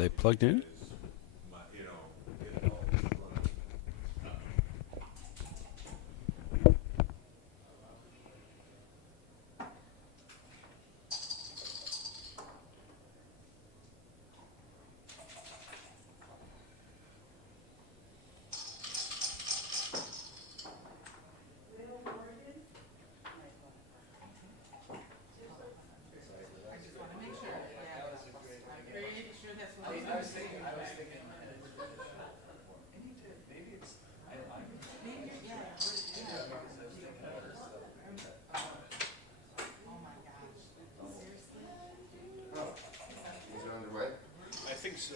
they plugged in? I think so.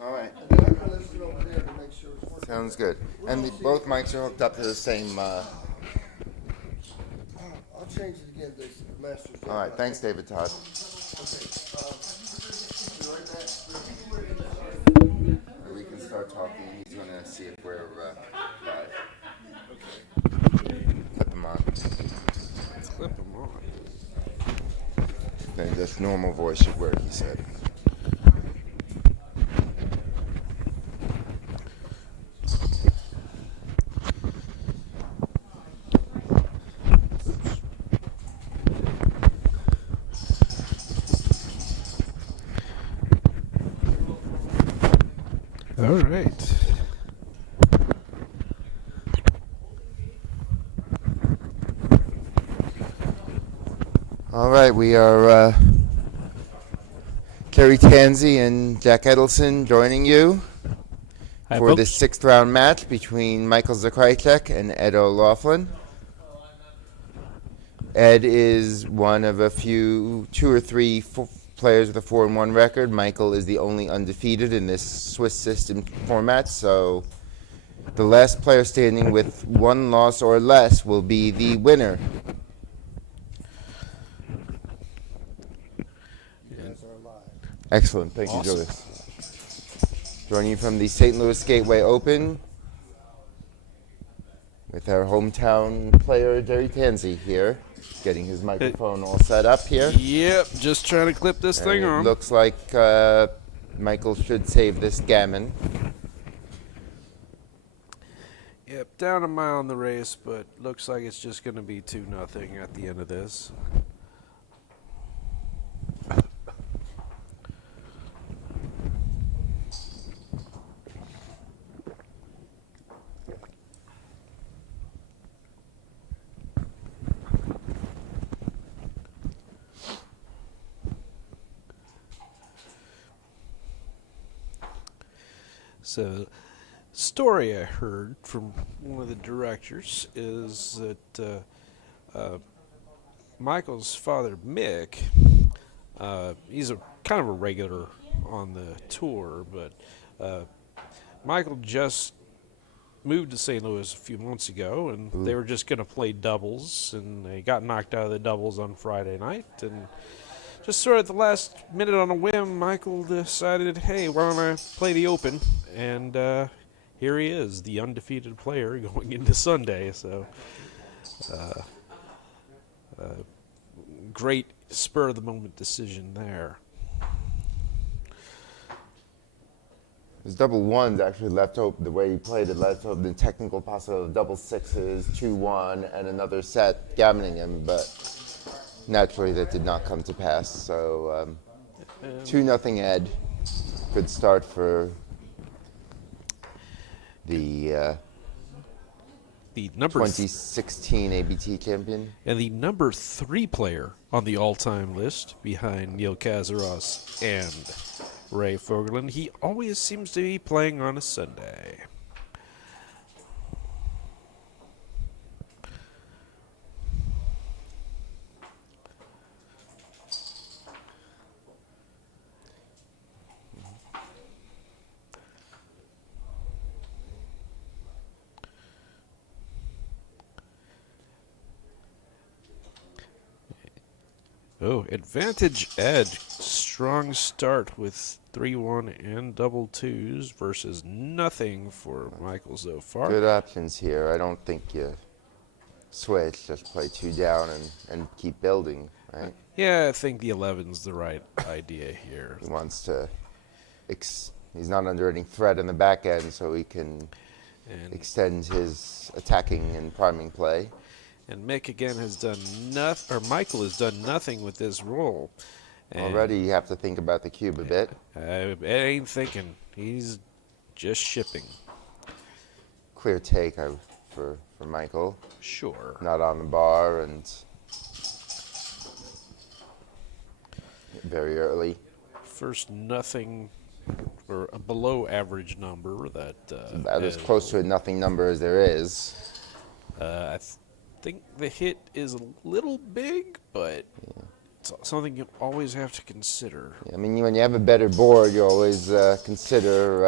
All right. Sounds good. And both mics are hooked up to the same. I'll change it again, this master's. All right. Thanks, David Todd. We can start talking. He's going to see if we're live. Okay. Put them on. Let's clip them on. And just normal voice should work, he said. All right. All right, we are Kerry Tansey and Jack Edelson joining you Hi, for the folks. 6th round match between Michael Zakrajcek and Ed O'Loughlin. Ed is one of a few, two or three players with a 4-1 record. Michael is the only undefeated in this Swiss system format, so the last player standing with one loss or less will be the winner. Excellent. Thank you, Julius. Joining you from the St. Louis Gateway Open with our hometown player, Jerry Tansey, here, getting his microphone all set up here. Yep, just trying to clip this thing It on. looks like Michael should save this gammon. Yep, down a mile in the race, but looks like it's just going to be 2-0 at the end of this. So, story I heard from one of the directors is that Michael's father, Mick, he's a kind of a regular on the tour, but Michael just moved to St. Louis a few months ago, and they were just going to play doubles, and they got knocked out of the doubles on Friday night, and just sort of at the last minute on a whim, Michael decided, hey, why don't I play the Open? And here he is, the undefeated player going into Sunday. So, great spur-of-the-moment decision there. His double ones actually left open, the way he played it left open the technical possibility of double sixes, 2-1, and another set gammoning him, but naturally that did not come to pass. So 2-0 Ed. Good start for the number 2016 ABT champion. And the number 3 player on the all-time list behind Neil Kazaros and Ray Fogerlin. He always seems to be playing on a Sunday. Oh, advantage Ed. Strong start with 3-1 and double twos versus nothing for Michael so far. Good options here. I don't think you switch. Just play 2 down and keep building, right? Yeah, I think the 11's the right idea here. He wants to. He's not under any threat in the back end, so he can And extend his attacking and priming play. Mick again has done nothing, or Michael has done nothing with this roll. And Already, you have to think about the cube a bit. Ed ain't thinking. He's just shipping. Clear take for Michael. Sure. Not on the bar and very early. First nothing, or a below average number that. About as close to a nothing number as there is. I think the hit is a little big, but it's something you always have to consider. I mean, when you have a better board, you always consider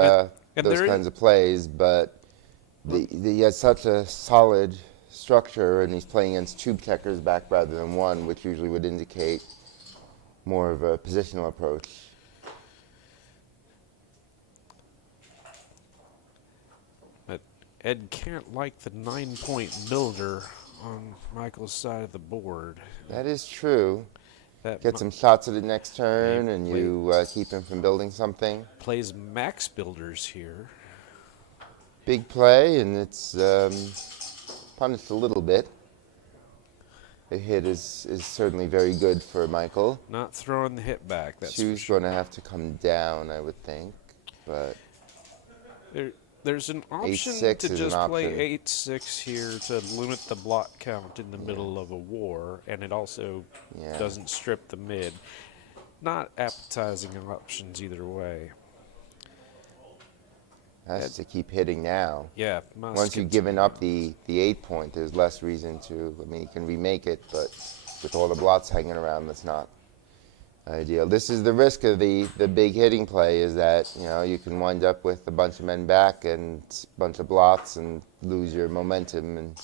and those there kinds of plays, but he has such a solid structure, and he's playing against tube checkers back rather than one, which usually would indicate more of a positional approach. But Ed can't like the 9-point builder on Michael's side of the board. That is true. That Get some shots at the next turn, Yeah, and you keep him from building something. plays max builders here. Big play, and it's punished a little bit. The hit is certainly very good for Michael. Not throwing the hit back. That's for Two's sure. going to have to come down, I would think, but There's an option 8-6 to is an just play option. 8-6 here to limit the block count in the middle of a war, and it also Yeah. doesn't strip the mid. Not appetizing options either way. has to keep hitting now. Yeah, must Once you've continue. given up the 8-point, there's less reason to. I mean, you can remake it, but with all the blots hanging around, that's not ideal. This is the risk of the big hitting play, is that you can wind up with a bunch of men back and a bunch of blots and lose your momentum, and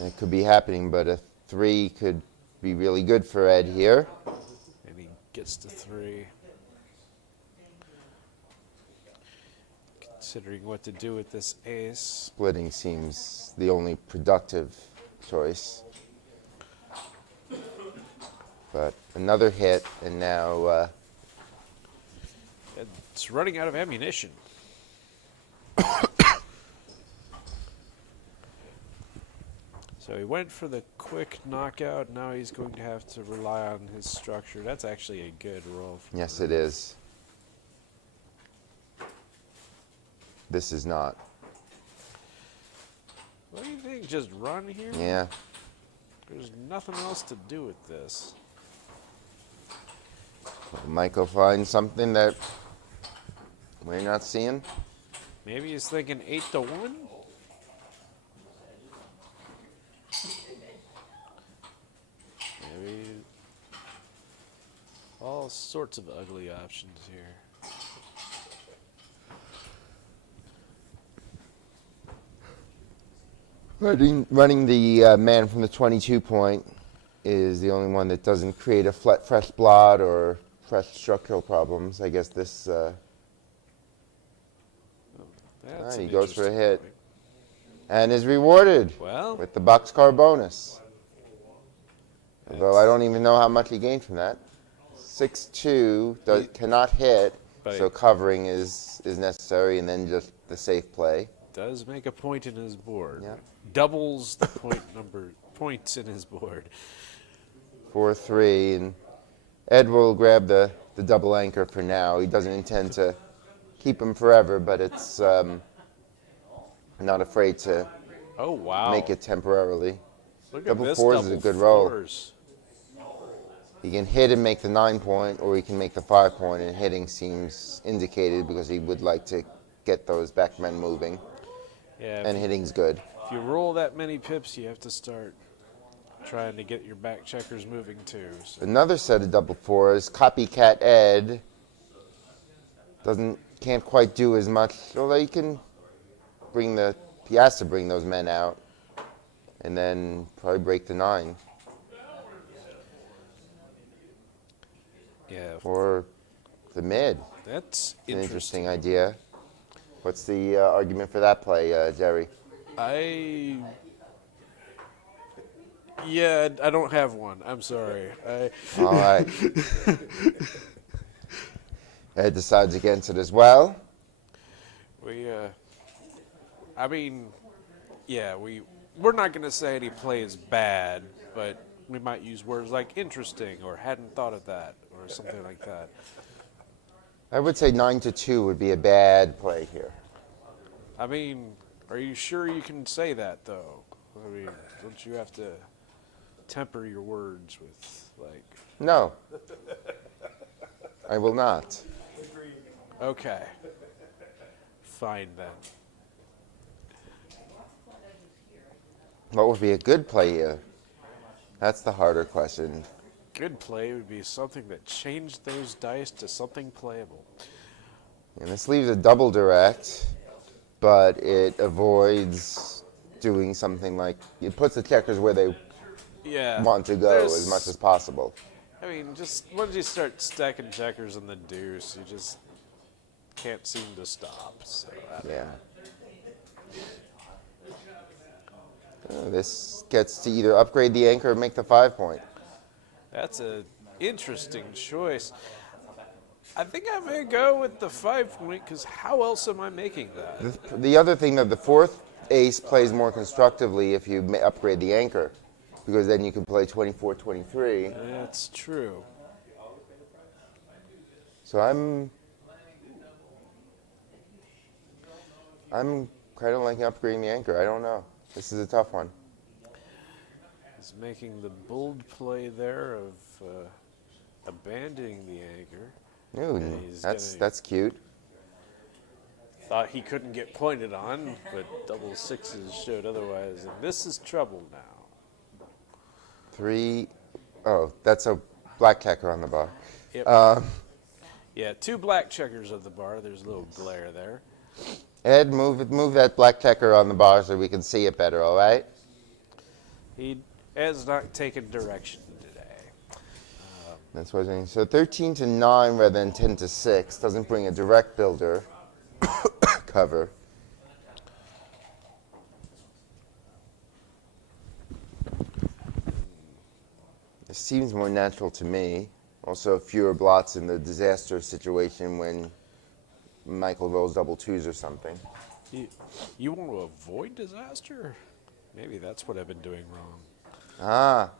it could be happening. But a 3 could be really good for Ed here. And he gets to 3. Considering what to do with this ace. Splitting seems the only productive choice. But another hit, and now It's running out of ammunition. So he went for the quick knockout. Now he's going to have to rely on his structure. That's actually a good roll. yes, it is. This is not. What do you think? Just run here? Yeah. There's nothing else to do with this. Michael finds something that we're not seeing. Maybe he's thinking 8-1? Maybe all sorts of ugly options here. Running the man from the 22 point is the only one that doesn't create a fresh blot or fresh structural problems. I guess this. That's He an goes for a interesting hit. point. And is rewarded Well, with the boxcar bonus. Although I that's- don't even know how much he gained from that. 6-2 cannot hit, But so he- covering is necessary, and then just the safe play. does make a point in his board. Yeah. Doubles the points in his board. 4-3, and Ed will grab the double anchor for now. He doesn't intend to keep him forever, but it's not afraid to Oh wow! make it temporarily. Look double at this fours is double a good roll. fours. He can hit and make the 9-point, or he can make the 5-point, and hitting seems indicated because he would like to get those back men moving, Yeah, and hitting's good. if you roll that many pips, you have to start trying to get your back checkers moving too. So. Another set of double fours, copycat Ed can't quite do as much, although he has to bring those men out, and then probably break the 9. Yeah, or the mid. that's An interesting. interesting idea. What's the argument for that play, Jerry? I don't have one. I'm sorry. All right. Ed decides against it as well. We, I mean, yeah, we're not going to say any play is bad, but we might use words like interesting or hadn't thought of that or something like that. I would say 9-2 would be a bad play here. I mean, are you sure you can say that though? I mean, don't you have to temper your words with like? No, I will not. Okay, fine then. What would be a good play here? That's the harder question. Good play would be something that changed those dice to something playable. And this leaves a double direct, but it avoids doing something like, it puts the checkers where they Yeah. want to go as much as possible. I mean, just once you start stacking checkers in the deuce, you just can't seem to stop. So Yeah. This gets to either upgrade the anchor or make the 5-point. that's an interesting choice. I think I may go with the 5-point because how else am I making that? The other thing that the fourth ace plays more constructively if you upgrade the anchor, because then you can play 24-23. That's true. So I'm kind of liking upgrading the anchor. I don't know. This is a tough one. He's making the bold play there of abandoning the anchor. Ooh, And he's that's cute. Thought he couldn't get pointed on, but double sixes showed otherwise. And this is trouble now. 3. Oh, that's a black checker on the bar. Yep. Yeah, 2 black checkers of the bar. There's a little glare there. Ed, move that black checker on the bar so we can see it better, all right? He has not taken direction today. That's what I'm saying. So 13-9 rather than 10-6 doesn't bring a direct builder cover. It seems more natural to me. Also, fewer blots in the disaster situation when Michael rolls double twos or something. You want to avoid disaster? Maybe that's what I've been doing wrong. Ah.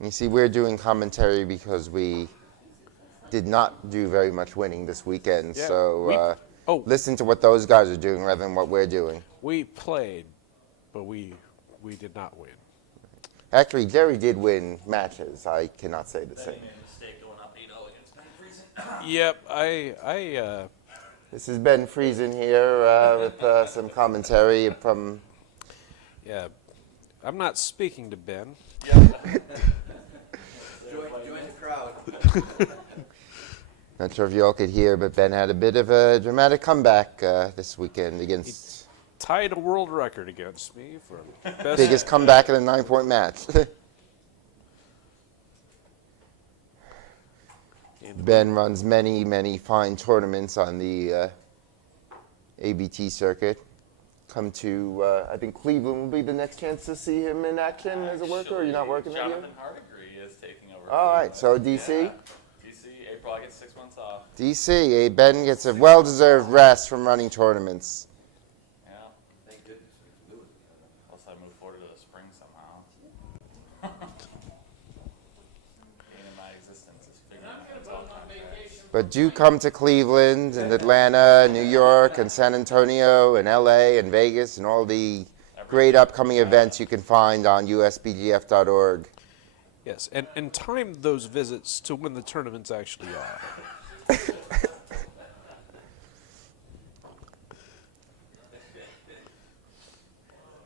You see, we're doing commentary because we did not do very much winning this weekend. Yeah, So listen to what Oh. those guys are doing rather than what we're doing. We played, but we did not win. Actually, Jerry did win matches. I cannot say the same. Made a mistake going up 8-0 against Ben Friesen. Yep, This is Ben Friesen here with some commentary from. yeah, I'm not speaking to Ben. Join the crowd. Not sure if you all could hear, but Ben had a bit of a dramatic comeback this weekend against Tied a world record against me for best. biggest comeback in a 9-point match. Ben runs many, many fine tournaments on the ABT circuit. Come to, I think Cleveland will be the next chance to see him in action as a worker. Are you not working that year? Jonathan Hardigree is taking over. All right, so DC. Yeah. DC, April, I get 6 months off. DC, Ben gets a well-deserved rest from running tournaments. Yeah. Thank goodness we can do it. Unless I move forward to the spring somehow. Being in my existence is figuring out it's all contracts. But do come to Cleveland and Atlanta, New York, and San Antonio, and LA, and Vegas, and all the great upcoming events you can find on usbgf.org. Yes, and time those visits to when the tournaments actually are.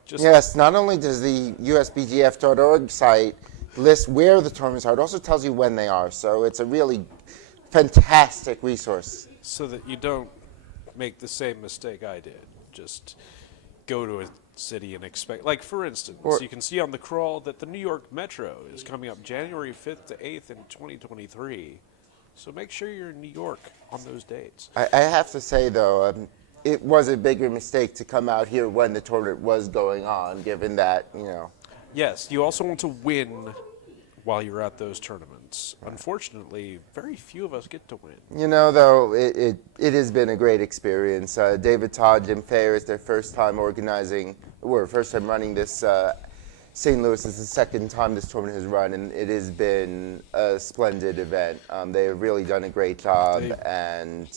Just Yes, not only does the usbgf.org site list where the tournaments are, it also tells you when they are. So it's a really fantastic resource. so that you don't make the same mistake I did. Just go to a city and expect, like for instance, Or- you can see on the crawl that the New York Metro is coming up January 5th to 8th in 2023. So make sure you're in New York on those dates. I have to say, though, it was a bigger mistake to come out here when the tournament was going on, given that, Yes, you also want to win while you're at those tournaments. Unfortunately, very few of us get to win. Though, it has been a great experience. David Todd, Jim Fair is their first time first time running this. St. Louis is the second time this tournament has run, and it has been a splendid event. They have really done a great job and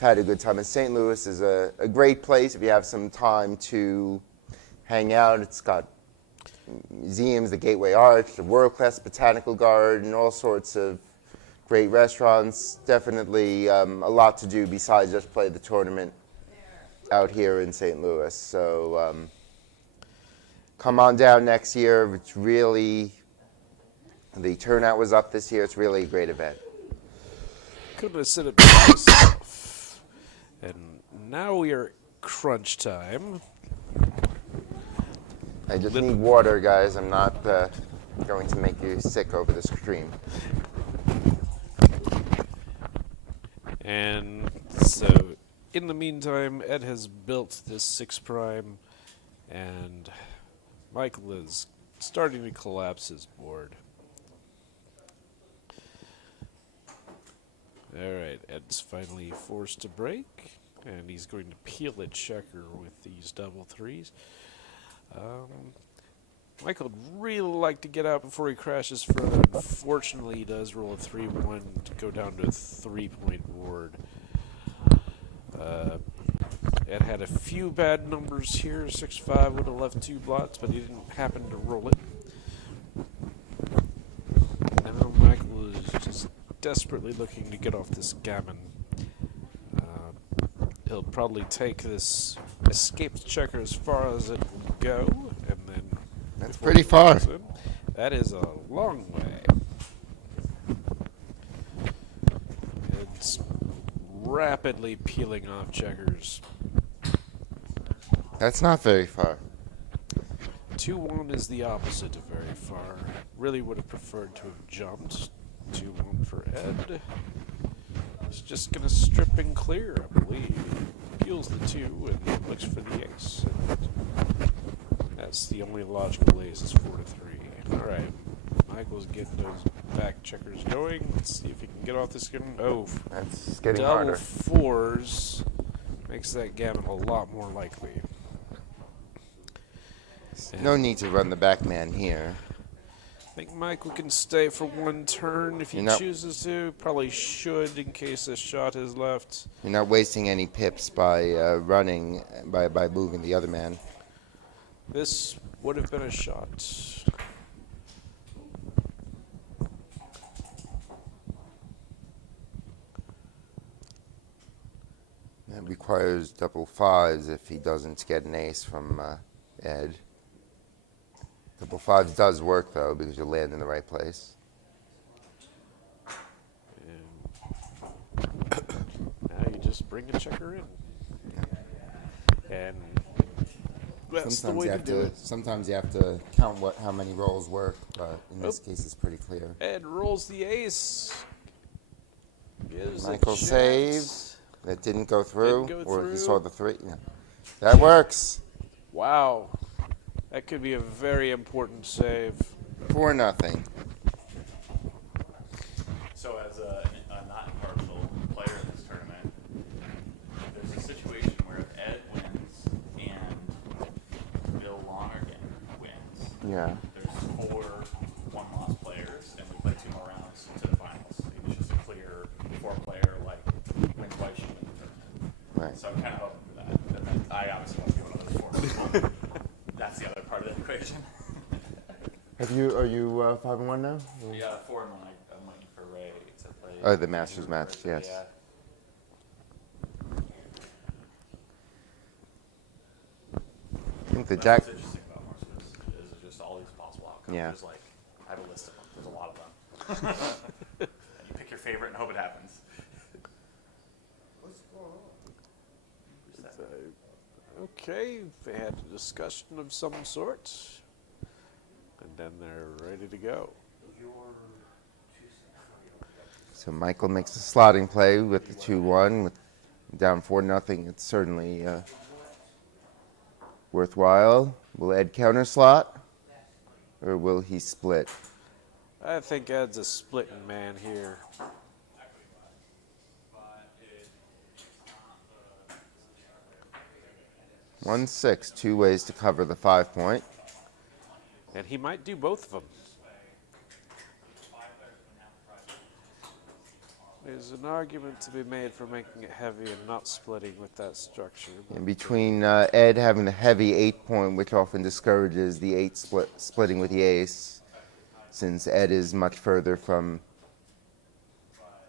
had a good time. And St. Louis is a great place if you have some time to hang out. It's got museums, the Gateway Arch, the world-class botanical garden, all sorts of great restaurants. Definitely a lot to do besides just play the tournament out here in St. Louis. So come on down next year. It's really, the turnout was up this year. It's really a great event. Couldn't have said it better myself. And now we are crunch time. I just need water, guys. I'm not going to make you sick over the stream. And so, in the meantime, Ed has built this 6 prime, and Michael is starting to collapse his board. Alright, Ed's finally forced to break, and he's going to peel a checker with these double 3s. Michael would really like to get out before he crashes further. Unfortunately, he does roll a 3-1 to go down to a 3-point board. Ed had a few bad numbers here. 6-5 would have left 2 blots, but he didn't happen to roll it. And now Michael is just desperately looking to get off this gammon. He'll probably take this escaped checker as far as it will go, and then That's pretty far. that is a long way. It's rapidly peeling off checkers. That's not very far. 2-1 is the opposite of very far. Really would have preferred to have jumped. 2-1 for Ed. He's just going to strip and clear, I believe. Peels the 2 and looks for the ace. And that's the only logical ace is 4-3. Alright, Michael's getting those back checkers going. Let's see if he can get off this game. Oh, That's getting double harder. 4s makes that gammon a lot more likely. No need to run the back man here. I think Michael can stay for 1 turn if he Nope. chooses to. Probably should in case a shot is left. You're not wasting any pips by running, by moving the other man. This would have been a shot. That requires double 5s if he doesn't get an ace from Ed. Double 5s does work, though, because you land in the right place. And now you just bring a checker in. And that's the way to do it. Sometimes you have to count how many rolls work, but in this case, it's pretty clear. Ed rolls the ace. Gives a Michael chance. saved. That didn't go through, Didn't go or he through. saw the 3. Yeah. That works. Wow. That could be a very important save. 4-0. So as a not impartial player in this tournament, there's a situation where if Ed wins and Bill Lonergan wins, Yeah. there's 4 one-loss players, and we play 2 more rounds to the finals. It was just a clear 4-player, like, win twice, you win the tournament. Right. So I'm kind of hoping for that. But then I obviously won't be one of those 4 people. That's the other part of the equation. Are you 5-1 now? Yeah, 4 and 1. I'm waiting for Ray to play. Oh, the Masters match, yes. Yeah. I think the That's jack. what's interesting about Masters is just all these possible outcomes. Yeah. There's like, I have a list of them. There's a lot of them. And you pick your favorite and hope it happens. What's going on? Who's that? Okay, they had a discussion of some sort, and then they're ready to go. So Michael makes a slotting play with the 2-1 with down 4-0. It's certainly worthwhile. Will Ed counter slot, or will he split? I think Ed's a splitting man here. 1-6, 2 ways to cover the 5 point. And he might do both of them. There's an argument to be made for making it heavy and not splitting with that structure. In between Ed having the heavy 8 point, which often discourages the 8 splitting with the ace, since Ed is much further from,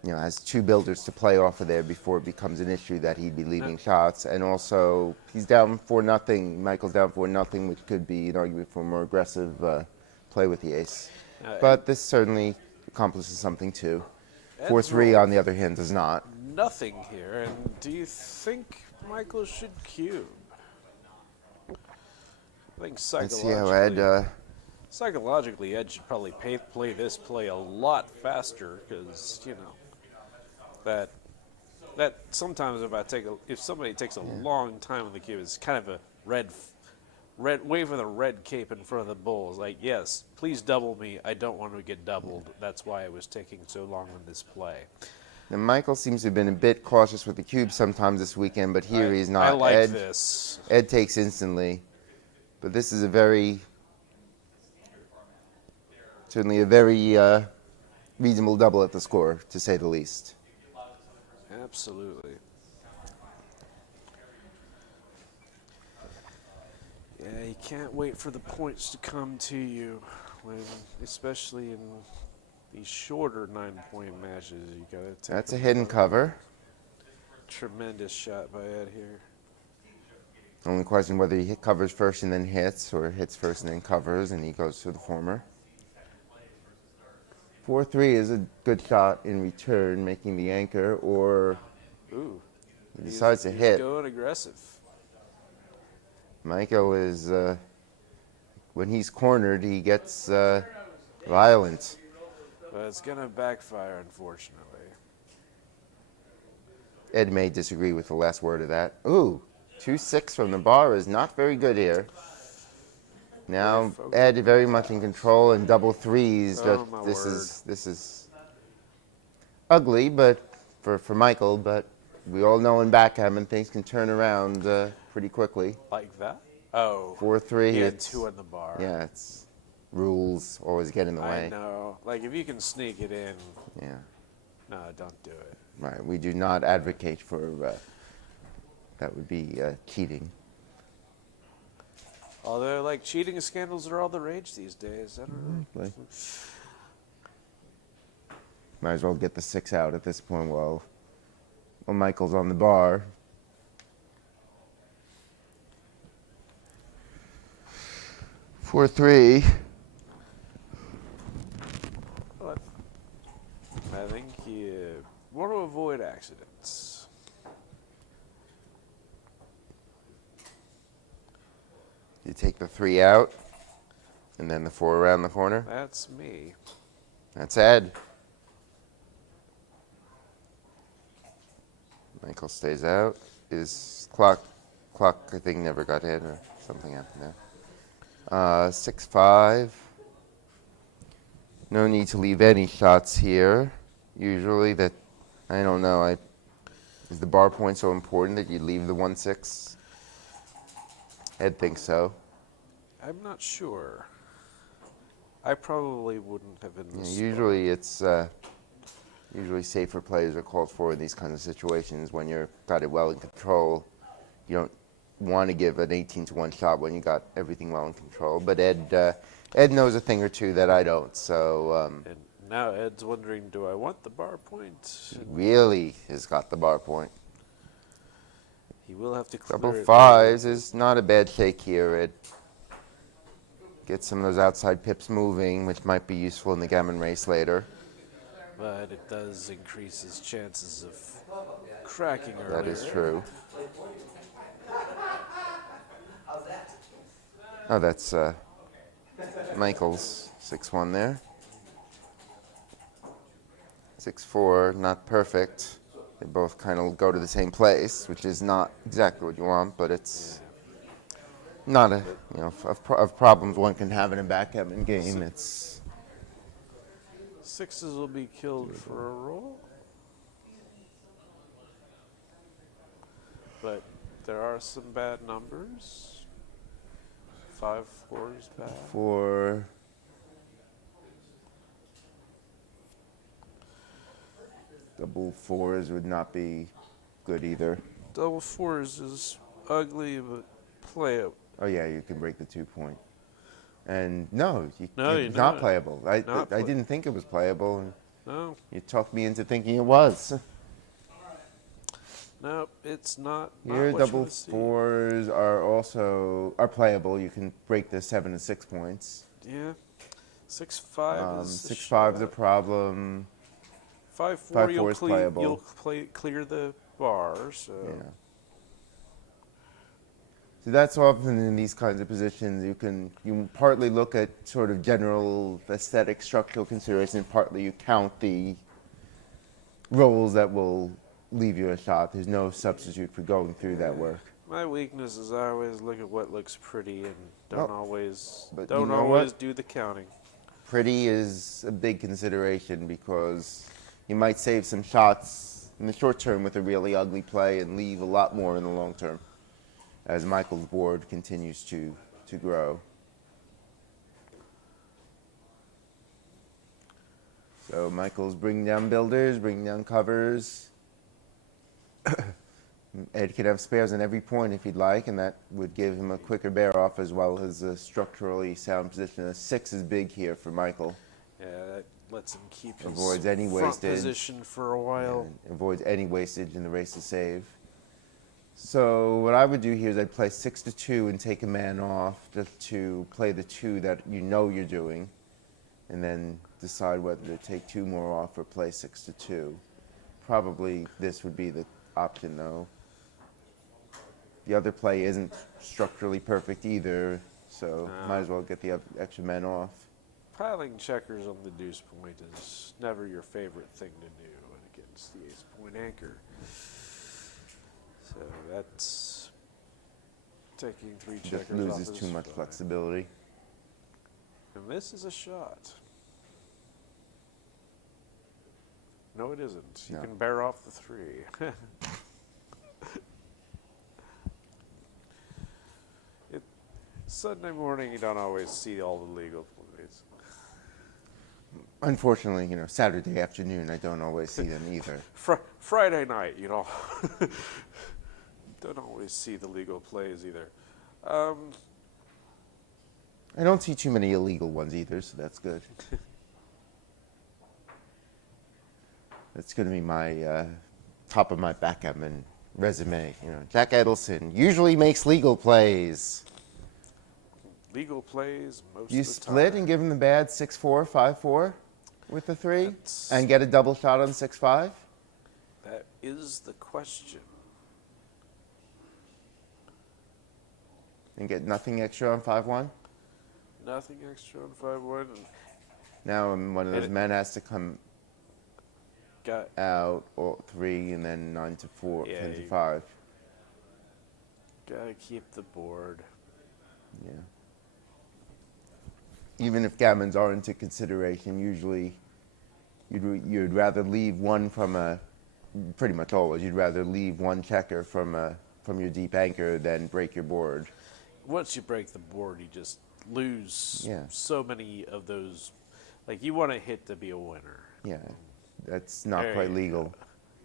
has 2 builders to play off of there before it becomes an issue that he'd be leaving shots. And also, he's down 4-0. Michael's down 4-0, which could be an argument for a more aggressive play with the ace. But this certainly accomplishes something too. 4-3, on the other hand, does not. Nothing here. And do you think Michael should cube? I think Let's see how Ed. Psychologically, Ed should probably play this play a lot faster because that sometimes if somebody takes a long time on the cube, it's kind of a red waving a red cape in front of the bull. It's like, yes, please double me. I don't want to get doubled. That's why I was taking so long on this play. Now Michael seems to have been a bit cautious with the cube sometimes this weekend, but here he's not. I like this. Ed takes instantly, but this is certainly a very reasonable double at the score, to say the least. Absolutely. Yeah, you can't wait for the points to come to you, especially in these shorter 9-point matches. You gotta take. That's a hidden cover. Tremendous shot by Ed here. Only question whether he covers first and then hits, or hits first and then covers, and he goes to the former. 4-3 is a good shot in return, making the anchor, or Ooh, he decides to he's hit. going aggressive. Michael is, when he's cornered, he gets violent. But it's going to backfire, unfortunately. Ed may disagree with the last word of that. Ooh, 2-6 from the bar is not very good here. Now Ed very much in control, and double threes. Oh, my this word. is ugly, but for Michael. But we all know in backgammon things can turn around pretty quickly. Like that? Oh. 4-3. He had it's 2 on the bar. Yeah, it's rules always get in the way. I know. Like, if you can sneak it in, Yeah, no, don't do it. right. We do not advocate for that. Would be cheating. Although, like, cheating scandals are all the rage these days. I don't know. Might as well get the 6 out at this point while Michael's on the bar. Four, 3. But I think you want to avoid accidents. You take the 3 out, and then the 4 around the corner. That's me. That's Ed. Michael stays out. His clock, I think, never got hit, or something happened there. 6-5. No need to leave any shots here. Usually that, I don't know, is the bar point so important that you leave the 1-6? Ed thinks so. I'm not sure. I probably wouldn't have been this Usually it's usually safer plays are called for in these kinds of situations when you've got it well in control. You don't want to give an 18-1 shot when you got everything well in control. But Ed knows a thing or two that I don't. So And now Ed's wondering, do I want the bar point? he really has got the bar point. He will have to clear Double it 5s is not a bad shake here. It gets some of those outside pips moving, which might be useful in the gammon race later. but it does increase his chances of cracking earlier. That is true. Oh, that's Michael's 6-1 there. 6-4, not perfect. They both kind of go to the same place, which is not exactly what you want, but it's not a, of problems one can have in a backgammon game. It's Sixes will be killed for a roll. But there are some bad numbers. 5-4 is bad. 4. Double fours would not be good either. Double fours is ugly, but playable. Oh yeah, you can break the 2-point. And no, No, it's you're not not. playable. I Not didn't think it was playable, and No, you talked me into thinking it was. no, it's not. Here, not what you double wanna see. fours are playable. You can break the 7 and 6 points. Yeah. 6-5 is 6-5 is a problem. 5-4 5-4 you'll is playable. clear the bar. So Yeah. So that's often in these kinds of positions you partly look at sort of general aesthetic structural considerations, partly you count the rolls that will leave you a shot. There's no substitute for going through that work. my weakness is I always look at what looks pretty and don't Well, always but don't you know always what? do the counting. Pretty is a big consideration because you might save some shots in the short term with a really ugly play and leave a lot more in the long term as Michael's board continues to grow. So Michael's bringing down builders, bringing down covers. Ed could have spares on every point if he'd like, and that would give him a quicker bear off as well as a structurally sound position. A 6 is big here for Michael. Yeah, that lets him keep his Avoids any front wastage. position for a while. And avoids any wastage in the race to save. So what I would do here is I'd play 6-2 and take a man off just to play the 2 that you know you're doing, and then decide whether to take 2 more off or play 6-2. Probably this would be the option though. The other play isn't structurally perfect either, so might as well get the extra men off. Piling checkers on the deuce point is never your favorite thing to do against the ace point anchor. So that's taking 3 checkers Just loses off too his much fly. flexibility. And this is a shot. No, it isn't. You No. can bear off the 3. Sunday morning, you don't always see all the legal plays. Unfortunately, Saturday afternoon I don't always see them either. Friday night, don't always see the legal plays either. I don't see too many illegal ones either, so that's good. That's going to be my top of my backgammon resume. Jack Edelson usually makes legal plays. Legal plays most You of the split time. and give him the bad 6-4, 5-4 with the 3 That's- and get a double shot on 6-5? That is the question. And get nothing extra on 5-1? Nothing extra on 5-1. Now one of those And men has to come Got out, or 3, and then 9-4, Yeah, 10-5. gotta keep the board. Yeah. Even if gammons are into consideration, usually you'd rather leave one from pretty much always, you'd rather leave one checker from your deep anchor than break your board. Once you break the board, you just lose Yeah. so many of those. Like, you want a hit to be a winner. Yeah, that's not There quite you legal.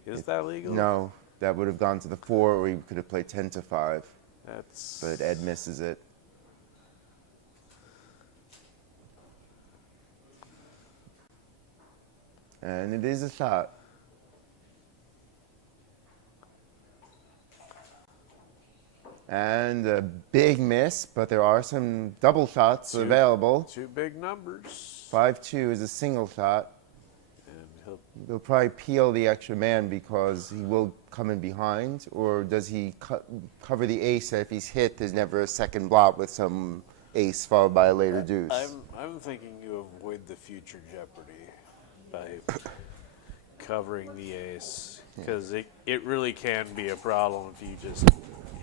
Is that legal? No, that would have gone to the 4, or you could have played 10-5, That's. but Ed misses it. And it is a shot. And a big miss, but there are some double shots available. 2 big numbers. 5-2 is a single shot. And He'll probably peel the extra man because he will come in behind, or does he cover the ace that if he's hit, there's never a second blot with some ace followed by a later deuce. I'm thinking you avoid the future jeopardy by covering the ace, because it really can be a problem if you just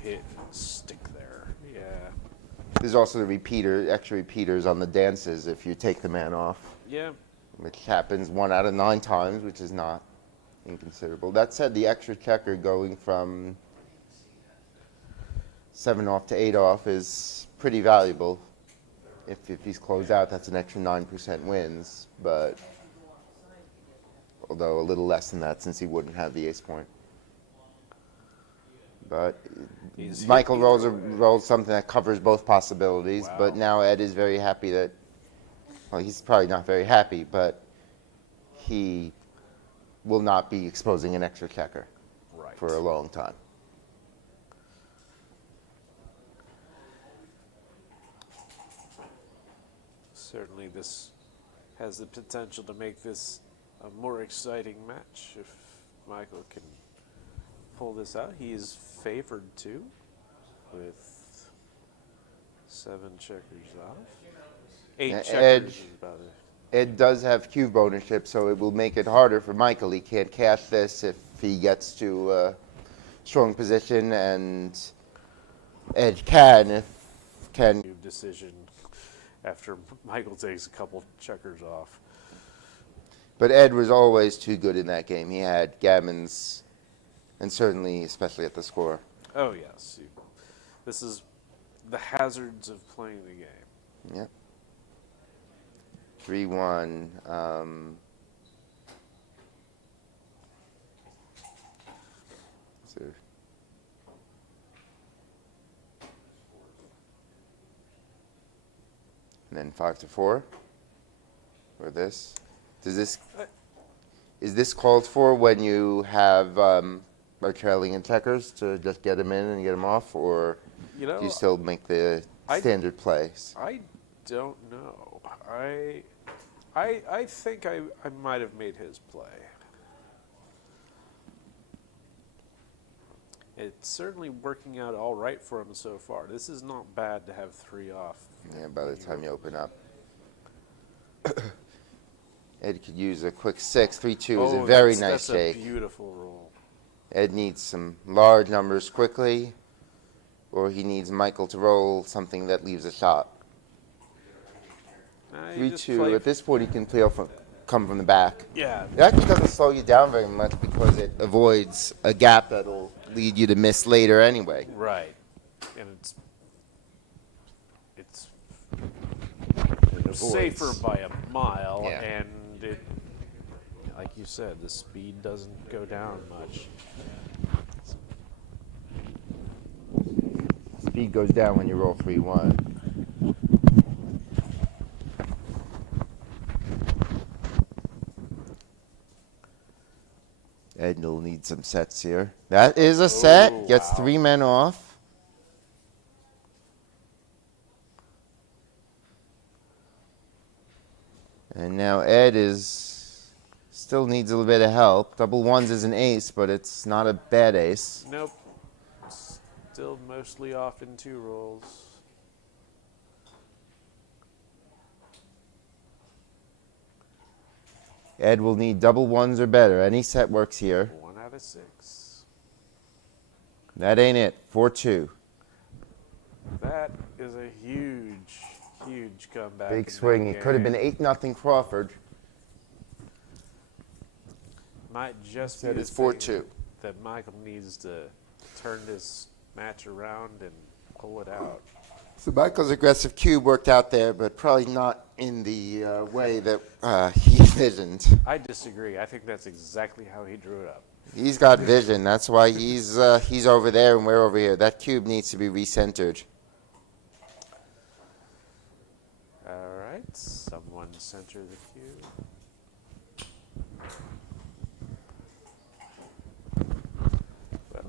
hit and stick there. Yeah. There's also the repeater, extra repeaters on the dances if you take the man off, Yeah. which happens 1 out of 9 times, which is not inconsiderable. That said, the extra checker going from 7 off to 8 off is pretty valuable. If he's closed out, that's an extra 9% wins, but although a little less than that since he wouldn't have the ace point. But He's Michael hit rolls something that covers both possibilities, Wow. but now Ed is very happy that, well, he's probably not very happy, but he will not be exposing an extra checker Right. for a long time. Certainly, this has the potential to make this a more exciting match if Michael can pull this out. He is favored too, with 7 checkers off. 8 Yeah, checkers Ed- is about it. Ed does have cube ownership, so it will make it harder for Michael. He can't cash this if he gets to a strong position, and Ed can. Decision after Michael takes a couple checkers off. But Ed was always too good in that game. He had gammons, and certainly, especially at the score. Oh yes, this is the hazards of playing the game. Yep. 3-1. So, and then 5-4. Or this. Is this called for when you have are trailing in checkers to just get them in and get them off, or You know, do you still make the I- standard plays? I don't know. I think I might have made his play. It's certainly working out all right for him so far. This is not bad to have 3 off. Yeah, by the time you open up. Ed could use a quick 6. 3-2 is a very nice that's shake. a beautiful roll. Ed needs some large numbers quickly, or he needs Michael to roll something that leaves a shot. You just 3-2. play- At this point, he can come from the back. Yeah, It actually doesn't slow you down very much because it avoids a gap that'll lead you to miss later anyway. right. And it's It avoids. safer by a mile, Yeah. and it, like you said, the speed doesn't go down much. Speed goes down when you roll 3-1. Ed will need some sets here. That is a set. Oh, Gets wow. 3 men off. And now Ed still needs a little bit of help. Double ones is an ace, but it's not a bad ace. Nope. Still mostly off in 2 rolls. Ed will need double ones or better. Any set works here. 1 out of 6. That ain't it. 4-2. That is a huge, huge comeback. in Big that swing. It could have been game. 8-0 Crawford. Might just Said be it's the thing 4-2. that Michael needs to turn this match around and pull it out. So Michael's aggressive cube worked out there, but probably not in the way that he envisioned. I disagree. I think that's exactly how he drew it up. He's got vision. That's why he's over there and we're over here. That cube needs to be recentered. All right, someone center the cube. Well,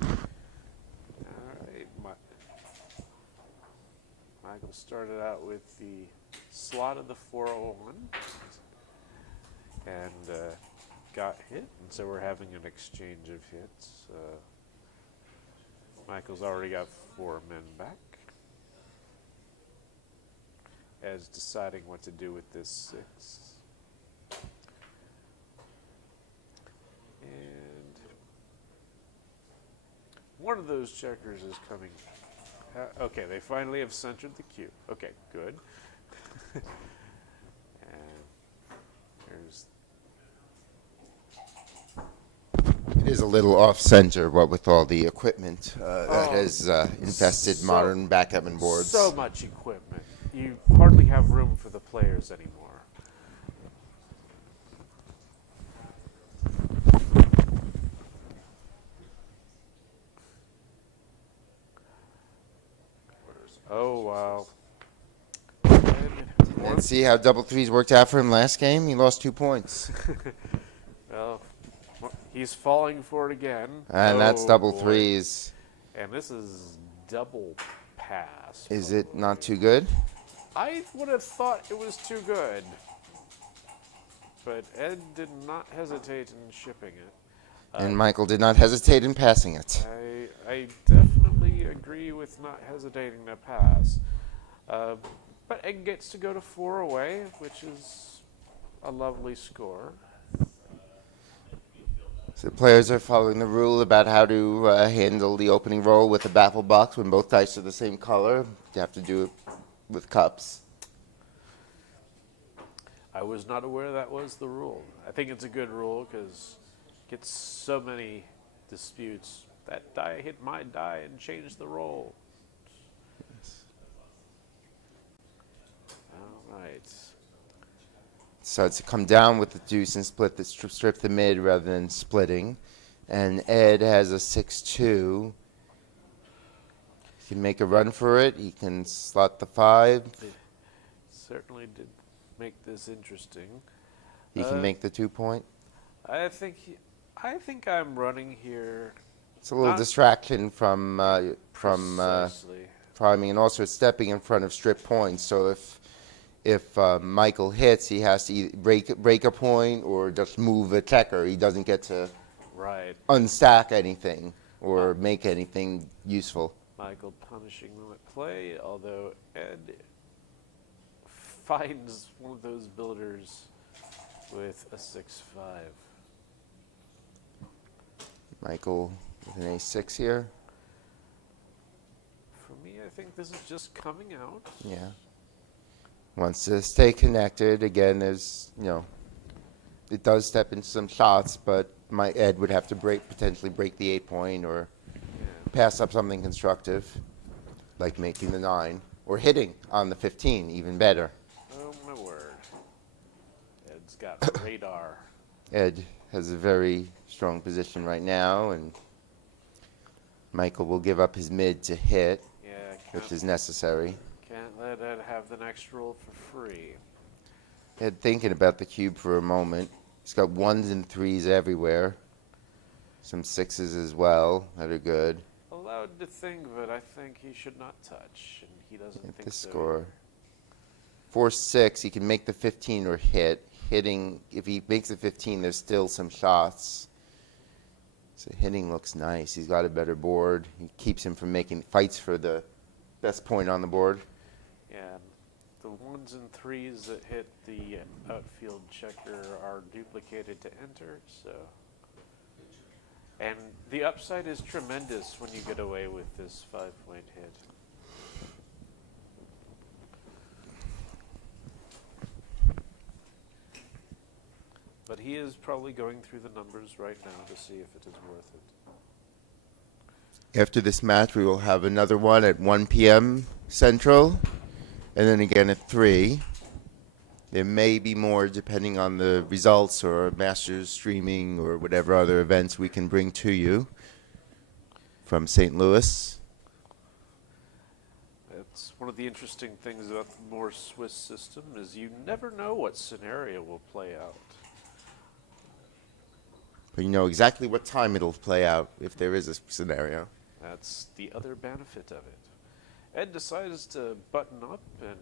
all right, Michael started out with the slot of the 401, and got hit, and so we're having an exchange of hits. Michael's already got 4 men back. Ed's deciding what to do with this 6. And one of those checkers is coming. Okay, they finally have centered the cube. Okay, good. And there's It is a little off center, what with all the equipment that has infested so- modern backgammon boards. so much equipment. You hardly have room for the players anymore. Oh, wow. And see how double threes worked out for him last game? He lost 2 points. Well, he's falling for it again. And that's Oh, double boy. threes. And this is double pass. Is it not too good? I would have thought it was too good. But Ed did not hesitate in shipping it. And Michael did not hesitate in passing it. I definitely agree with not hesitating to pass. But Ed gets to go to 4 away, which is a lovely score. So players are following the rule about how to handle the opening roll with a baffle box when both dice are the same color. You have to do it with cups. I was not aware that was the rule. I think it's a good rule because it gets so many disputes. That die hit my die and changed the roll. All right. So to come down with the deuce and split the strip the mid rather than splitting. And Ed has a 6-2. He can make a run for it. He can slot the 5. Certainly did make this interesting. He can make the 2 point. I think I'm running here. It's a little Not- distraction from Precisely. priming, and also it's stepping in front of strip points. So if Michael hits, he has to either break a point or just move a checker. He doesn't get to Right. unstack anything or make anything useful. Michael punishing them at play, although Ed finds one of those builders with a 6-5. Michael with an A6 here. For me, I think this is just coming out. Yeah. Wants to stay connected. Again, it does step into some shots, but Ed would have to potentially break the 8 point or pass up something constructive, like making the 9 or hitting on the 15, even better. Oh my word. Ed's got radar. Ed has a very strong position right now, and Michael will give up his mid to hit, Yeah, which is necessary. can't let Ed have the next roll for free. Ed thinking about the cube for a moment. He's got 1s and 3s everywhere. Some 6s as well that are good. Allowed to think, but I think he should not touch, and he doesn't At think the so. score. 4-6, he can make the 15 or hit. Hitting, if he makes the 15, there's still some shots. So hitting looks nice. He's got a better board. He keeps him from making fights for the best point on the board. Yeah, the 1s and 3s that hit the outfield checker are duplicated to enter, so. And the upside is tremendous when you get away with this 5-point hit. But he is probably going through the numbers right now to see if it is worth it. After this match, we will have another one at 1 p.m. Central, and then again at 3. There may be more depending on the results or Masters streaming or whatever other events we can bring to you from St. Louis. That's one of the interesting things about the more Swiss system is you never know what scenario will play out. But you know exactly what time it'll play out if there is a scenario. That's the other benefit of it. Ed decides to button up and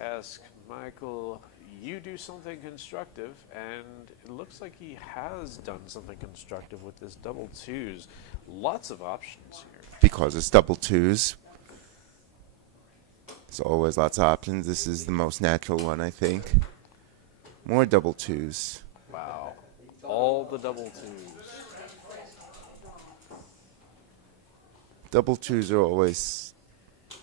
ask Michael you do something constructive, and it looks like he has done something constructive with this double twos. Lots of options here. Because it's double twos. There's always lots of options. This is the most natural one, I think. More double twos. Wow. All the double twos. Double twos are always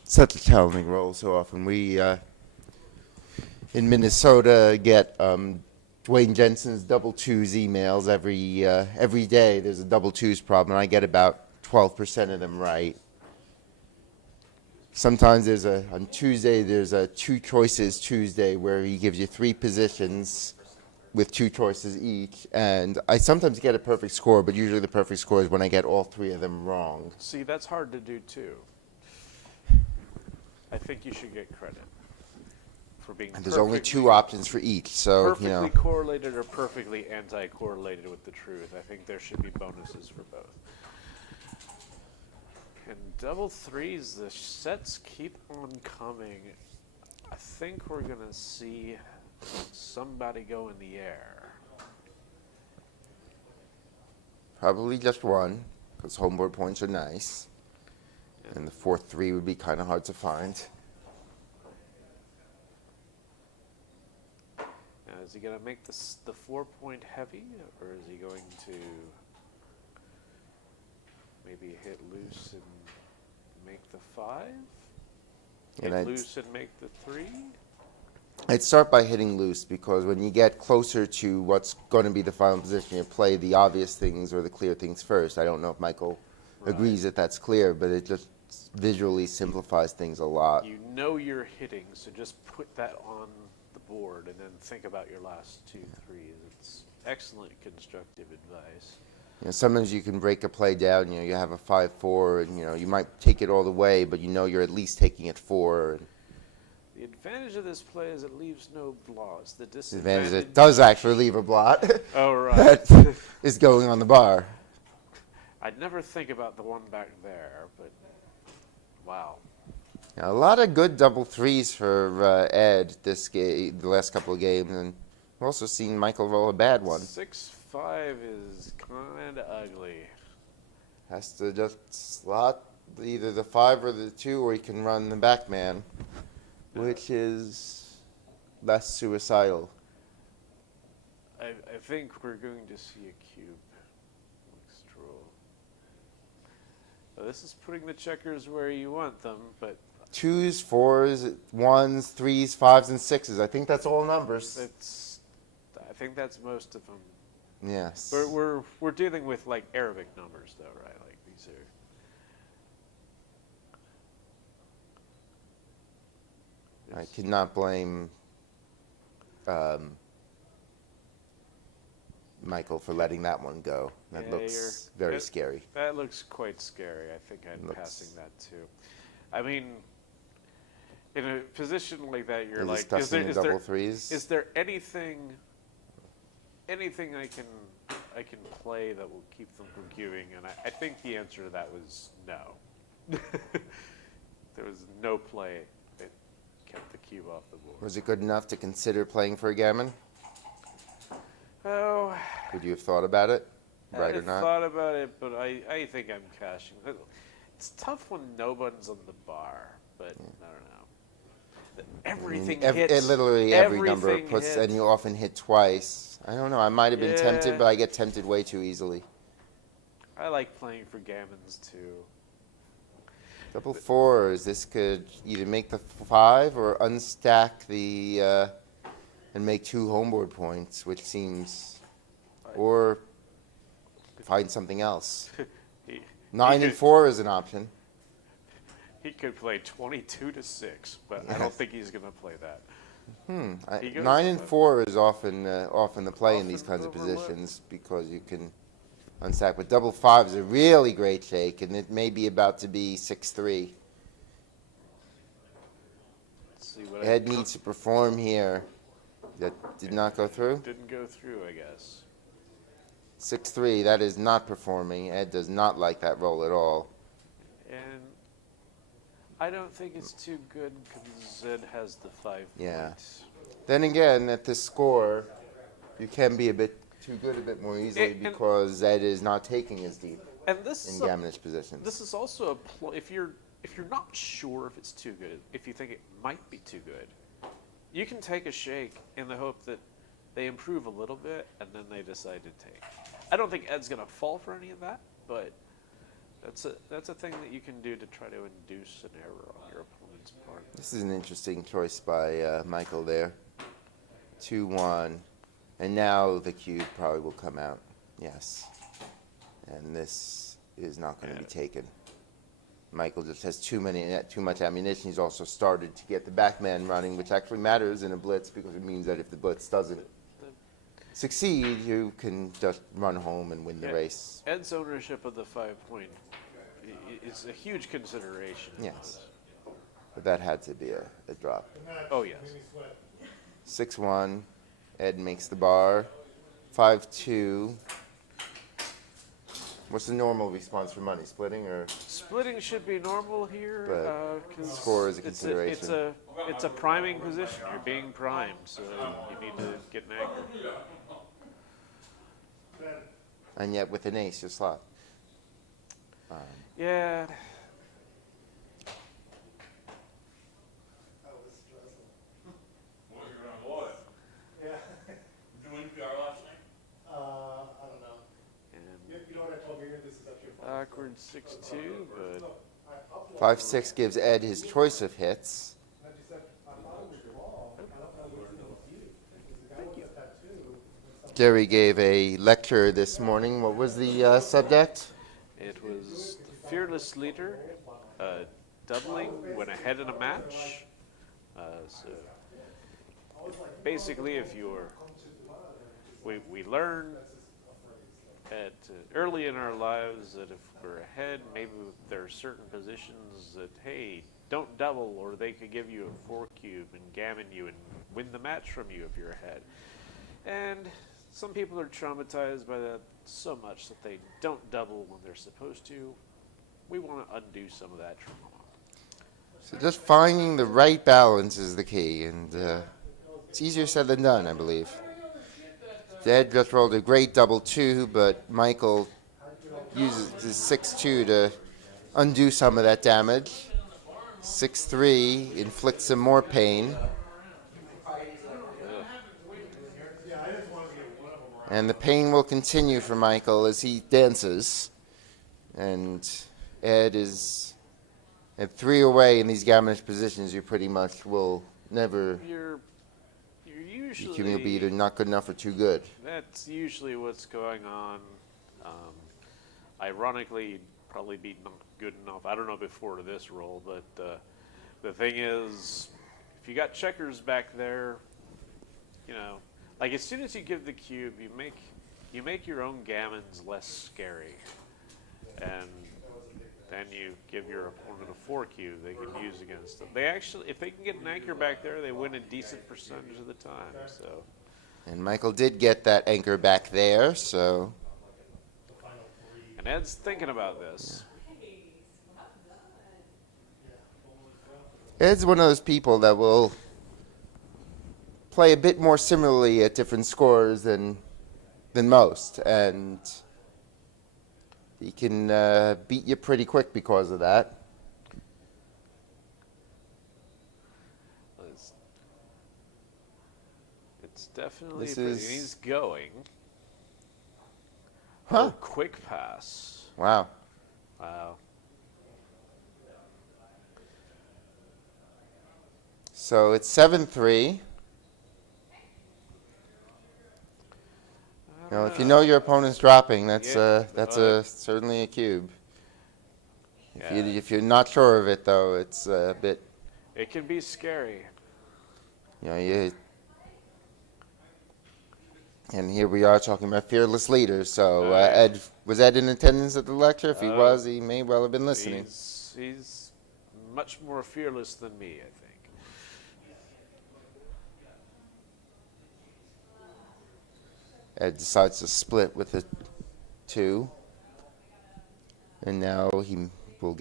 such a challenging roll. So often we in Minnesota get Dwayne Jensen's double twos emails every day. There's a double twos problem. I get about 12% of them right. Sometimes on Tuesday there's a two choices Tuesday where he gives you three positions with two choices each, and I sometimes get a perfect score, but usually the perfect score is when I get all three of them wrong. See, that's hard to do too. I think you should get credit for being And there's only two options for each, so perfectly you know. correlated or perfectly anti-correlated with the truth. I think there should be bonuses for both. And double threes, the sets keep on coming. I think we're gonna see somebody go in the air. Probably just one, because homeboard points are nice. And the fourth three would be kind of hard to find. Now, is he gonna make this the 4-point heavy, or is he going to maybe hit loose and make the 5? Hit And loose and make the 3? I'd start by hitting loose, because when you get closer to what's going to be the final position, you play the obvious things or the clear things first. I don't know if Michael agrees that that's clear, but it just visually simplifies things a lot. You know you're hitting, so just put that on the board and then think about your last 2 threes. It's excellent constructive advice. You know, sometimes you can break a play down. You know, you have a 5-4, and you know you might take it all the way, but you know you're at least taking it 4. And The advantage of this play is it leaves no blocks. The the disadvantage advantage is it does actually leave a blot Oh, right. that is going on the bar. I'd never think about the one back there, but wow. Now, a lot of good double threes for Ed this game, the last couple of games, and we've also seen Michael roll a bad one. 6-5 is kind of ugly. Has to just slot either the 5 or the 2, or he can run the back man, which is less suicidal. I think we're going to see a cube. Looks droll. Well, this is putting the checkers where you want them, but 2s, 4s, 1s, 3s, 5s, and 6s. I think that's all numbers. I think that's most of them. Yes. We're dealing with like Arabic numbers, though, right? Like these are. I cannot blame Michael for letting that one go. That Yeah, looks very scary. That looks quite scary. I think I'm passing that too. I mean, in a position like that, you're We're like, discussing the double threes. is there anything I can play that will keep them from queuing? And I think the answer to that was no. There was no play that kept the cube off the board. Was it good enough to consider playing for a gammon? Oh, Would you have thought about it? Right I or not? thought about it, but I think I'm cashing. It's tough when nobody's on the bar, but I don't know. Everything hits. Literally every number Everything puts, hits. and you often hit twice. I don't know. I might have been tempted, Yeah. but I get tempted way too easily. I like playing for gammons too. Double 4s. This could either make the 5 or unstack the and make 2 homeboard points, which seems, or find something else. He 9 and could- 4 is an option. He could play 22-6, but I Yes. don't think he's going to play that. He goes 9 and with- 4 is often the play in these Often kinds of overlooked. positions, because you can unstack. But double 5 is a really great shake, and it may be about to be 6-3. Let's see what Ed needs to perform here. That did not go through. didn't go through, I guess. 6-3, that is not performing. Ed does not like that roll at all. And I don't think it's too good because Zed has the 5 Yeah. points. Then again, at this score, you can be a bit too good a bit more easily And- because Ed is not taking as deep And this in is gaminage positions. this is also if you're not sure if it's too good, if you think it might be too good, you can take a shake in the hope that they improve a little bit and then they decide to take. I don't think Ed's gonna fall for any of that, but that's a thing that you can do to try to induce an error on your opponent's part. This is an interesting choice by Michael there. 2-1. And now the cube probably will come out. Yes. And this is not going to be taken. Michael just has too much ammunition. He's also started to get the back man running, which actually matters in a blitz because it means that if the blitz doesn't succeed, you can just run home and win the race. Ed's ownership of the 5-point is a huge consideration. Yes. But that had to be a drop. Oh, yes. 6-1. Ed makes the bar. 5-2. What's the normal response for money? Splitting or? Splitting should be normal here. But 'cause score is a consideration. It's a priming position. You're being primed, so you need to get an anchor. And yet with an ace, you're slot. Yeah. What was your boy? Yeah. Did you win PR last night? I don't know. And You know what I told you? This is actually a awkward 6-2, but 5-6 gives Ed his choice of hits. I just said, I thought it was wrong. I don't know what's in the view. Because the guy was at that too. Jerry gave a lecture this morning. What was the subject? it was the fearless leader doubling when ahead in a match. So basically, if you're, we learn at early in our lives that if we're ahead, maybe there are certain positions that, hey, don't double, or they could give you a 4 cube and gammon you and win the match from you if you're ahead. And some people are traumatized by that so much that they don't double when they're supposed to. We want to undo some of that trauma. So just finding the right balance is the key, and it's easier said than done, I believe. Ed just rolled a great double 2, but Michael uses his 6-2 to undo some of that damage. 6-3 inflicts some more pain. And the pain will continue for Michael as he dances. And Ed is at 3 away in these gaminage positions. You pretty much will never. You're usually. You'll be either not good enough or too good. That's usually what's going on. Ironically, you'd probably be not good enough. I don't know before this roll, but the thing is, if you got checkers back there, you know, like as soon as you give the cube, you make your own gammons less scary, and then you give your opponent a 4 cube they can use against them. They actually, if they can get an anchor back there, they win a decent percentage of the time. So. And Michael did get that anchor back there, so. And Ed's thinking about this. Ed's one of those people that will play a bit more similarly at different scores than most, and he can beat you pretty quick because of that. It's definitely This pretty. is- He's going. Huh. Oh, quick pass. Wow. Wow. So it's 7-3. You know, if you know your opponent's dropping, that's Yeah. certainly a cube. Yeah. If you're not sure of it, though, it's a bit. It can be scary. You know, and here we are talking about fearless leaders. So Ed, was Ed in attendance at the lecture? If he was, he may well have been listening. He's much more fearless than me, I think. Ed decides to split with a 2, and now he will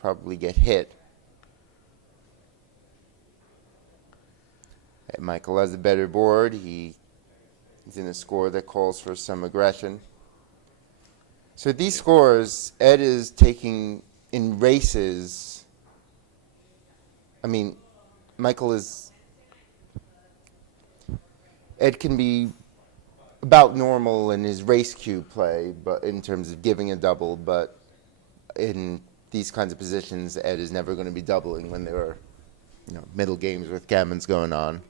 probably get hit. Michael has a better board. He's in a score that calls for some aggression. So these scores, Ed is taking in races. I mean, Michael is. Ed can be about normal in his race cue play, but in terms of giving a double, but in these kinds of positions, Ed is never going to be doubling when there are, middle games with gammons going on.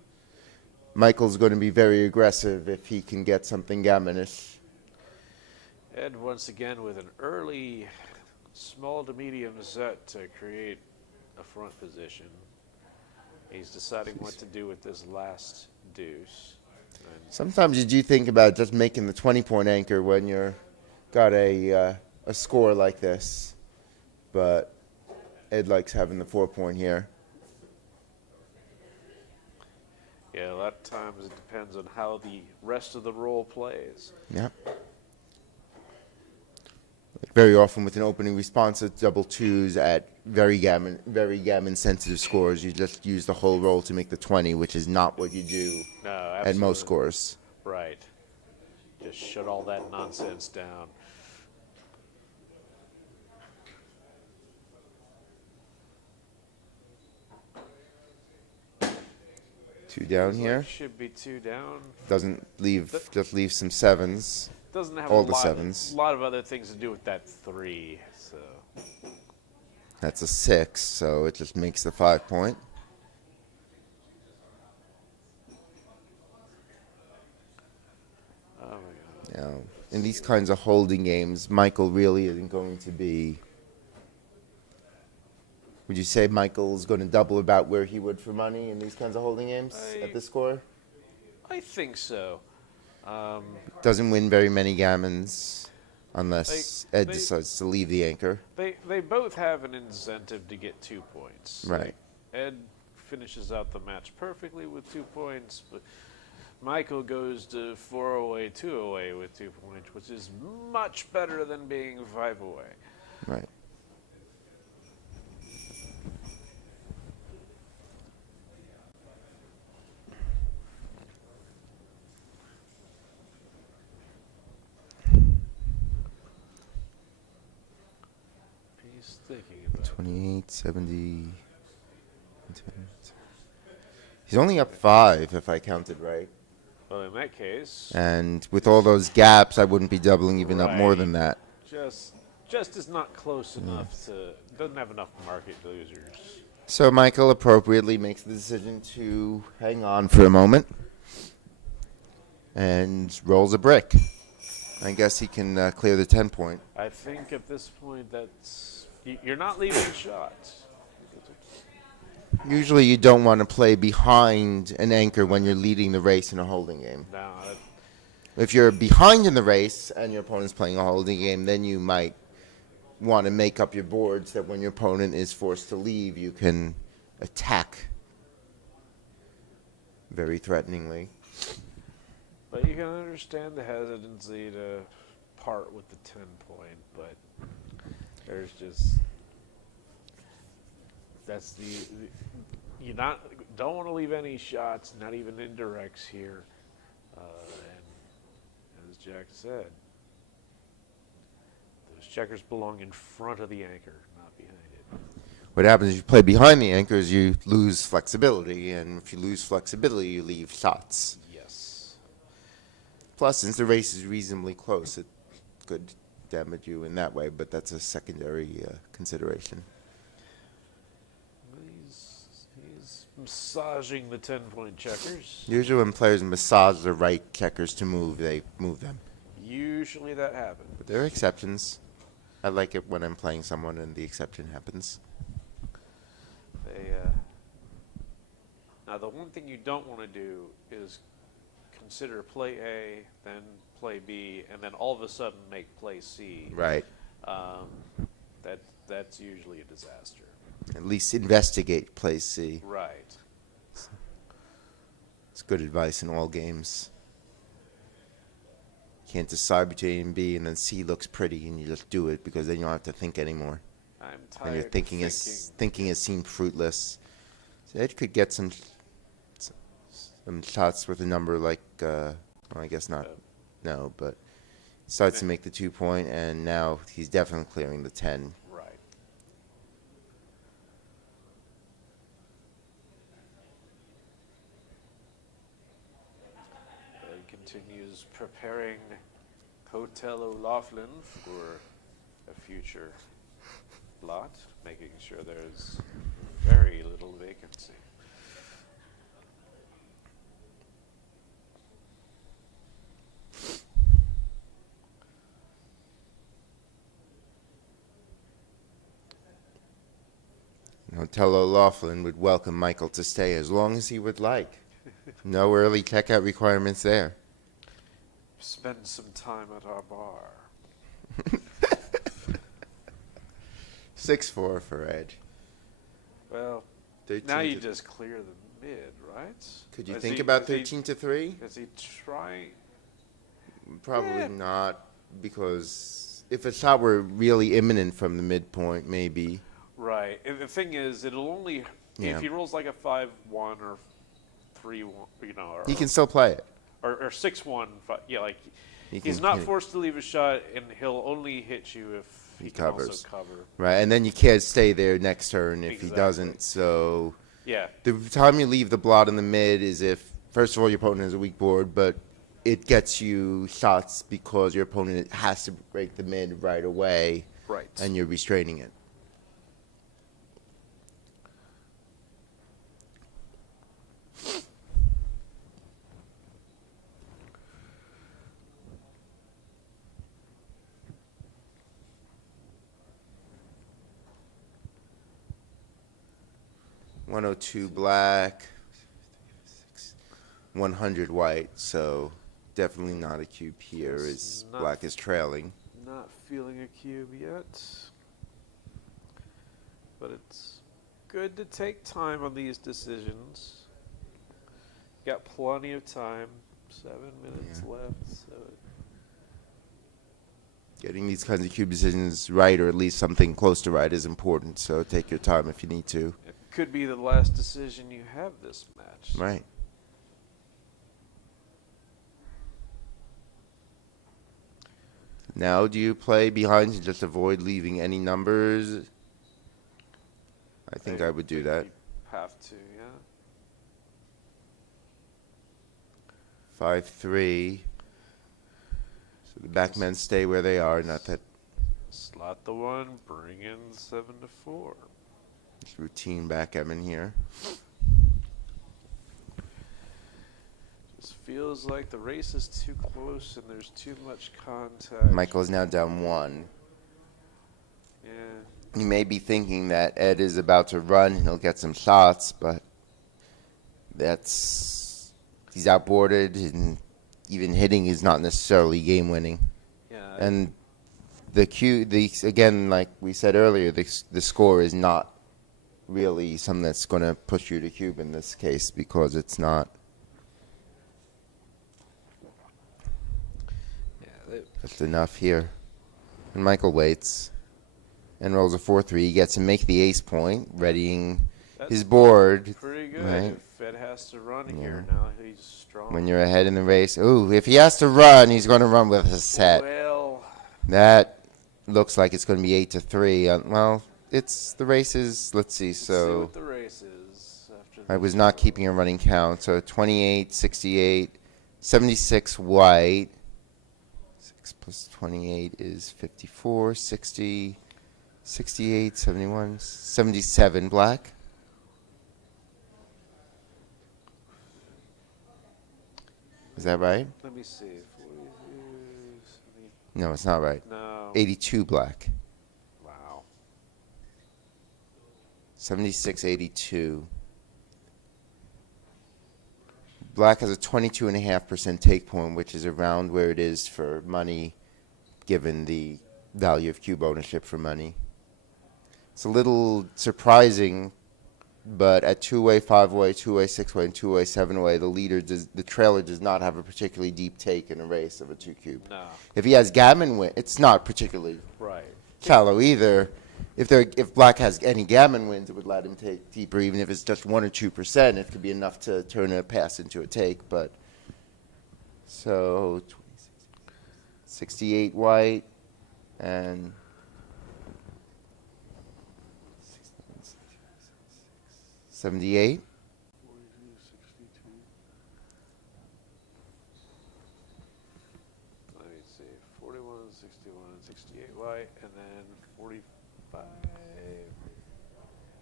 Michael's going to be very aggressive if he can get something gammonish. Ed once again with an early small to medium set to create a front position. He's deciding what to do with this last deuce. And Sometimes you do think about just making the 20-point anchor when you're got a score like this, but Ed likes having the 4-point here. yeah, a lot of times it depends on how the rest of the roll plays. Yeah. Very often with an opening response at double twos at very gammon sensitive scores, you just use the whole roll to make the 20, which is not what you do No, at absolutely. most scores. Right. Just shut all that nonsense down. Two down Looks here. like should be 2 down. Doesn't leave, just leave some sevens. Doesn't have All a the sevens. lot of other things to do with that 3. So That's a 6, so it just makes the 5-point. oh my god. In these kinds of holding games, Michael really isn't going to be. Would you say Michael's going to double about where he would for money in these kinds of holding games at this score? I think so. Doesn't win very many gammons unless Ed they- decides to leave the anchor. They both have an incentive to get 2 points. Right. Like, Ed finishes out the match perfectly with 2 points, but Michael goes to 4 away, 2 away with 2 points, which is much better than being 5 away. Right. He's thinking about it. 28, 70. He's only up 5 if I counted right. Well, in that case, And with all those gaps, I wouldn't be doubling even up more Right. than that. just is not close enough to, doesn't have enough market losers. So Michael appropriately makes the decision to hang on for a moment and rolls a brick. I guess he can clear the 10-point. I think at this point you're not leaving shots. Usually you don't want to play behind an anchor when you're leading the race in a holding game. Now, If you're behind in the race and your opponent's playing a holding game, then you might want to make up your boards that when your opponent is forced to leave, you can attack very threateningly. but you can understand the hesitancy to part with the 10-point, but there's just that's you don't want to leave any shots, not even indirects here, and as Jack said, those checkers belong in front of the anchor, not behind it. What happens if you play behind the anchor is you lose flexibility, and if you lose flexibility, you leave shots. Yes. Plus, since the race is reasonably close, it could damage you in that way, but that's a secondary consideration. He's massaging the 10-point checkers. Usually when players massage the right checkers to move, they move them. Usually that happens. But there are exceptions. I like it when I'm playing someone and the exception happens. Now, the one thing you don't want to do is consider play A, then play B, and then all of a sudden make play C. Right. That's usually a disaster. At least investigate play C. Right. It's good advice in all games. Can't decide between A and B, and then C looks pretty, and you just do it because then you don't have to think anymore. I'm And your tired thinking of is thinking has seemed fruitless. So it could get some shots with a number like, well, I guess not, no, but starts to make the 2 point, and now he's definitely clearing the 10. Right. Ed continues preparing Hotel O'Laughlin for a future lot, making sure there's very little vacancy. Hotel O'Laughlin would welcome Michael to stay as long as he would like. No early checkout requirements there. Spend some time at our bar. 6-4 for Ed. Well, 13 now you to- just clear the mid, right? Could you Is think he- about is he- 13 to 3? Is he trying? Probably Yeah. not, because if a shot were really imminent from the midpoint, maybe. Right. And the thing is, it'll only Yeah. if he rolls like a 5-1 or 3-1, you know, or, He can still play it. or 6-1. He He's can not hit it. forced to leave a shot, and he'll only hit you if he can covers. also cover. Right, and then you can't stay there next turn if he Exactly. doesn't. So Yeah. the time you leave the blot in the mid is if, first of all, your opponent has a weak board, but it gets you shots because your opponent has to break the mid right away, Right. and you're restraining it. $102 black, 100 white, so definitely not a cube here It's as not- black is trailing. Not feeling a cube yet, but it's good to take time on these decisions. Got plenty of time. 7 minutes Yeah. left. So Getting these kinds of cube decisions right, or at least something close to right, is important, so take your time if you need to. it could be the last decision you have this match. Right. Now, do you play behind to just avoid leaving any numbers? I think I would do that. You have to, yeah. 5-3. So the back men stay where they are, not that Slot the one, bring in 7-4. routine backgammon here. Just feels like the race is too close and there's too much contact. Michael is now down 1. Yeah. You may be thinking that Ed is about to run and he'll get some shots, but he's outboarded, and even hitting is not necessarily game winning. Yeah. And again, like we said earlier, the score is not really something that's going to push you to cube in this case, because it's not. Yeah, Just enough here. And Michael waits and rolls a 4-3. He gets to make the ace point, readying that's his board. pretty good. Right. If Ed has to run Yeah. here now, he's strong. When you're ahead in the race. Ooh, if he has to run, he's going to run with a set. Well, That looks like it's going to be 8-3. Well, it's the races. Let's see. let's see So what the race is after I this. was not keeping a running count. So 28, 68, 76 white. 6 plus 28 is 54, 60, 68, 71, 77 black. Is that right? Let me see. 42, 70 No, it's not right. No. 82 black. Wow. 76, 82. Black has a 22.5% take point, which is around where it is for money, given the value of cube ownership for money. It's a little surprising, but at two-way, five-way, two-way, six-way, and two-way, seven-way, the trailer does not have a particularly deep take in a race of a two cube. No. If he has gammon win, it's not particularly Right. shallow either, if black has any gammon wins, it would let him take deeper, even if it's just 1 or 2%. It could be enough to turn a pass into a take. But so 68 white and 78. 42, 62. Let me see. 41, 61, 68 white, and then 45,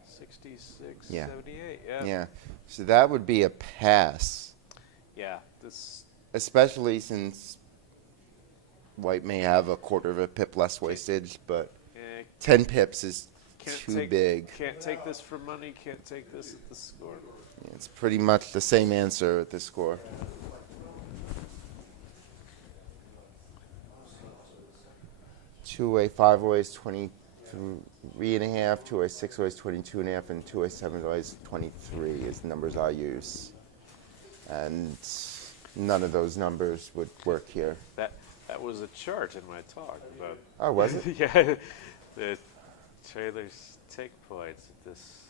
66, Yeah. 78. Yeah. Yeah. So that would be a pass, Yeah. This. especially since white may have a quarter of a pip less wastage, but Eh, 10 pips is can't too take, big. Can't take this for money. Can't take this at the score. It's pretty much the same answer at this score. Two-way, five-way is 23 and a half. Two-way, six-way is 22 and a half, and two-way, seven-way is 23 is the numbers I use. And none of those numbers would work here. That was a chart in my talk about. Oh, was it? Yeah, the trailers take points at this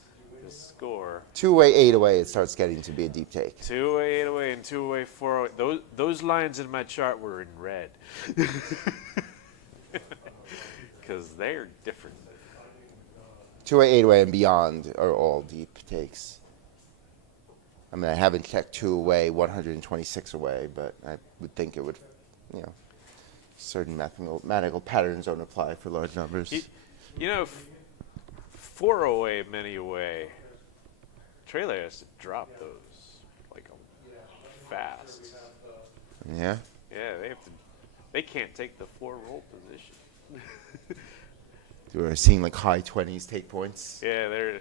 score. Two-way, eight-away, it starts getting to be a deep take. 2-way, 8-away, and 2-way, 4-away. Those lines in my chart were in red. Because they're different. Two-way, eight-away, and beyond are all deep takes. I mean, I haven't checked two-away, 126 away, but I would think it would, certain mathematical patterns don't apply for large numbers. You know, 4-away, many away. Trailer has to drop those like fast. Yeah? Yeah, they can't take the 4-roll position. We're seeing like high 20s take points, Yeah, they're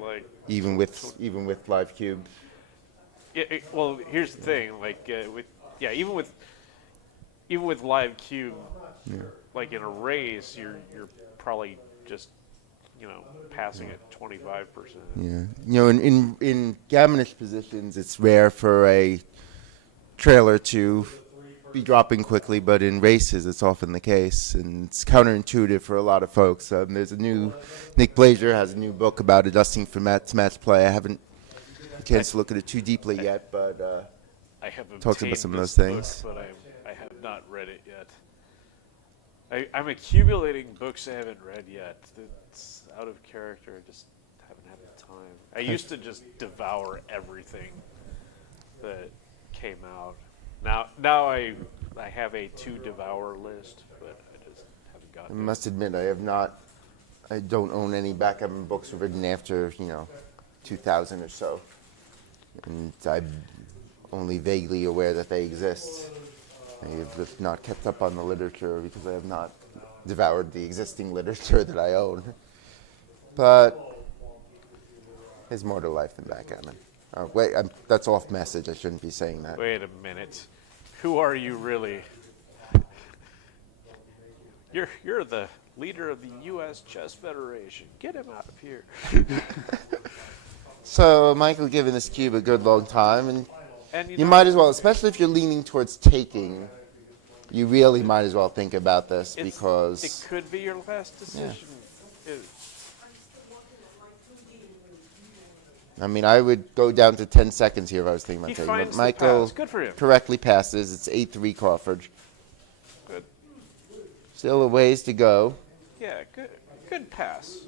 like. even with live cube. Yeah, well, here's the thing. Like even with live cube, like in a race, you're probably just passing at 25%. Yeah. In gammonish positions, it's rare for a trailer to be dropping quickly, but in races, it's often the case, and it's counterintuitive for a lot of folks. There's Nick Blazier has a new book about adjusting for match play. I haven't had a chance to look at it too deeply yet, but I have talks about obtained some of this those things. book, but I have not read it yet. I'm accumulating books I haven't read yet. It's out of character. I just haven't had the time. I used to just devour everything that came out. Now I have a to devour list, but I just haven't I gotten it. must admit, I don't own any backgammon books written after 2000 or so, and I'm only vaguely aware that they exist. I have just not kept up on the literature because I have not devoured the existing literature that I own. But there's more to life than backgammon. Oh, wait, that's off message. I shouldn't be saying that. Wait a minute. Who are you really? You're the leader of the U.S. Chess Federation. Get him out of here. So Michael giving this cube a good long time, and And you might as well, especially if you're leaning towards taking, you really might as well think about this because it could be your last decision. I mean, I would go down to 10 seconds here if I was thinking about He taking. finds But the Michael pass. Good for him. correctly passes. It's 8-3 Crawford. Good. Still a ways to go. Yeah, good pass.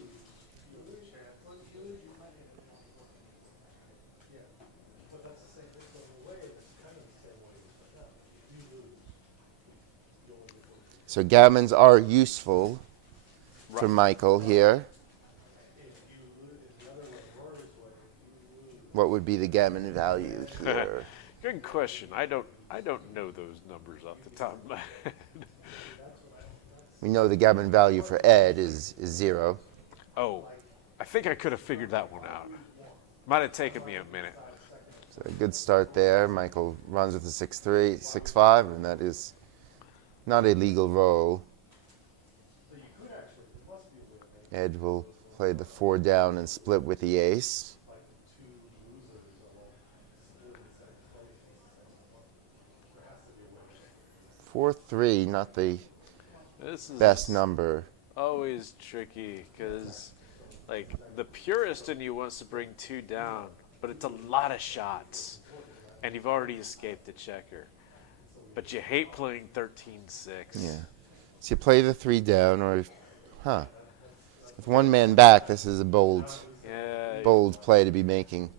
So gammons are useful for Right. Michael here. What would be the gammon value here? Good question. I don't know those numbers off the top of my head. We know the gammon value for Ed is 0. Oh, I think I could have figured that one out. Might have taken me a minute. So a good start there. Michael runs with a 6-3, 6-5, and that is not a legal roll. Ed will play the 4 down and split with the ace. 4-3, not the This is best number always tricky because, like, the purist in you wants to bring 2 down, but it's a lot of shots, and you've already escaped the checker. But you hate playing 13-6. Yeah. So you play the 3 down, or with one man back, this is a bold Yeah, play to be making.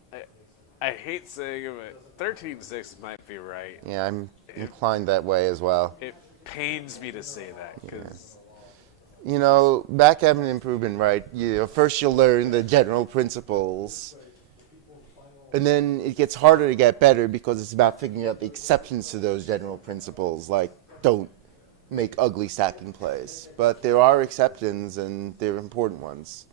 I hate saying it, but 13-6 might be right. Yeah, I'm inclined that way as well. It pains me to say that because You know, backgammon improvement, right? First you'll learn the general principles, and then it gets harder to get better because it's about figuring out the exceptions to those general principles, like don't make ugly stacking plays. But there are exceptions, and they're important ones.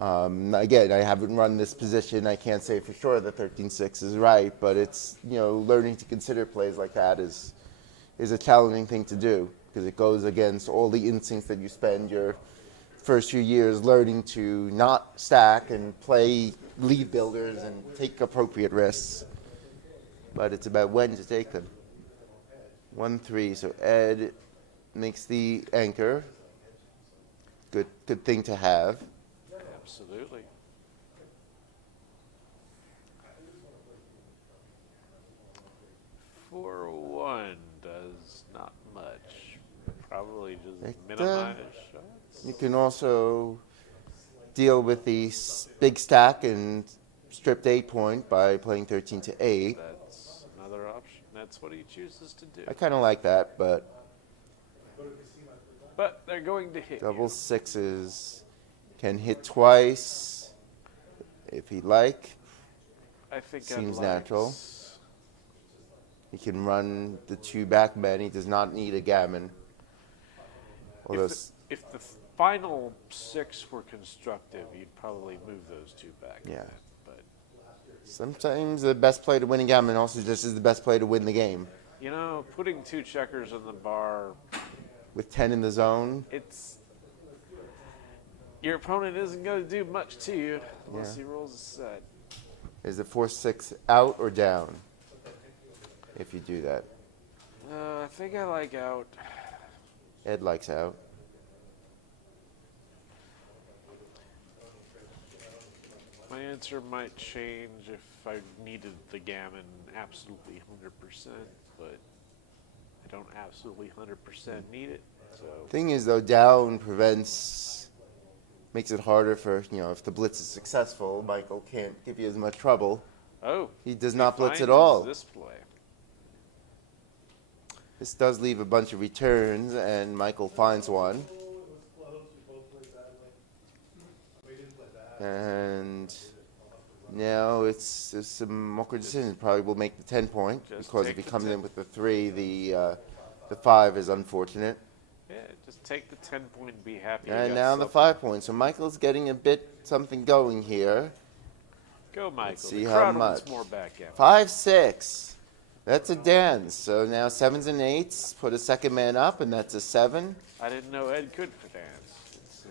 Again, I haven't run this position. I can't say for sure that 13-6 is right, but it's, learning to consider plays like that is a challenging thing to do because it goes against all the instincts that you spend your first few years learning to not stack and play lead builders and take appropriate risks. But it's about when to take them. 1-3, so Ed makes the anchor. Good thing to have. absolutely. For 1 does not much. Probably just It, minimize shots. You can also deal with the big stack and stripped 8-point by playing 13-8. That's another option. That's what he chooses to do. I kind of like that, but But they're going to hit double you. sixes can hit twice if he'd like. I think Seems Ed natural. likes- He can run the 2 back men. He does not need a gammon. Although, If the final 6 were constructive, you'd probably move those 2 back. Yeah. But sometimes the best play to win a gammon also just is the best play to win the game. putting 2 checkers on the bar, With 10 in the zone, it's your opponent isn't going to do much to you unless Yeah. he rolls a set. is the 4-6 out or down? If you do that. I think I like out. Ed likes out. My answer might change if I needed the gammon absolutely 100%, but I don't absolutely 100% need it. So Thing is, though, down makes it harder for, if the blitz is successful, Michael can't give you as much trouble. He does not blitz at finds all. This play. This does leave a bunch of returns, and Michael finds one. It was close. We both played badly. We didn't play bad. And now it's just some awkward decisions. Probably will make the 10-point Just because take if he the comes 10. in with the 3, the 5 is unfortunate. Yeah, just take the 10-point and be happy. you And got now the something. 5 points. So Michael's getting a bit something going here. Go, Michael. see the how crowd wants much. more backgammon. 5-6. That's a dance. So now 7s and 8s. Put a second man up, and that's a 7. I didn't know Ed could dance. It's,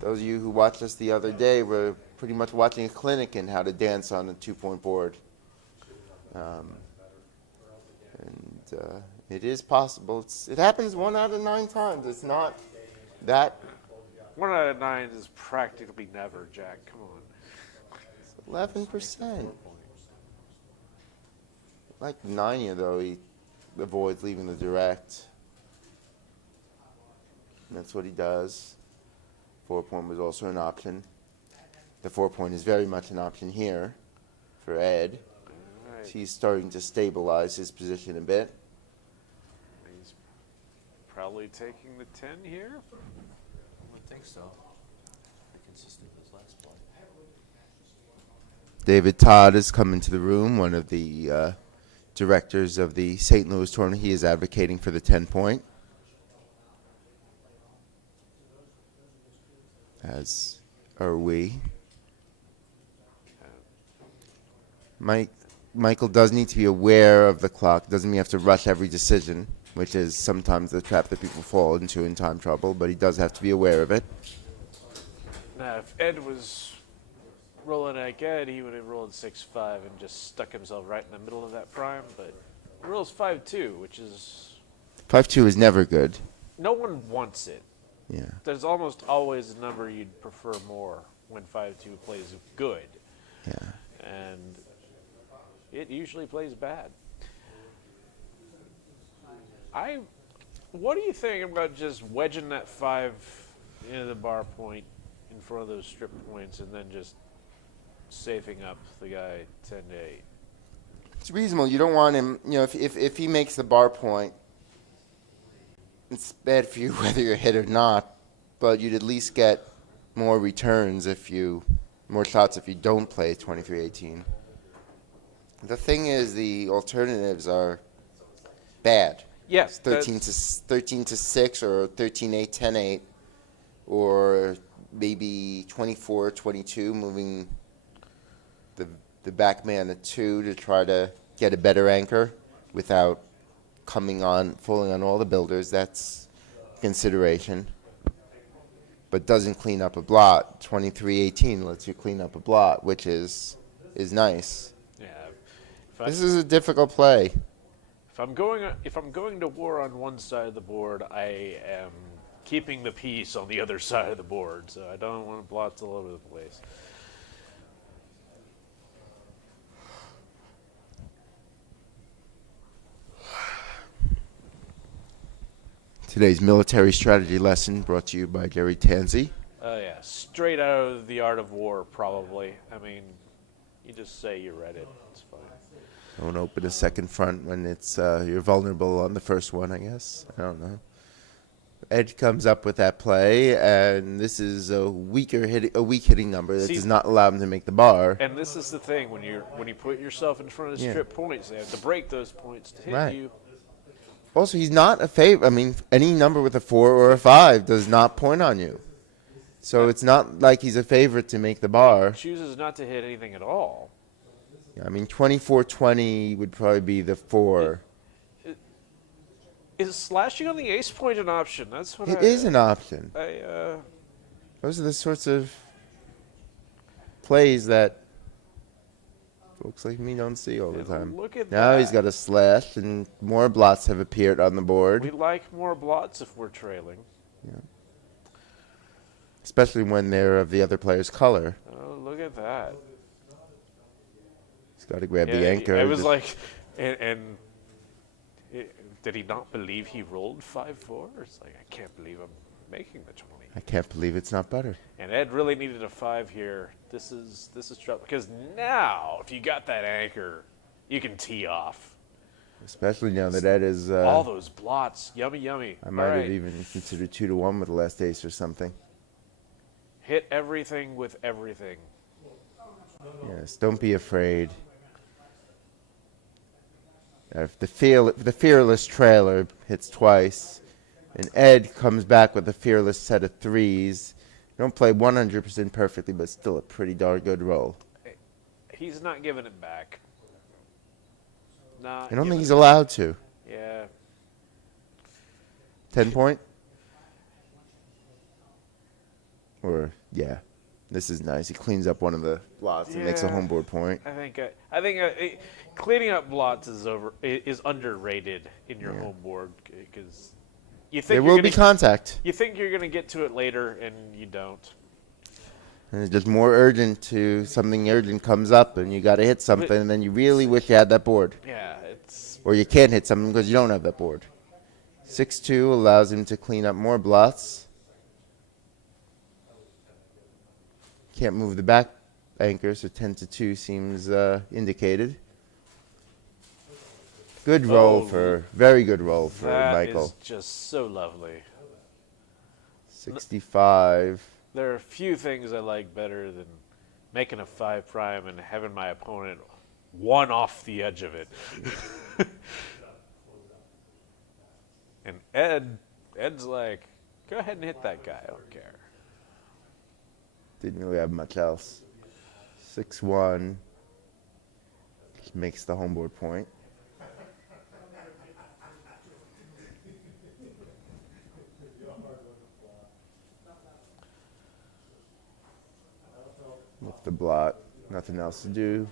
Those of you who watched us the other day were pretty much watching a clinic in how to dance on a 2-point board. It is possible. It happens 1 out of 9 times. It's not that 1 out of 9 is practically never, Jack. Come on. 11%. Like Nanya, though, he avoids leaving the direct. And that's what he does. 4-point was also an option. The 4-point is very much an option here for Ed. All right. He's starting to stabilize his position a bit. He's probably taking the 10 here. I would think so. Pretty consistent with his last play. David Todd has come into the room, one of the directors of the St. Louis tournament. He is advocating for the 10-point. As are we. Michael does need to be aware of the clock. Doesn't mean you have to rush every decision, which is sometimes the trap that people fall into in time trouble, but he does have to be aware of it. Now, if Ed was rolling like Ed, he would have rolled 6-5 and just stuck himself right in the middle of that prime, but he rolls 5-2, which is 5-2 is never good. No one wants it. Yeah. There's almost always a number you'd prefer more when 5-2 plays good, Yeah. and it usually plays bad. What do you think about just wedging that 5 into the bar point in front of those strip points and then just safing up the guy 10-8? It's reasonable. You don't want him, if he makes the bar point, it's bad for you whether you're hit or not, but you'd at least get more returns more shots if you don't play 23-18. The thing is, the alternatives are bad. Yes, 13 to 6 or 13-8, 10-8, or maybe 24-22, moving the back man to 2 to try to get a better anchor without falling on all the builders. That's consideration. But doesn't clean up a blot. 23-18 lets you clean up a blot, which is nice. Yeah. This is a difficult play. If I'm going to war on one side of the board, I am keeping the peace on the other side of the board, so I don't want blots all over the place. Today's military strategy lesson brought to you by Gary Tanzi. Oh yeah, straight out of The Art of War, probably. I mean, you just say you read it. It's fine. Don't open a second front when it's you're vulnerable on the first one, I guess. I don't know. Ed comes up with that play, and this is a weak hitting number that does not allow him to make the bar. And this is the thing, when you put yourself in front of strip points, they have to break those points to hit you. Also, he's not a favorite. I mean, any number with a 4 or a 5 does not point on you. So it's not like he's a favorite to make the bar. He chooses not to hit anything at all. I mean, 24-20 would probably be the 4. Is slashing on the ace point an option? That's what It is an option. Those are the sorts of plays that folks like me don't see all the time. Look at now that. He's got a slash, and more blots have appeared on the board. We like more blots if we're trailing. Yeah. Especially when they're of the other player's color. Oh, look at that. He's got to grab the anchor. I was like, did he not believe he rolled 5-4? It's like, I can't believe I'm making the 20. I can't believe it's not better. And Ed really needed a 5 here. This is trouble, because now if you got that anchor, you can tee off. Especially now that Ed is all those blots, yummy, yummy. I might have even considered 2-1 with the last ace or something. Hit everything with everything. Yes, don't be afraid. If the fearless trailer hits twice, and Ed comes back with a fearless set of 3s, you don't play 100% perfectly, but still a pretty darn good roll. He's not giving it back. I don't think he's allowed to. Yeah. 10 point? Or, yeah. This is nice. He cleans up one of the blots and makes a homeboard point. I think cleaning up blots is underrated in your home board, because you think there will be contact. You think you're going to get to it later, and you don't. And it's just more urgent something urgent comes up, and you got to hit something, and then you really wish you had that board. Yeah, it's. Or you can't hit something because you don't have that board. 6-2 allows him to clean up more blots. Can't move the back anchor, so 10-2 seems indicated. Very good roll for Michael. That is just so lovely. 65. There are few things I like better than making a 5 prime and having my opponent one off the edge of it. And Ed's like, go ahead and hit that guy. I don't care. Didn't really have much else. 6-1. Makes the homeboard point. With the blot. Nothing else to do.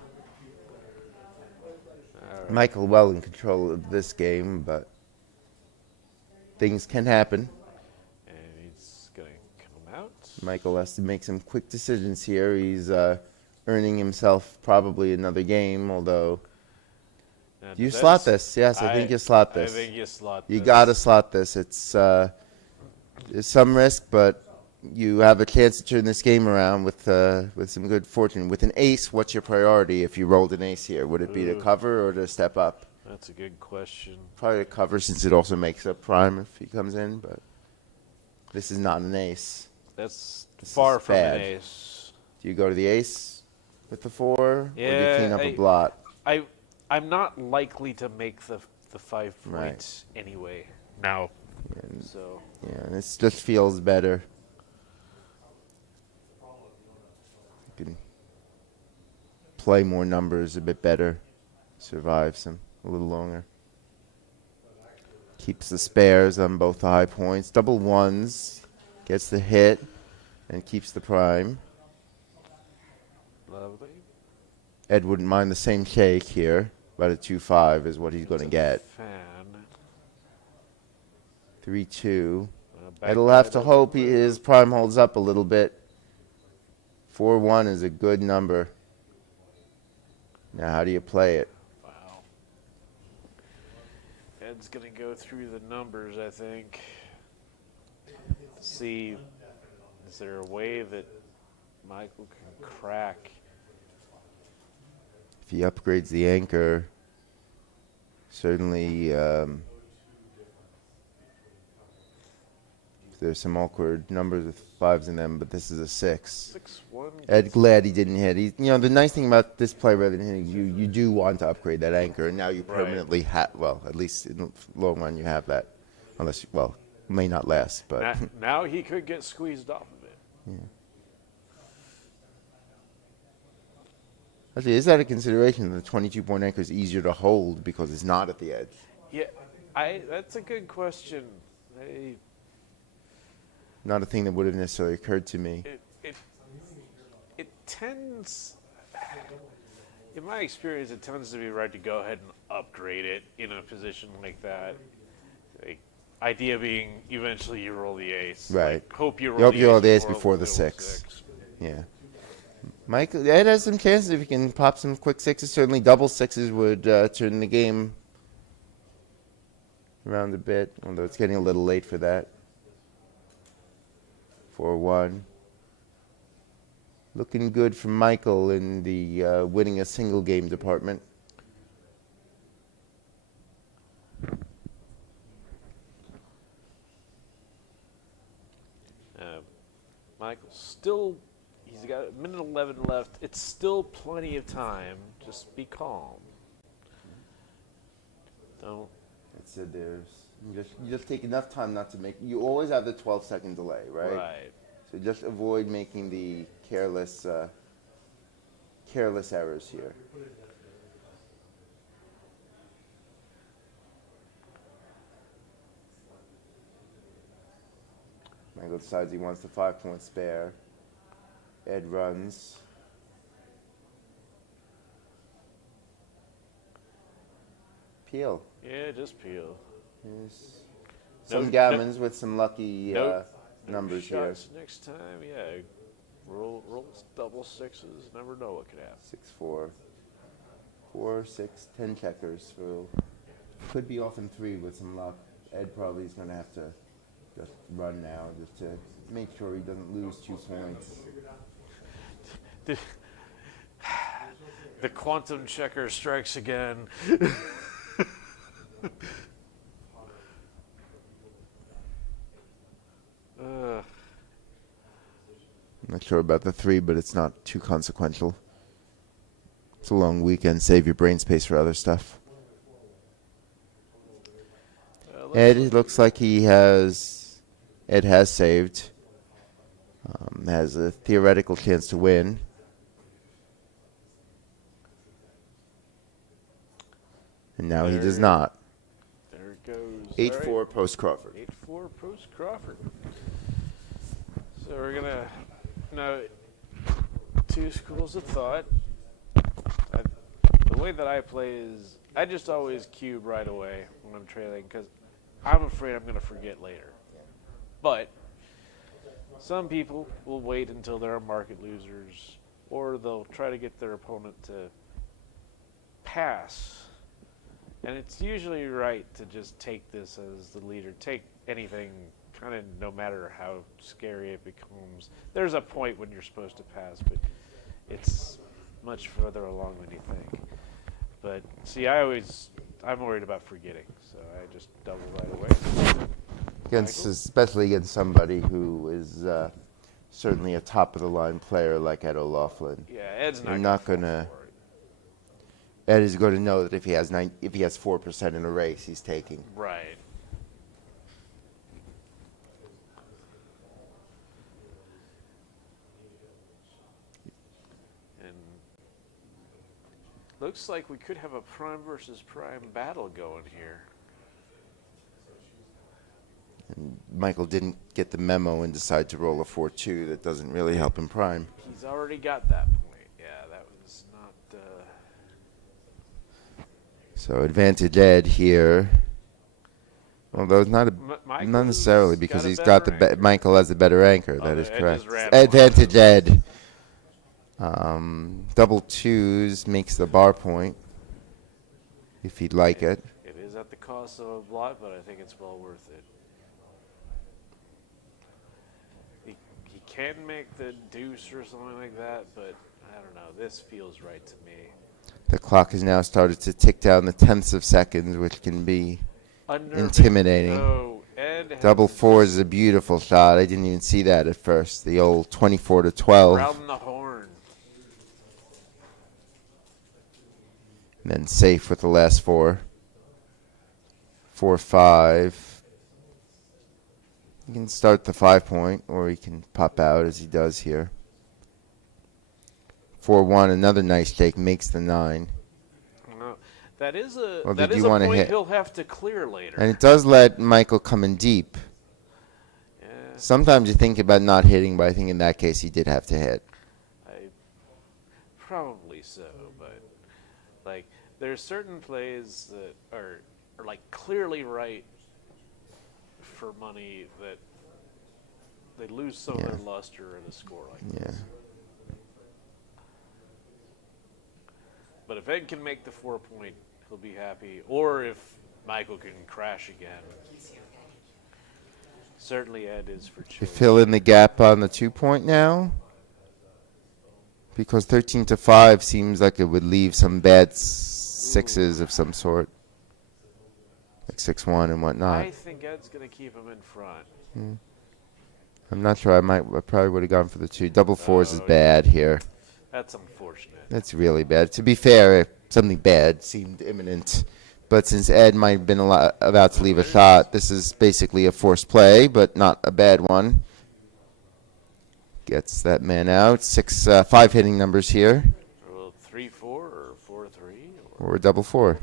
Michael well in control of this game, but things can happen. And he's going to come out. Michael has to make some quick decisions here. He's earning himself probably another game, although... Now, Do you does slot that- this? Yes, I think you slot this. I think you slot You this. got to slot this. It's there's some risk, but you have a chance to turn this game around with some good fortune. With an ace, what's your priority if you rolled an ace here? Would it be to Ooh. cover or to step up? That's a good question. Probably to cover, since it also makes up prime if he comes in, but this is not an ace. That's This far is from bad. an ace. Do you go to the ace with the 4, or do you Yeah, clean up a blot? I'm not likely to make the 5 Right. points anyway. Now. And, So yeah, this just feels better. You can play more numbers a bit better, survive a little longer. Keeps the spares on both the high points. Double ones, gets the hit, and keeps the prime. lovely. Ed wouldn't mind the same shake here, but a 2-5 is what he's going to It's a get. Fan. 3-2. Back Ed'll guy have to doesn't hope move. his prime holds up a little bit. 4-1 is a good number. Now, how do you play it? Wow. Ed's gonna go through the numbers, I think. See, is there a way that Michael can crack? If he upgrades the anchor, certainly there's some awkward numbers with 5s in them, but this is a 6. 6-1. Ed glad he didn't hit. The nice thing about this play rather than hitting, you do want to upgrade that anchor, and now you Right. permanently have, well, at least in the long run you have that. Unless, well, may not last, but Now he could get squeezed off of it. actually, is that a consideration? The 22-point anchor is easier to hold because it's not at the edge. Yeah, that's a good question. Not a thing that would have necessarily occurred to me. It tends, in my experience, it tends to be right to go ahead and upgrade it in a position like that. Like, idea being, eventually you roll the ace. Right. Like, hope you roll You hope the you roll ace the ace before the 6. Yeah. Ed has some chances if he can pop some quick 6s. Certainly double 6s would turn the game around a bit, although it's getting a little late for that. 4-1. Looking good for Michael in the winning a single game department. Michael still, he's got a minute 11 left. It's still plenty of time. Just be calm. Don't. It's you just take enough time not to make. You always have the 12-second delay, right? Right. So just avoid making the careless errors here. Michael decides he wants the 5-point spare. Ed runs. Peel. Yeah, just peel. Yes. No- Some gammons with some lucky No numbers here. shots next time, yeah. Roll double 6s. Never know what could happen. 6-4. 4, 6, 10 checkers. So could be off in 3 with some luck. Ed probably is going to have to just run now just to make sure he doesn't lose 2 points. The quantum checker strikes again. I'm not sure about the 3, but it's not too consequential. It's a long weekend. Save your brain space for other stuff. Ed looks like Ed has saved. Has a theoretical chance to win. And now he does not. There it goes. 8-4 post Crawford. 8-4 post Crawford. So we're gonna now 2 schools of thought. The way that I play is I just always cube right away when I'm trailing because I'm afraid I'm going to forget later. But some people will wait until they're market losers, or they'll try to get their opponent to pass. And it's usually right to just take this as the leader. Take anything, kind of no matter how scary it becomes. There's a point when you're supposed to pass, but it's much further along than you think. But see, I'm worried about forgetting, so I just double right away. Especially against somebody who is certainly a top of the line player like Ed O'Loughlin. Yeah, Ed's You're not not going gonna. to. Ed is going to know that if he has 4% in a race, he's taking. Right. And looks like we could have a prime versus prime battle going here. And Michael didn't get the memo and decide to roll a 4-2. That doesn't really help him prime. He's already got that point. Yeah, that was not. So advantage Ed here. Although it's not Michael's not necessarily because got a he's got better anchor. Michael has the better anchor. Oh, That is Ed correct. just ran Advantage Ed. Double twos makes the bar point if he'd like it. It is at the cost of a blot, but I think it's well worth it. He can make the deuce or something like that, but I don't know. This feels right to me. The clock has now started to tick down the tenths of seconds, which can be Unnerving. intimidating. Oh, Ed has Double fours is a beautiful shot. I didn't even see that at first. The old 24-12. round the horn. And then safe with the last four. 4-5. He can start the 5 point, or he can pop out as he does here. 4-1, another nice take, makes the 9. No, that is a Or that did is you a wanna point hit? he'll have to clear later. And it does let Michael come in deep. Yeah, Sometimes you think about not hitting, but I think in that case he did have to hit. probably so, but like there's certain plays that are like clearly right for money that they lose some of Yeah. their luster in a score like Yeah. this. But if Ed can make the 4 point, he'll be happy. Or if Michael can crash again. Certainly Ed is for You choice. fill in the gap on the 2 point now? Because 13-5 seems like it would leave some bad sixes of some sort. Like 6-1 and whatnot. I think Ed's going to keep him in front. I'm not sure. I probably would have gone for the 2. Double fours is Oh, bad here. That's unfortunate. That's really bad. To be fair, if something bad seemed imminent. But since Ed might have been about to leave a shot, this is basically a forced play, but not a bad one. Gets that man out. 5 hitting numbers here. Well, 3-4 or 4-3 Or a double 4.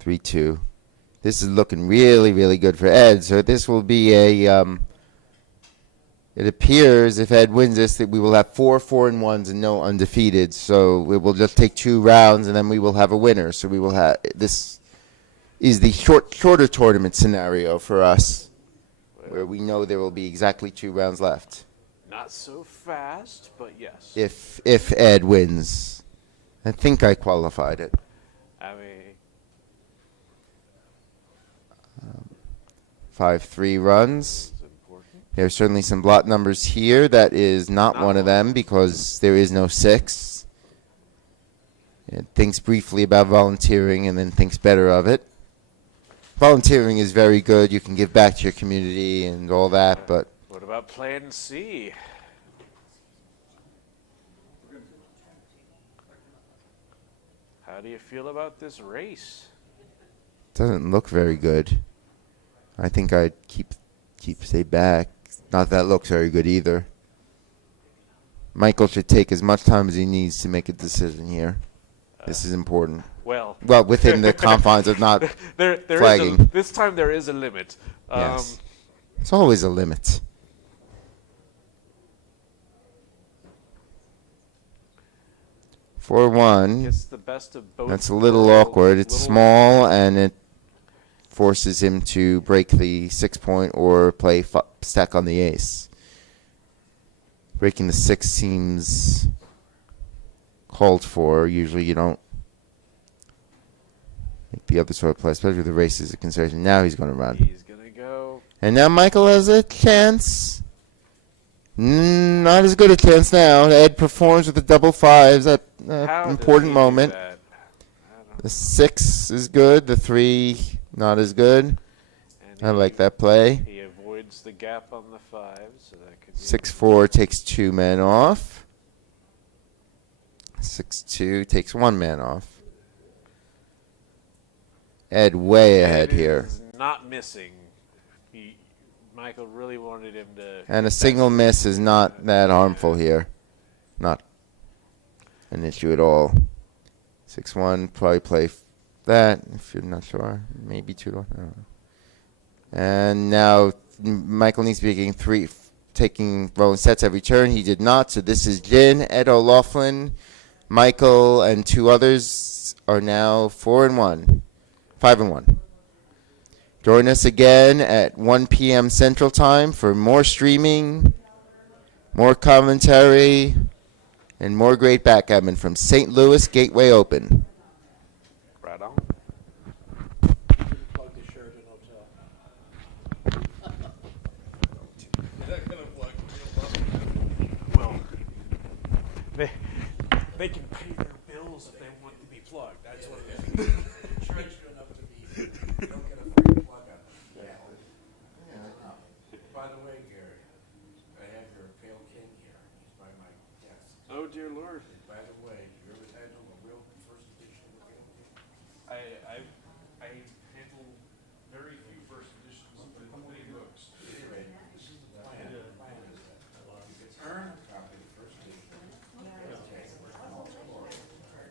3-2. This is looking really, really good for Ed. So this will be a... it appears if Ed wins this that we will have 4 4-1s and no undefeated. So we will just take 2 rounds and then we will have a winner. So we will have... This is the shorter tournament scenario for us, where we know there will be exactly 2 rounds left. Not so fast, but yes. If Ed wins. I think I qualified it. I mean, 5-3 runs. it's important. There are certainly some blot numbers here. That is not one of them because there is no 6. It thinks briefly about volunteering and then thinks better of it. Volunteering is very good. You can give back to your community and all that, but What about plan C? How do you feel about this race? it doesn't look very good. I think I'd stay back. Not that it looks very good either. Michael should take as much time as he needs to make a decision here. This is important. Well, Within the confines of not there flagging. this time there is a limit. Yes. It's always a limit. 4-1. Gets the best of both. That's a little worlds, awkward. It's little- small, and it forces him to break the 6-point or play stack on the ace. Breaking the 6 seems called for. Usually you don't make the other sort of play, especially with the race is a consideration. Now he's going to run. He's gonna go. And now Michael has a chance. Not as good a chance now. Ed performs with the double fives at an How does important he do moment. that? I don't The 6 is good. The 3 not as good. And I like that play. He avoids the gap on the 5, so that could be 6-4 takes 2 men off. 6-2 takes 1 man off. Ed way ahead Ed here. is not missing. Michael really wanted him to. And a single miss is not that harmful here. Not an issue at all. 6-1, probably play that if you're not sure. Maybe 2-1. I don't know. And now Michael needs to be getting taking rolling sets every turn. He did not. So this is Jin, Ed O'Loughlin, Michael, and 2 others are now 4-1, 5-1. Join us again at 1 p.m. Central Time for more streaming, more commentary, and more great backgammon from St. Louis Gateway Open. Right on. Plug the Sheraton Hotel. Well, they can pay their bills if they want to be plugged. That's what it is. Insurance good enough to be, you don't get a free plug on it. By the way, Gary, I have your pale king here. He's by my desk. Oh dear Lord. And by the way, you ever handle a real first edition of pale king? I handle very few first editions of the books. Anyway, this is the plan. The plan is that you can earn a copy of the first edition. Okay.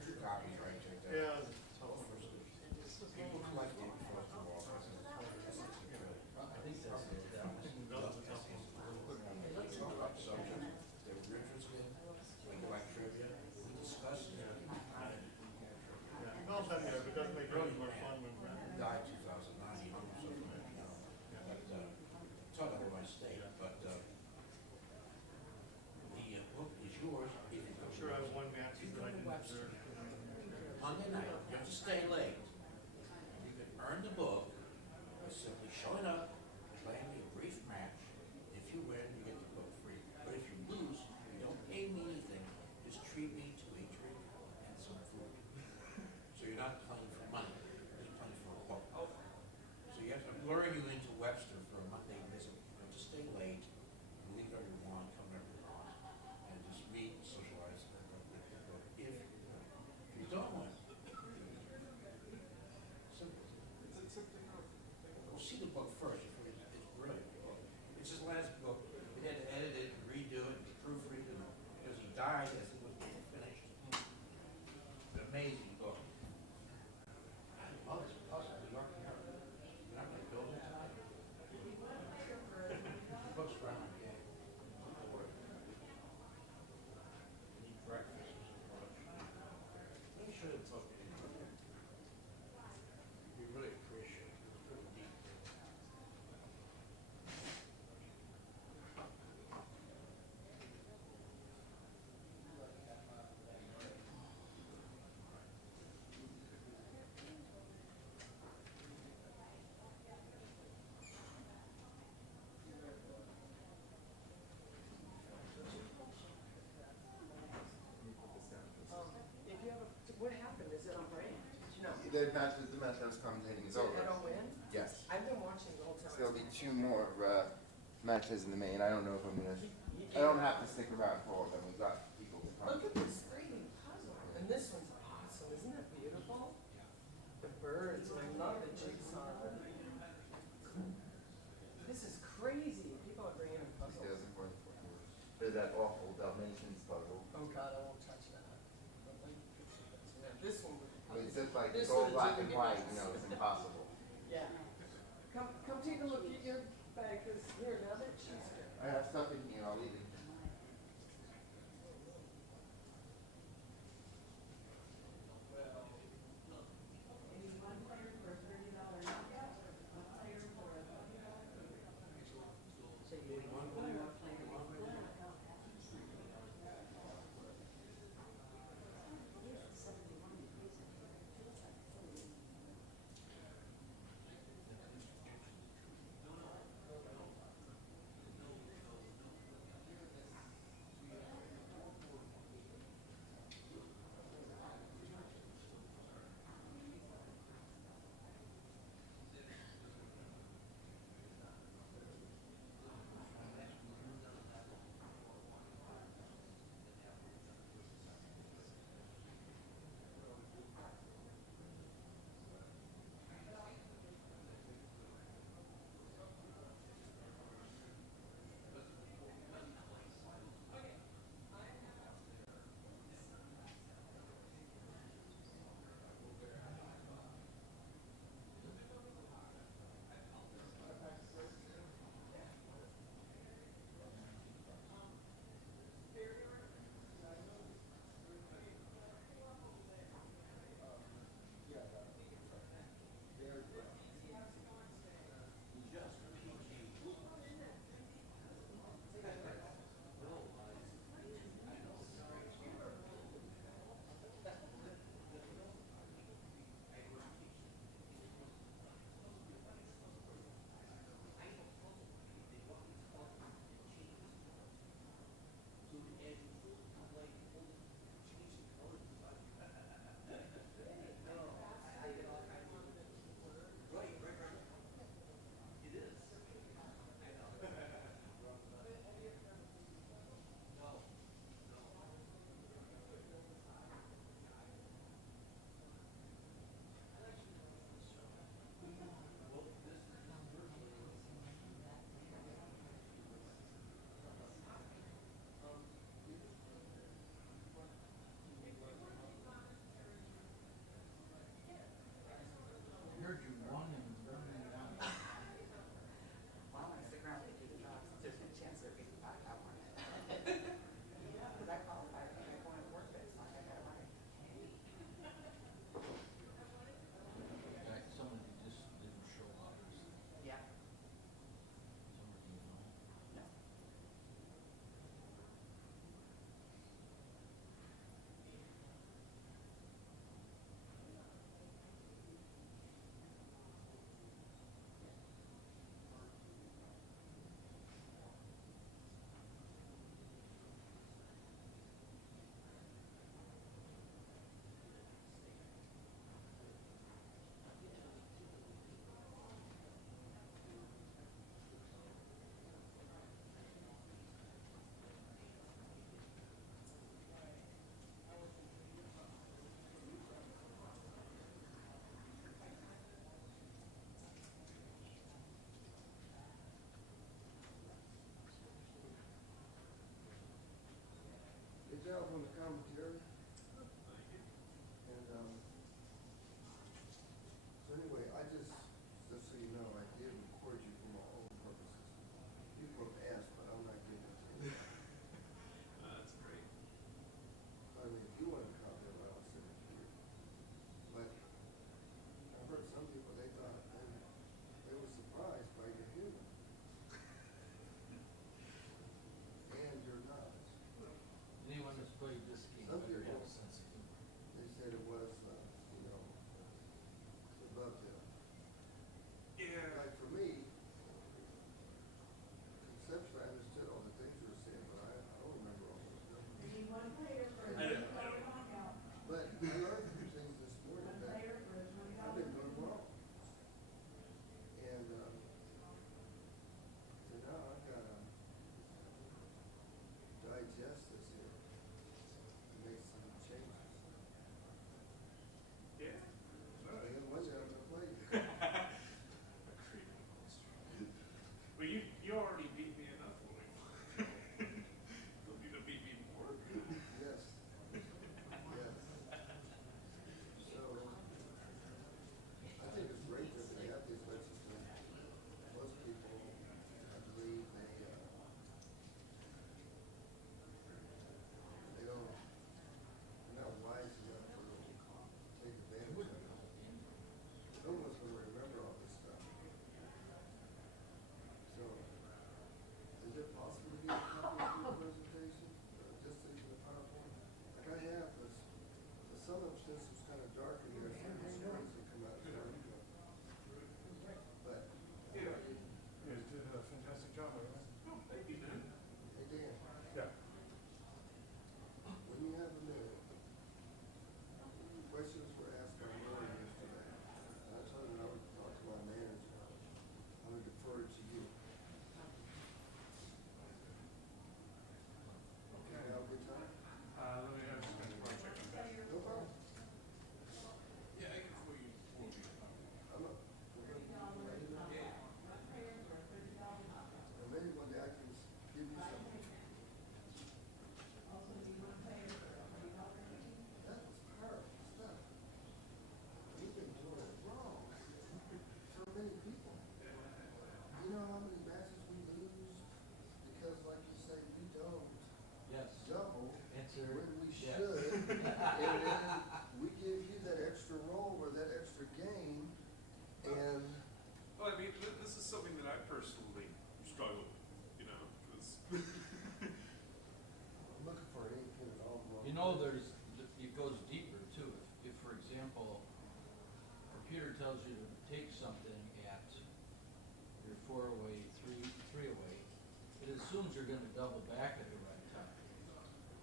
2 copies right there. Yeah. First edition. People collect it first of all. Subject that we're interested in, we collect trivia, we discuss it. Died 2009, he hung himself from it, but, taught over my state, but, the book is yours if you go. Sure, I have one match. If you go to Webster, Monday night, you have to stay late. You can earn the book by simply showing up, playing me a brief match. If you win, you get the book free. But if you lose, you don't pay me anything. Just treat me to a drink and some food. So you're not playing for money. You're just playing for a book. So you have to lure you into Webster for a Monday visit. You have to stay late, leave whenever you want, come whenever you want, and just meet, socialize, and go get the book. If you don't win, simple. Go see the book first. It's brilliant. It's his last book. He had to edit it, and redo it, and proofread it, because he died as it was being finished. An amazing book. Oh, it's puzzle, New York, New York. You're not gonna build it tonight? The book's right on game. Eat breakfast or lunch. Let me show you the book. You really appreciate it. It's pretty deep. If you have a, what happened? Is it on break? No. The match I was commentating is Did over. Edo win? Yes. I've been watching the whole time. There'll be 2 more matches in the main. I don't know if I'm gonna. I don't have to stick around for all of them. We've got people to come. Look at this freaking puzzle. And this one's awesome. Isn't it beautiful? The birds, and I love the jigsaw. This is crazy. People are bringing in puzzles. There's that awful Dalmatians puzzle. Oh God, I won't touch that. Yeah, this one would. It's just like This it's all one is black even and white. good. You know, it's impossible. Yeah. Come take a look at your bag. Cause here, now that she's here. I have stuff in here. I'll leave it. you're gonna double back at the right time.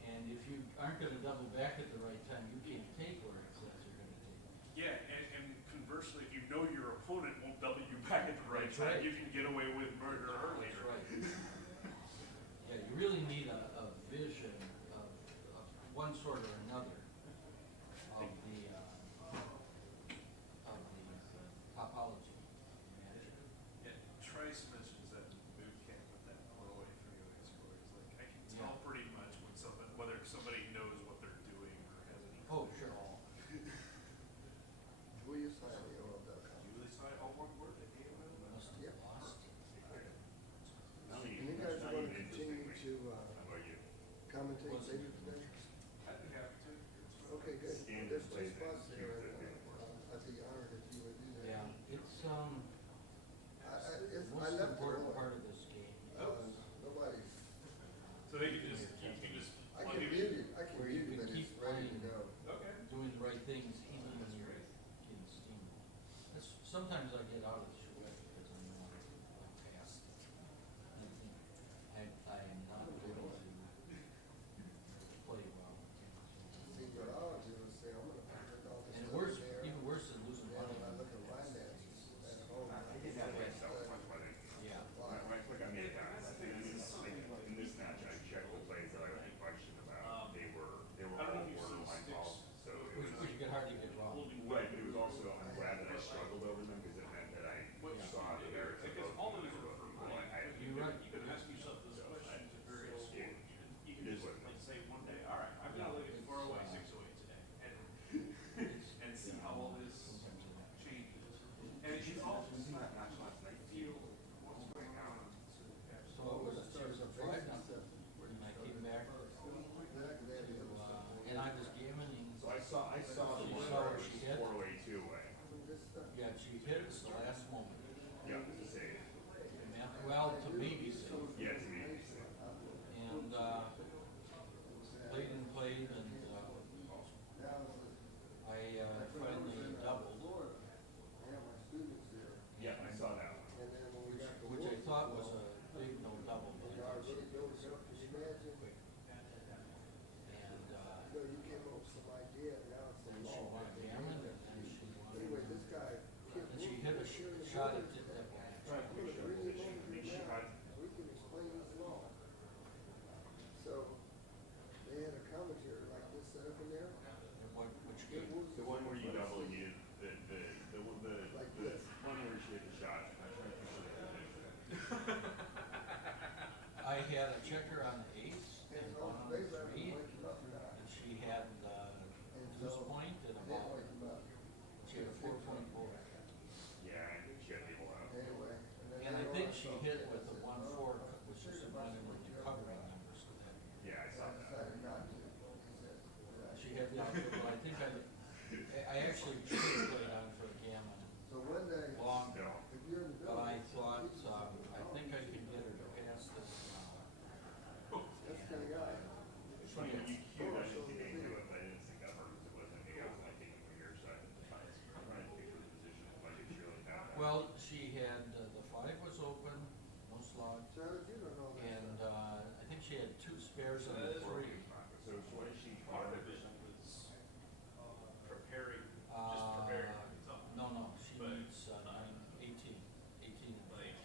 And if you aren't gonna double back at the right time, you can't take where it says you're gonna take. Yeah, and conversely, if you know your opponent won't double you back at the right That's time, right. you can get away with murder earlier. That's right. Yeah, you really need a vision of one sort or another of the topology. Yeah, Trice mentions that in boot camp with that 408 308 score. It's like, I can tell Yeah. pretty much when somebody, whether somebody knows what they're doing or has any. Oh, sure. Julius IAOL.com. Julie Sy, all one word, they gave it. Must have lost. And you guys are going to continue to commentate later today? I'd be happy to. Okay, good. There's two spots there, and I'd be honored if you would do that. Yeah, it's I most left it important on. part of this game. Nobody, So they can just, you can just. I plug can it mute in. it, I can Where you mute it, can but keep it's ready to playing. go. Okay. Doing the right things even when you're getting steam. Sometimes I get out of the charrette because I know I'm past. I am not able to play well. See, what I'll do is say, I'm gonna put all this And stuff worse, in there, even worse than losing and money. when I look at line dances at home. Yeah. Why? In this match, I checked the plays that I was in question about. They were I don't know all if you've seen borderline sticks. calls. So it was Which you can hardly get wrong. right, but it was also I'm glad that I struggled over them because it meant that I saw the merits of Because both. all of these are for money. You're right. You can ask yourself those questions at various Yeah. schools. You can It is just what it like is. say one day, all right, I'm gonna look at 408, 608 today and see how all this changes. And it's all just not feel what's going on. So it was, she was a 5-0, and I came back to, and I was gambling. So I saw the You one saw where where it she was hit? 408 away. Yeah, she hit us the last moment. Yeah, to save. Well, to maybe so. Yeah, to me. And played and played, and I finally doubled, Yeah, I saw that one. which I thought was a big no double, but I thought she was quick. And You came up with some idea, now it's then a she law. won gammon, and then she Anyway, won. this guy. And she hit a shot at it that way. I'm gonna bring him over here now, so we can explain this law. So, they had a commentary like this set up in there. Which It game? was The one where you double, you the one where she hit the shot. I'm trying to picture the position. I had a checker on the ace and And one on on the the base, I was 3, waking up now. and she had deuce point and a I didn't ball. wake him up. She had a 4-point board. Yeah, and she had people out. Anyway. then And I later think on, she hit with a 1-4, which is one of the covering numbers to that. Yeah, I saw I that. decided not to. He said, She had the outfit, but I think I actually should have played on for a gammon so one day, long, No. if you're in the but I building, thought, I think I could get her to pass this. that's the guy. It's funny when you hear that into it, but I didn't think that hurt because it wasn't me. I was like taking from your side. I'm trying to picture the position if I could surely have that. Well, she had, the 5 was open, no slot, So how did you know all that and stuff? I think she had 2 spares on the 3. So what is she? Part of it was preparing, just Uh, preparing to become. No, she But needs 18 and Like,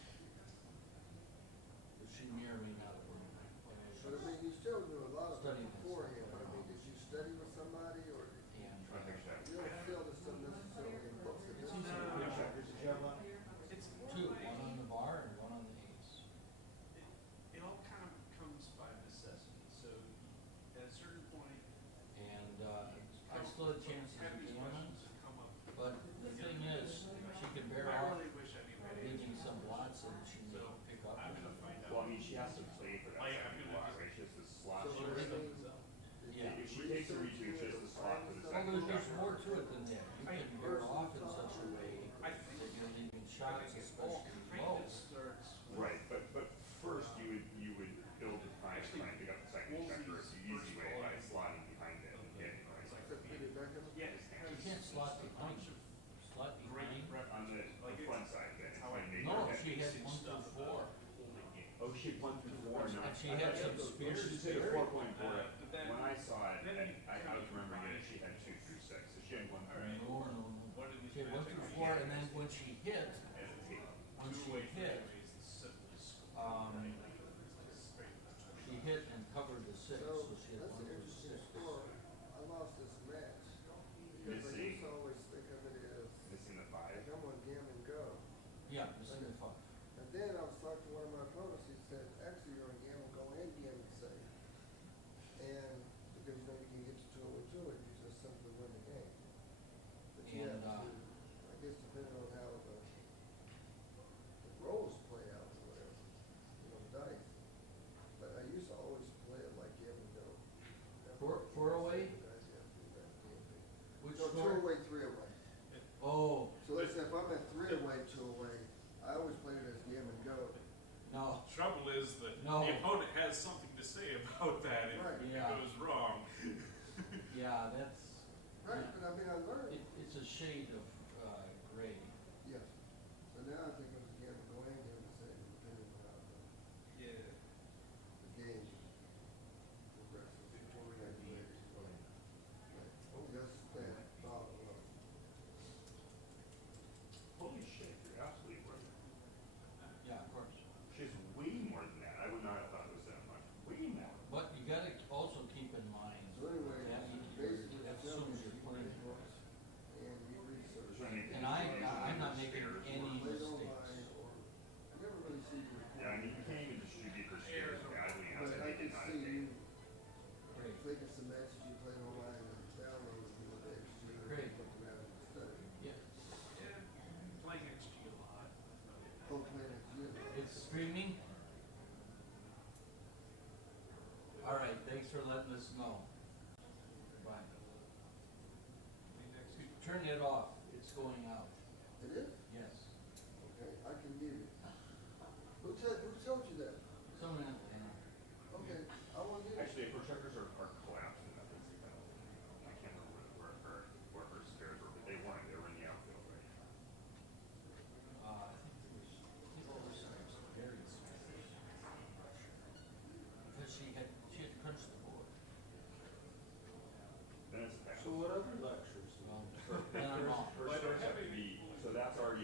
but she may or may not have won. But I mean, you still do a lot of it Studying this. beforehand, but I mean, did you study with somebody, or And Trying to picture that. you don't feel this stuff necessarily in books? it's easy to picture. it's 2, one on the bar and one on the ace. it all kind of comes by necessity. So at a certain point, And I still had chances have of these gammon, questions that come up. but the thing is, she can bear I off really wish I knew how to leaving answer. some lots and she may pick up. I'm gonna find out. Well, I mean, she has to play for that Like, I'm second gonna block, just- right? She has to slot. So She we're has to- saying, Yeah. If she takes a reach, she has to slot for the Well, second there's block. more to it than that. You can bear off in such a way I that think you're leaving I shots, think it all especially kind low. of starts. Right, but first you would build the time to try and pick up the second checker the easy way by slotting behind it and getting right. except put it back in the. Yeah, You can't slot behind. Slot behind. On the front side, then it's how I when they No, get she had basic 1 stuff through 4. Oh, she had 1 through 4, I not she had some spears. She did a 4-point board. but then- When I saw it, then I was remembering it, she had 2 through 6, so she had 1 through 8 No, no, no. What did She had 1 through 4, and then when she hit, as a table. when she hit, she hit and covered the 6, So, so she had that's 1 an through interesting 6. score. I lost this match. Because I Missing. used to always think of it as, Missing the 5. like I'm on gammon go. Yeah, missing the 5. And then I was talking to one of my opponents, he said, actually you're on gammon go and gammon save. And, because you know you can get to 2 and you just simply win the game. But you And, have to, I guess depending on how the rolls play out or whatever, you know, the dice. But I used to always play it like gammon go. Four away? Which No, score? 2 away, 3 away. Oh, So let's say if I'm at 3 away, 2 away, I always play it as gammon go. no. Trouble is that No. the opponent has something to say about that if Right. it Yeah. goes wrong. Yeah, that's, Right, but I mean, I learned. it's a shade of gray. Yes. So now I think it was gammon go and gammon save, depending on how Yeah. the game progresses. Before we got to it. Just that thought alone. Holy shit, you're absolutely right. Yeah, of course. She's way more than that. I would not have thought it was that much. Way more. But you gotta also keep in mind, So anyway, that basically, as the soon as gentleman you're playing. books and you research. And I'm not making any Played mistakes. online or, I never really see you. Yeah, I mean, you can't even distribute her shares badly enough But that I they could did not see take. you Great. taking some matches you played online and downloading them with the XG. and Great. looking at it and studying. Yeah, Yeah. Playing XG a lot. Oh, playing XG. it's streaming. All right, thanks for letting us know. Bye. Turn it off, it's going out. It is? Yes. Okay, I can mute it. Who told you that? Someone, Okay, I want to do it. Actually, if her checkers are collapsing, that was, I can't remember where her spares were, but they weren't. They were in the outfield, right? I think there was, people were saying some very small. Because she had crunched the board. Then it's a pass. So what other lectures? Well, then I'm off. Her spares have to be, so that's our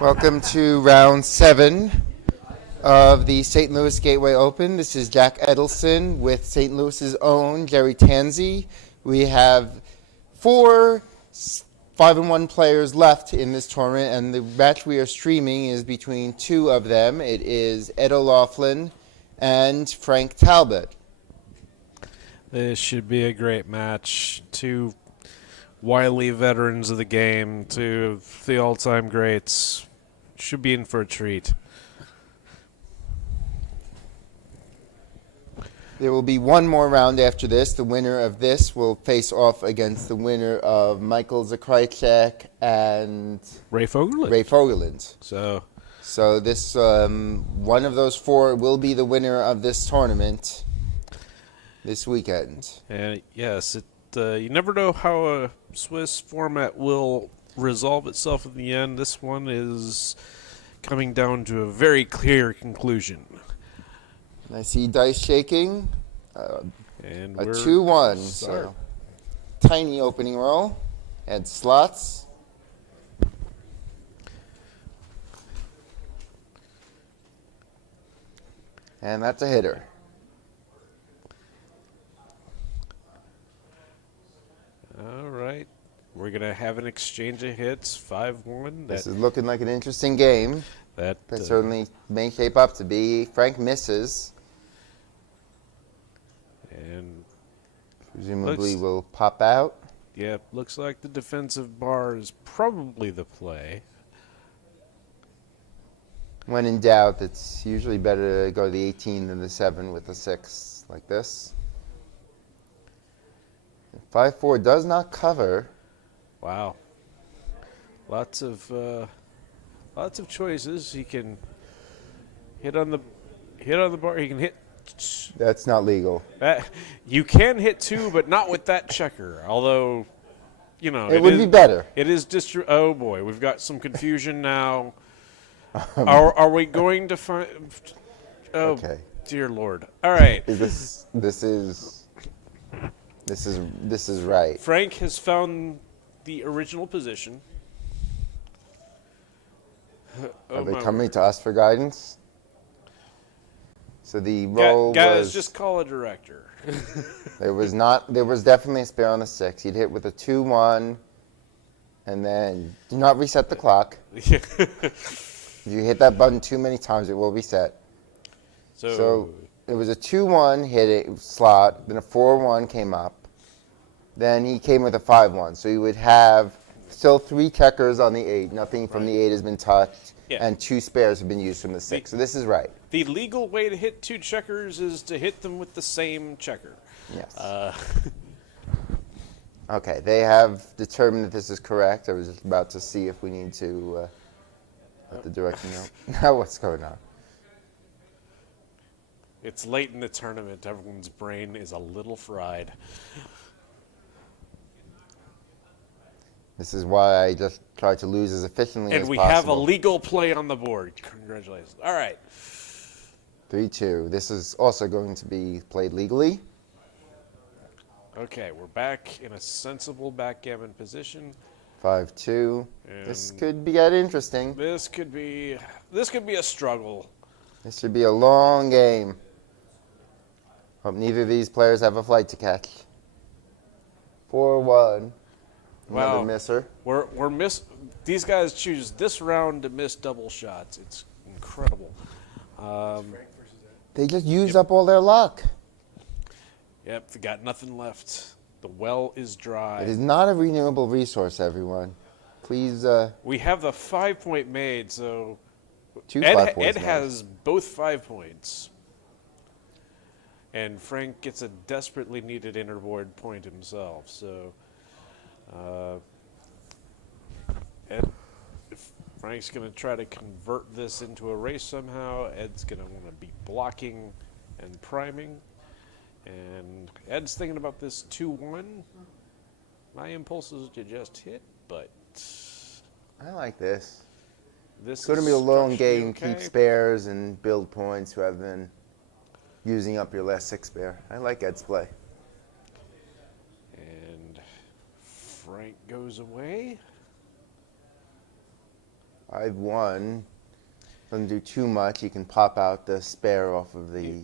Welcome to round 7 of the St. Louis Gateway Open. This is Jack Edelson with St. Louis's own Jerry Tanzi. We have 4 5-1 players left in this tournament, and the match we are streaming is between 2 of them. It is Ed O'Loughlin and Frank Talbot. This should be a great match. Two wily veterans of the game, two of the all-time greats. Should be in for a treat. There will be one more round after this. The winner of this will face off against the winner of Michael Zakrajcek and Ray Fogerland. Ray Fogerland. So this one of those 4 will be the winner of this tournament this weekend. yes, you never know how a Swiss format will resolve itself in the end. This one is coming down to a very clear conclusion. I see dice shaking. And A we're 2-1. start. So tiny opening roll. Add slots. And that's a hitter. All right. We're going to have an exchange of hits, 5-1. This is looking like an interesting game. That Certainly may shape up to be. Frank misses. and Presumably Looks- will pop out. yeah, looks like the defensive bar is probably the play. When in doubt, it's usually better to go to the 18 than the 7 with a 6 like this. 5-4 does not cover. Wow. Lots of choices. He can hit on the bar. He can hit. That's not legal. You can hit 2, but not with that checker. Although, It would be better. It is oh boy, we've got some confusion now. Are we going to find? Oh, Okay. dear Lord! All right. This is right. Frank has found the original position. Are they my coming word. to us for guidance? So the roll Guys, was just call a director. there was definitely a spare on the 6. He'd hit with a 2-1, and then do not reset the clock. If you hit that button too many times, it will reset. So it was a 2-1 hit it slot, then a 4-1 came up. Then he came with a 5-1. So you would have still 3 checkers on the 8. Nothing from the 8 has been touched. Yeah. And 2 spares have been used from the 6. So this is right. The legal way to hit 2 checkers is to hit them with the same checker. Yes. Uh, Okay, they have determined that this is correct. I was just about to see if we need to let the director know. Now what's going on? It's late in the tournament. Everyone's brain is a little fried. This is why I just try to lose as efficiently And as we possible. have a legal play on the board. Congratulations. All right. 3-2. This is also going to be played legally. Okay, we're back in a sensible backgammon position. 5-2. This And- could get interesting. This could be a struggle. This should be a long game. Hope neither of these players have a flight to catch. 4-1. Another Wow. misser. These guys choose this round to miss double shots. It's incredible. They just used up all their luck. Yep, they got nothing left. The well is dry. It is not a renewable resource, everyone. Please, We have the 5-point made, so 2 5 points. Ed now. has both 5 points. And Frank gets a desperately needed interboard point himself. So, Ed, if Frank's going to try to convert this into a race somehow, Ed's going to want to be blocking and priming. And Ed's thinking about this 2-1. My impulse is to just hit, but I like this. this It's going to is be a long structurally game. okay. Keep spares and build points rather than using up your last 6 spare. I like Ed's play. And Frank goes away. 5-1. Doesn't do too much. You can pop out the spare off of the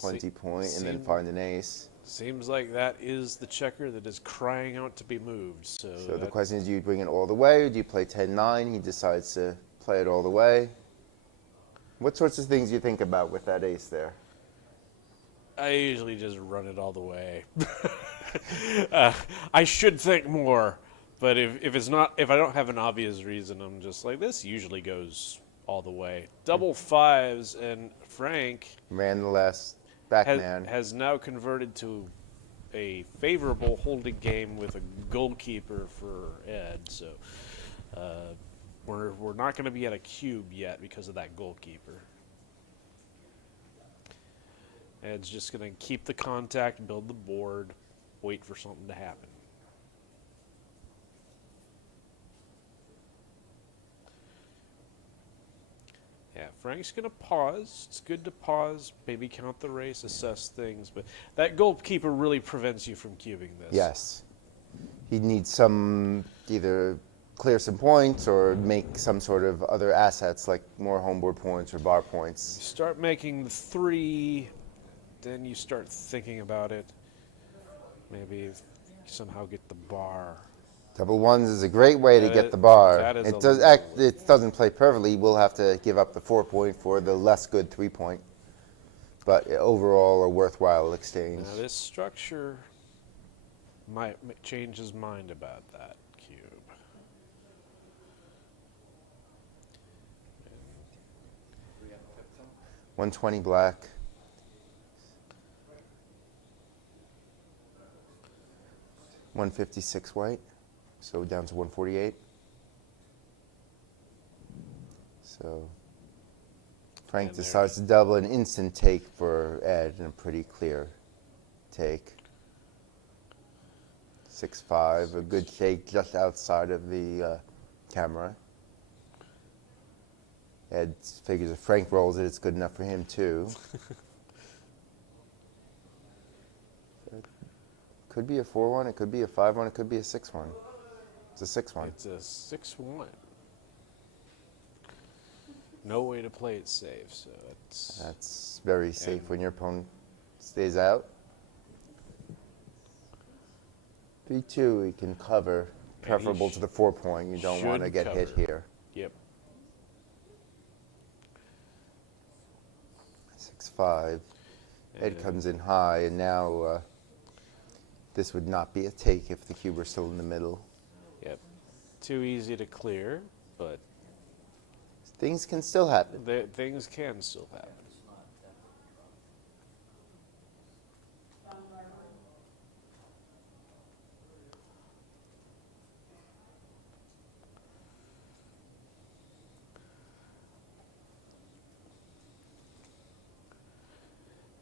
20 point and then find an ace. Seems like that is the checker that is crying out to be moved. So The question is, do you bring it all the way, or do you play 10-9? He decides to play it all the way. What sorts of things do you think about with that ace there? I usually just run it all the way. I should think more, but if it's not, if I don't have an obvious reason, I'm just like, this usually goes all the way. Double fives, and Frank Ran the last backman. has now converted to a favorable holding game with a goalkeeper for Ed. So we're not going to be at a cube yet because of that goalkeeper. Ed's just going to keep the contact, build the board, wait for something to happen. Yeah, Frank's going to pause. It's good to pause, maybe count the race, assess things, but that goalkeeper really prevents you from cubing this. Yes. He needs some, either clear some points or make some sort of other assets like more homeboard points or bar points. Start making the 3, then you start thinking about it. Maybe somehow get the bar. Double ones is a great way to That get is- the bar. that is It a does lovely it doesn't play perfectly. We'll have to give up the 4 point for the less good 3 point. But overall, a worthwhile exchange. Now this structure might change his mind about that cube. 120 black. $156 white, so down to 148. So Frank And there decides to double an instant take for Ed, and a pretty clear take. 6-5, a good shake just outside of the camera. Ed figures if Frank rolls it, it's good enough for him too. Could be a 4-1, it could be a 5-1, it could be a 6-1. It's a 6-1. It's a 6-1. No way to play it safe, so it's That's very safe And- when your opponent stays out. 3-2, he can cover, preferable to the 4 point. You don't want to should get hit cover. here. Yep. 6-5. Ed And- comes in high, and now this would not be a take if the cube were still in the middle. Yep. Too easy to clear, but Things can still happen. things can still happen.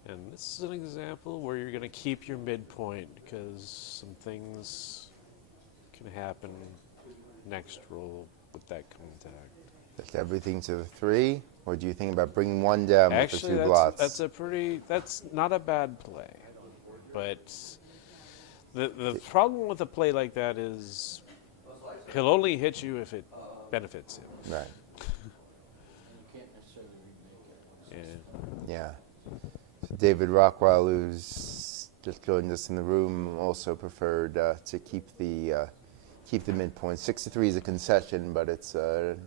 And this is an example where you're going to keep your midpoint because some things can happen next roll with that contact. Just everything to the 3, or do you think about bringing one down Actually, with the 2 blots? that's not a bad play. But the problem with a play like that is he'll only hit you if it benefits him. Right. Yeah. Yeah. So David Rockwell, who's just joined us in the room, also preferred to keep the midpoint. 6-3 is a concession, but it's an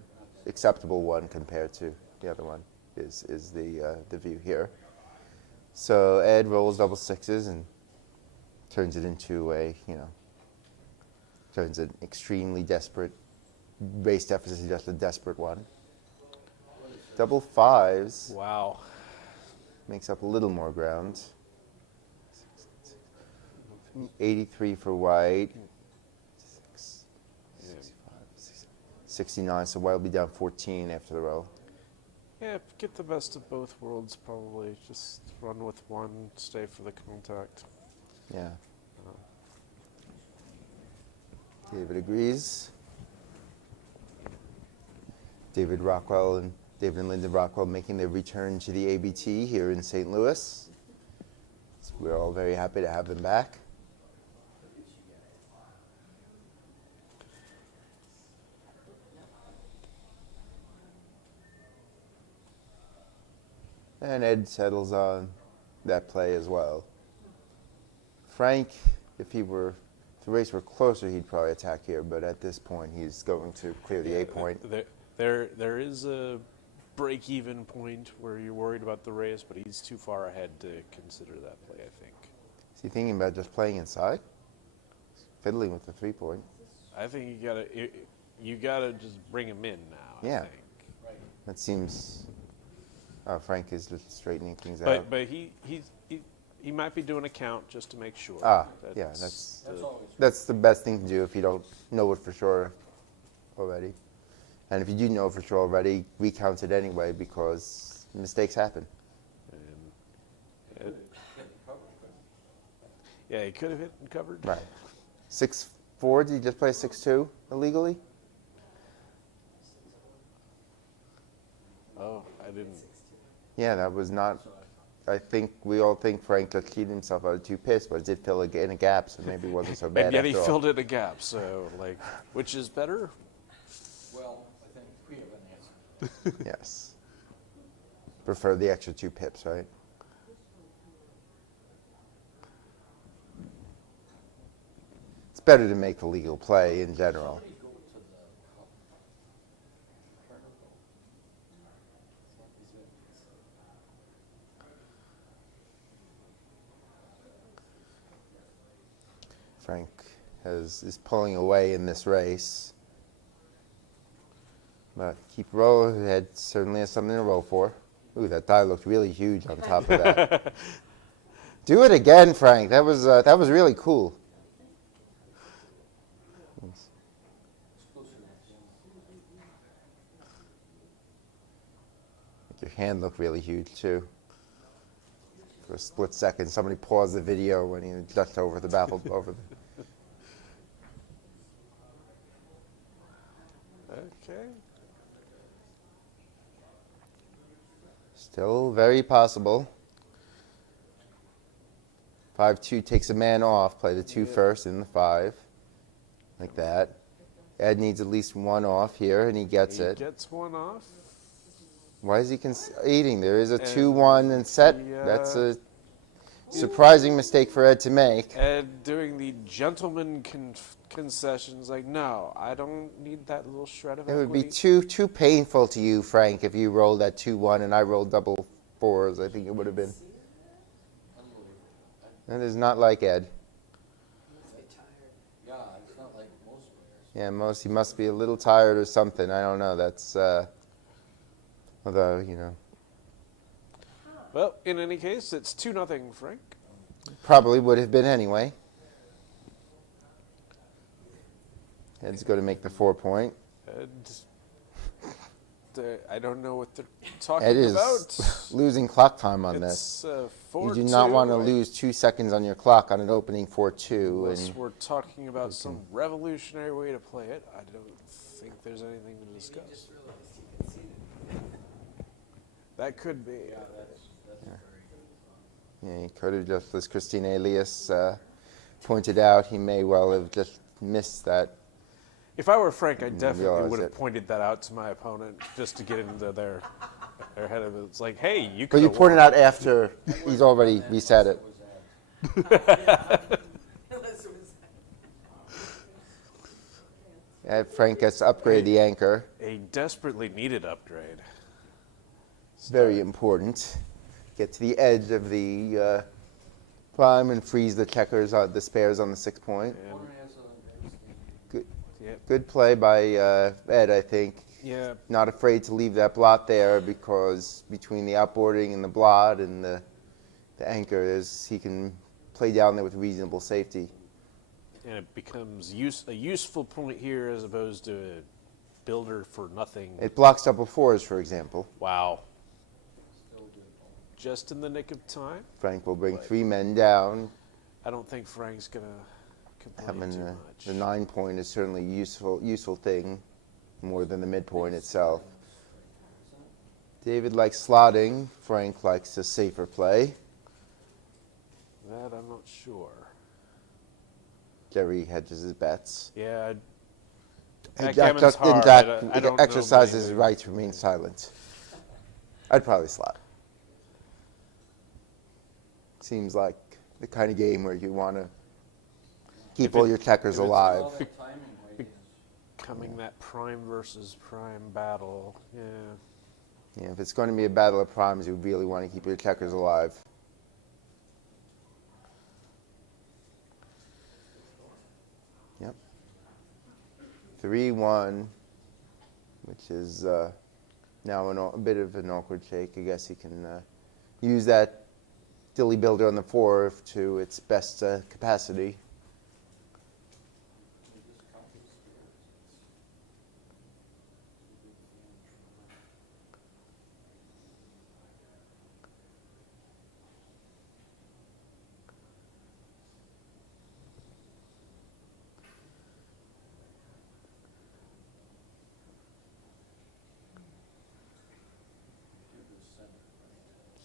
acceptable one compared to the other one. Is the view here? So Ed rolls double sixes and turns it into turns an extremely desperate base deficit to just a desperate one. Double fives. Wow. Makes up a little more ground. 83 for white. 69, so white will be down 14 after the roll. Yeah, get the best of both worlds probably. Just run with one, stay for the contact. Yeah. David agrees. David and Linda Rockwell making their return to the ABT here in St. Louis. So we're all very happy to have them back. And Ed settles on that play as well. Frank, if the race were closer, he'd probably attack here, but at this point, he's going to clear the 8 point. There is a break-even point where you're worried about the race, but he's too far ahead to consider that play, I think. Is he thinking about just playing inside? Fiddling with the 3 point. I think you gotta just bring him in now. Yeah. I think. That seems. Oh, Frank is just straightening things But out. he might be doing a count just to make sure. That's the best thing to do if you don't know it for sure already. And if you do know for sure already, recount it anyway because mistakes happen. Yeah, he could have hit and covered. Right. 6-4. Did he just play 6-2 illegally? Oh, I didn't. Yeah, that was not. I think we all think Frank just cheated himself out of 2 pips, but it did fill in a gap, so maybe it wasn't so bad. And yet he after all. filled in a gap. So, like, which is better? Well, I think we have an answer. Yes. Prefer the extra 2 pips, right? It's better to make the legal play in general. Somebody go to the cup. Frank is pulling away in this race. But keep rolling. Head certainly has something to roll for. Ooh, that die looked really huge on top of that. Do it again, Frank. That was really cool. Your hand looked really huge too. For a split second, somebody paused the video when he ducked over the baffle over the. Okay. Still very possible. 5-2 takes a man off. Play the 2 first and the 5. Like that. Ed needs at least 1 off here, and he gets it. He gets 1 off. Why is he conceding? There is a And 2-1 and set. That's a surprising mistake for Ed to make. Ed doing the gentleman concessions, like, no, I don't need that little shred of It would be equity. too painful to you, Frank, if you rolled that 2-1 and I rolled double 4s. I think it would have been. That is not like Ed. Yeah, it's not like most players. Yeah, he must be a little tired or something. I don't know. That's, although, you know, Well, in any case, it's 2-0, Frank. probably would have been anyway. Ed's going to make the 4 point. I don't know what they're talking Ed is about. losing clock time on this. It's You do not 4-2. want to lose 2 seconds on your clock on an opening 4-2. Unless And we're talking about some revolutionary way to play it, I don't think there's anything to discuss. That could be. yeah, he could have just, as Christina Elias pointed out, he may well have just missed that. If I were Frank, I definitely realize would have it. pointed that out to my opponent just to get into their head of it. It's like, hey, you But could. you pointed out after he's already reset it. Frank gets to upgrade the anchor. A desperately needed upgrade. It's very important. Get to the edge of the prime and freeze the checkers, the spares on the 6 point. And, Good, yep. good play by Ed, I think. Yeah, Not afraid to leave that blot there because between the outboarding and the blot and the anchor, he can play down there with reasonable safety. and it becomes a useful point here as opposed to a builder for nothing. It blocks double 4s, for example. Wow. Just in the nick of time. Frank will bring 3 men down. I don't think Frank's gonna complain Having too the much. 9 point is certainly useful thing, more than the midpoint itself. David likes slotting. Frank likes a safer play. That I'm not sure. Jerry hedges his bets. Yeah, And backgammon's Jack hard. I don't know exercises his many- right to remain silent. I'd probably slot. seems like the kind of game where you want to keep If all it- your checkers if it's alive. All that timing right is. Coming that prime versus prime battle. Yeah. Yeah, if it's going to be a battle of primes, you really want to keep your checkers alive. Yep. 3-1, which is now a bit of an awkward shake. I guess he can use that dilly builder on the 4 to its best capacity.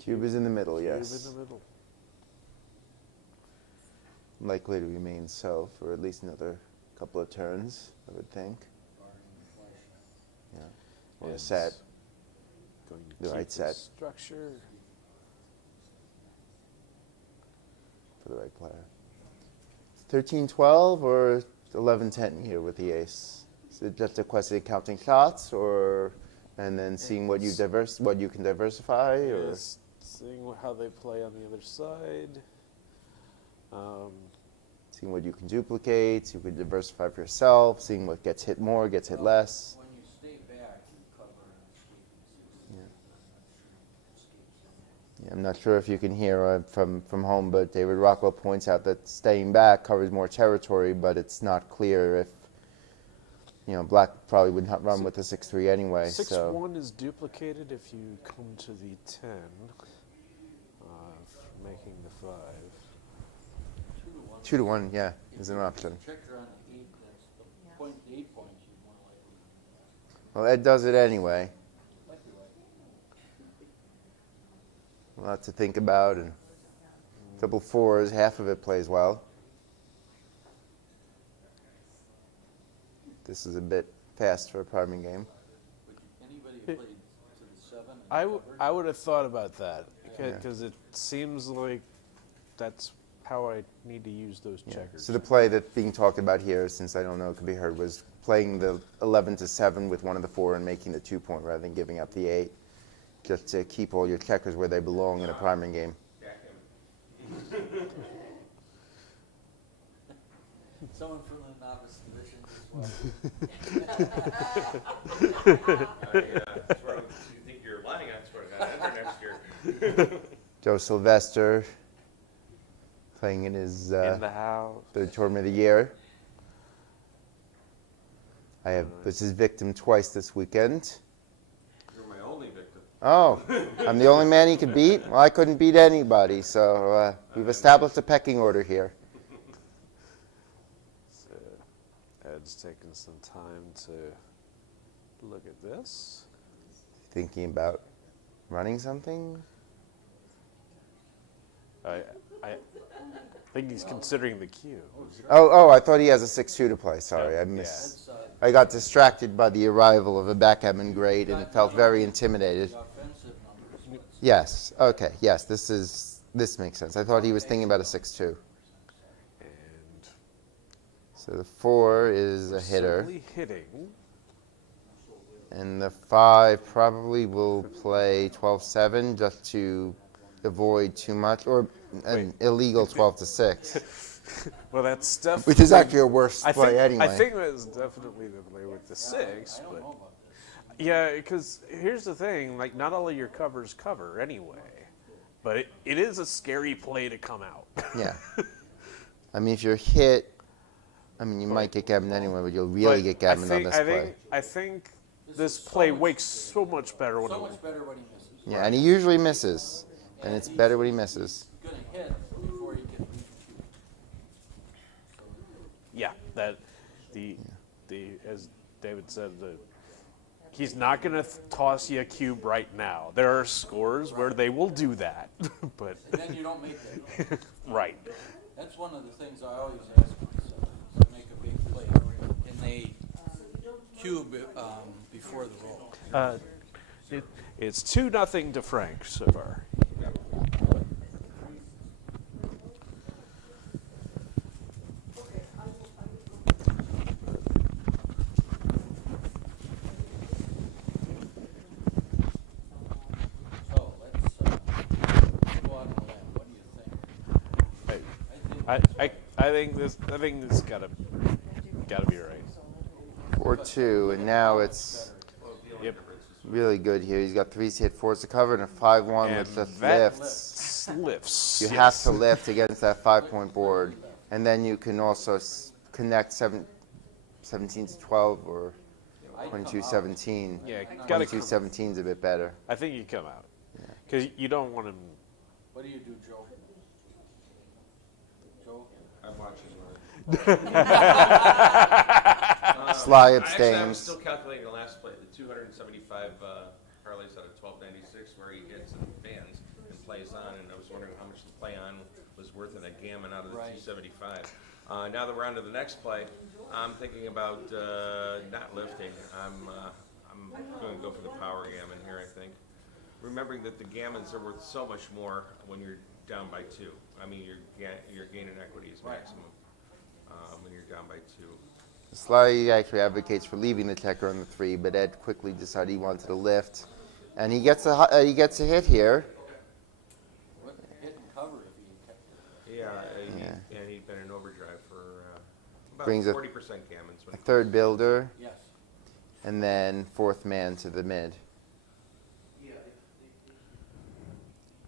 Cube is in the middle, yes. Cube in the middle. Likely to remain so for at least another couple of turns, I would think. Yeah. Or a Ed's set. Going to The keep right the set. structure. For the right player. 13-12 or 11-10 here with the ace? Is it just a question of counting shots, or and then seeing what you can diversify, or Yes, seeing how they play on the other side. seeing what you can duplicate, you can diversify for yourself, seeing what gets hit more, gets hit less. When you stay back, you cover and escape. Yeah, I'm not sure if you can hear from home, but David Rockwell points out that staying back covers more territory, but it's not clear if, Black probably would not run with the 6-3 anyway. 6-1 is duplicated if you come to the 10, making the 5. 2-1, yeah, is an option. Checker on the 8, that's the point, the 8 points, you're more likely. Well, Ed does it anyway. Might be right. A lot to think about, and double 4s, half of it plays well. This is a bit fast for a priming game. But anybody who played to the 7 and I covered, would have thought about that Yeah. because it seems like that's how I need to use those Yeah. checkers. So the play that's being talked about here, since I don't know it could be heard, was playing the 11-7 with one of the 4 and making the 2-point rather than giving up the 8, just to keep all your checkers where they belong in a priming game. someone from the novice division as well. That's where you think you're lining up, that's where I got enter next year. Joe Sylvester playing in his In the house. third tournament of the year. I have this is victim twice this weekend. You're my only victim. Oh, I'm the only man he could beat? Well, I couldn't beat anybody, so we've established a pecking order here. So Ed's taking some time to look at this. Thinking about running something? I think he's considering the cube. Oh, I thought he has a 6-2 to play. Sorry, Yeah, I missed. That's I got distracted by the arrival of a backgammon grade and felt very intimidated. the offensive numbers. What's Yes, okay, yes, this makes sense. I thought he was thinking about a 6-2. And So the 4 is a hitter, simply hitting. and the 5 probably will play 12-7 just to avoid too much, or an illegal 12-6, Well, that's definitely. which is actually a worse I play think, anyway. I think that's definitely the play with the 6, I don't but know about this. yeah, because here's the thing: like, not all of your covers cover anyway, but it is a scary play to come out. Yeah. I mean, if you're hit, I mean, you might get gammon anyway, but you'll really get gammon on this play. I think This this is so play much- wakes so much better when So it much better when he misses. Yeah, and he usually misses, and it's better when he misses. He's gonna hit before he can reach the cube. Yeah, that the as David said, he's not going to toss you a cube right now. There are scores where they will do that, but And then you don't make that. right. That's one of the things I always ask myself, to make a big play. Can they cube before the roll? It's 2-0 to Frank so far. I think this gotta be right. 4-2, and now it's Yep. really good here. He's got 3 hit 4s to cover and a 5-1 And with just that lifts. lifts. You yes. have to lift against that 5-point board, and then you can also connect 17 to 12 or 22-17. Yeah, gotta. 22-17 is a bit better. I think you come out because you don't want him. What do you do, Joe? Joe? I'm watching. Sly Actually, I was abstains. still calculating the last play, the 275 parlays out of 1296, where he hits and fans and plays on, and I was wondering how much the play on was worth in that gammon out of the 275. Now that we're on to the next play, I'm thinking about not lifting. I'm going to go for the power gammon here, I think. Remembering that the gammons are worth so much more when you're down by 2. I mean, your gain in equity is maximum when you're down by 2. Sly actually advocates for leaving the checker on the 3, but Ed quickly decided he wanted to lift, and he gets a hit here. What, hit and cover if he Yeah, and he'd been in overdrive for about Brings a- 40% gammons. A 3rd builder, Yes. and then 4th man to the mid.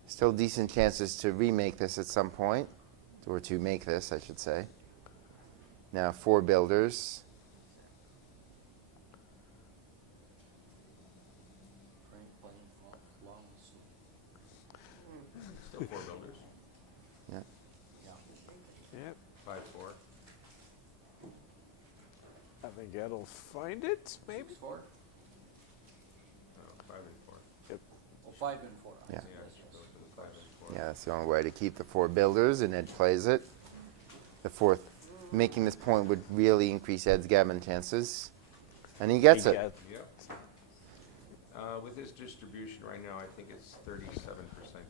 Still decent chances to remake this at some point, or to make this, I should say. Now 4 builders. Frank playing flawless. Still 4 builders. Yeah. Yep. 5-4. I think Ed'll find it. Maybe. 4? No, 5 and 4. Oh, 5 and 4. Yeah. Yeah, go for the 5 and 4. Yeah, that's the only way to keep the 4 builders, and Ed plays it. The 4th, making this point would really increase Ed's gammon chances, and he gets it. Yep. With his distribution right now, I think it's 37%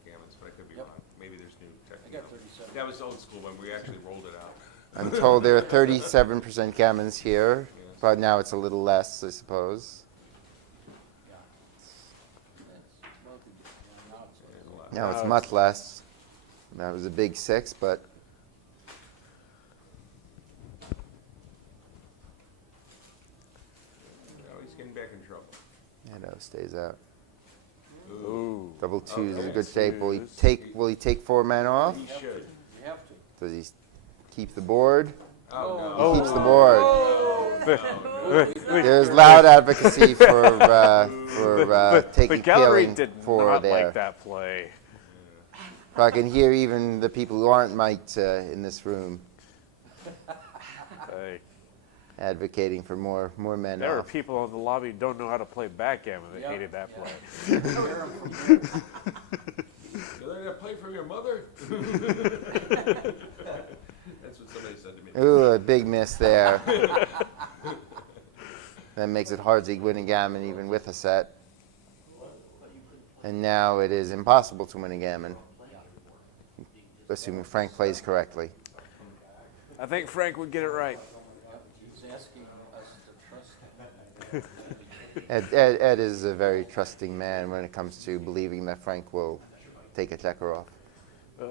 gammons, but I could be Yep. wrong. Maybe there's new I technique. got 37. That was old school when we actually rolled it out. I'm told there are 37% gammons here, but now it's a little less, I suppose. Yeah. That's about the, yeah, now it's There's a lot. Now it's much less. That was a big 6, but Oh, he's getting back in trouble. Edo stays out. Ooh. Double 2s is a Okay. good shape. Will he Twos. take 4 men off? He should. You have to. Does he keep the board? Oh, He keeps the board. The There's loud advocacy for taking gallery killing did 4 not there. like that play. But I can hear even the people who aren't mic'd in this room Like, advocating for more men there are off. people in the lobby who don't know how to play backgammon that Yeah, hated that yeah. play. You're going to play from your mother? That's what somebody said to me. Ooh, a big miss there. That makes it hard to win a gammon even with a set. And now it is impossible to win a gammon, assuming Frank plays correctly. I think Frank would get it right. He's asking us to trust him. Ed is a very trusting man when it comes to believing that Frank will take a checker off.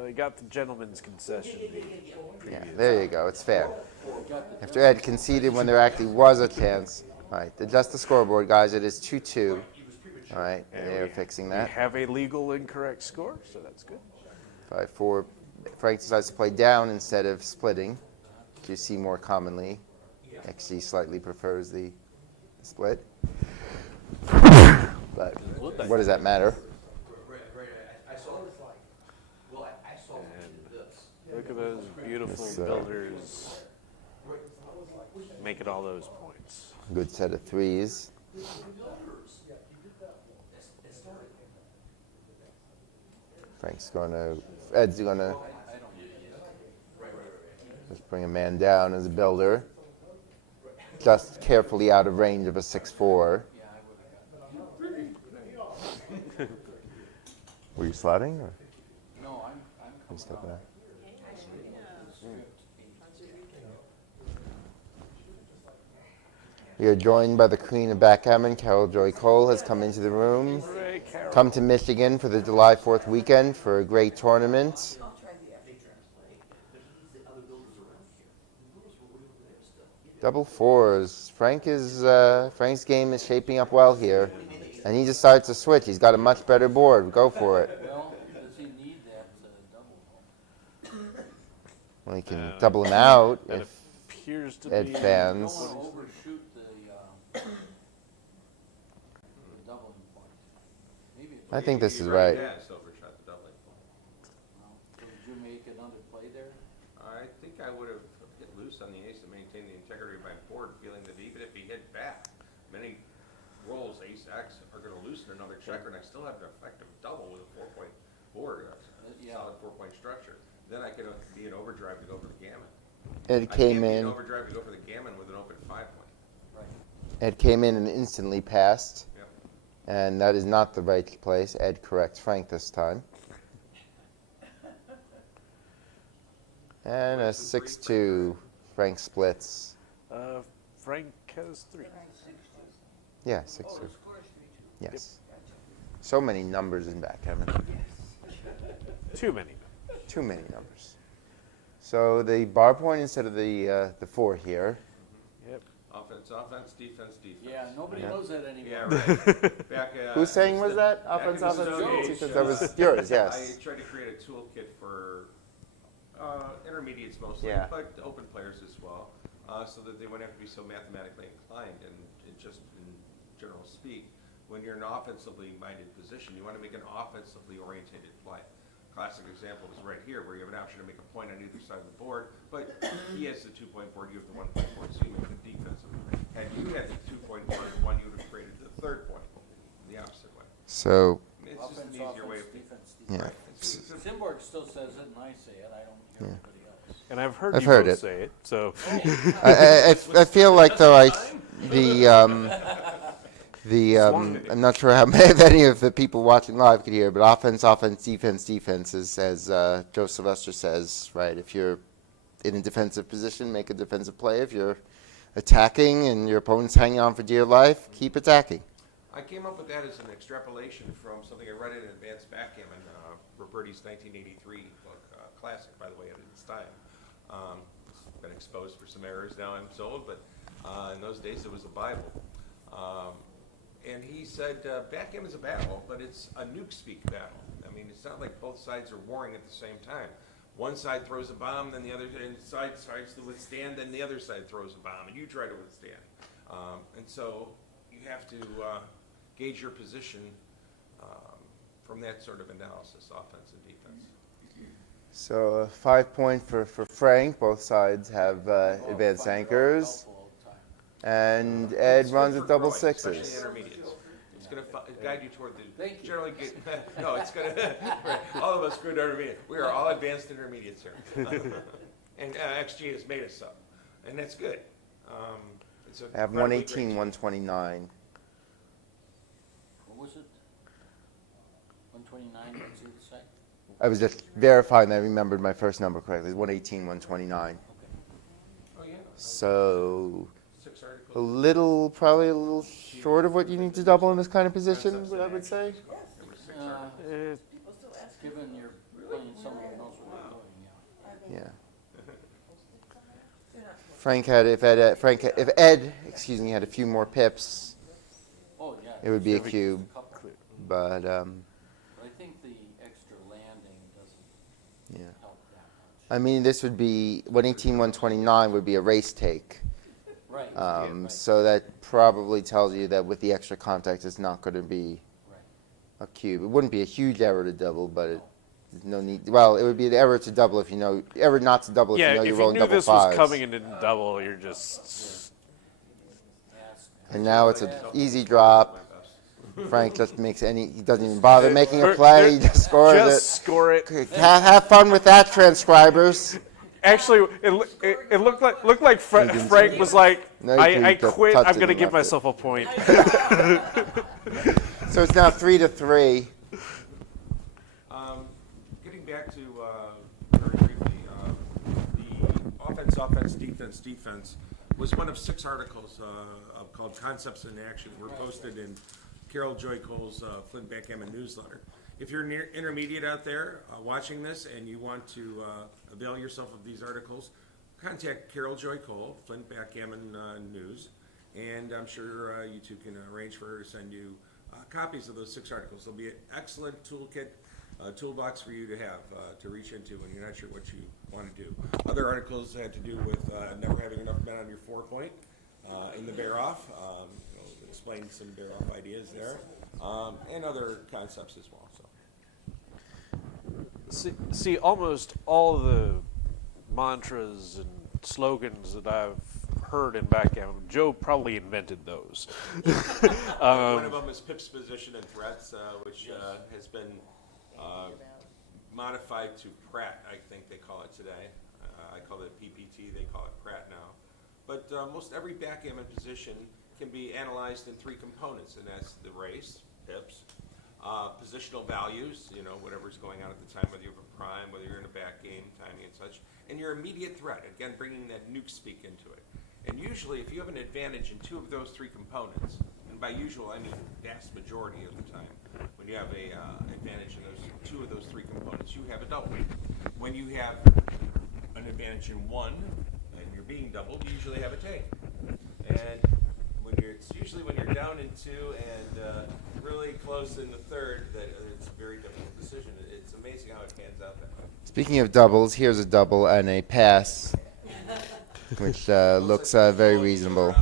He got the gentleman's concession. Yeah, there you go. It's fair. After Ed conceded when there actually was a chance. All right, adjust the scoreboard, guys. It is 2-2. All right, they're fixing We that. have a legal incorrect score, so that's good. 5-4. Frank decides to play down instead of splitting, which you see more commonly. XG slightly prefers the split. But what does that matter? I saw it like, well, I saw this. Look at those beautiful Yes, builders making all those points. Good set of 3s. Frank's Ed's gonna just bring a man down as a builder. Just carefully out of range of a 6-4. Were you slotting or No, I'm you stepping out? We are joined by the Queen of Backgammon, Carol Joy Cole, has come into the room. Hooray, Carol. Come to Michigan for the July 4th weekend for a great tournament. Double fours. Frank's game is shaping up well here, and he decides to switch. He's got a much better board. Go for it. Well, does he need that double? Well, he can double him out That if appears to Ed be. Don't fans. want to overshoot the doubling point. Maybe it I think this is You right. Yeah, it's overshot the doubling point. So did you make another play there? I think I would have hit loose on the ace to maintain the integrity of my board, feeling that even if he hit back, many rolls, ace X, are going to loosen another checker, and I still have an effective double with a 4-point board, a Yeah. solid 4-point structure. Then I could be in overdrive to go for the gammon. Ed I came can't be in in. overdrive to go for the gammon with an open 5-point. Right. Ed came in and instantly passed, Yep. and that is not the right place. Ed corrects Frank this time. And a 6-2. Frank splits. Frank has 3. Yeah, 6-2. Yes. So many numbers in backgammon. Too many. Too many numbers. So the bar point instead of the 4 here. Yep. Offense, defense. Yeah, nobody Yeah. knows that anymore. Yeah, right. Back, Whose saying was that? back in Offense, the offense, Stone defense, Age, defense. That was yours, yes. I tried to create a toolkit for intermediates mostly, Yeah. but open players as well, so that they wouldn't have to be so mathematically inclined. And just in general speak, when you're in an offensively minded position, you want to make an offensively orientated play. Classic example is right here, where you have an option to make a point on either side of the board, but he has the 2-point board, you have the 1-point board, so you make the defensive. Had you had the 2-point board, you would have created the 3rd point, the opposite way. So, It's just Offense, an easier way of defense, yeah. Right. It's a- Simborg still says it, and I say it. I don't hear anybody else. And I've heard I've you heard both it. say it. So I feel like though I'm not sure how many of the people watching live could hear, but offense, defense is, as Joe Sylvester says, right? If you're in a defensive position, make a defensive play. If you're attacking and your opponent's hanging on for dear life, keep attacking. I came up with that as an extrapolation from something I read in Advanced Backgammon, Roberti's 1983 book, classic, by the way, at its time. It's been exposed for some errors now, I'm told, but in those days it was a Bible. And he said, backgammon's a battle, but it's a nuke-speak battle. I mean, it's not like both sides are warring at the same time. One side throws a bomb, then the other side tries to withstand, then the other side throws a bomb, and you try to withstand. And so you have to gauge your position from that sort of analysis, offense and defense. So a 5-point for Frank. Both sides have advanced anchors. And Ed runs with double Especially sixes. intermediates. It's going to guide you toward the Thank you. generally get, no, it's going to, right, all of us good intermediate. We are all advanced intermediates here. And XG has made us so. And that's good. It's I have incredibly 118, great. 129. What was it? 129, what's the other side? I was just verifying that I remembered my first number correctly. 118, 129. Okay. Oh, yeah. So 6 a articles. little, probably a little short of what you need to double in this kind of position, what I would say. There were 6 Uh, articles. Given you're playing someone who knows what they're doing, yeah. Yeah. Frank had, if Ed, excuse me, had a few more pips, Oh, yeah. it would be a there's cube. couple. But But I think the extra landing doesn't yeah, help that much. I mean, this would be 118, 129 would be a race take. Right. Right. So that probably tells you that with the extra contact, it's not going to be Right. a cube. It wouldn't be a huge error to double, but there's no need. Well, it would be an error to double if you know, error not to double if yeah, you know if you're you rolling knew double this fives. was coming and didn't double, you're just. Yes. And now it's an easy drop. Frank just makes he doesn't even bother making a Or- play. He just scores Just score it. it. Have fun with that, transcribers. Actually, it looked like Frank was like, No, you I can quit. touch I'm it gonna and give left it. myself a point. So it's now 3-3. Getting back to very briefly, the offense, defense was one of 6 articles called Concepts in Action. Were posted in Carol Joy Cole's Flint Backgammon newsletter. If you're near intermediate out there watching this and you want to avail yourself of these articles, contact Carol Joy Cole, Flint Backgammon News, and I'm sure you two can arrange for her to send you copies of those 6 articles. They'll be an excellent toolkit, toolbox for you to have to reach into when you're not sure what you want to do. Other articles had to do with never having enough men on your 4-point in the bear-off. Explain some bear-off ideas there, and other concepts as well. So. See, almost all the mantras and slogans that I've heard in backgammon, Joe probably invented those. One of them is Pip's position and threats, which has been modified to Pratt, I think they call it today. I call it PPT, they call it Pratt now. But most every backgammon position can be analyzed in 3 components, and that's the race, Pips, positional values, whatever's going on at the time, whether you have a prime, whether you're in a back game, timing and such, and your immediate threat, again, bringing that nuke speak into it. And usually, if you have an advantage in 2 of those 3 components, and by usual, I mean vast majority of the time, when you have a advantage in those 2 of those 3 components, you have a double. When you have an advantage in 1, and you're being doubled, you usually have a take. And it's usually when you're down in 2 and really close in the 3rd that it's a very difficult decision. It's amazing how it pans out that way. Speaking of doubles, here's a double and a pass, which looks very reasonable.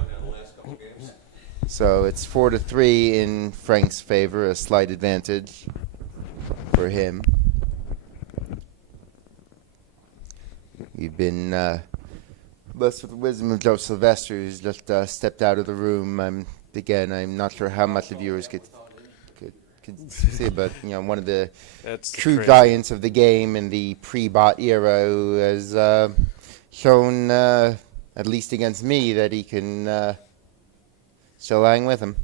So it's 4-3 in Frank's favor, a slight advantage for him. You've been blessed with the wisdom of Joe Sylvester, who's just stepped out of the room. I'm not sure how much the viewers could see, but one of the true giants of the game in the pre-bot era, who has shown, at least against me, that he can still hang with him.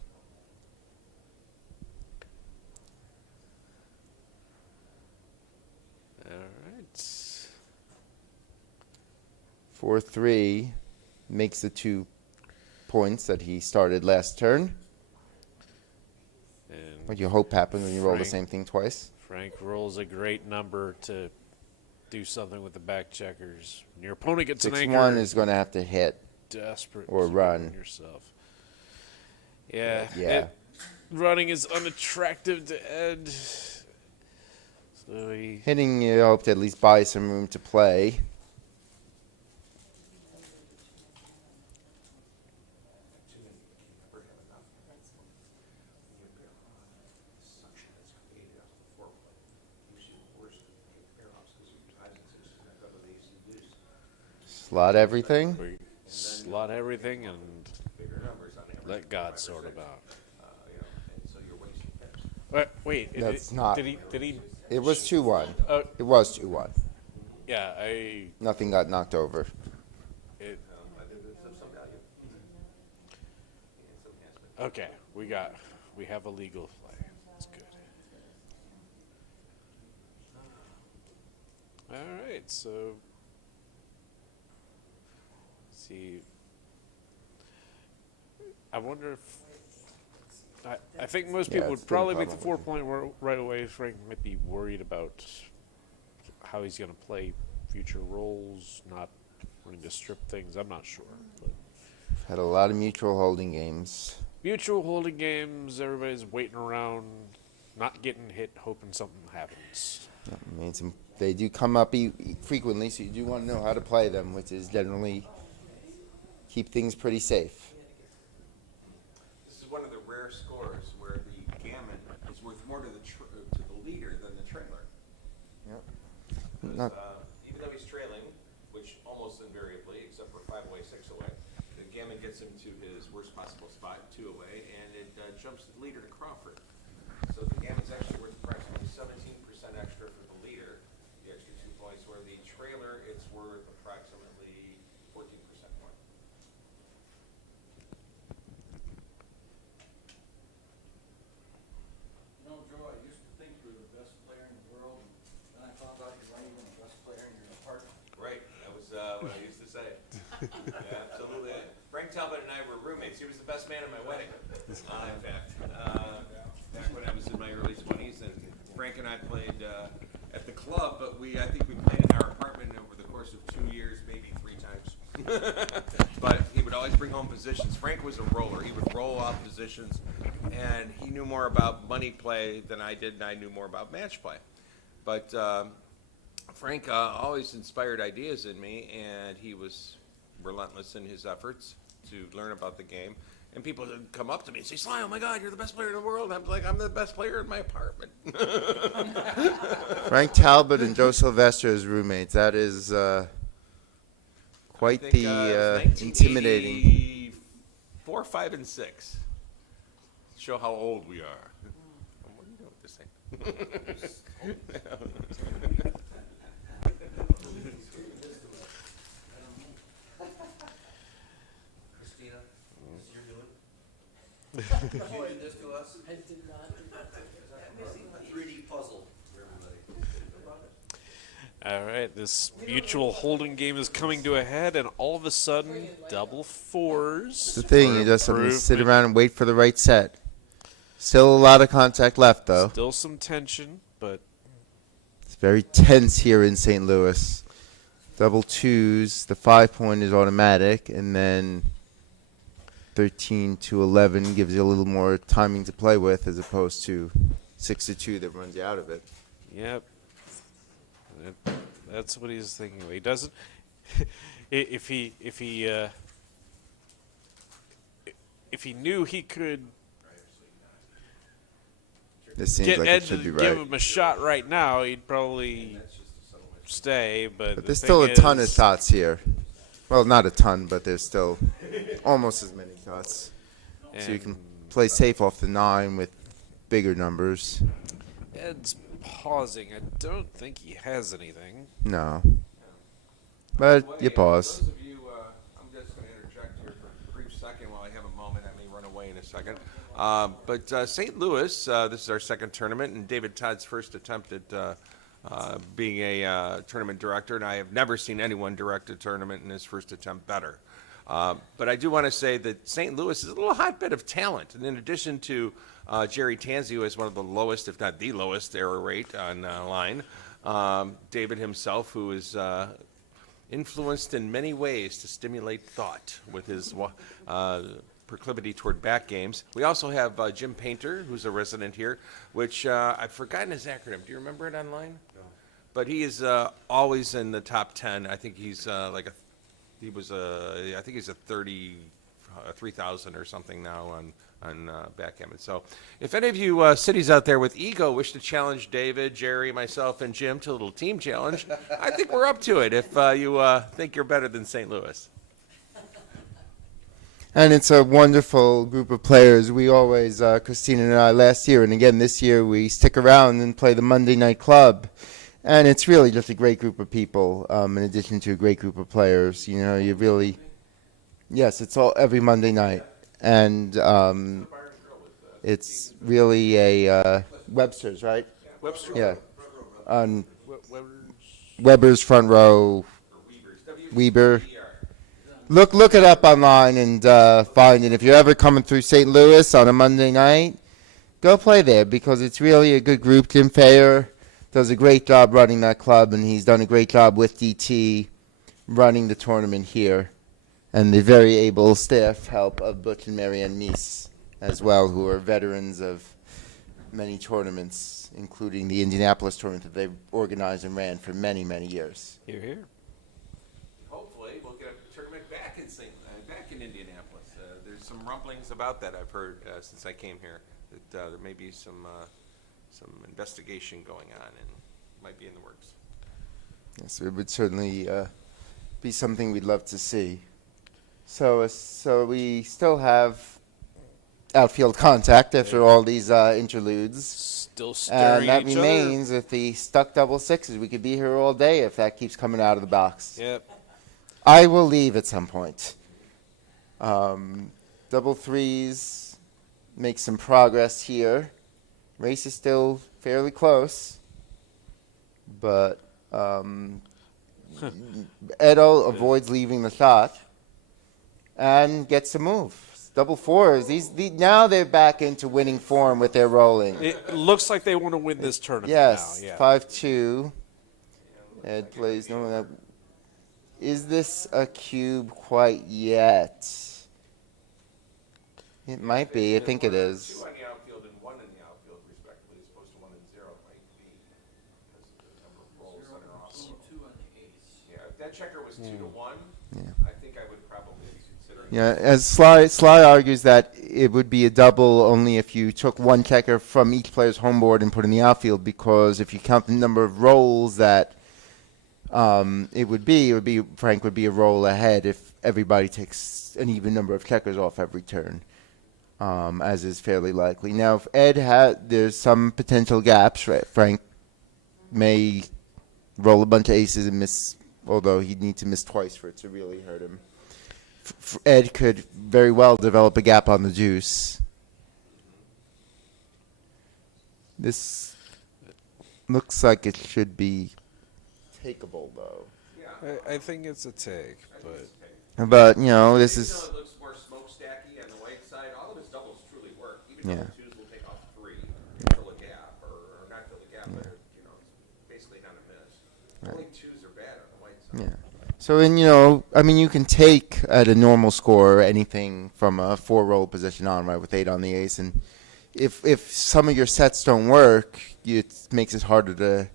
All right. 4-3 makes the 2 points that he started last turn. And What do you hope happens when you roll the Frank- same thing twice? Frank rolls a great number to do something with the back checkers. When your opponent gets an anchor, 6-1 is going to have to hit. desperate or to run. win yourself. Yeah. Yeah. Running is unattractive to Ed. So he Hitting, you hope to at least buy some room to play. Slot everything. we slot everything and let God sort them out. Wait, That's not- Did he? It was 2-1. Oh, It was 2-1. yeah. Nothing got knocked over. Okay, we have a legal play. That's good. All right, so let's see. I wonder if I think most Yeah, people it's would been a probably make the problem 4-point right away. Frank might be worried about how he's going to play future roles, not wanting to strip things. I'm not sure. But Had a lot of mutual holding games. mutual holding games, everybody's waiting around, not getting hit, hoping something happens. I mean, they do come up frequently, so you do want to know how to play them, which is generally keep things pretty safe. This is one of the rare scores where the gammon is worth more to the leader than the trailer. Yep. Because, Not- even though he's trailing, which almost invariably, except for 5 away, 6 away, the gammon gets him to his worst possible spot, 2 away, and it jumps the leader to Crawford. So the gammon's actually worth approximately 17% extra for the leader, the extra 2 points, where the trailer, it's worth approximately 14% more. Joe, I used to think you were the best player in the world, and then I found out you're not even the best player in your apartment. Right, that was what I used to say. Yeah, absolutely. Frank Talbot and I were roommates. He was the best man at my wedding, in fact. Back when I was in my early 20s, and Frank and I played at the club, but I think we played in our apartment over the course of 2 years, maybe 3 times. But he would always bring home positions. Frank was a roller. He would roll off positions, and he knew more about money play than I did, and I knew more about match play. But Frank always inspired ideas in me, and he was relentless in his efforts to learn about the game. And people would come up to me and say, Sly, oh my God, you're the best player in the world. I'm like, I'm the best player in my apartment. Frank Talbot and Joe Sylvester as roommates. That is quite I think, the it was intimidating. 4, 5, and 6. Show how old we are. What are you doing with this thing? Christina, this you're doing? You did this to us? I did not do that. A 3D puzzle for everybody. All right, this mutual holding game is coming to a head, and all of a sudden, double fours. The thing, for you just have to sit improvement. around and wait for the right set. Still a lot of contact left, though. Still some tension, but It's very tense here in St. Louis. Double twos, the 5 point is automatic, and then 13 to 11 gives you a little more timing to play with, as opposed to 6 to 2 that runs you out of it. yep. That's what he's thinking. He doesn't. if he knew he could This seems get like it Ed should to be give right. him a shot right now, he'd probably stay. But But the there's still a thing ton of is- shots here. Well, not a ton, but there's still almost as many shots. So you can play safe off the 9 with bigger numbers. Ed's pausing. I don't think he has anything. No. But you pause. Those of you, I'm just going to interject here for a brief second while I have a moment. I may run away in a second. But St. Louis, this is our second tournament, and David Todd's first attempt at being a tournament director, and I have never seen anyone direct a tournament in his first attempt better. But I do want to say that St. Louis is a little hotbed of talent, and in addition to Jerry Tanzi, who has one of the lowest, if not the lowest, error rate on line, David himself, who is influenced in many ways to stimulate thought with his proclivity toward back games. We also have Jim Painter, who's a resident here, which I've forgotten his acronym. Do you remember it online? No. But he is always in the top 10. I think he's I think he's a 3,000 or something now on backgammon. So if any of you cities out there with ego wish to challenge David, Jerry, myself, and Jim to a little team challenge, I think we're up to it if you think you're better than St. Louis. And it's a wonderful group of players. We always, Christina and I last year, and again this year, we stick around and play the Monday Night Club. And it's really just a great group of people, in addition to a great group of players. You know, you really, yes, it's all every Monday night. And it's really a Webster's, right? Webster. Yeah. On Weber's. Weber's front row, Weber. Look it up online and find it. If you're ever coming through St. Louis on a Monday night, go play there because it's really a good group. Jim Fayer does a great job running that club, and he's done a great job with DT running the tournament here. And the very able staff help of Butch and Marianne Meese as well, who are veterans of many tournaments, including the Indianapolis tournament that they've organized and ran for many, many years. Here, here. Hopefully, we'll get a tournament back in Indianapolis. There's some rumblings about that I've heard since I came here. That there may be some investigation going on and might be in the works. Yes, it would certainly be something we'd love to see. So we still have outfield contact after all these interludes. Still staring And that at each other. remains with the stuck double sixes. We could be here all day if that keeps coming out of the box. Yep. I will leave at some point. Double threes make some progress here. Race is still fairly close, but Edo avoids leaving the shot and gets a move. Double fours. Now they're back into winning form with their rolling. It looks like they want to win this tournament Yes, now. Yeah. 5-2. Ed plays no that. Is this a cube quite yet? It might be. I think it is. 2 on the outfield and 1 in the outfield, respectively, as opposed to 1 and 0, it might be because of the number of rolls that are off. Two on the ace. Yeah, if that checker was 2 to 1, Yeah. I think I would probably consider it. Yeah, as Sly argues that it would be a double only if you took one checker from each player's home board and put in the outfield, because if you count the number of rolls that it would be Frank would be a roll ahead if everybody takes an even number of checkers off every turn, as is fairly likely. Now, if Ed there's some potential gaps. Right? Frank may roll a bunch of aces and miss, although he'd need to miss twice for it to really hurt him. Ed could very well develop a gap on the deuce. This looks like it should be takeable, though. I think it's a take, but But, this Even though is... it looks more smokestacky on the white side, all of his doubles truly work. Even Yeah. double twos will take off 3 and fill a gap, or not fill a gap, but it's basically not a miss. Only 2s are bad on the white side. Yeah. So, you can take at a normal score anything from a 4-roll position on, right, with 8 on the ace. And if some of your sets don't work, it makes it harder to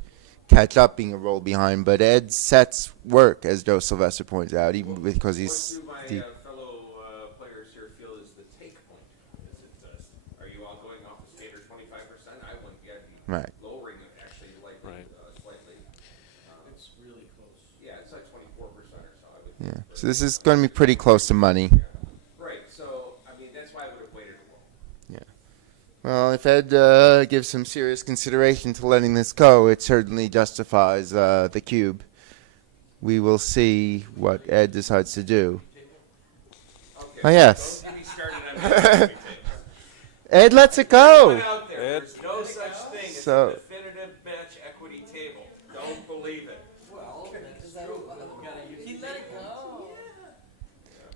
catch up being a roll behind. But Ed's sets work, as Joe Sylvester points out, even because he's What do deep. my fellow players here feel is the take point? Is it, are you all going off a standard 25%? I wouldn't be. I'd be Right. lowering it actually Right. slightly. It's really close. Yeah, it's like 24% or so. I would Yeah. think. So this is going to be pretty close to money. Right. So that's why I would have waited a little. Well, if Ed gives some serious consideration to letting this go, it certainly justifies the cube. We will see what Ed decides to do. Okay. Oh, yes. Don't get me started on my Ed lets it Put go. out there. Ed. There's no such thing as So- a definitive match equity table. Don't believe it. Well, that's true. He let it go.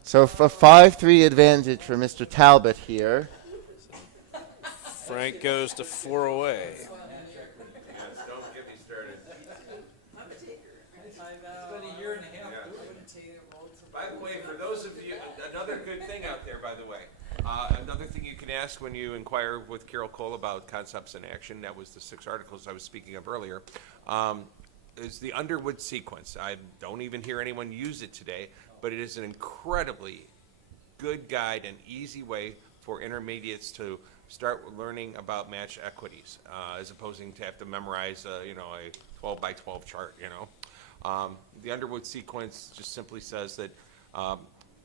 So a 5-3 advantage for Mr. Talbot here. Frank goes to 4 away. Yes, don't get me started. It's Been a year and a half. By the way, for those of you, another good thing out there, by the way, another thing you can ask when you inquire with Carol Cole about concepts in action, that was the 6 articles I was speaking of earlier, is the Underwood sequence. I don't even hear anyone use it today, but it is an incredibly good guide and easy way for intermediates to start learning about match equities, as opposing to have to memorize, a 12 by 12 chart. The Underwood sequence just simply says that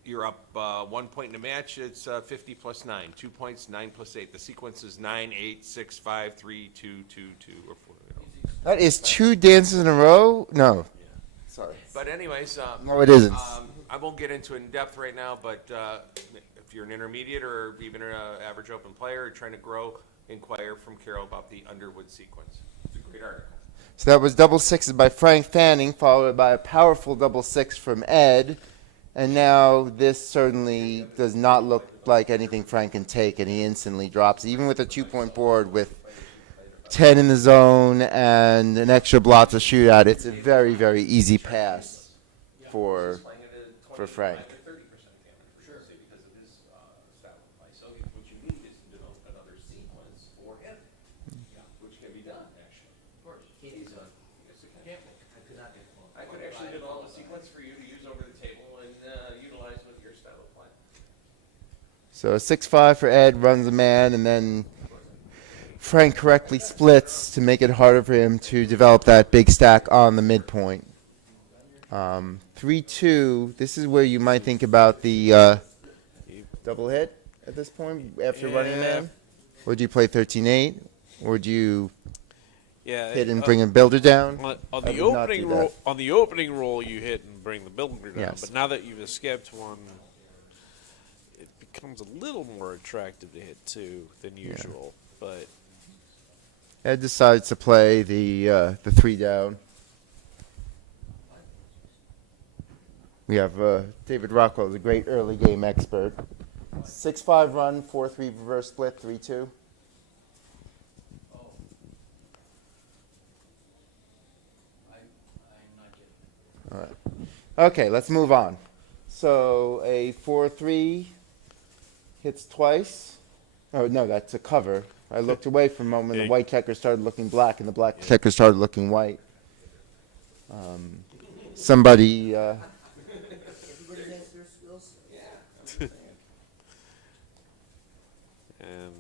you're up 1 point in a match. It's 50 plus 9. 2 points, 9 plus 8. The sequence is 9, 8, 6, 5, 3, 2, 2, 2, or 4. That is 2 dances in a row? No. Sorry. But anyways, No, it isn't. I won't get into it in depth right now, but if you're an intermediate or even an average open player trying to grow, inquire from Carol about the Underwood sequence. It's a great article. So that was double sixes by Frank Fanning, followed by a powerful double 6 from Ed. And now this certainly does not look like anything Frank can take, and he instantly drops. Even with a 2-point board with 10 in the zone and an extra block to shoot at, it's a very, very easy pass for Frank. 30% damage, sure, because of his style of play. So what you need is to develop another sequence for him, which can be done, actually. Of course. Yes, it can. I could actually develop a sequence for you to use over the table and utilize with your style of play. So a 6-5 for Ed, runs a man, and then Frank correctly splits to make it harder for him to develop that big stack on the midpoint. 3-2, this is where you might think about the double hit at this point after running a man. Or would you play 13-8? Or would you hit and bring a builder down? On I the would not opening do roll, that. on the opening roll, you hit and bring the builder down. Yes. But now that you've escaped one, it becomes a little more attractive to hit 2 than usual. But Ed decides to play the 3 down. We have David Rockwell, the great early game expert. 6-5 run, 4-3 reverse split, 3-2. I'm not getting it. All right. Okay, let's move on. So a 4-3 hits twice. Oh no, that's a cover. I looked away for a moment. The white checker started looking black, and the black checker started looking white. Somebody. Everybody has their skill set. And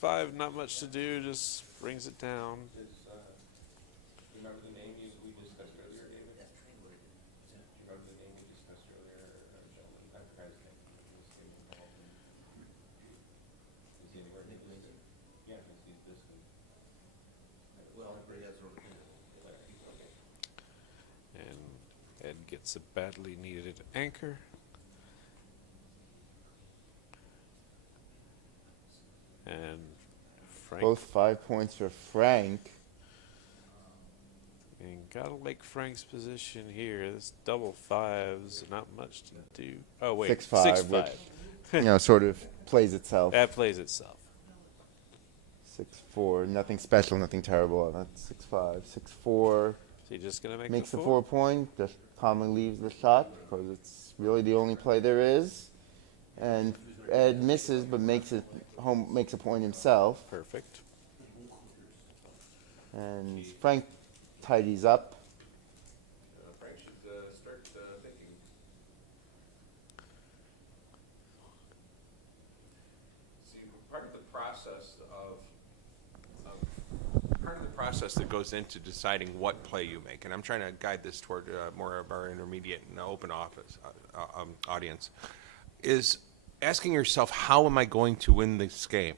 5, not much to do, just brings it down. Remember the name we discussed earlier, David? Remember the name we discussed earlier, gentlemen? I forgot his name. Is he anywhere in the list? Yeah, he's this one. Well, everybody has their own opinion. And Ed gets a badly needed anchor. And Frank. Both 5 points for Frank. And gotta like Frank's position here. This double 5's not much to do. Oh wait, 6-5, 6-5. sort of plays itself. That plays itself. 6-4, nothing special, nothing terrible. That's 6-5, 6-4. So you're just gonna make Makes the the 4? 4 point. Just calmly leaves the shot because it's really the only play there is. And Ed misses, but makes it home. Makes a point himself. Perfect. And Frank tidies up. Frank should start thinking. See, part of the process that goes into deciding what play you make, and I'm trying to guide this toward more of our intermediate and open office audience, is asking yourself, how am I going to win this game?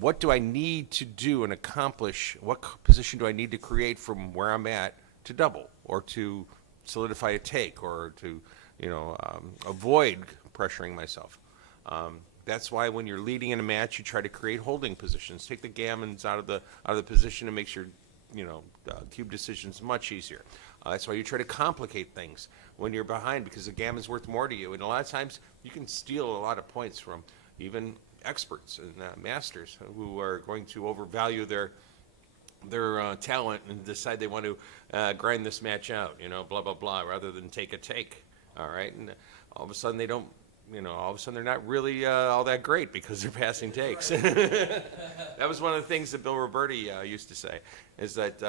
What do I need to do and accomplish? What position do I need to create from where I'm at to double, or to solidify a take, or to, avoid pressuring myself? That's why when you're leading in a match, you try to create holding positions. Take the gammons out of the position and makes your, cube decisions much easier. That's why you try to complicate things when you're behind, because the gammon's worth more to you. And a lot of times you can steal a lot of points from even experts and masters who are going to overvalue their talent and decide they want to grind this match out, blah, blah, blah, rather than take a take. All right. And all of a sudden they don't, all of a sudden they're not really all that great because they're passing takes. That was one of the things that Bill Roberti used to say, is that,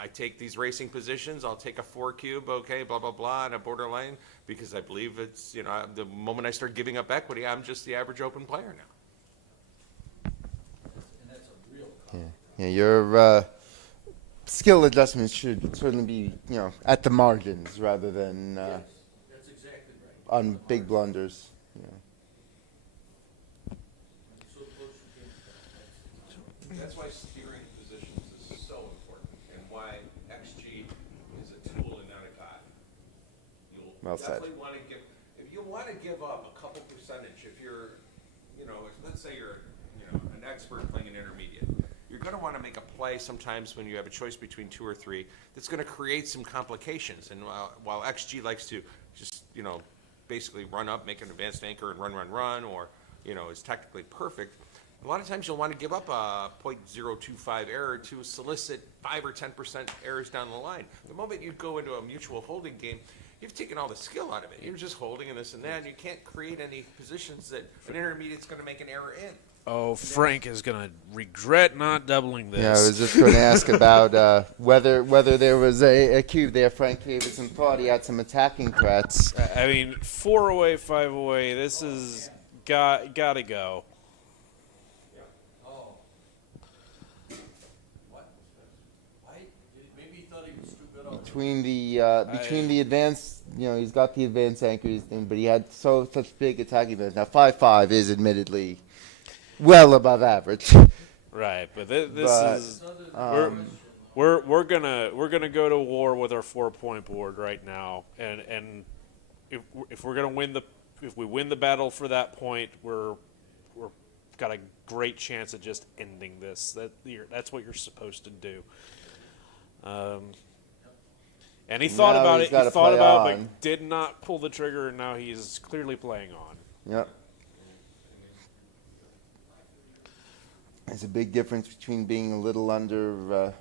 I take these racing positions, I'll take a 4 cube, okay, blah, blah, blah, and a borderline, because I believe it's, the moment I start giving up equity, I'm just the average open player now. And that's a real Yeah, your skill adjustments should certainly be, at the margins rather than Yes, that's exactly right. on big blunders. So close you can. That's why steering positions is so important, and why XG is a tool and not a god. You'll Well said. definitely want to if you want to give up a couple percentage, if you're, let's say you're, an expert playing an intermediate, you're going to want to make a play sometimes when you have a choice between 2 or 3 that's going to create some complications. And while XG likes to just, basically run up, make an advanced anchor and run, or, is technically perfect, a lot of times you'll want to give up a .025 error to solicit 5 or 10% errors down the line. The moment you go into a mutual holding game, you've taken all the skill out of it. You're just holding and this and that, and you can't create any positions that an intermediate's going to make an error in. Oh, Frank is gonna regret not doubling this. Yeah, I was just going to ask about whether there was a cube there. Frank gave it some thought. He had some attacking threats. I mean, 4 away, 5 away. This is gotta go. Oh. What? Why? Maybe he thought he was too good on Between the advanced, he's got the advanced anchors thing, but he had such big attacking threats. Now 5-5 is admittedly well above average. Right, but But, is we're gonna go to war with our 4-point board right now, and if we're gonna win if we win the battle for that point, we're got a great chance at just ending this. That's what you're supposed to do. And he thought Now about he's it. gotta He thought play about it, on. but did not pull the trigger, and now he's clearly playing on. Yep. There's a big difference between being a little under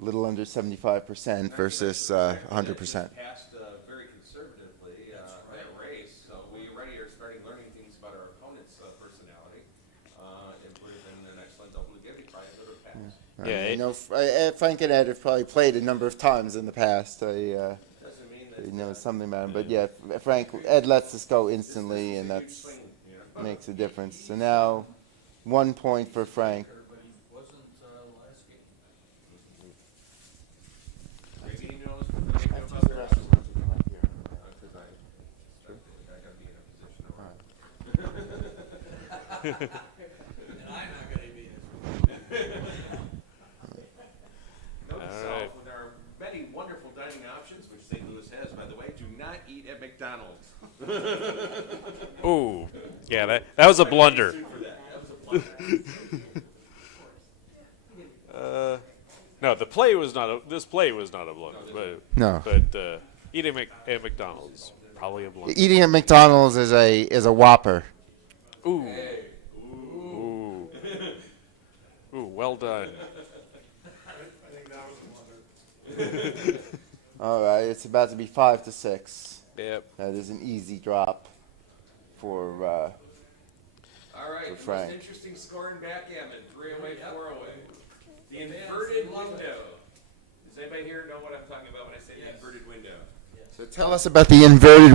a little under 75% versus 100%. Passed very conservatively that race, so we already are starting learning things about our opponent's personality. It would have been an excellent double to give. He probably would have passed. Yeah, I know Frank and Ed have probably played a number of times in the past. Doesn't mean that He knows something about him, but yeah, Frank, Ed lets us go instantly, and that's makes a difference. So now, 1 point for Frank. But he wasn't last game. maybe he knows what they know about the rest. Because I gotta be in a position to run. And I'm not gonna be as. Note to All self, right. when there are many wonderful dining options, which St. Louis has, by the way, do not eat at McDonald's. Ooh, yeah, that was a blunder. For that. That was a blunder. No, the play was not. This play was not a blunder, No. but eating at McDonald's probably a blunder. Eating at McDonald's is a Whopper. Ooh, ooh, ooh, well done. I think that was a blunder. All right, it's about to be 5-6. Yep. That is an easy drop for. All right, the Frank. most interesting score in backgammon, 3 away, 4 away. The inverted window. Does anybody here know what I'm talking about when I say the inverted window? So tell us about the inverted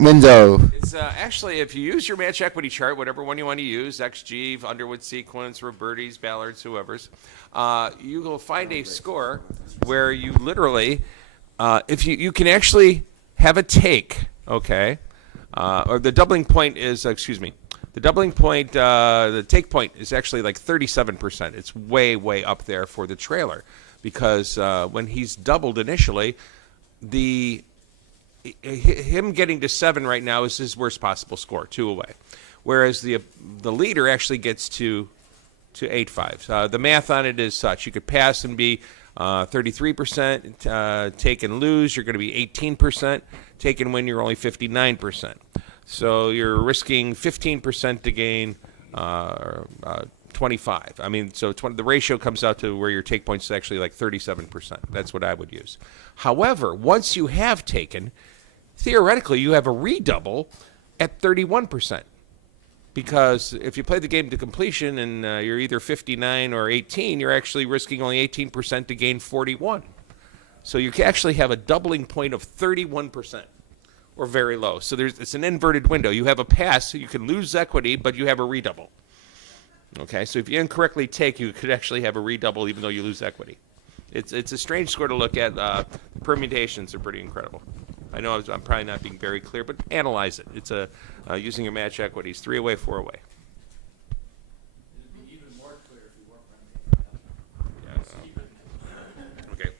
window. It's actually, if you use your match equity chart, whatever one you want to use, XG, Underwood sequence, Roberti's, Ballard's, whoever's, you will find a score where you literally, if you can actually have a take, okay, or the doubling point is, the doubling point, the take point is actually like 37%. It's way, way up there for the trailer because when he's doubled initially, him getting to 7 right now is his worst possible score, 2 away. Whereas the leader actually gets to 8-5. The math on it is such. You could pass and be 33%, take and lose, you're going to be 18%, take and win, you're only 59%. So you're risking 15% to gain 25. I mean, so the ratio comes out to where your take points is actually like 37%. That's what I would use. However, once you have taken, theoretically, you have a redouble at 31%. Because if you play the game to completion and you're either 59 or 18, you're actually risking only 18% to gain 41. So you actually have a doubling point of 31%, or very low. So it's an inverted window. You have a pass, so you can lose equity, but you have a redouble. Okay, so if you incorrectly take, you could actually have a redouble even though you lose equity. It's a strange score to look at. Permutations are pretty incredible. I know I'm probably not being very clear, but analyze it. It's using your match equities, 3 away, 4 away. It'd be even more clear if you weren't running. Yeah. Okay.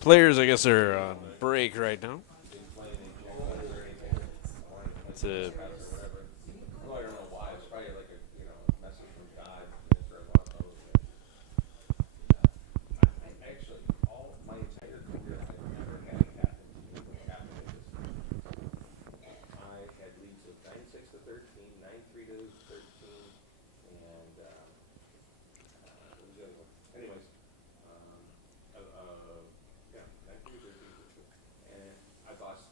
Players, I guess, are on break right now. It's I don't know why. It's probably like a message from God. Actually, all my entire career, I've never had it happen. I had leads of 9-6 to 13, 9-3 to 13, and what was the other one? Anyways, yeah, 9-3 to 13, and I lost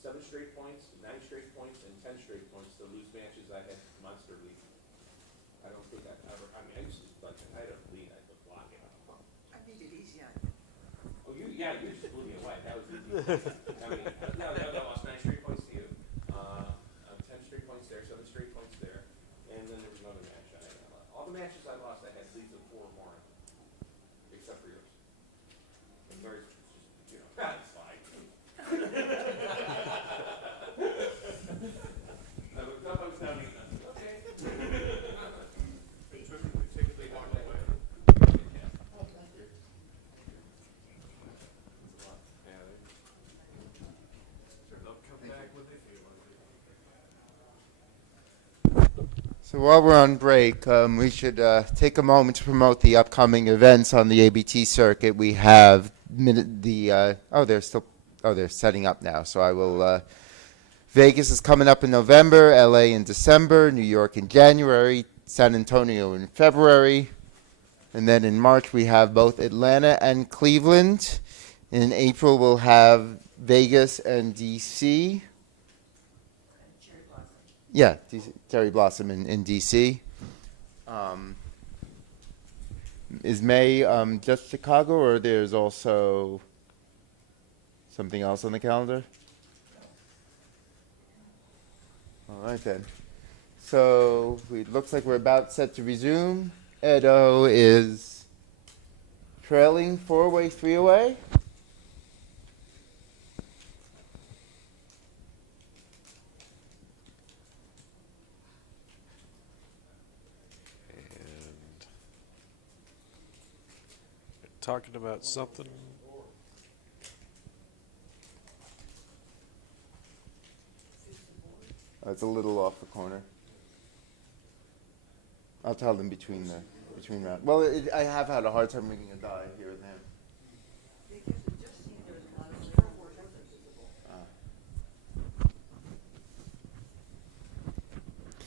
7 straight points, 9 straight points, and 10 straight points to lose matches I had monster lead. I don't think I've ever. I mean, I used to I had a lead. I could block it. I beat it easy on you. Oh, you just blew me away. That was easy. I mean, I lost 9 straight points to you. 10 straight points there, 7 straight points there, and then there was another match. All the matches I lost, I had leads of 4 or more, except for yours. And yours, that's fine. I looked up, I was down 8. Okay. It typically walked away. They'll come back when they feel like it. So while we're on break, we should take a moment to promote the upcoming events on the ABT circuit. We have they're setting up now. So I will. Vegas is coming up in November, LA in December, New York in January, San Antonio in February, and then in March we have both Atlanta and Cleveland. In April we'll have Vegas and DC. Yeah, Cherry Blossom in DC. Is May just Chicago, or there's also something else on the calendar? All right then. So it looks like we're about set to resume. Edo is trailing 4-way, 3-away. And talking about something. It's a little off the corner. I'll tell them between rounds. Well, I have had a hard time reading a die here and there.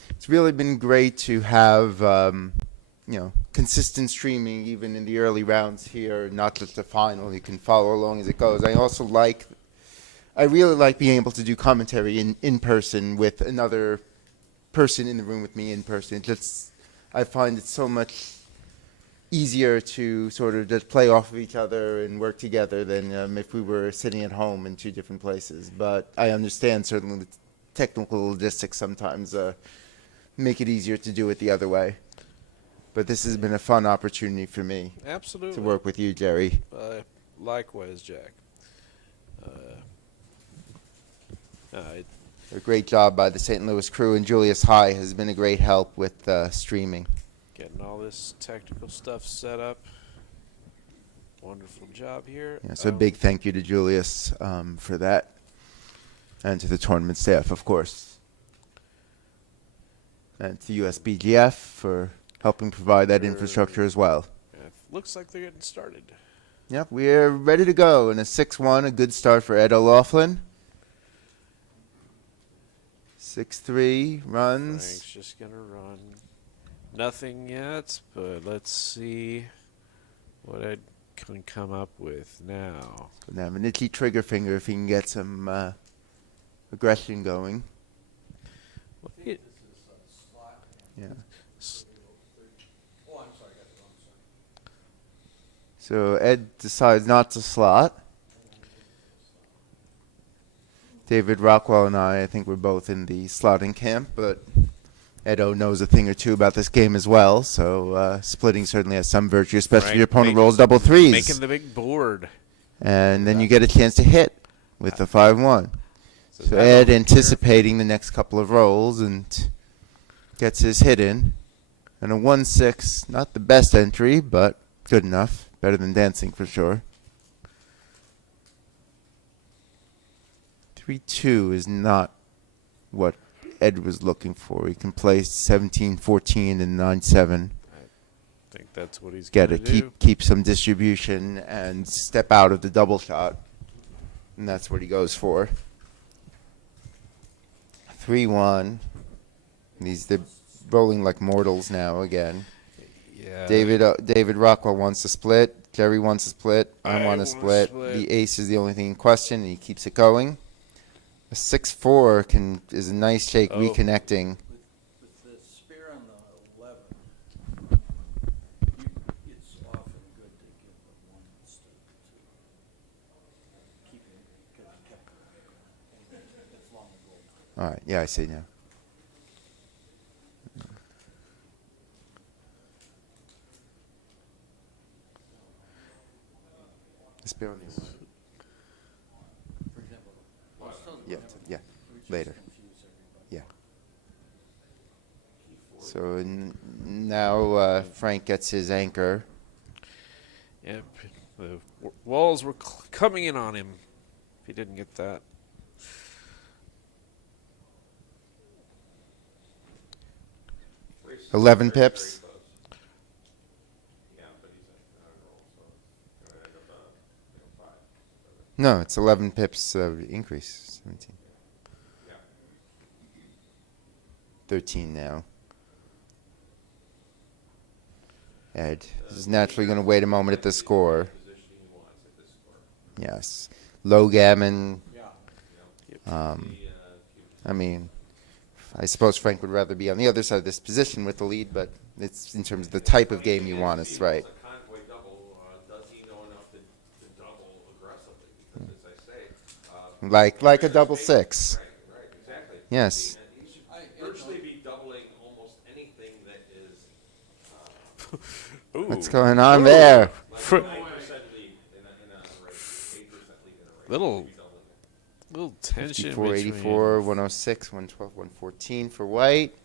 It's really been great to have consistent streaming even in the early rounds here, not just the final. You can follow along as it goes. I really like being able to do commentary in person with another person in the room with me in person. I find it so much easier to sort of just play off of each other and work together than if we were sitting at home in two different places. But I understand certainly the technical logistics sometimes make it easier to do it the other way. But this has been a fun opportunity for me. Absolutely. To work with you, Jerry. Likewise, Jack. A great job by the St. Louis crew, and Julius High has been a great help with streaming. Getting all this technical stuff set up. Wonderful job here. Yeah, so a big thank you to Julius for that, and to the tournament staff, of course, and to USBGF for helping provide that infrastructure as well. Looks like they're getting started. Yep, we're ready to go. And a 6-1, a good start for Ed O'Loughlin. 6-3 runs. Frank's just going to run. Nothing yet, but let's see what Ed can come up with now. Gonna have an itchy trigger finger if he can get some aggression going. Yeah. So Ed decides not to slot. David Rockwell and I think we're both in the slotting camp, but Edo knows a thing or two about this game as well, so splitting certainly has some virtue, especially if your opponent rolls double threes. Making the big board. And then you get a chance to hit with the 5-1. So Ed anticipating the next couple of rolls and gets his hit in. And a 1-6, not the best entry, but good enough. Better than dancing for sure. 3-2 is not what Ed was looking for. He can play 17-14 and 9-7. I think that's what he's going to do. Keep some distribution and step out of the double shot. And that's what he goes for. 3-1. They're rolling like mortals now again. Yeah. David Rockwell wants to split. Jerry wants to split. I want to split. The ace is the only thing in question, and he keeps it going. A 6-4 is a nice shake, reconnecting. With the spear on the 11, it's often good to give the 1 instead of the 2. Keep it, because it kept it. It's long ago. All right, yeah, I see now. Spear on the 11. For example, Yeah, later. Yeah. So now Frank gets his anchor. Yep. The walls were coming in on him if he didn't get that. Race 11 very, pips. very close. Yeah, but he's on a roll, so it's going to end up No, it's 11 pips increase. 17. Yeah. 13 now. Ed is naturally going to wait a moment at the score. Position he wants at this score. Yes. Low gammon. Yeah. I mean, I suppose Frank would rather be on the other side of this position with the lead, but it's in terms of the type of game you want, it's right. A convoy double, does he know enough to double aggressively? Because as I say, Like a double six. Right, exactly. Yes. He should virtually be doubling almost anything that is Ooh. What's going on there? like For- 9% lead in a race, 8% lead in a race. Little- He should be doubling it. Little tension 54, between 84, 106, 112, 114 for white.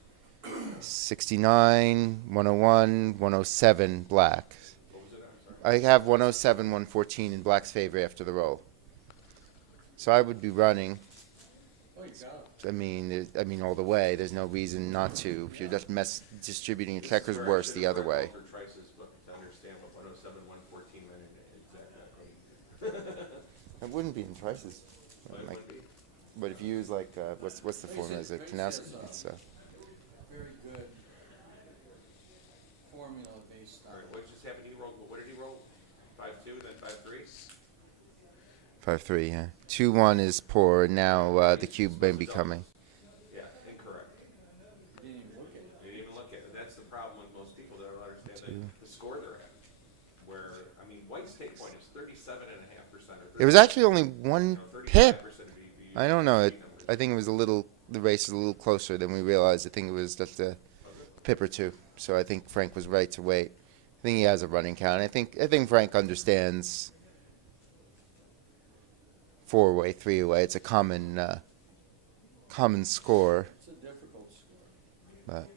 69, 101, 107 black. What was it? I'm sorry. I have 107, 114 in black's favor after the roll. So I would be running. Oh, you got it. I mean, all the way. There's no reason not to. If you're just distributing your checkers worse the other way. For Trice's book to understand what 107, 114 meant in exact equity. It wouldn't be in Trice's. But it Like, would be. but if you use like, what's the formula? Is it Kanowski? It's Very good formula based All on. right, what just happened? He rolled, what did he roll? 5-2, then 5-3? 5-3. Yeah. 2-1 is poor. And now the cube may be coming. Yeah, incorrect. You didn't even look at it. They didn't even look at it. That's the problem with most people. They don't understand the score they're at. Where, I mean, white's take point is 37.5%. It was actually only one pip. 35% I don't know. I think it was the race is a little closer than we realized. I think it was just a pip or two. So I think Frank was right to wait. I think he has a running count. I think Frank understands 4-way, 3-way. It's a common score. It's a difficult score. But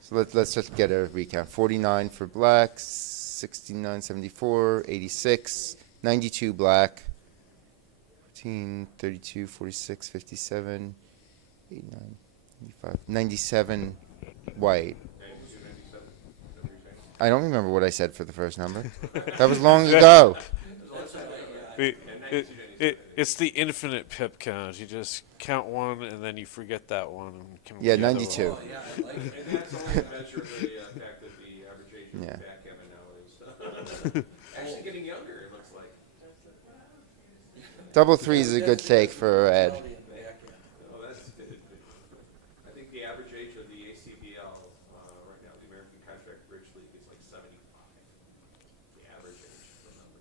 so let's just get a recount. 49 for black, 69, 74, 86, 92 black, 14, 32, 46, 57, 89, 95, 97 white. I don't remember what I said for the first number. That was long ago. It's the infinite pip count. You just count one and then you forget that one. And can Yeah, get the 92. Oh, yeah, I like it. And that's only a measure of the fact that the average age of Yeah. backgammon now is actually getting younger, it looks like. Double three is a good take for Ed. Quality in the back end. Oh, that's, I think the average age of the ACBL right now, the American Contract Bridge League, is like 75. The average age, remember.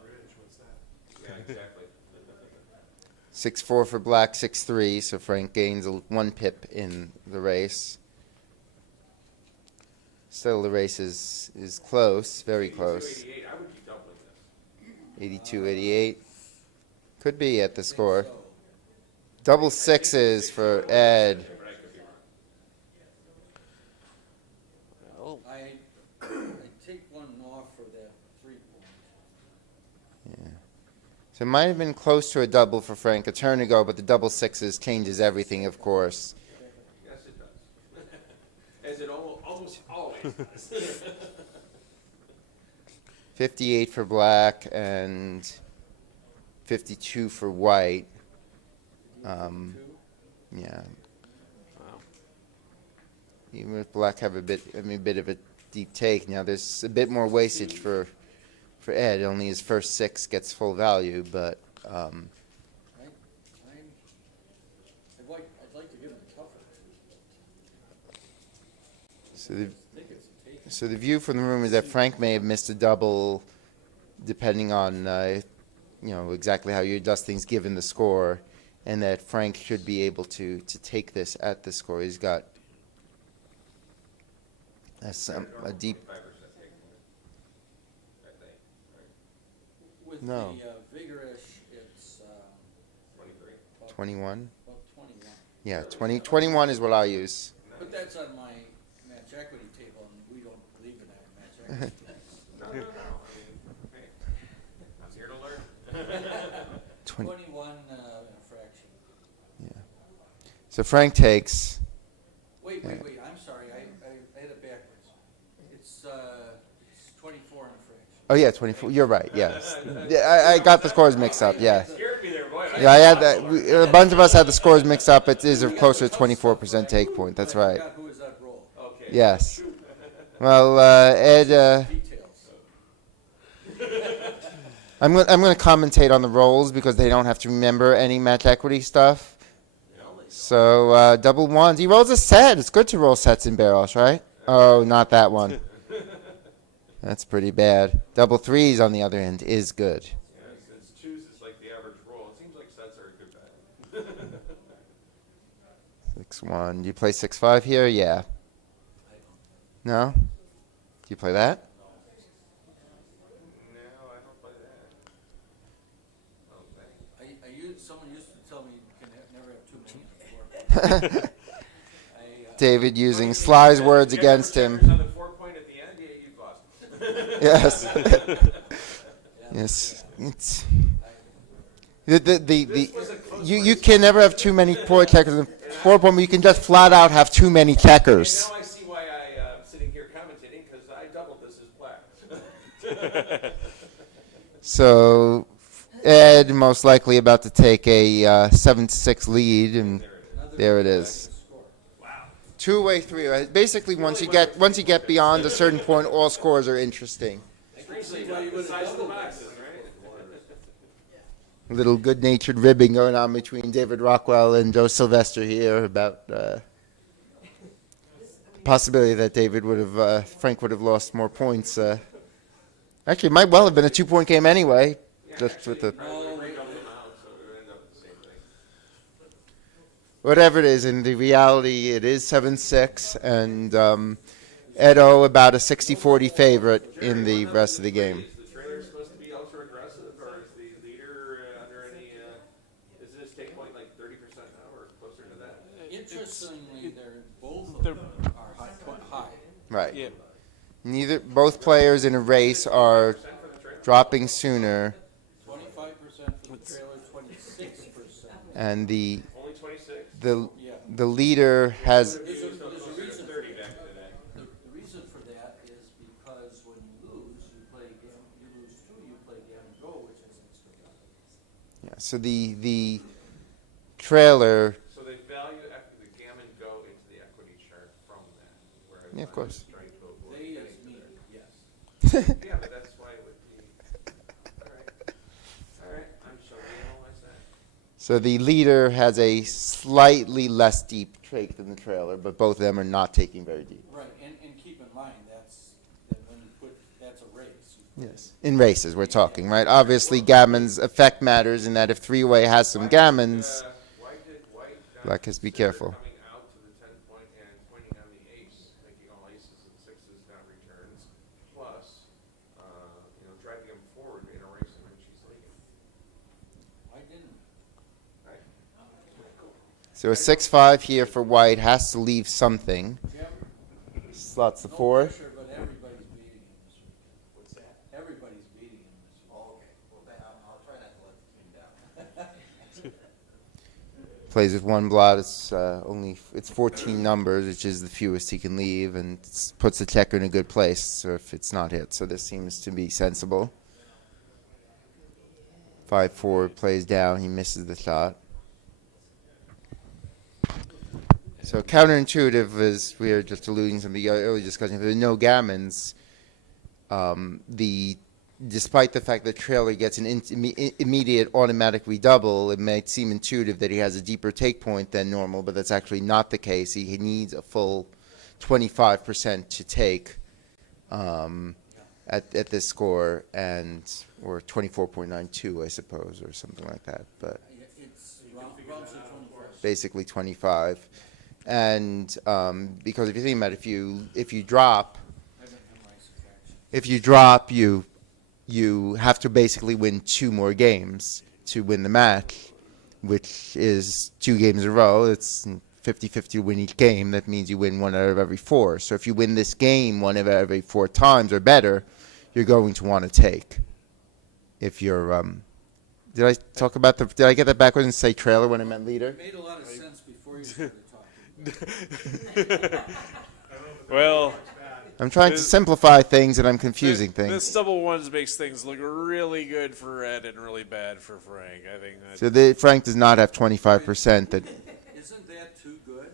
Bridge, what's that? Yeah, exactly. 6-4 for black, 6-3. So Frank gains 1 pip in the race. Still, the race is close, very 82, close. 88, I would be doubling this. 82, 88. Could be at the score. So, Double sixes for Ed. But I could be wrong. Well, I take one off for that 3 point. So it might have been close to a double for Frank a turn ago, but the double sixes changes everything, of course. Yes, it does. As it almost always does. 58 for black and 52 for white. Yeah. Even if black have a bit of a deep take, now there's a bit more wastage for Ed. Only his first 6 gets full value, but I'd like to give him tougher. so the I think it's a take. So the view from the room is that Frank may have missed a double, depending on exactly how you adjust things given the score, and that Frank should be able to take this at the score. He's got a deep. 5% take point, I think, right? With No. the vigorish, it's 23. 21. about 21. Yeah, 21 is what I use. But that's on my match equity table, and we don't believe in that match equity. No. I mean, hey, I'm here to learn. 21 and a fraction. So Frank takes. Wait, I'm sorry, I had it backwards. It's 24 and a fraction. Oh yeah, 24. You're right. Yes, yeah, I got the scores mixed up. Yeah, Scared me there, boy. yeah. I had that. A bunch of us had the scores mixed up. It is closer to 24% take point. That's right. I forgot who was that role. Okay. Yes. Well, Ed. Details. I'm going to commentate on the rolls because they don't have to remember any match equity stuff. So double ones. He rolls a set. It's good to roll sets in barrels, right? Oh, not that one. That's pretty bad. Double threes, on the other end, is good. Yeah, since twos is like the average roll, it seems like sets are a good bet. 6-1. Do you play 6-5 here? Yeah. No? Do you play that? No, I don't play that. Oh, thank. Someone used to tell me you can never have too many. David using Sly's words against him. On the 4 point at the end, yeah, you lost. Yes. Yes. It's you can never have too many poor checkers. In 4 point, but you can just flat out have too many checkers. And now I see why I'm sitting here commentating, because I doubled this as black. So Ed most likely about to take a 7-6 lead, and there it is. Two-way, three-way. Basically, once you get beyond a certain point, all scores are interesting. The size of the boxes, right? A little good-natured ribbing going on between David Rockwell and Joe Sylvester here about the possibility that Frank would have lost more points. Actually, it might well have been a 2-point game anyway. Just with the whatever it is, in the reality, it is 7-6, and Edo about a 60-40 favorite in the rest of the game. Is the trailer supposed to be ultra aggressive, or is the leader under any? Is this take point like 30% now, or closer to that? Interestingly, both of them are high. Right. Yeah. Both players in a race are dropping sooner, 25% for the trailer, 26%. and the Only 26. the leader has. There's a reason. 30 back to that. The reason for that is because when you lose, you lose two, you play gammon go, which has extra value. Yeah, so the trailer. So they value the gammon go into the equity chart from that. Whereas Yeah, of I'm course. trying to avoid They getting is to me, there. yes. Yeah, but that's why it would be. All right. I'm showing you all my set. So the leader has a slightly less deep trach than the trailer, but both of them are not taking very deep. Right, and keep in mind, that's a race. Yes. In races, we're talking, right? Obviously, gammon's effect matters in that if three-way has some gammons, Why did White black has to be careful. coming out to the 10 point and pointing on the ace, making all aces and sixes not returns, plus, driving him forward in a race in which he's leading? Why didn't? Right. So a 6-5 here for white has to leave something. Slots the No 4. pressure, but everybody's beating him this week. What's that? Everybody's beating him this week. Oh, okay. Well, then I'll try not to let the team down. Plays with one blot. It's 14 numbers, which is the fewest he can leave, and puts the checker in a good place. So if it's not hit, so this seems to be sensible. 5-4 plays down. He misses the shot. So counterintuitive, as we were just alluding to the early discussion, if there are no gammons, despite the fact that trailer gets an immediate automatic redouble, it might seem intuitive that he has a deeper take point than normal, but that's actually not the case. He needs a full 25% to take at this score, or 24.92, I suppose, or something like that. But It's rounds to 25. basically 25. And because if you think about it, if you drop, you have to basically win 2 more games to win the match, which is 2 games in a row. It's 50-50 to win each game. That means you win 1 out of every 4. So if you win this game 1 out of every 4 times or better, you're going to want to take. If you're, did I get that backwards and say trailer when I meant leader? It made a lot of sense before you started talking. Well, I'm trying to This- simplify things and I'm confusing things. This double ones makes things look really good for Ed and really bad for Frank. I think that. So Frank does not have 25%. That Isn't that too good?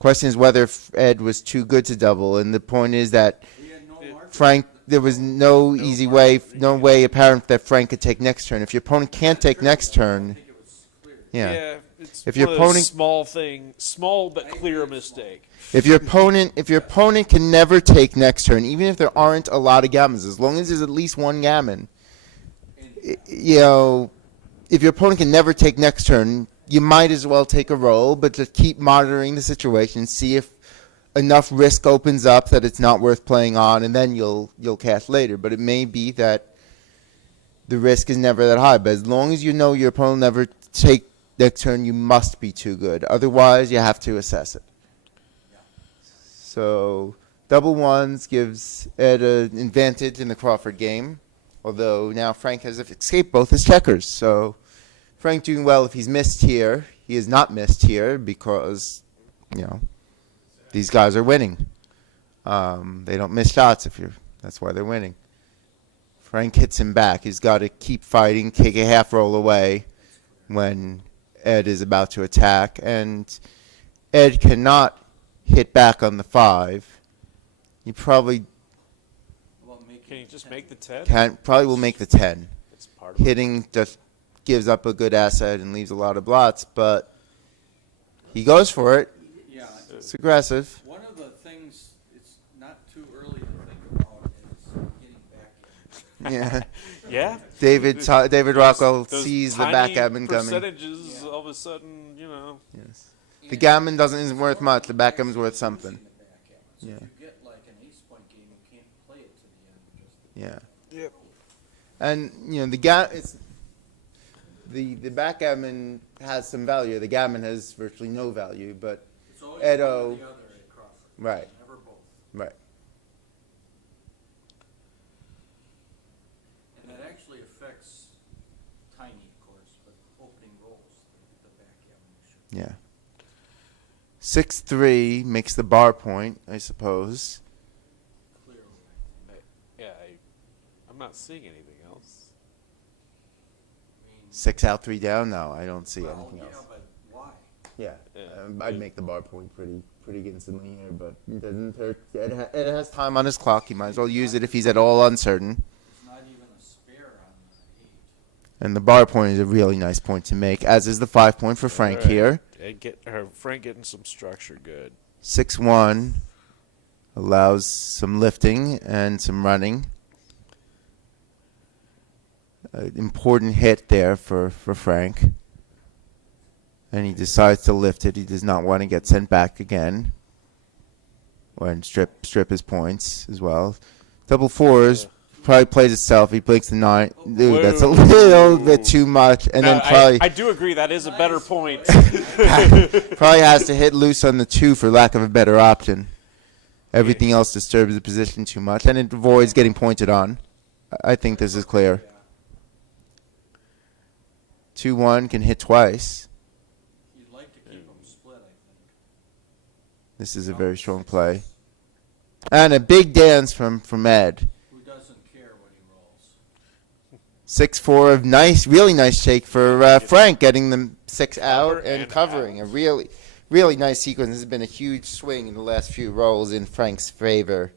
question is whether Ed was too good to double, and the point is that We had no market. Frank, there was no easy way, no way apparent that Frank could take next turn. If your opponent can't take next turn, It was clear. yeah. It's If your one of those opponent- small but clear mistake. If your opponent can never take next turn, even if there aren't a lot of gammons, as long as there's at least one gammon, you know, if your opponent can never take next turn, you might as well take a roll, but just keep monitoring the situation, see if enough risk opens up that it's not worth playing on, and then you'll cash later. But it may be that the risk is never that high. But as long as you know your opponent will never take next turn, you must be too good. Otherwise, you have to assess it. So double ones gives Ed an advantage in the Crawford game, although now Frank has escaped both his checkers. So Frank doing well if he's missed here. He has not missed here because, you know, these guys are winning. They don't miss shots that's why they're winning. Frank hits him back. He's got to keep fighting, take a half roll away when Ed is about to attack. And Ed cannot hit back on the 5. You probably Can you just make the 10? probably will make the 10. It's part of it. Hitting just gives up a good asset and leaves a lot of blots, but he goes for it. Yeah, It's aggressive. one of the things, it's not too early to think about is getting back in. Yeah. Yeah. David Rockwell Those sees the tiny backgammon coming. percentages, all of a sudden, you know. Yes. The gammon isn't worth much. The backgammon's worth something. So Yeah. if you get like an ace-point game, you can't play it to the end. Just Yeah. Yep. And you know the backgammon has some value. The gammon has virtually no value, but it's always one or Edo, the other at Crawford. right, Never both. right. And that actually affects tiny, of course, but opening rolls, the backgammon should. Yeah. 6-3 makes the bar point, I suppose. Clearly. Yeah, I'm not seeing anything else. I mean, 6 out, 3 down. No, I don't see well, anything yeah, else. but why? Yeah, Yeah. I'd make the bar point pretty instantly here, but it doesn't hurt. It has time on his clock. He might as well use it if he's at all uncertain. There's not even a spare on the 8. And the bar point is a really nice point to make, as is the 5 point for Frank All right. here. Frank getting some structure good. 6-1 allows some lifting and some running. An important hit there for Frank. And he decides to lift it. He does not want to get sent back again. And strip his points as well. Double fours probably plays itself. He breaks the 9. Dude, that's a Whoa. little bit too much. And then probably I do agree that is a better point. probably has to hit loose on the 2 for lack of a better option. Everything else disturbs the position too much, and it avoids getting pointed on. I think this is clear. 2-1 can hit twice. You'd like to keep them split, I think. This is a very strong play. And a big dance from Ed. Who doesn't care what he rolls? 6-4 of nice, really nice shake for Frank, getting them 6 out Cover and and covering. out. A really nice sequence. This has been a huge swing in the last few rolls in Frank's favor.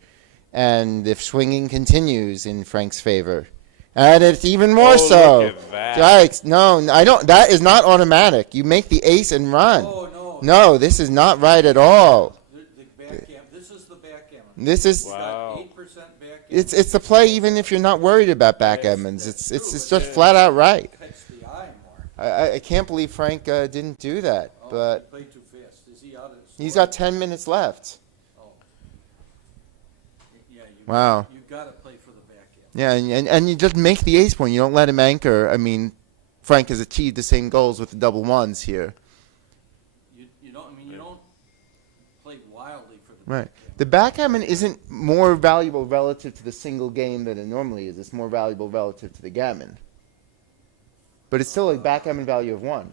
And if swinging continues in Frank's favor. And it's even more Oh, so. look at that. Yikes. No, I don't. That is not automatic. You make the ace and run. Oh, no. No, this is not right at all. The backgammon, this is the backgammon. This is Wow. It's got 8% backgammon. it's the play even if you're not worried about backgammons. It's just flat out right. Catch the eye more. I can't believe Frank didn't do that, Oh, but he played too fast. Is he out of his he's score? got 10 minutes left. Oh. Yeah, Wow. You got to play for the backgammon. Yeah, and you just make the ace point. You don't let him anchor. I mean, Frank has achieved the same goals with the double ones here. You don't play wildly for the Right. backgammon. The backgammon isn't more valuable relative to the single game than it normally is. It's more valuable relative to the gammon. But it's still a backgammon value of 1.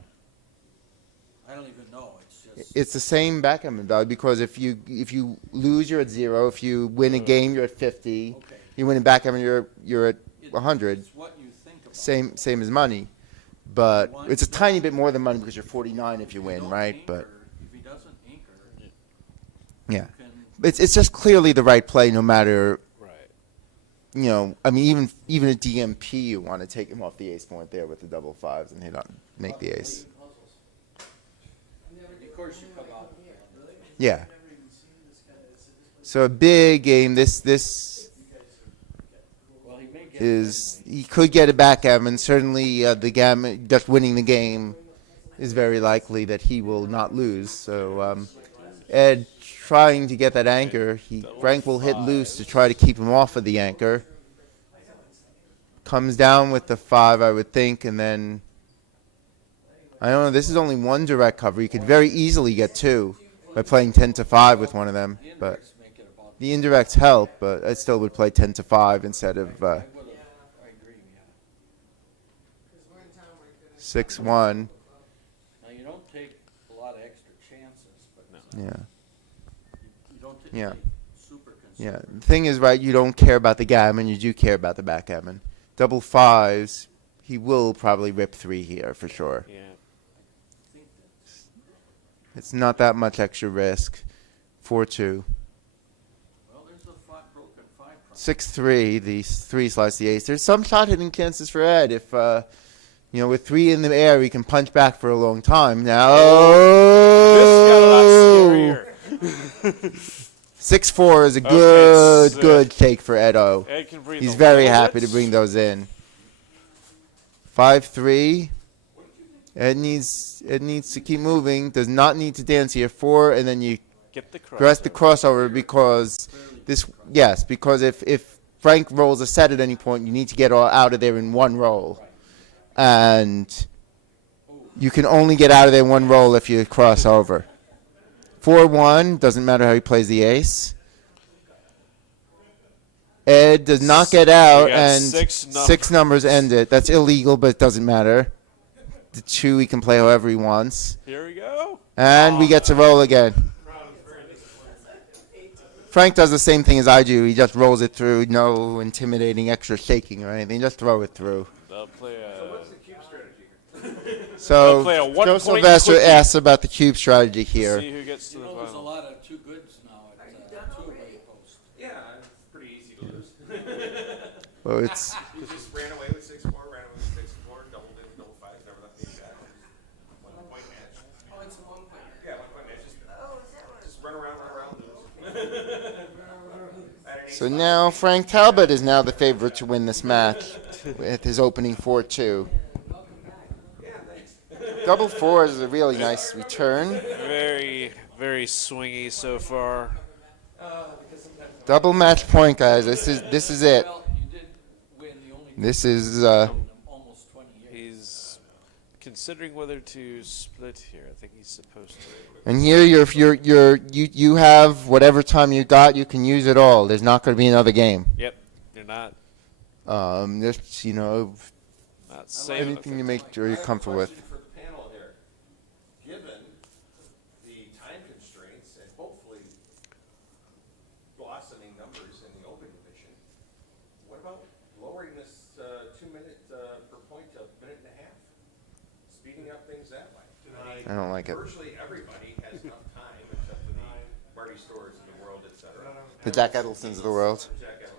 I don't even know. It's just It's the same backgammon value because if you lose, you're at 0. If you win a game, you're at 50. Okay. You win in backgammon, you're at 100. It's what you think about. Same as money, but One, it's a you tiny don't- bit more than money because you're 49 if you If win, don't right? anchor, But if he doesn't anchor, yeah, you can. it's just clearly the right play, no matter. Right. I mean, even a DMP, you want to take him off the ace point there with the double fives and hit on make the ace. Of course, you come out. Yeah. So a big game. This Well, he may get. is he could get a backgammon. Certainly, the gammon just winning the game is very likely that he will not lose. So Ed trying to get that anchor. Frank will hit loose to try to keep him off of the anchor. Comes down with the 5, I would think, and then I don't know. This is only one direct cover. You could very easily get 2 by playing 10 to 5 with one of them, but Make it about. the indirects help. But I still would play 10 to 5 instead of I agree, yeah. 6-1. Now, you don't take a lot of extra chances, but Yeah. you don't take Yeah. super Yeah, conservative. the thing is, right, you don't care about the gammon, you do care about the backgammon. Double 5s, he will probably rip 3 here for sure. Yeah. It's not that much extra risk. 4-2. Well, there's a broken 5 problem. 6-3, the 3 slice the ace. There's some shot hitting chances for Ed. If, with 3 in the air, he can punch back for a long time. Now, This got a lot scarier. 6-4 is a Okay, good take for Edo. Ed can breathe He's a very little happy bit. to bring those in. 5-3. Ed needs to keep moving. Does not need to dance here. 4, and then you Get the cross. press the crossover because because if Frank rolls a set at any point, you need to get out of there in one roll, and you can only get out of there in one roll if you cross over. 4-1 doesn't matter how he plays the ace. Ed does not get out, got and 6 numbers end it. That's illegal, but it doesn't matter. The 2 he can play however he wants. Here we go. And we get to roll again. Frank does the same thing as I do. He just rolls it through, no intimidating extra shaking or anything. Just throw it through. They'll play a. So They'll play a Joe one-point Sylvester quickie. asks about the cube strategy here. See who gets to You the know, there's a final. lot of 2 goods now at 2 away posts. Yeah, it's pretty easy to lose. Well, it's You just ran away with 6-4, ran away with 6-4, doubled in, double 5s, never left me back. 1 point match. Oh, it's a 1 point. Yeah, 1 point match. Just run around, lose. so now Frank Talbot is now the favorite to win this match with his opening 4-2. Double 4 is a really nice return. Very, very swingy so far. Double match point, guys. This is it. Well, you did win the only This is in almost 20 years. He's considering whether to split here. I think he's supposed to. and here you have whatever time you got. You can use it all. There's not going to be another game. Yep. You're not Just saving. anything you make sure you're comfortable with. For the panel here, given the time constraints and hopefully blossoming numbers in the open division, what about lowering this 2-minute per point to a minute and a half? Speeding up things that way. I don't like it. Virtually everybody has enough time except for the Marty Stores of the world, et cetera. The Jack Edelsons of the world. Jack Ellison's.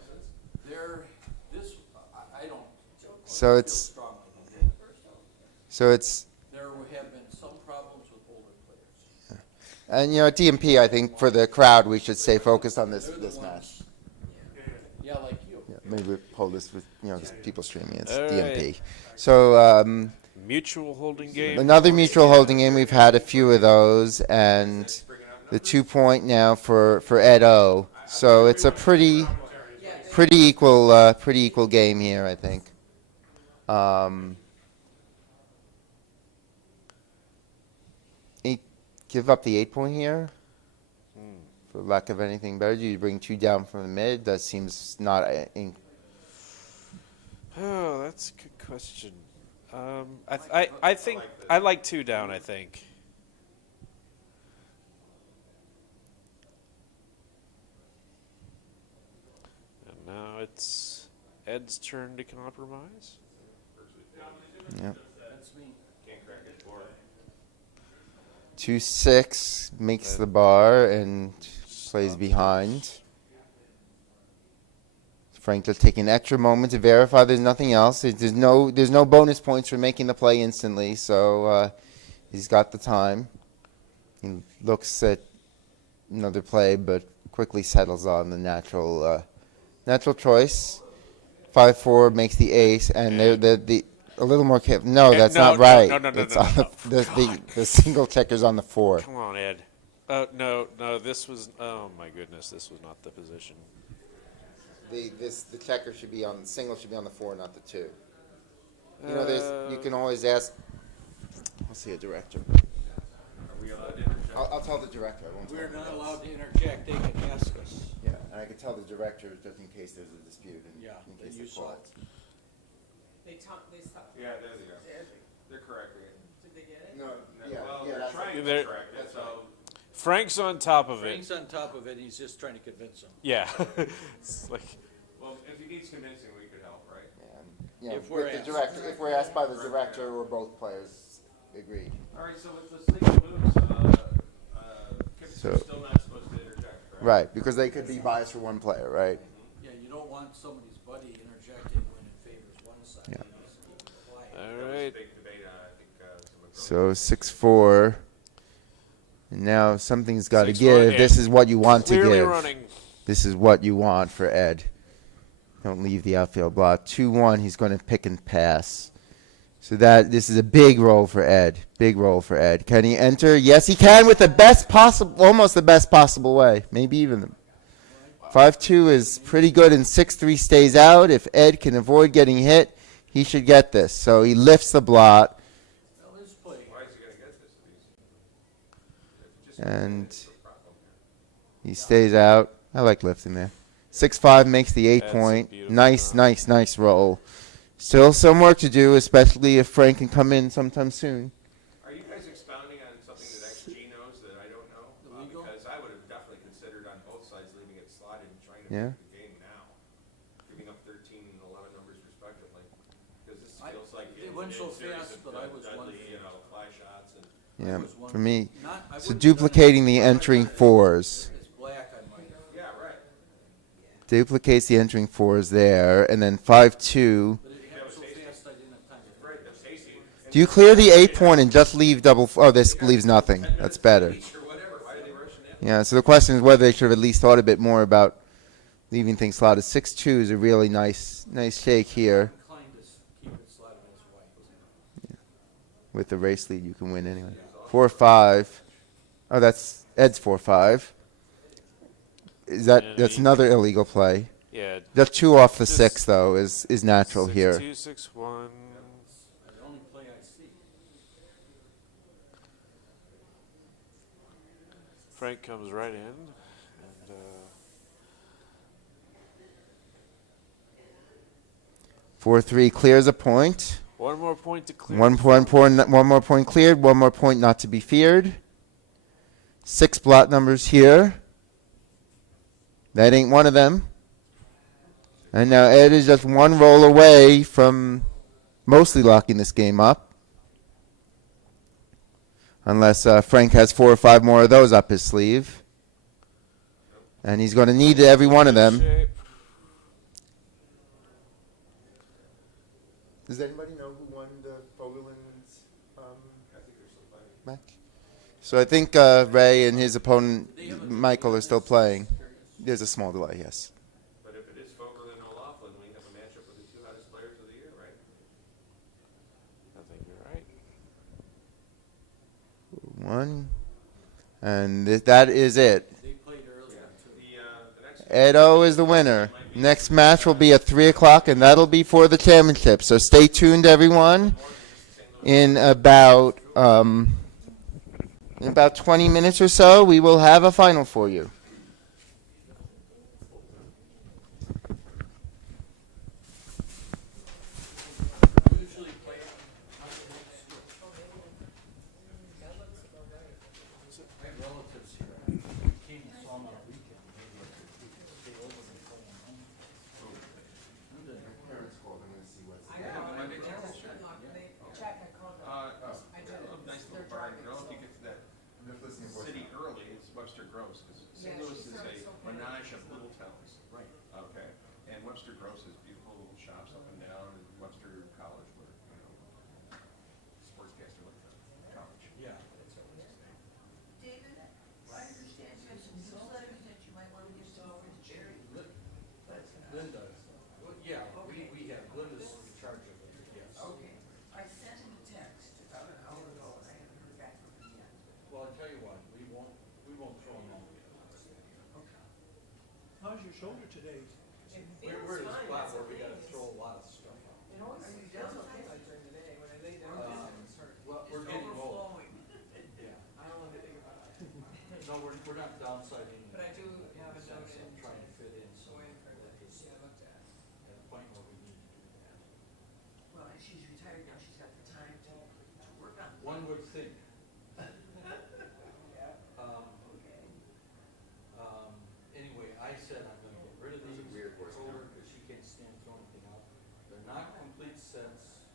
I don't So feel it's strongly there have been some problems with older players. and at DMP, I think for the crowd, we should stay focused on this match. Yeah, like you. Yeah, maybe we pull this with because people streaming it's All DMP. right. So Mutual holding game. another mutual holding game. We've had a few of those, and the 2-point now for Ed O. So it's a pretty equal game here, I think. Give up the 8-point here. For lack of anything better, do you bring 2 down from the mid? That seems not. Oh, that's a good question. I think I like 2 down. I think. now it's Ed's turn to compromise. Yep. That's me. Can't crack it for it. 2-6 makes the bar and plays behind. Frank just taking an extra moment to verify there's nothing else. There's no bonus points for making the play instantly, so he's got the time. He looks at another play, but quickly settles on the natural choice. 5-4 makes the ace, and the a little more careful. No, that's no, not right. no, It's no, on no. the single checker's on the 4. Come on, Ed. No, this was. Oh my goodness, this was not the position. The checker should be on the single should be on the 4, not the 2. You know, you can always ask. I'll see a director. Are we allowed to interject? I'll tell the director. I won't tell We're anyone not else. allowed to interject, they can ask us. Yeah, and I can tell the director just in case there's a dispute and Yeah, in case you they saw call it. They stopped. Yeah, there they are. They're correcting it. Did they get it? No, Well, yeah, they're that's trying They're- to correct it, so. Frank's on top of it. Frank's on top of it, he's just trying to convince them. Yeah, it's like Well, if he needs convincing, we could help, right? yeah, If we're with the asked. director, if we're asked by the director or both players agreed. All right, so with the legal moves, Kip's So- still not supposed to interject, correct? Right, because they could be biased for one player, right? Yeah, you don't want somebody's buddy interjecting when it favors one side. Yeah. You just keep it quiet. all That was a right. big debate on, I think, So 6-4. And now something's got to 6-4, give. yeah. This is what you want to Clearly give. running. This is what you want for Ed. Don't leave the outfield block. 2-1, he's going to pick and pass. So this is a big roll for Ed. Big roll for Ed. Can he enter? Yes, he can with the best possible, almost the best possible way. Maybe even the 5-2 is pretty good, and 6-3 stays out. If Ed can avoid getting hit, he should get this. So he lifts the blot, Well, let's play. why is he gonna get this if he's? and he stays out. I like lifting there. 6-5 makes the 8 That's a point. beautiful Nice, shot. nice roll. Still some work to do, especially if Frank can come in sometime soon. Are you guys expounding on something that XG knows that I don't know? Illegal? Because I would have definitely considered on both sides leaving it slotted and trying to Yeah. make the game now. Giving up 13 and 11 numbers respectively. Because this I- feels like it it's went so a series fast, of but I was deadly, wondering. fly shots and. Yeah, was one- for me. I So would've duplicating done the it. entering 4s. It's black, I might have. Yeah, right. Duplicates the entering 4s there, and then 5-2. But it happened so fast, I didn't have time to. Right, that's tasty. Do you clear the 8 point and just leave double? Oh, this leaves nothing. That's better. Or whatever, why are they rushing in? Yeah, so the question is whether they should have at least thought a bit more about leaving things slotted. 6-2 is a really nice shake here. I'm inclined to keep it slotted as white. With the race lead, you can win anyway. 4-5. Oh, that's Ed's 4-5. That's another illegal play. Yeah. The 2 off the Just 6 though is natural here. 6-2, 6-1. The only play I see. Frank comes right in, and 4-3 clears a point. one more point to clear. One more point cleared. 1 more point not to be feared. 6 blot numbers here. That ain't one of them. And now Ed is just 1 roll away from mostly locking this game up. Unless Frank has 4 or 5 more of those up his sleeve. And he's going to need every one of them. Shape. Does anybody know who won the Fogeland's match? So I think Ray and his opponent Michael are still playing. There's a small delay, yes. But if it is Fogle and O'Loughlin, we have a matchup with the 2 hottest players of the year, right? I think you're right. 1. And that is it. They played earlier too. The next Edo is the winner. Next match will be at 3 o'clock, and that'll be for the championship. So stay tuned, everyone. In about 20 minutes or so, we will have a final for you. Usually play I have relatives here. Came and saw them on a weekend. Maybe I could stay over and play on how's your shoulder today? It We're feels at a fine, spot that's where the we gotta thing. throw a lot of stuff out. It always feels okay like during the day, when I lay down, it's hurt. Well, we're getting old. Overflowing. Yeah. I don't want to think about it. No, we're not downsizing. But I do have a note sense in of trying to fit in so I for at that, this, I looked at. at a point where we need to do that. Well, and she's retired now, she's got the time to work on it. One would think. Anyway, I said I'm gonna get rid of these, weird voice told her, cause she can't stand throwing anything out. They're not complete sets.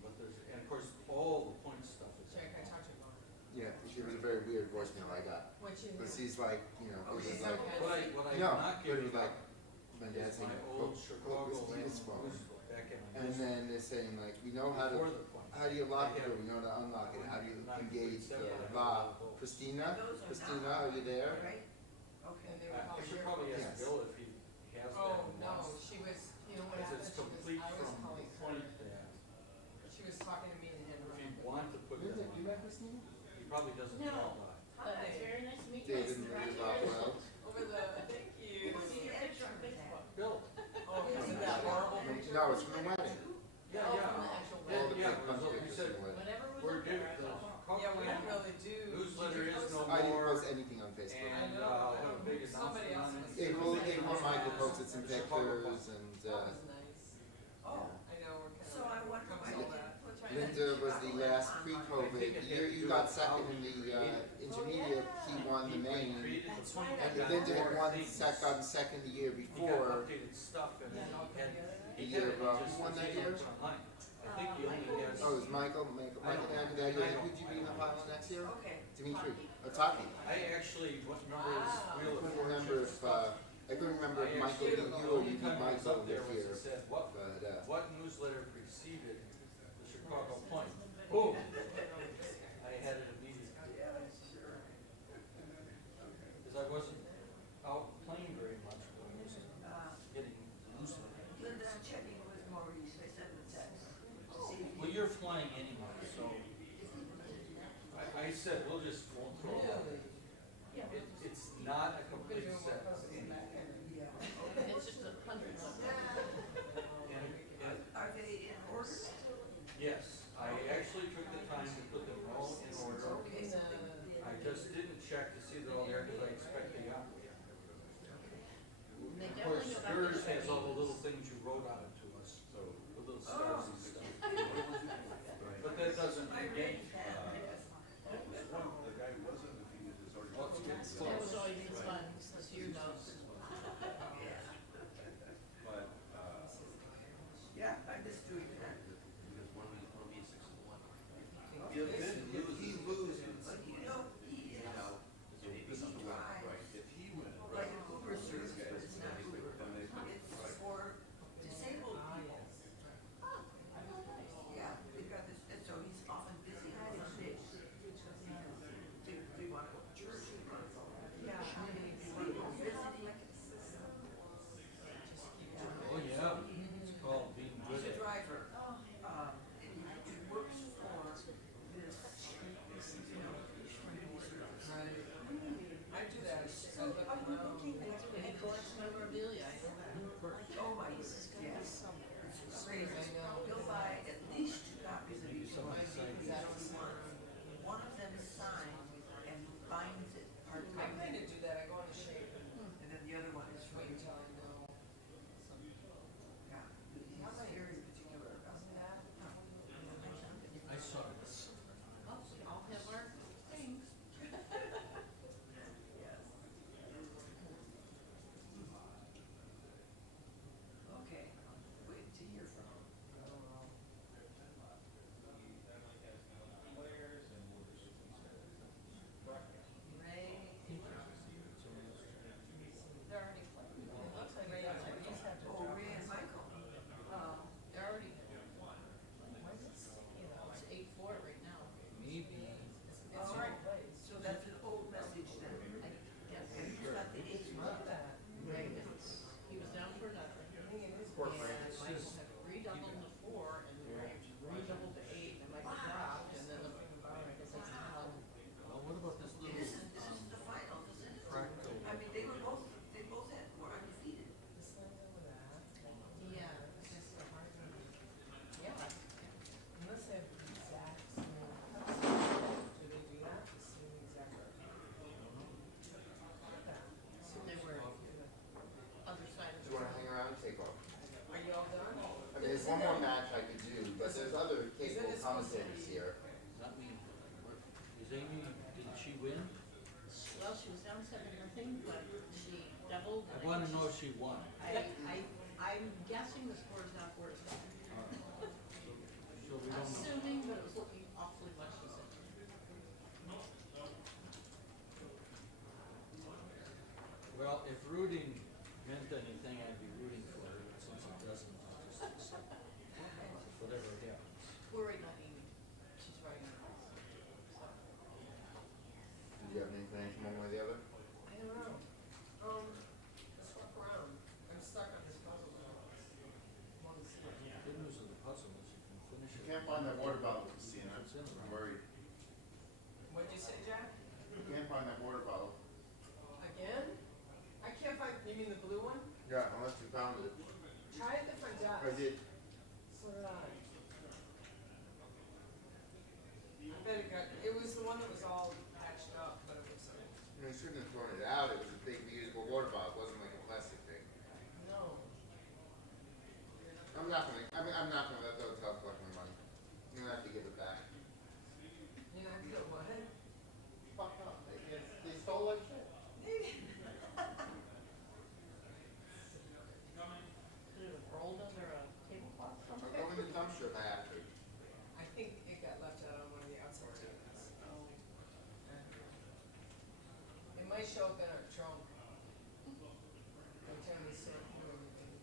But there's, and of course, all the point stuff is. Jack, I talked to you about it. Yeah, it was a very weird voicemail I got. What you Because do? he's like, you know, Oh, he was she's like, okay. What I no, not but he giving was like, up my dad's is my saying, old "Go Chicago with land Steve's phone." use book back in my And youth. then they're saying like, we know how to, Before the point. how do you lock I it, have- or we know how to unlock it, how do you Not engage complete set, the but I have lock? all those. Christina, Those are Christina, not- are you there? Right? Okay. And they were I called should your probably books. ask Yes. Bill if he has that. Oh, and no, wants- she was, you know what Cause happened, it's she was, complete I was from calling the her, point that she was talking to me and him. if you want to put Where that did you on, met Christina? he probably doesn't No. know about it. Hi, it's very nice to meet you. David and Liz Rockwell. Over the, thank you. See the picture on Facebook. Bill? Oh, isn't that horrible picture? No, it's from the wedding. Yeah, Oh, yeah. from the actual Yeah, All the yeah, big bunch of you pictures said from the wedding. Whatever was we're up doing there, I the thought, Yeah, we didn't really do. newsletter Did you is post no it? I didn't more. post anything on Facebook. And, I know. I'll have a big Somebody announcement on else it. was- April and Michael posted some The Chicago pictures Post. and, That was nice. oh, I know, we're kind of. so I wonder why all you that. didn't put. Linda was the last pre-COVID, the year you got second in the intermediate, he won the main. Created the point. And Got Linda had more won things. gotten second the year He got before. updated stuff and then The he year had it, of, he just who won was that able year? to put online. I think he only has. Oh, it was Michael Andrew that year. Who'd you be in the final next year? Okay. Dimitri, Taki. I actually remember his Wow. Wheel I of couldn't Fortune remember if, stuff. I couldn't remember if I Michael actually- beat you the or only you beat time I was Michael up there this was year. it said, what But, newsletter preceded the Chicago Point? Boom! I had it immediately. Because I wasn't out playing very much, but I was getting loose with it. Linda's checking with Maurice, I sent the text. To see if Well, you're flying anyway, so I said, we'll just won't throw it out. It's not a complete set. It's just 100 And Are they in order? yes, I actually took the time to put them all in order. I just didn't check to see that all there because I expect they are. They Of course, definitely got yours the has all the little things you wrote on it to us, so the little stars and stuff. But that doesn't negate. The guy who was undefeated is already. Well, it's That close. was always fun, because you know. But, Yeah, I just doing that. Because one will be 6-1. if he loses, But you know, he is, this is the one, right, if he wins, like an Uber service, but it's not Uber. then they put, It's for disabled people. Yeah, they've got this, and so he's often busy on Mondays. They want to church. Yeah. wanna know if she won. I'm guessing the score's not where it's going. So we don't know. Assuming, but it was looking awfully much the same. Well, if rooting meant anything, I'd be rooting for her, but since it doesn't, I'll just accept whatever happens. We're waiting on Amy. She's writing it. Did you have any information one way or the other? I don't know. Let's walk around. I'm stuck on this puzzle now. Good news of the puzzle is you can finish it. You can't find that water bottle, Christina. It's in I'm there. worried. What'd you say, Jack? You can't find that water bottle. Again? I can't find, you mean the blue one? Yeah, unless you found it. Try a different dot. I did. So did I. Bet it got, it was the one that was all patched up, but it was, You shouldn't have thrown it out. It was a big reusable water bottle. It wasn't like a plastic thing. no. I'm not gonna let those help collect my money. I'm gonna have to give it back. You know, I feel what? Fuck up. They stole like shit. Could it have rolled under a tablecloth I'll somewhere? go in the dumpster if I have to. I think it got left out on one of the outside tables. Oh. It might show up in our trunk. Every time we sort through everything.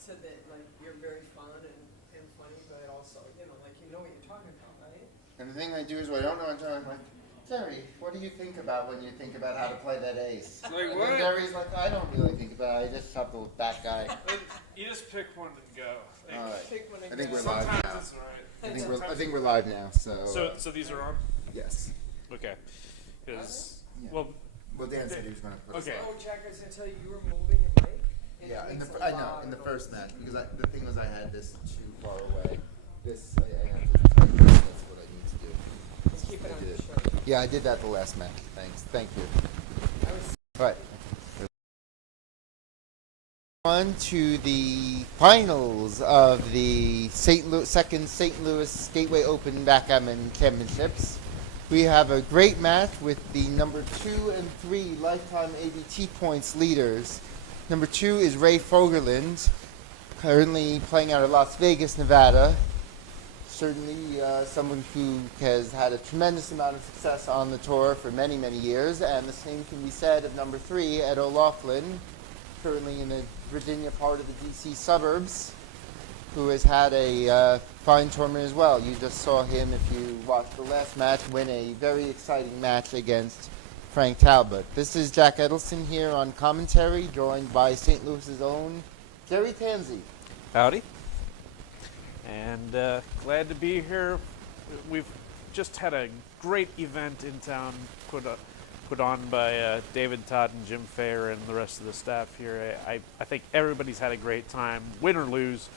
said that like you're very fun and funny, but also, you know, like you know what you're talking about, right? And the thing I do is when I don't know what I'm talking about, Jerry, what do you think about when you think about how to play that ace? Like And what? then Jerry's like, I don't really think about it. I just have to that guy. You just pick one and go. All right. Pick one I and think go. we're live Sometimes now. it's alright. I think we're live now. So. So these are on? Yes. Okay. Because, Yeah. well, Well, Dan said he was going to put us Okay. live. Oh, Jack, I was gonna tell you, you were moving your mic. and it Yeah, makes a I know lot in the of first noise. match because the thing was I had this too far away. This I have to tighten this. That's what I need to do. And keep it I on did your it. shirt. Yeah, I did that the last match. Thank you. I was All right. On to the finals of the second St. Louis Gateway Open Backgammon Championships. We have a great match with the number 2 and 3 lifetime ABT points leaders. Number 2 is Ray Fogerland, currently playing out of Las Vegas, Nevada. Certainly someone who has had a tremendous amount of success on the tour for many, many years. And the same can be said of number 3, Ed O'Loughlin, currently in the Virginia part of the DC suburbs, who has had a fine tournament as well. You just saw him, if you watched the last match, win a very exciting match against Frank Talbot. This is Jack Edelson here on commentary, joined by St. Louis's own Jerry Tansey. howdy. And glad to be here. We've just had a great event in town put on by David Todd and Jim Fair and the rest of the staff here. I think everybody's had a great time, win or lose.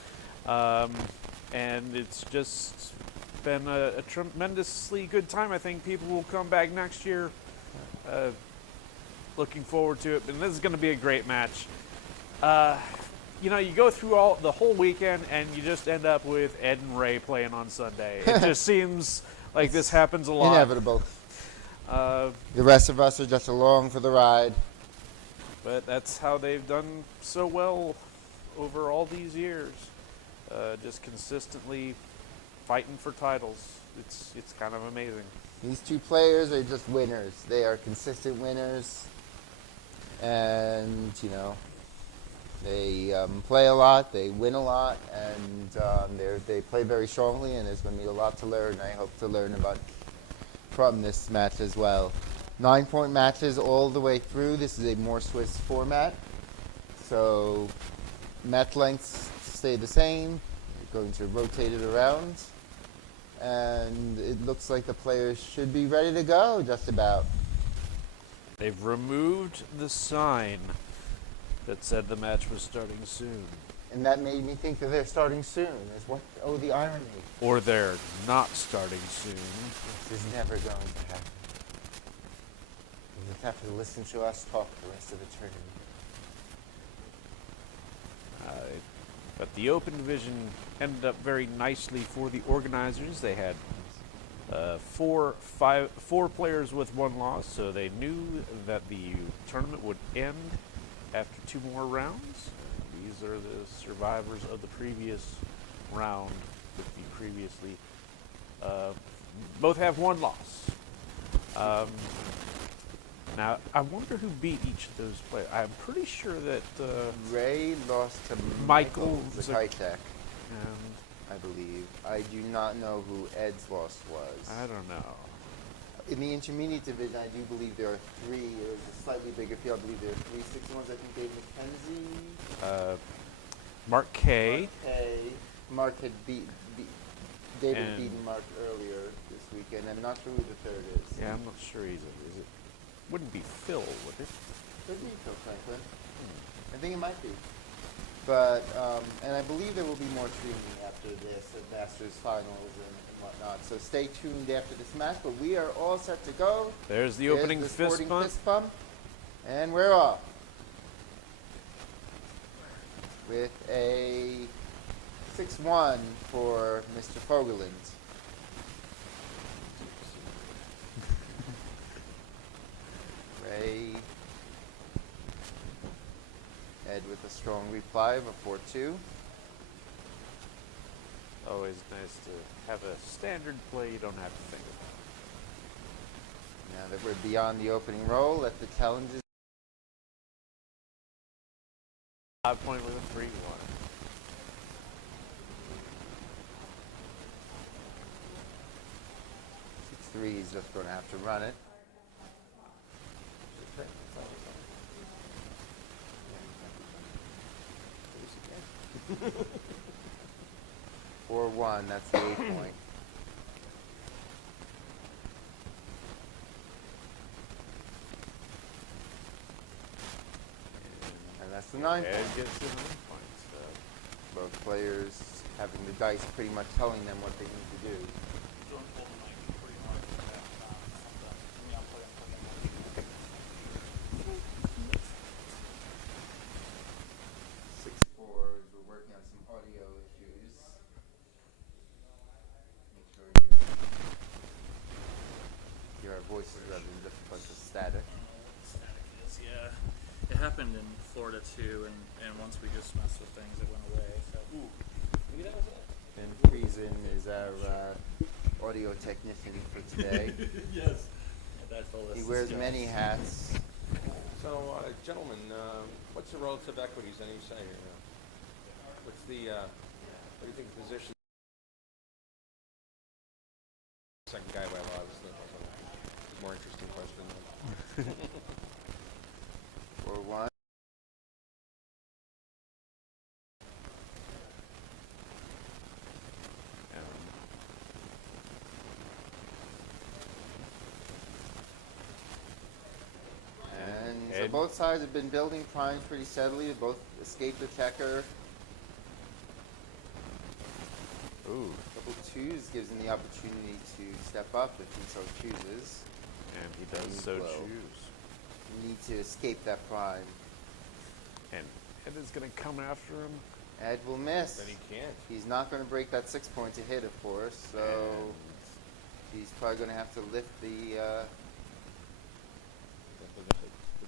And it's just been a tremendously good time. I think people will come back next year. Looking forward to it. And this is going to be a great match. You know, you go through the whole weekend and you just end up with Ed and Ray playing on Sunday. It just seems like this happens a lot. Inevitable. The rest of us are just along for the ride. But that's how they've done so well over all these years. Just consistently fighting for titles. It's kind of amazing. These two players are just winners. They are consistent winners. And, you know, they play a lot, they win a lot, and they play very strongly, and there's going to be a lot to learn. I hope to learn from this match as well. 9-point matches all the way through. This is a more Swiss format. So match lengths stay the same. You're going to rotate it around. And it looks like the players should be ready to go, just about. They've removed the sign that said the match was starting soon. And that made me think that they're starting soon. Oh, the irony. Or they're not starting soon. This is never going to happen. You just have to listen to us talk the rest of the tournament. But the open division ended up very nicely for the organizers. They had four players with one loss, so they knew that the tournament would end after 2 more rounds. These are the survivors of the previous round with the previously. Both have 1 loss. Now, I wonder who beat each of those players. I'm pretty sure that Ray lost to Michael Zakaitek, and I believe. I do not know who Ed's loss was. I don't know. In the intermediate division, I do believe there are 3. It was a slightly bigger field. I believe there are 3 6-1s. I think Dave McKenzie. Mark K. Mark had David And- beaten Mark earlier this weekend. I'm not sure who the third is. Yeah, I'm not sure is it? Wouldn't be Phil, would it? Could be Phil Franklin. I think it might be. But, and I believe there will be more streaming after this at Masters Finals and whatnot. So stay tuned after this match. But we are all set to go. There's the There's opening the fist sporting bump. fist bump. And we're off. With a 6-1 for Mr. Fogerland. Ray. Ed with a strong reply of a 4-2. Always nice to have a standard play you don't have to think about. Now that we're beyond the opening roll, let the challenges. 5 point with a 3-1. 6-3, he's just going to have to run it. Or 1, that's the 8 point. And that's the 9 Ed point. gets the 9 points. Both players having the dice pretty much telling them what they need to do. Jordan pulled the mic pretty hard for that, something. Yeah, I'll put it on the mic. 6-4s, we're working on some audio issues. Make sure you hear our voices rather than just a bunch of static. Yeah, it happened in Florida too, and once we just messed with things, it went away. So, maybe that was it. And Friesen is our audio technician for today. Yes. That's all this He is wears going. many hats. So, gentlemen, what's the relative equities on each side here now? What's the, what do you think the position? Second guy by law was the more interesting question. 4-1. And so Ed. both sides have been building primes pretty steadily. They both escaped the checker. Ooh, Double 2s gives him the opportunity to step up if he so chooses. and he does And so blow. choose. You need to escape that prime. And Ed is going to come after him. Ed will miss. Then he can't. He's not going to break that 6 point to hit, of course. So he's probably going to have to lift the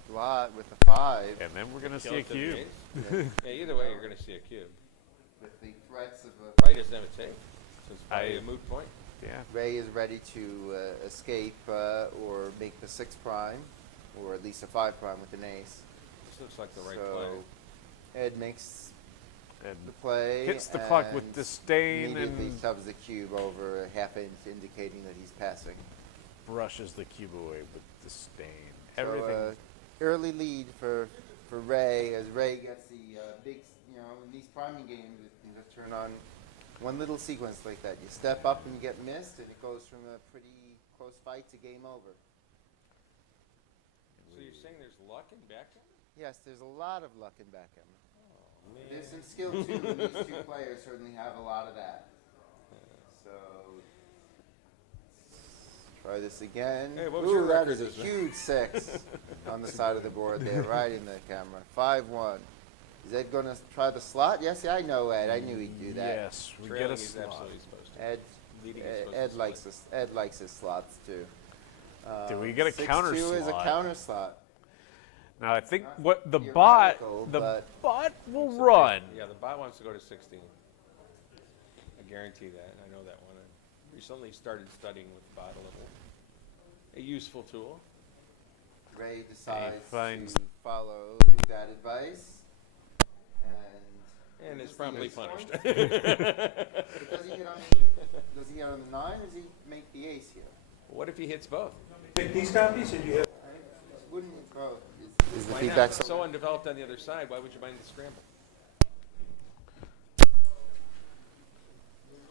blot with the 5. And then we're going to Kill see a it to the cube. ace. Yeah, either way, you're going to see a cube. With the threats of a Probably doesn't have a take, so it's probably a moot point. Yeah. Ray is ready to escape or make the 6 prime, or at least a 5 prime with an ace. This looks like the right So play. Ed makes Ed the play. hits the clock with and disdain immediately and shoves the cube over a half inch, indicating that he's passing. brushes the cube away with disdain. So Everything. early lead for Ray as Ray gets the big, in these priming games, you can just turn on one little sequence like that. You step up and you get missed, and it goes from a pretty close fight to game over. So you're saying there's luck in backgammon? Yes, there's a lot of luck in backgammon. Man. There's some skill too, and these 2 players certainly have a lot of that. So let's try this again. Hey, what was Ooh, your that record is a this week? huge 6 on the side of the board there, right in the camera. 5-1. Is Ed going to try the slot? Yes, I know Ed. I knew he'd do that. Yes, we Trailing get a he's slot. absolutely supposed to. Ed, Leading is supposed Ed to likes split. Ed likes his slots too. Do we get a counter 6-2 is a slot? counter slot. Now I think Not what the bot theoretical, the but- bot will So run. Yeah, the bot wants to go to 16. I guarantee that. I know that one. I recently started studying with the bot a little. A useful tool. Ray decides finds- to follow that advice, And is Does he promptly use punished. But does he get on the 9 or does he make the ace here? What if he hits both? Pick these copies and you have. Wouldn't both? Is the Why feedback not? So undeveloped on the other side, why would you mind the scramble?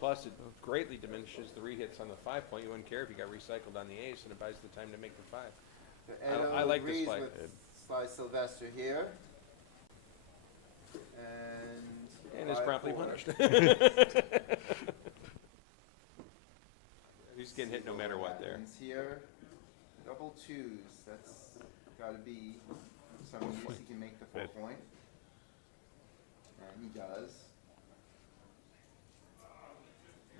Plus, it greatly diminishes the rehits on the 5 point. You wouldn't care if you got recycled on the ace, and it buys the time to make the 5. Edo I like this agrees play. with Sly Sylvester here. And is promptly 5-4. punished. He's getting hit no matter what there. Happens here, double 2s. That's got to be some use. He can make the 4 point, and he does.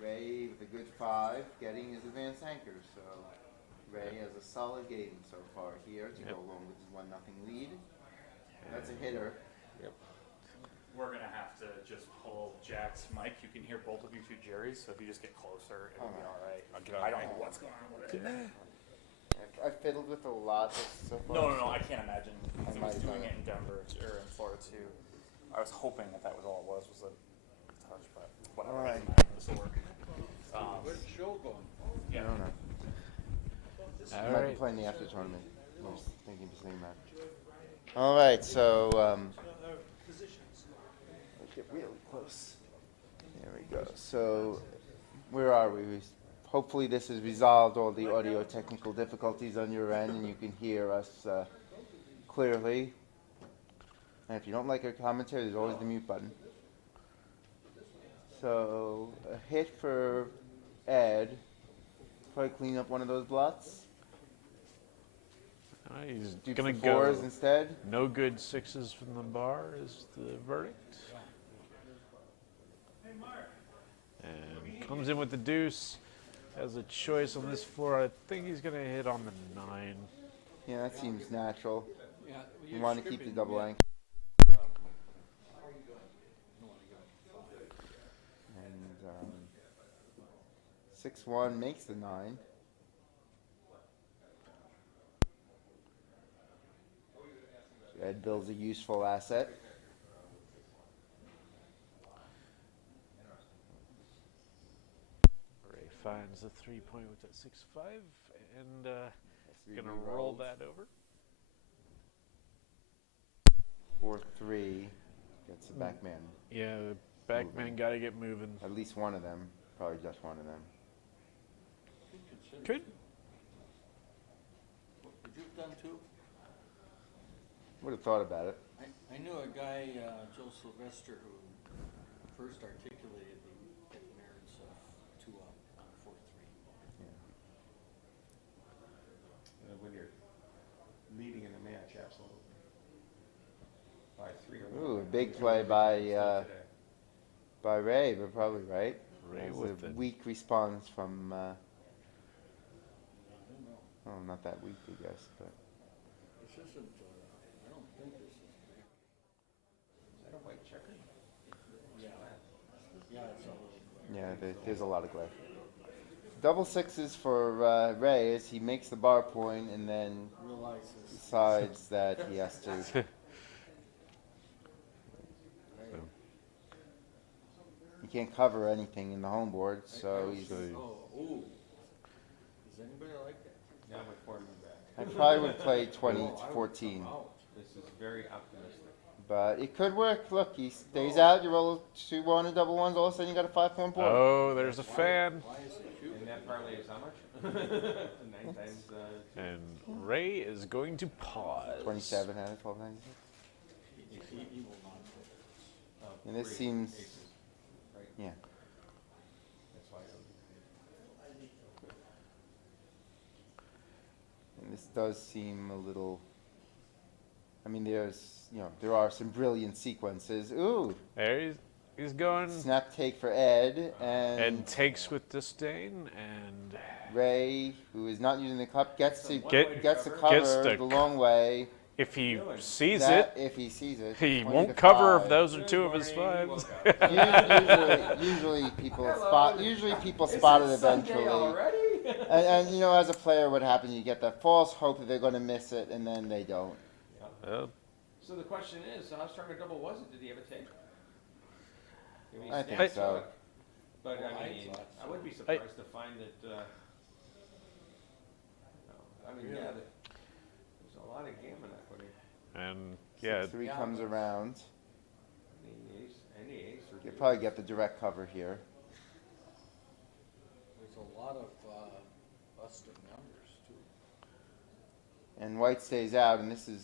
Ray with a good 5, getting his advanced anchor. So Ray has a solid game so far here to go along with his 1-0 lead. That's a hitter. We're gonna have to just pull Jack's mic. You can hear both of you 2 Jerry's, so if you just get closer, it'll be all right. I don't know what's going on with it. I've fiddled with a lot so far. No, I can't imagine. I I might was have doing done it in Denver or in Florida too. I was hoping that was all it was a touch, but whatever. All right. This will work. Where's the show going? Yeah. No. You All might be right. playing the after tournament. I was thinking the same match. All right, so let's get really close. There we go. So where are we? Hopefully this has resolved all the audio technical difficulties on your end, and you can hear us clearly. And if you don't like our commentary, there's always the mute button. So a hit for Ed. Probably clean up one of those blots. He's Do gonna for fours go. instead. No good sixes from the bar is the verdict. And comes in with the deuce. Has a choice on this floor. I think he's gonna hit on the 9. Yeah, that seems natural. Yeah, You want to keep the double anchor. And 6-1 makes the 9. So Ed builds a useful asset. Ray finds the 3-point with that 6-5 and Three gonna re-rolls. roll that over. 4-3 gets the back man. Yeah, the back man gotta get moving. At least one of them. Probably just one of them. Could. Would you have done two? Would have thought about it. I knew a guy, Joe Sylvester, who first articulated the merits of 2-up on 4-3. When you're leading in the match, absolutely. By 3 or Ooh, 1. a big play by Ray, but probably right. Ray That was with a it. weak response from. I don't know. Oh, not that weak, I guess, but. This isn't, I don't think this is big. Is that a white checker? Yeah. Yeah, it's all over. Yeah, there's a lot of glare. Double sixes for Ray as he makes the bar point and then Realizes. decides that he has to. He can't cover anything in the home board, so he's. Ooh. Does anybody like that? Yeah, I'm with Foreman back. I probably would play 20-14, This is very optimistic. but it could work. Look, he stays out. You roll 2-1 and double ones. All of a sudden, you got a 5-point board. Oh, there's a fan. Why is it you? And that parlay is how much? 9 times. And Ray is going to pause. 27 out of 1296. He will not put And this three seems, aces, right? yeah. That's why I don't. And this does seem a little. I mean, there are some brilliant sequences. Ooh, There he's going. snap take for Ed and Ed takes with disdain and Ray, who is not using the cup, gets to Get- gets the gets cover the the long way. if he sees That, it, if he sees it, he 20 won't to cover if 5. those are two of his 5s. Usually people spot. Usually people spot it eventually. And you know, as a player, what happens? You get that false hope that they're going to miss it, and then they don't. So the question is, how strong a double was it? Did he have a take? mean, I he think snapped so. it. But Well, I I mean, thought I so. would be surprised to find that, I mean, yeah, there's a lot of gammon equity. And yeah, 3 Yeah, comes but- around. Any ace or You probably get the direct cover here. There's a lot of busted numbers too. And white stays out, and this is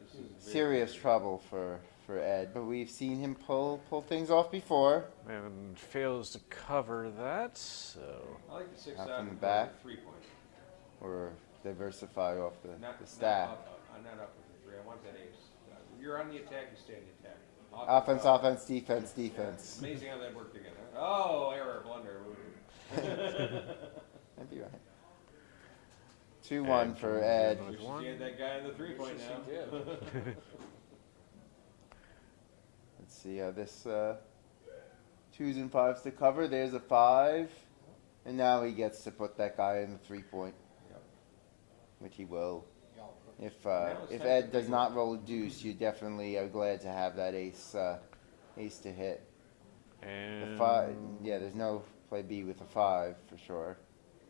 this is very- serious trouble for Ed. But we've seen him pull things off before. and fails to cover that. So I like the 6 Out out from the and back. 3 points. Or diversify off the Not stack. not up with the 3. I want that ace. You're on the attack, you stay on the attack. Offense, offense, defense, defense. Amazing how that worked together. Oh, error, blunder. That'd be right. 2-1 And for comes Ed. in with Wish one. you had that guy in the 3-point Wishes now. he did. Let's see how this 2s and 5s to cover. There's a 5. And now he gets to put that guy in the 3-point. Yep. Which he will. Yeah, If Ed does not roll a deuce, you definitely are glad to have that ace to hit. The And 5, yeah, there's no play B with a 5 for sure.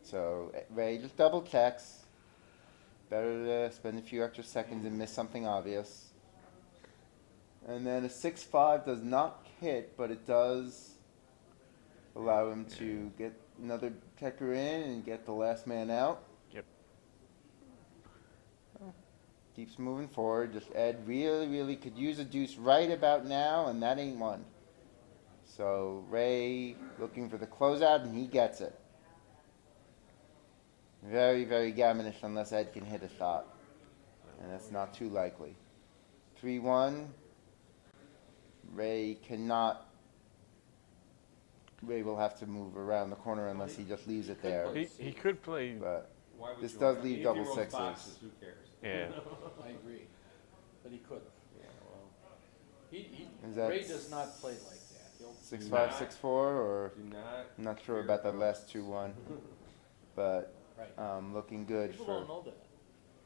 So Ray just double checks. Better to spend a few extra seconds and miss something obvious. And then a 6-5 does not hit, but it does allow him to get another checker in and get the last man out. Yep. Keeps moving forward. Just Ed really could use a deuce right about now, and that ain't one. So Ray looking for the closeout, and he gets it. Very gammonish unless Ed can hit a shot. And that's not too likely. 3-1. Ray will have to move around the corner unless he just leaves it there. He could play. But Why would this you does want- leave if he double rolls sixes. boxes, who cares? Yeah. I agree, but he could've. Yeah, well, Is that Ray does not play like that. He'll 6-5, 6-4, or do not. I'm not sure about that last 2-1. But Right. looking good People for. don't know that.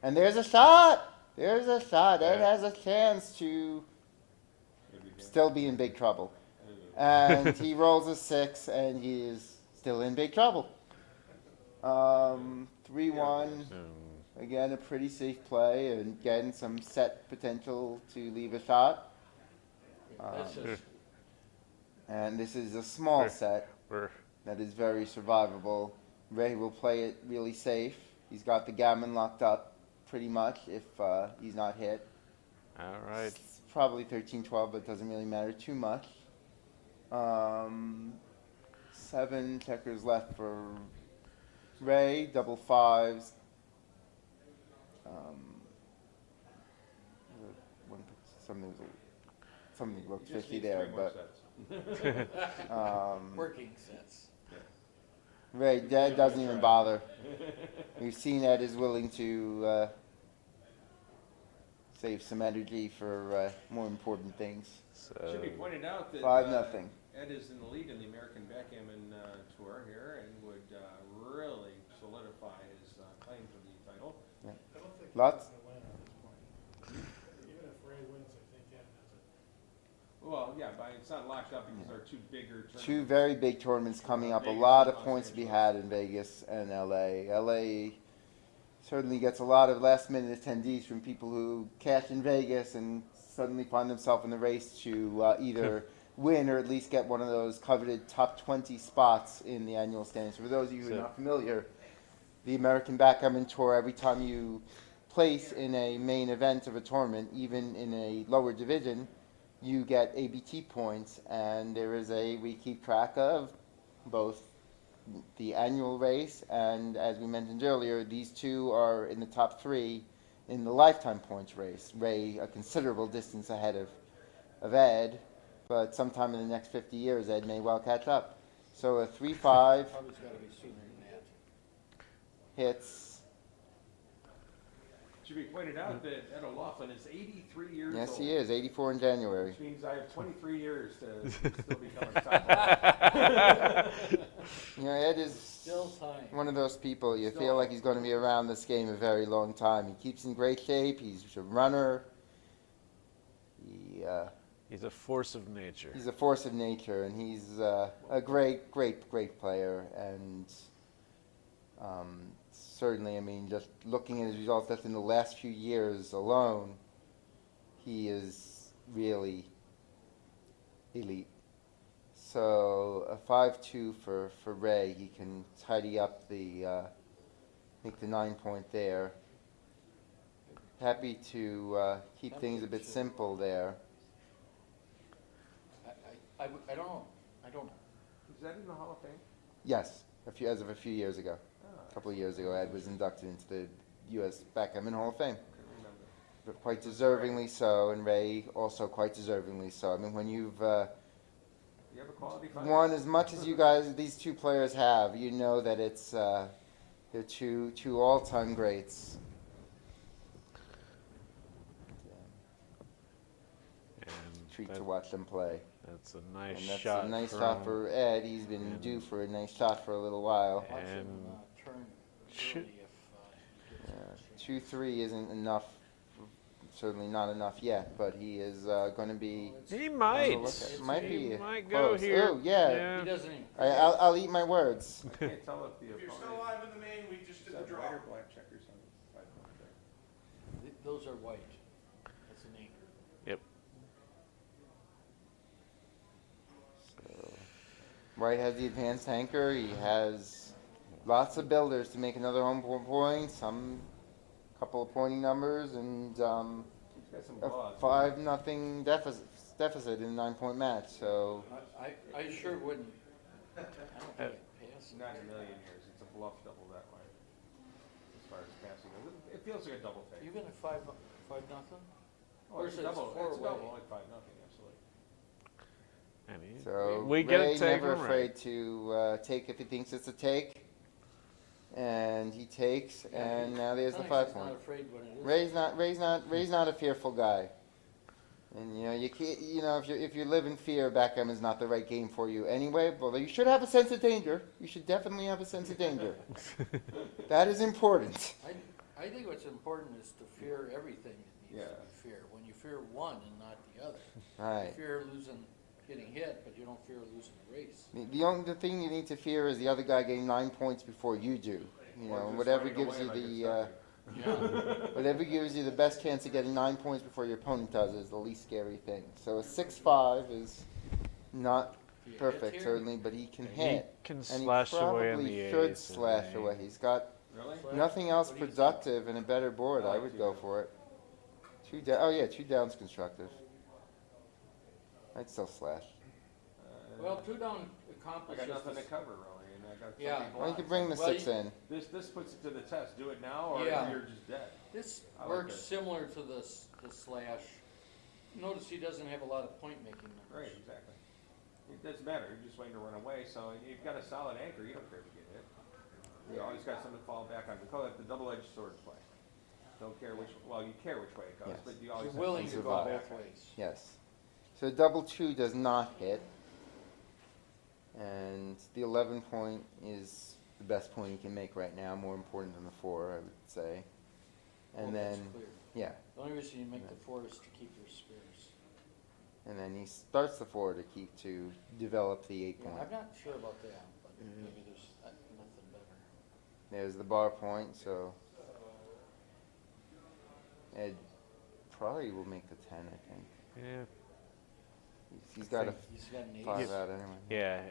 And there's a shot. There's a shot. Ed Yeah. has a chance to Maybe he- still be in big trouble. And he rolls a 6, and he is still in big trouble. 3-1. Again, a pretty safe play, and again, some set potential to leave a shot. That's just, And this is a small set We're that is very survivable. Ray will play it really safe. He's got the gammon locked up pretty much if he's not hit. all right. It's probably 13-12, but it doesn't really matter too much. 7 checkers left for Ray, double fives. One, something looked He just fishy needs there, 3 more but sets. working sets. Ray Ed doesn't even bother. We've seen Ed is willing to save some energy for more important things. Should be pointed out that 5-0. Ed is in the lead in the American Backgammon Tour here and would really solidify his claim for the title. I don't think Lots? he's gonna win at this point. Even if Ray wins, I think Ed has it. Well, yeah, but it's not locked up because there are 2 bigger tournaments. 2 very big tournaments coming up. A Vegas lot and of Los points to be Angeles. had in Vegas and LA. LA certainly gets a lot of last minute attendees from people who cash in Vegas and suddenly find themselves in the race to either win or at least get one of those coveted top 20 spots in the annual standings. For those of you who are So- not familiar, the American Backgammon Tour, every time you place in a main event of a tournament, even in a lower division, you get ABT points, and we keep track of both the annual race, and as we mentioned earlier, these 2 are in the top 3 in the lifetime points race. Ray a considerable distance ahead of Ed, but sometime in the next 50 years, Ed may well catch up. So a 3-5 Probably gotta be sooner than that. hits. Should be pointed out that Ed O'Loughlin is 83 years old. Yes, he is. 84 in January. Which means I have 23 years to still become a top player. You know, Ed is Still time. one of those people you feel like he's going to be around this game a very long time. He keeps in great shape. He's a runner. He's a force of nature. He's a force of nature, and he's a great player. And certainly, I mean, just looking at his results, just in the last few years alone, he is really elite. So a 5-2 for Ray. He can tidy up make the 9 point there. Happy to keep things a bit simple there. I don't know. I don't know. Is that in the Hall of Fame? Yes, as of a few years ago. A couple of years ago, Ed was inducted into the U.S. Backgammon Hall of Fame. But quite deservingly so, and Ray also quite deservingly so. I mean, when you've You have a quality fighter? won as much as these 2 players have, you know that it's they're two all-time greats. And Treat to that- watch them play. that's a nice And that's shot. a nice from, shot for Ed. He's been and- due for a nice shot for a little while. Watch him And turn shoot. early if he gets a chance. 2-3 isn't enough. Certainly not enough yet, but he is going to be. He might. Might He be might go close. here. Oh yeah. He doesn't even. I'll eat my words. I can't tell if the If you're opponent. still alive in the main, we just Is did the that draw. white or black checkers on the 5 point there? those are white. That's an anchor. Yep. White has the advanced anchor. He has lots of builders to make another home point. Some couple of pointing numbers and He's got some a blowouts. 5-0 deficit in a 9-point match. So I sure wouldn't. I don't think I'd pass. Not in a million years. It's a bluff double that way. As far as passing goes, it feels like a double take. Even at 5-0? Oh, it's a double. four It's a away. double, like 5-0, absolutely. I mean, So we get Ray a take never from Ray. afraid to take if he thinks it's a take, and he takes, and now there's the Sometimes 5 he's not point. afraid when it is. Ray's not a fearful guy, and you know you can't, you know if you live in fear, backgammon is not the right game for you anyway. But you should have a sense of danger. You should definitely have a sense of danger. That is important. I think what's important is to fear everything that needs to be feared. When you fear one and not the other. Right. You fear getting hit, but you don't fear losing the race. The only thing you need to fear is the other guy getting 9 points before you do. You know, whatever gives you whatever gives you the best chance of getting 9 points before your opponent does is the least scary thing. So a 6-5 is not perfect here? certainly, but he can He hit. can And slash he away on probably the should ace and slash the- away. He's got Really? nothing else What do you think? productive and a better board. I would go for it. 2 down. Oh yeah, 2 down's constructive. I'd still slash. Well, 2 down I accomplishes. got nothing to this- cover really, and I got so Yeah. many Well, you blinds. could bring the Well, 6 in. This puts it to the test. Do it now, or Yeah. you're just dead. This I like works this. similar to the slash. Notice he doesn't have a lot of point making numbers. Right, exactly. It doesn't matter. You're just waiting to run away. So you've got a solid anchor. You don't care if you get hit. You always got something to fall back on. We call it the double-edged sword play. Don't care which. Well, you care which way it goes, Yes. but you You're always have willing something to go fall survive. back both on. ways. Yes. So double 2 does not hit. And the 11 point is the best point he can make right now, more important than the 4, I would say. And Well, that's then, clear. yeah, The only reason you make the 4 is to keep your spares. and then he starts the 4 to develop the 8 Yeah, point. I'm not sure about that, but maybe there's nothing better. There's the bar point, so Ed probably will make the 10, I think. Yeah. He's got a He's got an 5 ace. out anyway. Yeah,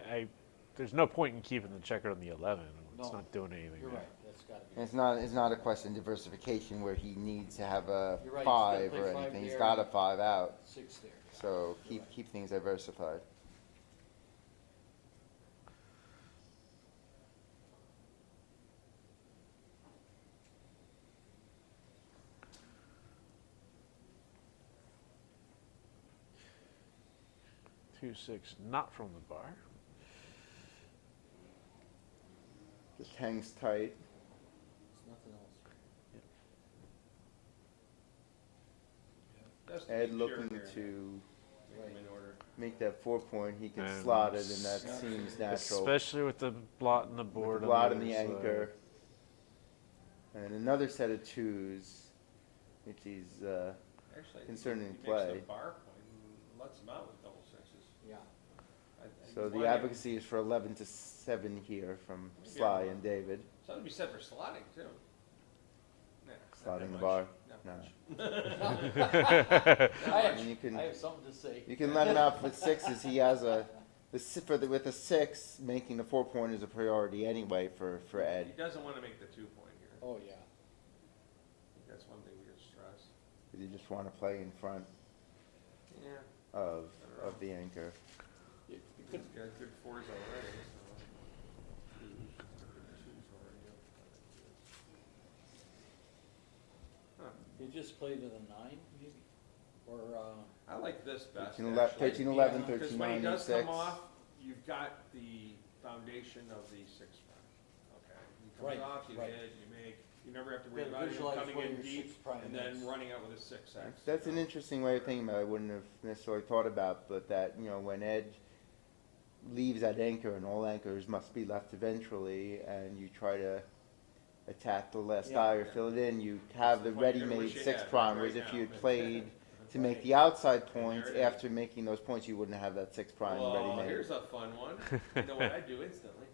there's no point in keeping the checker on the 11. It's No. not doing anything. You're there. right, that's gotta be. And it's not a question of diversification where he needs to have a You're right, he's gotta 5 play or 5 anything. He's there got a and 5 out. 6 there. So keep things diversified. Two six, not from the bar. Just hangs tight. There's nothing else. That's the Ed big looking cheer here. to Make them in order. make that 4 point. He can And slot it, and that seems natural. Especially with the blot in the With board. the blot on and the other side. anchor. And another set of 2s, which he's Actually, concerning he makes play. the bar point and lets them out with double 6s. Yeah. So the advocacy is for 11-7 here from Sly and David. Something to be said for slotting too. Nah, not Slotting that the bar. much. Not No. much. I have something to say. You can let him out with 6s. He has with a 6, making the 4 point is a priority anyway for He Ed. doesn't want to make the 2 point here. Oh, yeah. That's one thing we gotta stress. Because you just want to play in front Yeah. of the anchor. You He's could, got good 4s already. So. Twos already. Huh. you just play to the 9, maybe? Or, I like this best. 13, 11, actually. 13, 11, Because 13, when he 9, does 6. come off, you've got the foundation of the 6 front. Okay. He comes Right, off, you right. hit, you make. You never have to worry Gotta about him visualize coming where in your deep 6 prime and then is. running out with a 6x. That's an interesting way of thinking about it. I wouldn't have necessarily thought about, but that, you know, when Ed leaves that anchor, and all anchors must be left eventually, and you try to attack the last Yeah. die or fill it in, you have the the point you're gonna ready-made wish you 6 had prime, right whereas if now. you had played to make the outside points, it is. after making those points, you wouldn't have that 6 prime Well, ready-made. here's a fun one. You know what I do instantly?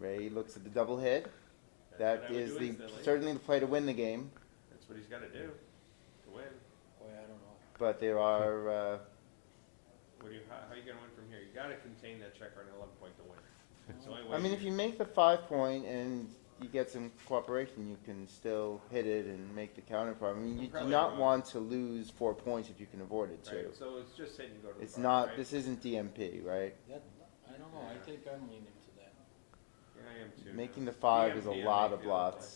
Ray looks at the double hit. That I would is do the instantly. certainly the play to win the game. That's what he's got to do to win. Boy, I don't know. But there are. How are you going to win from here? You got to contain that checker on an 11 point to win. It's the only way I mean, if you make the 5 point and you get some cooperation, you can still hit it and make the counter part. I mean, you do Probably not wrong. want to lose 4 points if you can avoid it too. Right, so it's just hitting go to the It's bar, not. right? This isn't DMP, right? That, I don't know, I think I'm leaning to that. Yeah, I am too. Making now. the 5 is a DMP, I lot may of feel lots.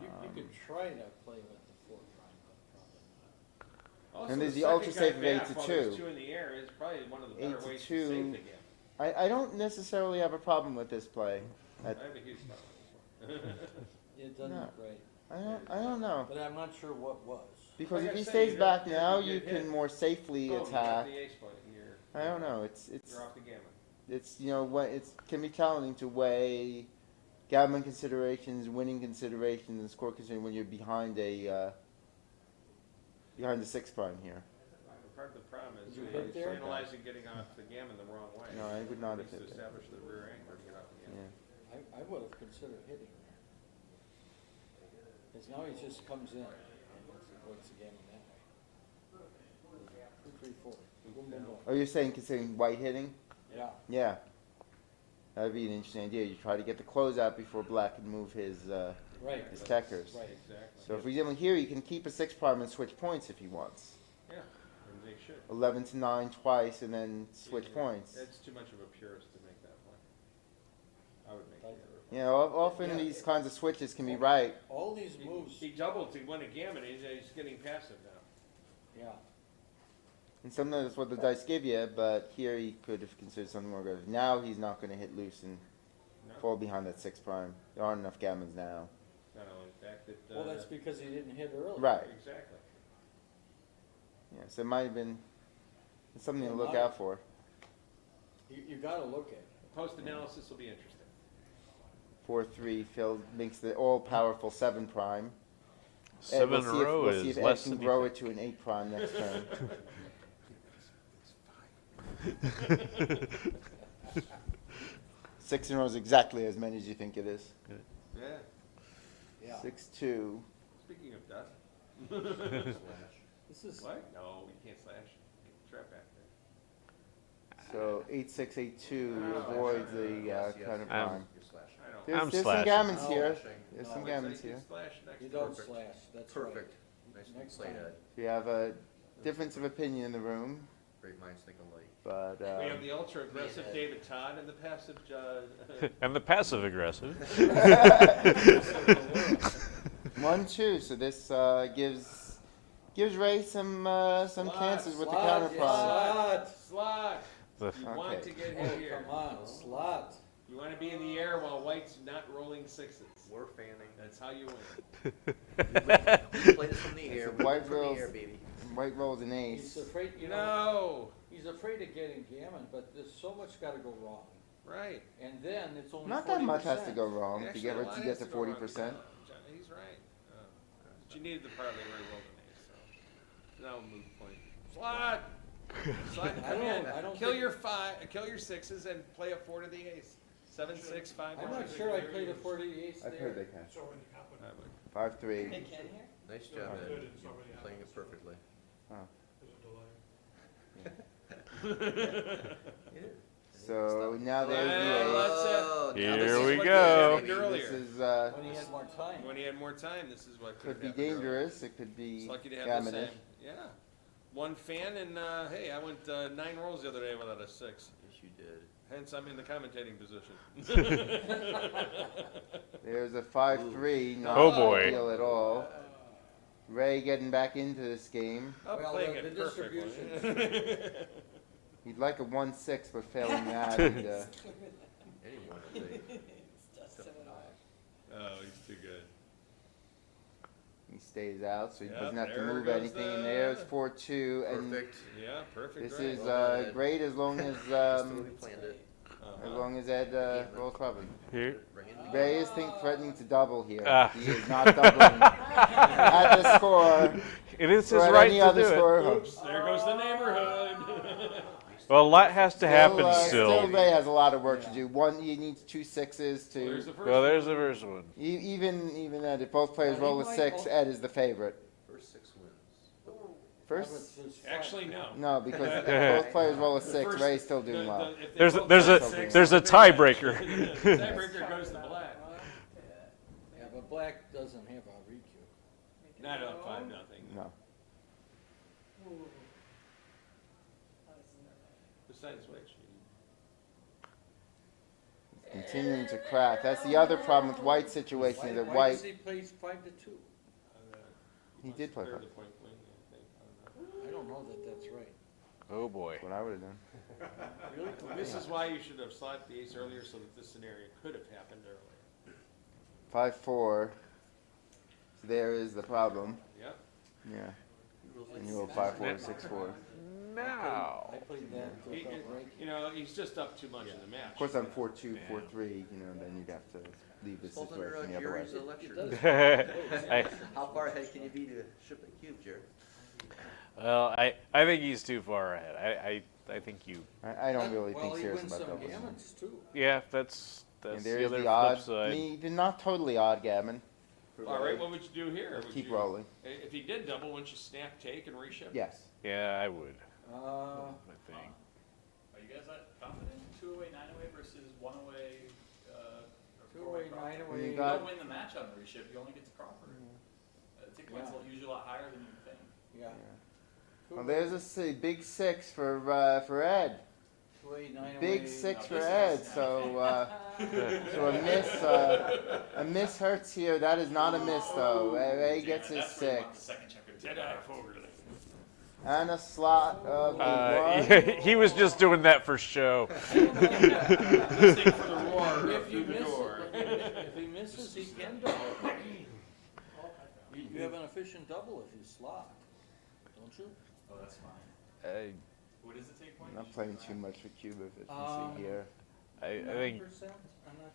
You could try to play with the 4 prime, but probably not. Also, And there's the second ultra guy safe of 8 back to while there's 2. 2 in the air is probably one of the 8 better to ways 2. to save the game. I don't necessarily have a problem with this play. I have a huge problem. It doesn't No. look right, I don't know. but I'm not sure what was. Because Like if I he say, stays you back don't- now, you you get can hit. more safely Boom, you got attack. the ace point and you're I don't know. It's you're off the gamut. it's what it can be challenging to weigh gammon considerations, winning considerations, and score considerations when you're behind the 6 prime here. Part of the problem is Did you hit there? analyzing getting off the gammon the wrong way. No, I would not have Needs to hit there. establish the rear angle to get off the Yeah. gammon. I would have considered hitting there. Because now he just comes in and avoids the game that way. 2, 3, 4. Boom, boom, boom. Oh, you're saying considering white hitting? Yeah, Yeah. That'd be an interesting idea. You try to get the closeout before black can move his right, checkers. right. Exactly. So if we didn't here, he can keep a 6 prime and switch points if he wants. Yeah, and they should. 11 to 9 twice and then switch points. It's too much of a purist to make that play. I would make it. You know, often these kinds of switches can be right. All these moves, He doubled to win a gammon. He's getting passive now. yeah. And sometimes that's what the dice give you, but here he could have considered something more aggressive. Now he's not going to hit loose and No, fall behind that 6 prime. There aren't enough gammons now. not only the fact that. Well, that's because he didn't hit early. Right. Exactly. Yeah, so it might have been something to It look might. out for. You gotta look at it. Post analysis will be interesting. 4-3 Phil makes the all-powerful 7 prime. 7 we'll in see a if- row we'll see is if Ed less can than you grow think. it to an 8 prime next turn. Six in a row is exactly as many as you think it is. Yeah. Yeah. 6-2. Speaking of death. This is, What? No, you can't slash. Get the trap back there. So 8-6-8-2 avoids the kind of prime. I don't. There's I'm some slashing. gammons No. here. Slashing. There's No. some So gammons you can here. slash next you turn. don't slash, that's right. Perfect. Nice Next play, time. Ed. We have a difference of opinion in the room, Great minds think alike. but We have the ultra aggressive David Todd and the passive And the passive aggressive. 1-2. So this gives Ray some chances with the counter Slot, prime. slot. slot. You want Okay. to get Oh, hit here. come on, slot. You want to be in the air while white's not rolling 6s. We're fanning. That's how you win. We play this from the air. So We white play from rolls- the air, baby. White rolls an He's ace. afraid, you know, No. he's afraid of getting gammon, but there's so much gotta go wrong. Right. And then it's only 40%. Not that much has to go wrong to Actually, get a lot to has get to go wrong. 40%. He's right. But you needed the parlay where he rolled an ace. So now we'll move the point. Slot. Slot. I Come in. don't Kill think- your 5. Kill your 6s and play a 4 to the ace. 7, 6, 5. I'm not sure I played a 40 ace there. I've heard they can. It's already happened. 5-3. They can here? Nice job, Good, Ed. it's already happened. Playing it perfectly. There's a delay. So now there's Well, the now Here this is we what go. happened ace. earlier. This is When he had more time. When he had more time, this is what could be happened earlier. dangerous. It could It's be lucky to have the gammonish. same. Yeah. One fan and hey, I went 9 rolls the other day without a 6. Yes, you did. Hence, I'm in the commentating position. There's a 5-3. Not Oh, boy. ideal at all. Ray getting back into this game. I'm Well, playing the it perfectly. distribution. He'd like a 1-6, but failing that, he'd, Anyone will take. Oh, he's too good. he stays out, so he Yep, doesn't have to there move goes anything. And the- there's 4-2, and Perfect. Yeah, perfect. this right. is Well done, Ed. great as long as Just the way we planned it. as long as Ed rolls properly. Here. Bring in Ray is threatening to double here. Ah. He is not doubling at the score It is or his at right any to other do it. score. Oops, there goes the neighborhood. Well, a lot has to happen Still, still. Ray has a lot of work to do. One, you need 2 sixes to. There's the first Well, one. there's the first one. Even Ed, if both players Well, roll he a might 6, go- Ed is the favorite. First 6 wins. First? Actually, no. No, because if both players roll a 6, first- Ray's still doing well. if they There's both there's roll a six, there's a tiebreaker. the tiebreaker goes to black. Yeah, but black doesn't have a req. Not up 5-0. No. Besides which, Continuing to crack. That's the other problem with White's situation. That Why does White, he play 5-2? he did play they're five. the point wing, I think. I don't know. I don't know that that's right. Oh boy. That's what I would have done. Really? This is why you should have slapped the ace earlier so that this scenario could have happened earlier. 5-4. There is the problem. Yep. Yeah. And you roll 5-4, 6-4. Now. I played that He- without breaking. You know, he's just up too much in the match. Of course, on 4-2, 4-3, then you'd have to leave the Falls under situation the other way. Jerry's lecture. I, How far ahead can you be to ship a cube, Jerry? well, I think he's too far ahead. I think you. I don't really Well, think he serious wins about some doubles. gammons too. Yeah, that's And the there's other the flip odd, side. the not totally odd gammon. All right, what would you do here? Would Keep you- rolling. If he did double, wouldn't you snap, take, and reship? Yes. Yeah, I would. Uh, I think. Are you guys that confident? 2-away, 9-away versus 1-away, or 2-away, 4-away Crawford? 9-away. You You got- don't win the match on the reship, you only get to Crawford. Ticket points are usually a lot higher than you think. Yeah. Well, there's a big 6 for Ed. 2-away, 9-away. Big 6 for this Ed. is- So a miss hurts here. That is not a miss though. Ray gets his That's where you want the 6 second checker to Dead eye go. forward. and a slot of a 1. He was just doing that for show. Listening for the roar If you through the miss, door. if he misses, he can double. You have an efficient double if you slot, don't you? Oh, that's fine. What does it take I'm point? not playing too much for cube efficiency here. I think 9%? I'm not,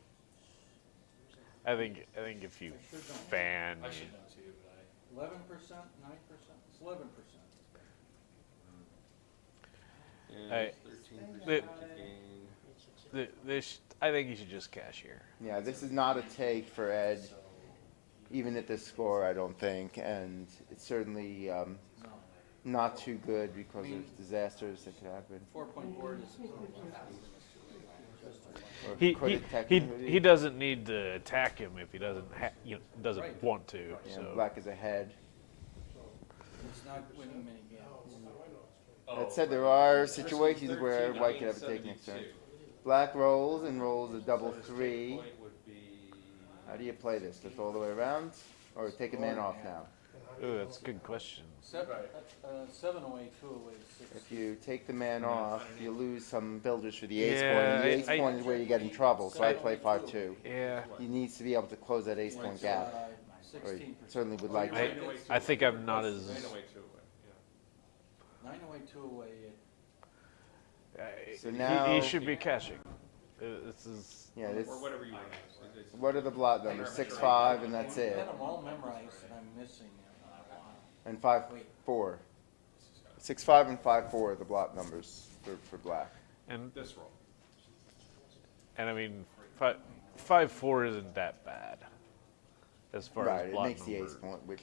I think if you I should know. fan, I should know too, but 11%, 9%? It's 11%. I- 13% the- to gain. I think you should just cash here. Yeah, this is not a take for Ed, even at this score, I don't think, and it's certainly No. not too good because of disasters that could happen. 4-point board is. Or He could he, it he, technically he doesn't need to attack him if he doesn't doesn't Right. want to. Yeah, So black is ahead. He's not winning many games. That said, there are situations where white could have a take next turn. Black rolls and rolls a double 3. Point would be How do you play this? Just all the way around? Or take a man off now? ooh, that's a good question. 7-away, 2-away, 6. If you take the man off, you lose some builders for the ace Yeah, point. And the ace I- point is where you get in trouble, so I play 5-2. Yeah, He needs to be able to close that ace point gap. Or he 16%. certainly would like I, to. I think I'm not as. 9-away, 2-away, 9-away, 2-away. So He now, should be cashing. This is. yeah, yeah. this. Or whatever you want. It's- What are the blot numbers? 6-5, and that's I it. had them all memorized, and I'm missing one. And 5-4. 6-5 and 5-4 are the blot numbers for black. And This roll. I mean, 5-4 isn't that bad as far Right, as it block makes the number. ace point, which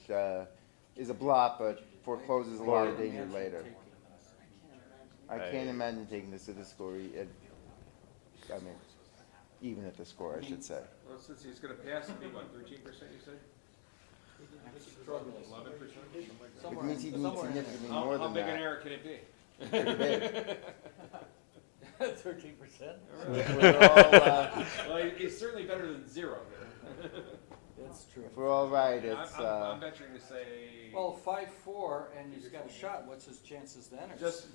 is a blot, but forecloses a lot of danger later. I can't imagine taking this to the score. I mean, even at the score, I should say. Well, since he's gonna pass, it'd be what, 13% you said? I'm struggling. 11%? It means he needs somewhere in there. significantly How more than big an that. error can it be? Pretty big. 13%? We're all, Well, he's certainly better than 0 here. That's true. if we're all right, I'm it's, I'm venturing to say, Well, 5-4, and he's got a shot, what's his chances then? Or just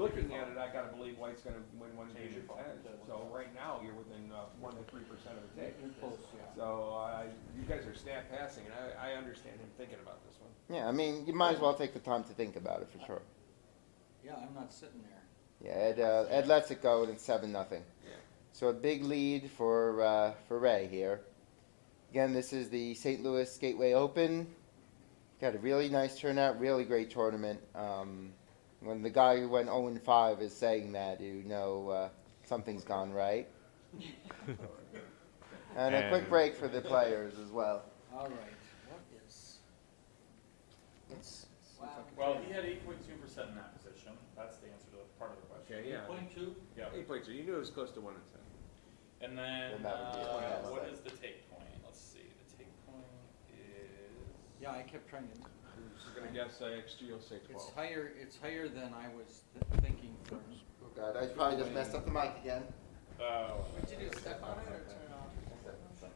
looking at it, I gotta believe White's gonna win 1 game in 10. So right now, you're within 1 to 3% of a take. You're close, yeah. So you guys are snap passing, and I understand him thinking about this one. yeah, I mean, you might as well take the time to think about it for sure. Yeah, I'm not sitting there. Yeah, Ed lets it go, and it's 7-0. Yeah. So a big lead for Ray here. Again, this is the St. Louis Gateway Open. Got a really nice turnout, really great tournament. When the guy who went 0-5 is saying that, you know something's gone right. And a quick And- break for the players as well. All right, what is, let's see if I can. Well, find he it. had 8.2% in that position. That's the answer to part of the question. Okay, yeah. 8.2? Yeah. 8.2. You knew it was close to 1 in 10. And then, Then that would be a pass. what is the take point? Let's see. The take point is. Yeah, I kept trying to. I'm gonna guess XG will say 12. It's higher than I was thinking from. Oh God, I probably just messed up the mic again. Did you step on it or turn it off?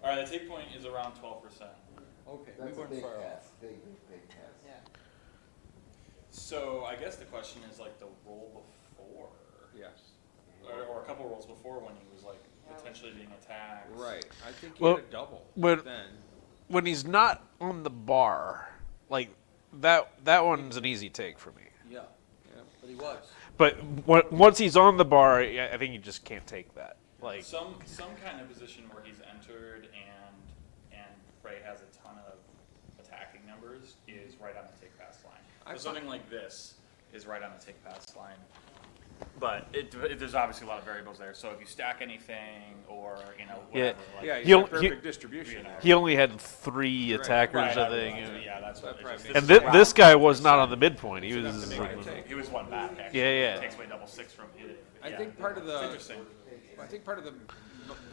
All right, the take point is around 12%. Okay, That's we a weren't big far pass. off. Big pass. Yeah. So I guess the question is like the roll before, Yes. or a couple rolls before when he was like potentially being attacked. Right. I think he Well, had a double. but- then. When he's not on the bar, like that one's an easy take for me. Yeah, Yeah. but he was. But once he's on the bar, I think you just can't take that. Like, Some kind of position where he's entered and Ray has a ton of attacking numbers is right on the take pass line. So something like this is right on the take pass line. But there's obviously a lot of variables there. So if you stack anything or whatever, like, Yeah, he's He'll- got perfect distribution. he only had 3 Right. attackers, right, I I think. realize, yeah, that's what. That probably It's makes just, And this guy was not on the midpoint. He It's enough was. to make it take. he was one back actually. Yeah. It takes away double six from it. I Yeah. think part of It's the interesting. I think part of the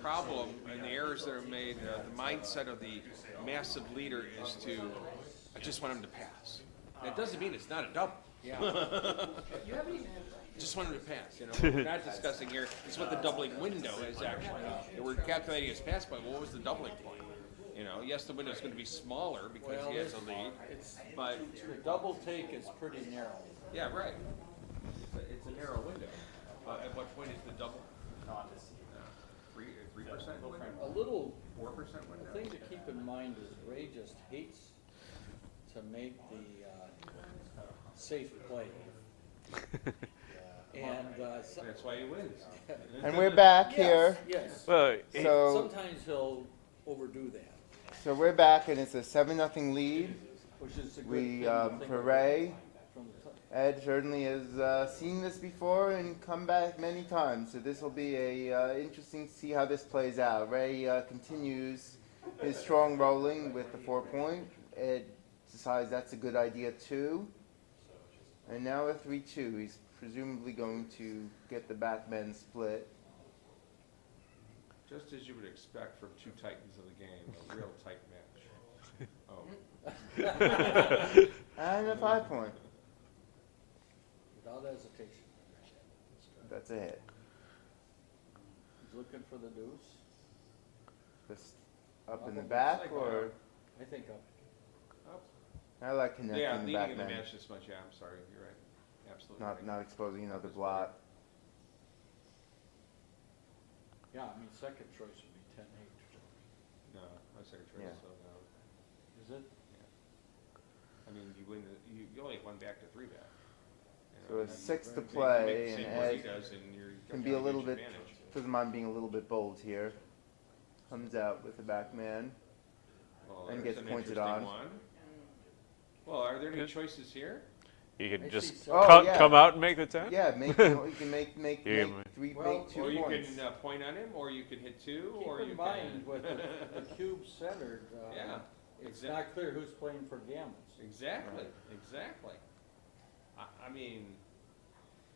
problem and the errors that are made, the mindset of the massive leader is to, I just want him to pass. That doesn't mean it's not a double. Yeah. You haven't even. Just want him to pass. What we're not discussing here is what the doubling window is actually. We're calculating his pass point. What was the doubling point? Yes, the window's going to be smaller because Well, he has a lead, but The double take is pretty narrow. yeah, right. It's a narrow window. At what point is the double? 3% window? A little 4% window? The thing to keep in mind is Ray just hates to make the safe play. And That's why he wins. And we're back here. Yes. Well, So Sometimes he'll overdo that, so we're back, and it's a 7-0 lead. which is a good We thing to think for Ray. from the top. Ed certainly has seen this before and come back many times, so this will be interesting to see how this plays out. Ray continues his strong rolling with the 4-point. Ed decides that's a good idea too. And now a 3-2. He's presumably going to get the backmen split. Just as you would expect from two titans of the game, a real tight match. Oh. And a 5-point. Without hesitation. That's a hit. He's looking for the deuce. Just up in the back, or I think up. I like connecting Yeah, the leading in the backmen, match this much, yeah, I'm sorry, you're right. Absolutely. right. not exposing another blot. Yeah, I mean, second choice would be 10-8. No, my second choice Yeah. is so no. Is it? I mean, you win, you only have one back to 3 back. So a and 6 to you make play, the and same board he Ed does, and you're can got be a a little huge bit, advantage. doesn't mind being a little bit bold here. Comes out with the back man. Well, and there's gets an pointed interesting on. one. Well, are there any choices here? you can I just see. Oh, yeah. come out and make the 10? Yeah, you can make Yeah, three, Well, make 2 Or you points. can point on him, or you can hit 2, or Keep you in can. mind, with the cube centered, Yeah, it's exact- not clear who's playing for gammons. Exactly, exactly. I mean,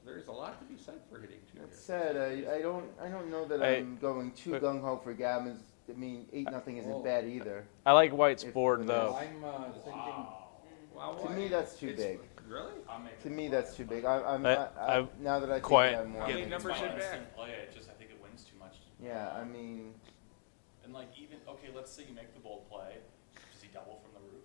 there's a lot to be said for hitting 2 That here. said, I don't know that I'm going too but- gung ho for gammons. I mean, 8-0 isn't Oh. bad either. I like White's If- board, if- though. I'm thinking, Wow, To why? me, that's too It's- big. Really? To me, that's too big. I'm I'm now that I think quiet. I'm more. How many thinking numbers about in it. back? Oh yeah, it's just I think it wins too much. Yeah, I mean, And like even okay, let's say you make the bold play. Does he double from the roof?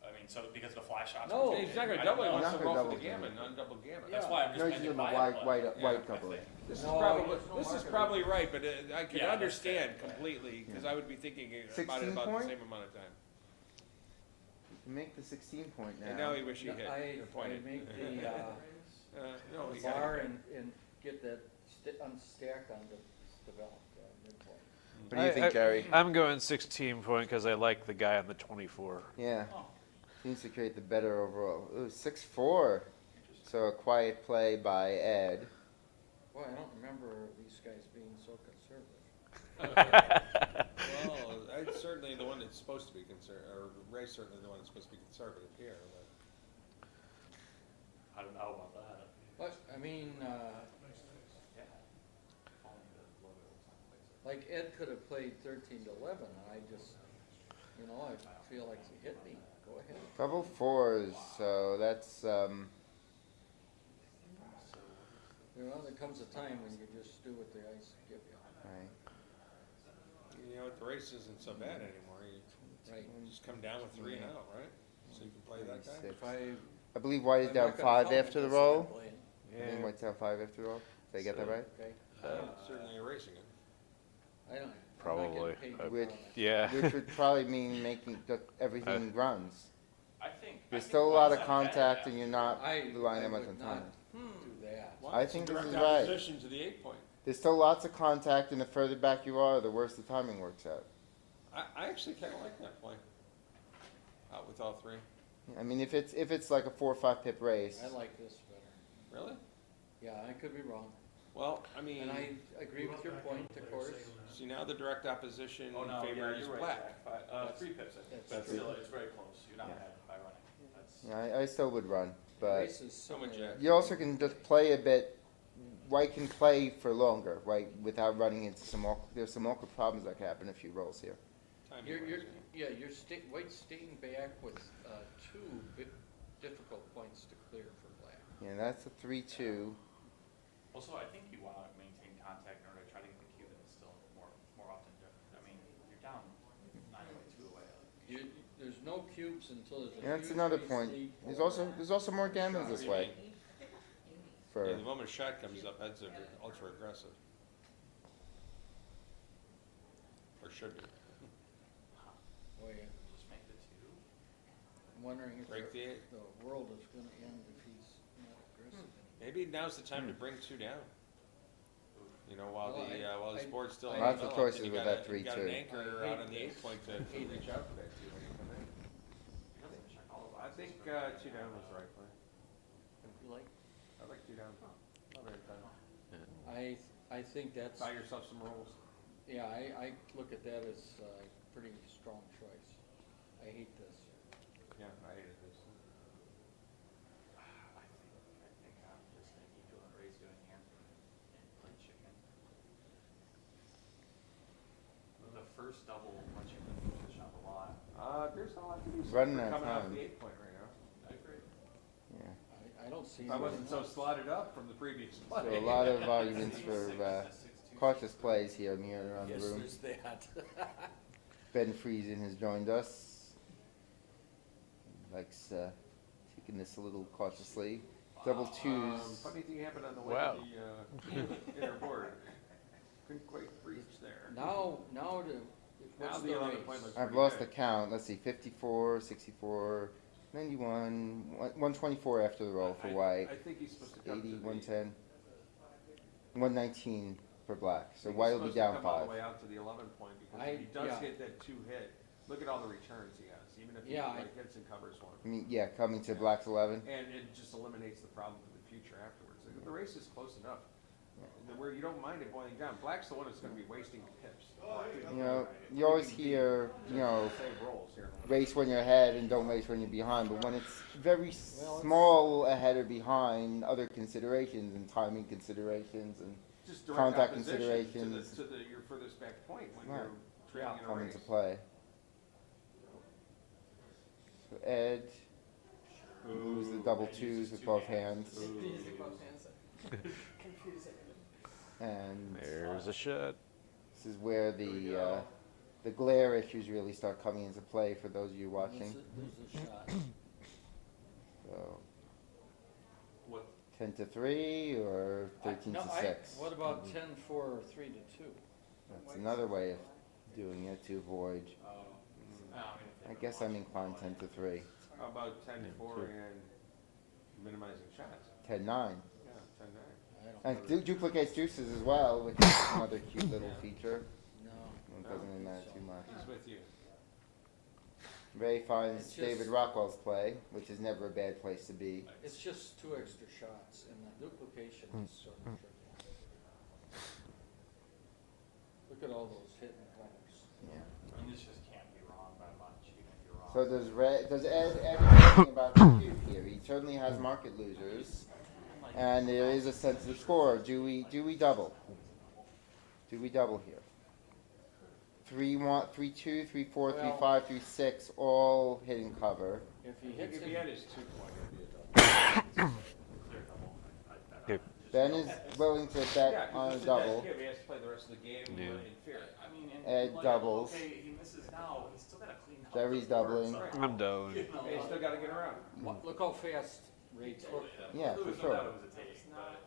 I mean, so because of the fly shots. No. which he He's did, not going I to double, he don't wants Not to gonna roll for double the gammon, non-double gammon. That's why I'm just no, he's making doing a my white, play. white couple. This is No, probably, there's no this is marker. probably right, but I can Yeah, that's understand fair. completely, because I would be thinking about it 16 about the point? same amount of time. You make the 16-point now. And now you wish you hit, I or pointed. make the No, you got bar it. and get that unstacked on the developed midpoint. What do you think, Gary? I'm going 16 point because I like the guy on the 24. Yeah, Oh. seems to create the better overall. Ooh, 6-4. So a quiet play by Ed. Boy, I don't remember these guys being so conservative. Well, I'm certainly the one that's supposed to be or Ray's certainly the one that's supposed to be conservative here, but. I don't know about that. But, I mean, Yeah. Only the logo looks not quite so. like Ed could have played 13 to 11, and I just, you know, I feel like he hit me. Go ahead. Double fours, so that's You know, there comes a time when you just do what the ice give you. right. You know what, the race isn't so bad anymore. You Right. just come down with 3 and out, right? So you can play that guy. Six. If I, I believe White is I'm down not gonna 5 count after the against roll. that play. I think White's down 5 after the roll. Did I get that right? Okay. Certainly erasing it. I don't. Probably. I'm not getting paid to Which, comment. Yeah. which would probably mean making that everything runs. I think. There's still a lot of contact, and you're not relying that much on would time. not do that. Well, I it's a think this direct is right. opposition to the 8-point. There's still lots of contact, and the further back you are, the worse the timing works out. I actually kind of like that play. Out with all 3. I mean, if it's like a 4 or 5 pip race, I like this better. Really? Yeah, I could be wrong. Well, I mean, And I agree with your point, of course. see now the direct opposition Oh, no, yeah, favors you're right, black. Jack. 3 pips, I think. That's But still, it's very close. You're not ahead by running. That's. yeah, I still would run. The But race is So much similar. Jack. you also can just play a bit. White can play for longer, right, without running into some there's some awkward problems that can happen if you rolls here. Timing You're, wise, yeah, White's staying back with 2 difficult points to clear for black. Yeah, that's a 3-2. Also, I think you want to maintain contact in order to try to get the cube and it's still more often. I mean, you're down 9-2 away. There's no cubes until there's a Yeah, that's huge another race point. lead. There's also more gammons this way. Yeah, For the moment a shot comes up, heads are ultra aggressive. Or should be. Boy, Just make the 2. I'm wondering if Break the 8. the world is going to end if he's not aggressive. Maybe now's the time to bring 2 down. You know, while Well, while his I- board's still I- Lots of undeveloped, choices and you with got that you got an 3-2. anchor I out hate on the 8 this. point to Hate reach it. out for that 2 when you come in. He doesn't check all the I boxes. think 2 down was the right play. You like? I like 2 down. Not very time. I think that's, Buy yourself some rolls. yeah, I look at that as a pretty strong choice. I hate this. Yeah, I hated this. I think I'm just going to keep doing what Ray's doing here and play chicken. The first double, once you move the shop a lot. There's a lot to do. Running We're out of coming off time. the 8 point right now. I agree. Yeah. I don't see. If I wasn't so anything else. slotted up from the previous play. So a lot of arguments for cautious plays here and here around the Yes, room. there's that. Ben Friesen has joined us. Likes taking this a little cautiously. Double 2s. Funny thing happened on the way Wow. to the inner board. Couldn't quite reach there. Now Now what's the the 11 race? point looks I've pretty lost the good. count. Let's see, 54, 64, 91, 124 after the roll for White. I think he's supposed to come 80, to the, 110, 119 for Black. So he's White will be supposed to down come all the 5. way out to the 11 point because I- if he does yeah. get that 2 hit, look at all the returns he has, even if he Yeah, like hits and covers one. I mean, yeah, coming to Black's 11. And it just eliminates the problem for the future afterwards. The race is close enough where you don't mind it boiling down. Black's the one that's going to be wasting pips. You know, you always hear, Save rolls here. race when you're ahead and don't race when you're behind. But when it's very small ahead or behind, other considerations and timing considerations and Just direct contact opposition considerations to your furthest back point when Right. you're trailing in a come race. into play. So Ed moves the double 2s with both hands. Using both hands. Confusing. And There's a shot. this is where the glare issues really start coming into play for those of you watching. There's a shot. So What? 10 to 3 or 13 No, to 6. what about 10 for 3 to 2? That's another way of doing it to avoid. I guess I'm inclined 10 to 3. How about 10-4 and minimizing shots? 10-9. Yeah, 10-9. I don't. And duplicates juices as well, which is another cute little feature. No. It doesn't really matter too much. He's with you. Ray finds It's David just- Rockwell's play, which is never a bad place to be. It's just 2 extra shots, and the duplication is sort of tricky. Look at all those hidden colors. Yeah. And this just can't be wrong by much, even if you're wrong. So does Ed is thinking about the cube here? He certainly has market losers, and there is a sensitive score. Do we double? Do we double here? 3-1, 3-2, 3-4, 3-5, 3-6, all hitting cover. If he If hits he it, had his 2-point, it'd be a double. Okay. Ben is willing to bet Yeah, 'cause on a this is double. that kid, he has to play the rest of the game Yeah. in fear. I mean, and Ed like, doubles. okay, he misses now, he's still gotta clean up. Jerry's the board doubling. somehow. I'm done. You know, Hey, you still gotta get around. look how fast Ray took. Yeah, There for was no sure. doubt it was a take, but,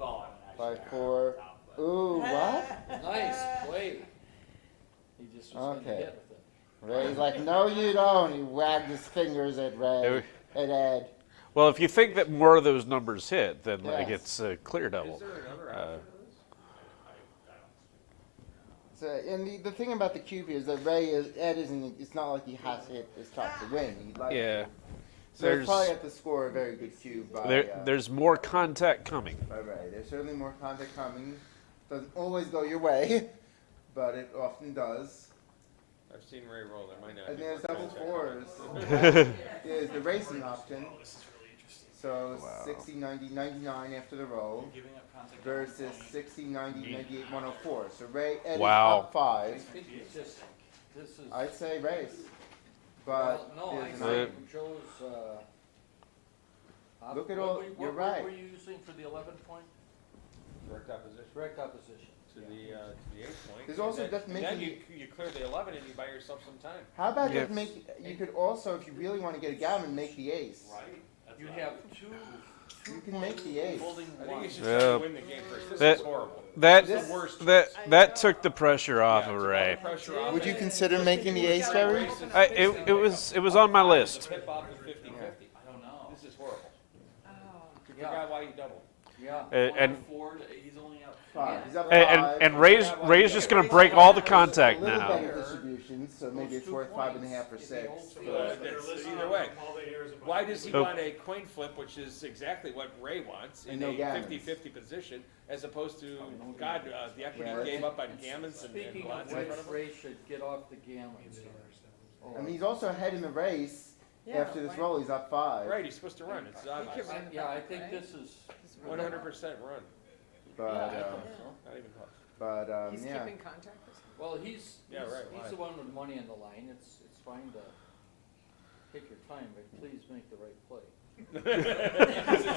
well, I mean, I 5-4. Ooh, what? Nice play. He just was going to Okay. hit with it. Ray's like, no, you don't. He wagged his fingers at Ray, at Ed. Well, if you think that more of those numbers hit, then like Yes. it's a clear double. Is there another option for this? So, and the thing about the cube here is that Ed isn't. It's not like he has to hit this shot to win. He'd like Yeah. to. So he's probably have to score a very good cube by. There's more contact coming. By Ray. There's certainly more contact coming. Doesn't always go your way, but it often does. I've seen Ray roll, there might not And be there's more double contact. fours. There's the racing option. Oh, this is really interesting. So Wow. 60, 90, 99 after the roll Giving up contact. versus 60, 90, 98, 104. So Ed Wow. is up 5. I think it's just, this is. I'd say race. Well, But no, I there's think Joe's, Look at all- you're right. What were you using for the 11 point? Direct opposition Direct opposition. to the 8 point. There's also And just then making- you clear the 11 and you buy yourself some time. How about Yeah. just make, you could also, if you really want to get a gammon, make the ace. Right? That's You what I- have two You can make the ace. holding I think one. you should Yeah. try to win the game first. This That- is horrible. That This is the worst. that took the pressure off Yeah, of took all Ray. the pressure off Would you it. consider making the ace, Jerry? It was on my It's list. a tip off of 50-50. I don't know. This is horrible. Oh. You forgot why you doubled. Yeah. And Ford, he's only up. 5. He's up and, 5. and Ray's just gonna break all the contact a little now. better distribution, so maybe it's worth 5.5 or 6. It's either way. Why does he So- want a coin flip, which is exactly what Ray wants, in And no a gammons. 50-50 position, as opposed to, God, the equity Yeah. gave up on gammons and Speaking of blinds in front which, of him? Ray should get off the gammons here. I mean, he's also ahead in the race. Yeah, After this why- roll, he's up 5. Right, he's supposed to run. It's Yeah, I think this is, 100% run. But, Not even close. He's yeah. keeping contact or something? well, he's why? the one with money on the line. It's fine to take your time, but please make the right play. You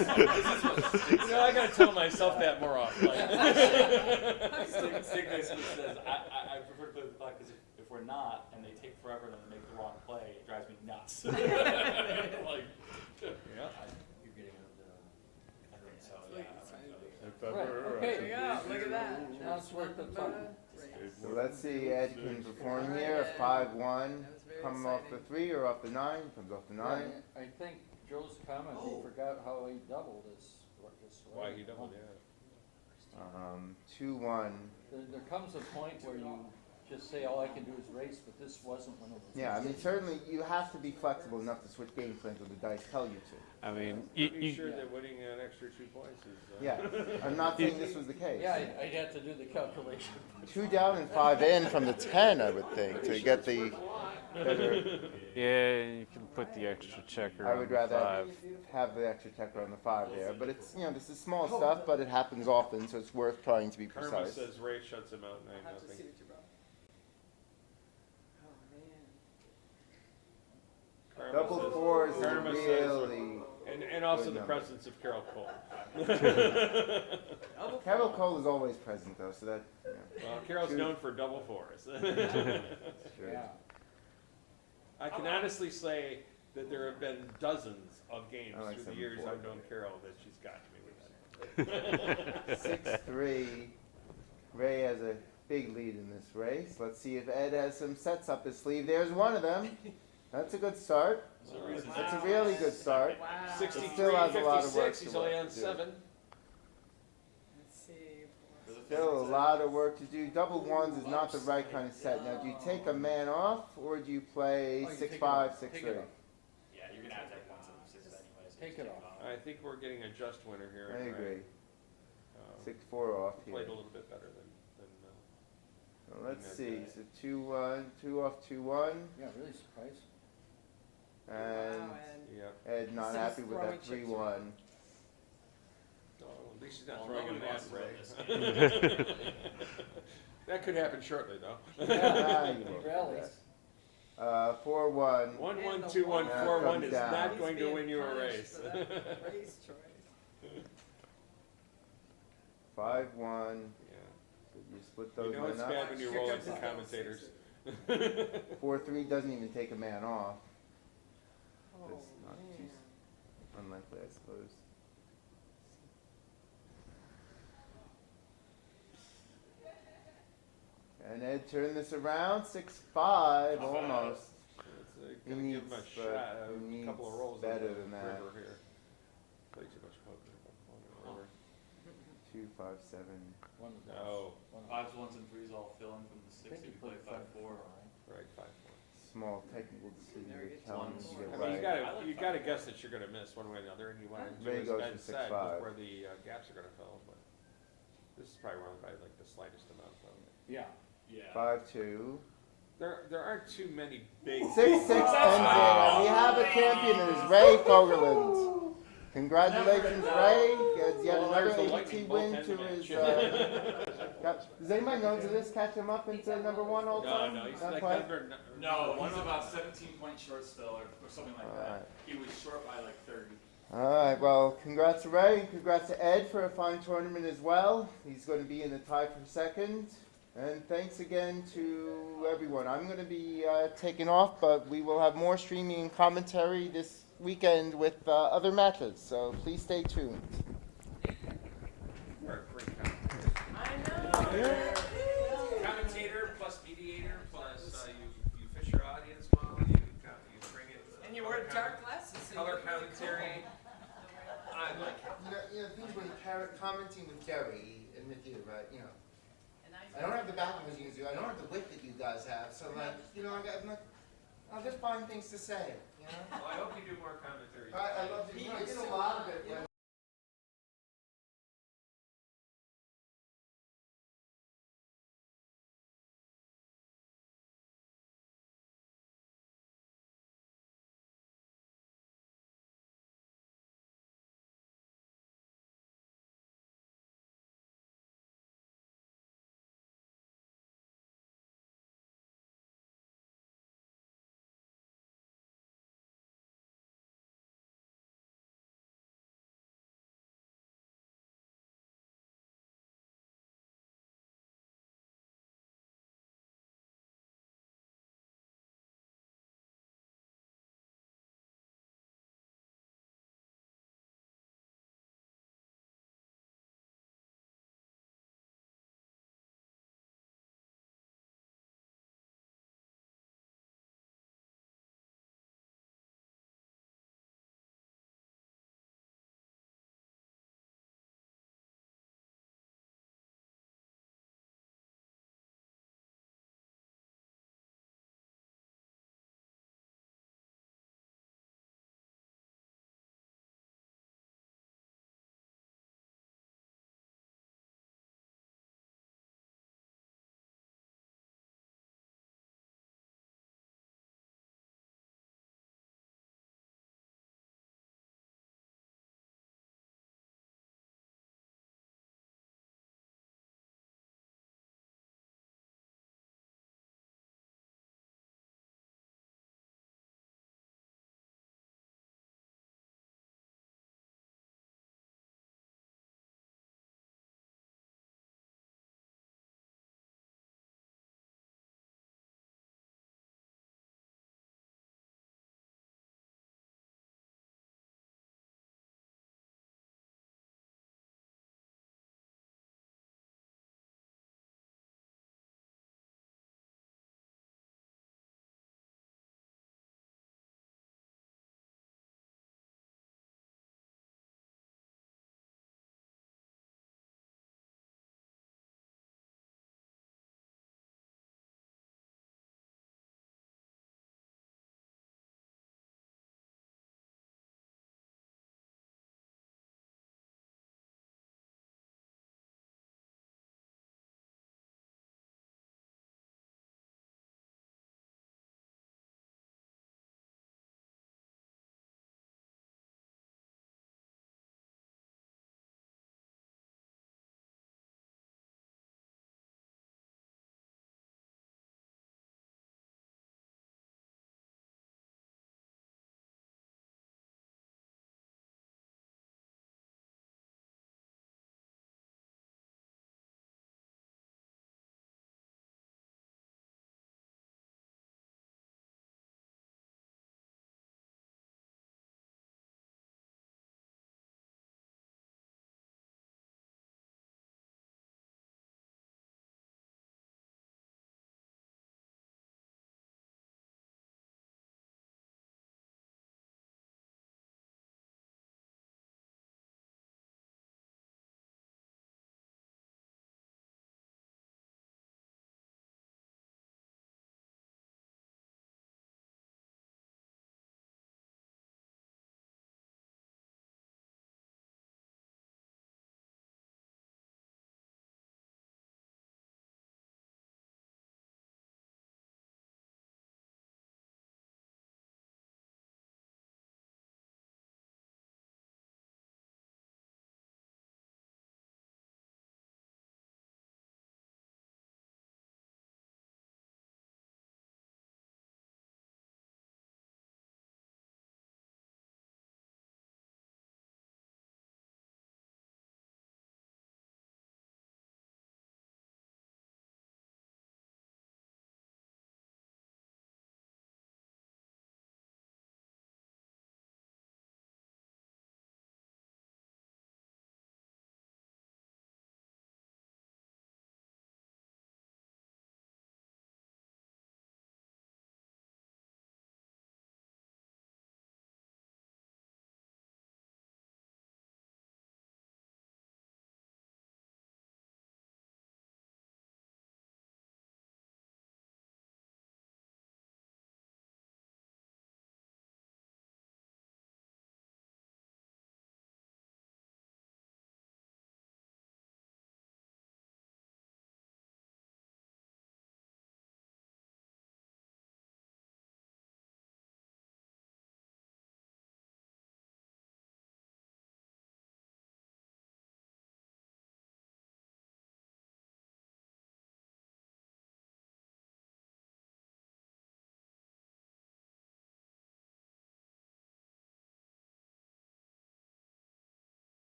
know, I gotta tell myself that more often. Stig basically says, I prefer to play with the clock because if we're not and they take forever and they make the wrong play, it drives me nuts. Like, Yeah. You're getting on I think so, yeah. Right, There okay. you go, look at that. Now it's worth the time. So let's see Ed can perform here. A 5-1. That was very Coming off the exciting. 3 or off the 9. Comes off the 9. I think Joe's comment, he forgot how he doubled is right. Why he doubled, yeah. 2-1. There comes a point where you just say, all I can do is race, but this wasn't one of the. Yeah, I mean, certainly you have to be flexible enough to switch game plans when the dice tell you to. I mean, Pretty sure that winning an extra 2 points is. Yeah, I'm not saying this was the case. Yeah, I'd have to do the calculation. 2 down and 5 in from the 10, I would think, to get the better. yeah, you can put the extra checker I on would the rather 5. have the extra checker on the 5 there, but it's, this is small stuff, but it happens often, so it's worth trying to be Karma precise. says Ray shuts him out I'll have to see 9-0. what you brought. Oh, man. Karma Double says- 4s is Karma says- really. And also Good the number. presence of Carol Cole. Carol Cole is always present, though, so that. Well, Carol's Two. known for double 4s. Sure. Yeah. I can honestly say that there have been dozens of games I like through the 7-4. years I've known Carol that she's gotten me with that. 6-3. Ray has a big lead in this race. Let's see if Ed has some sets up his sleeve. There's one of them. That's a good start. That's a really good start. Wow. 63, Still has a lot of work 56, he's to only work on to do. 7. Let's see. There's a Still a lot of work to do. Double ones is not the right kind of set. Now, do you take a man off, or do you play Oh, you 6-5, take 6-3? it off. Yeah, you're gonna have to have one seven six anyway. So Take just it off. I think we're getting a just winner here. I right? agree. Uh, 6-4 off here. Played a little bit better than Well, let's Midgame. see. So 2-1, 2 off, 2-1, Yeah, really surprised. and Wow, and yeah. Ed not Instead of happy with that throwing chips 3-1. Oh, at least he's not Well, throwing nobody him wants that to win Ray. this game. That could happen shortly, though. Ah, you He won't do rallies. that. 4-1. 1 And 1 the 2 1 one 4 1 comes is down. not he's going to being win you a punished race. for that race choice. 5-1. Yeah. So you split You those know men it's up. bad when you Here roll comes into the commentators. 4-3 doesn't even take a man off. Oh, That's not too man. unlikely, I suppose. And Ed turned this around, 6-5, almost. It's He gonna give him needs, a shot, he a couple of needs rolls better in the than that. river here. Play too much poker. River. 2-5-7. One of those. No. One of Fives, ones, and threes all fill in from the those. I six. think If he you play played 5-4. Right, 5 4. Small technical decision There to it tell him is. to I get mean, right. you gotta guess that you're gonna miss one way or another, and you want to do Ray as goes Ben for said, 6-5. look where the gaps are gonna fill. But this is probably one of like the slightest amount. Though. Yeah. Yeah. 5-2. There aren't too many big. 6-6 ends it, and we have a champion. It is Ray Fogerland. Congratulations, Ray. Gets yet Well, another there's the ABT lightning win bolt to and his. match. Does anybody know to this catch him up into number one all time? No, he's Not like quite? number. No, one he's of- about 17 points short still, or something like Alright. that. He was short by like 30. All right. Well, congrats to Ray. Congrats to Ed for a fine tournament as well. He's going to be in the tie for second. And thanks again to everyone. I'm going to be taking off, but we will have more streaming and commentary this weekend with other matches. So please stay tuned. You're a great commentator. I know. Commentator plus mediator plus you fish your audience well. You bring it. And you wear dark glasses. So Color you can commentary. I like it. Things when commenting with Jerry and with you, right? And I don't have the background as you do. I don't have the wit that you guys have. So I'll just find things to say. Well, I hope you do more commentaries. I love to. I did a lot of it when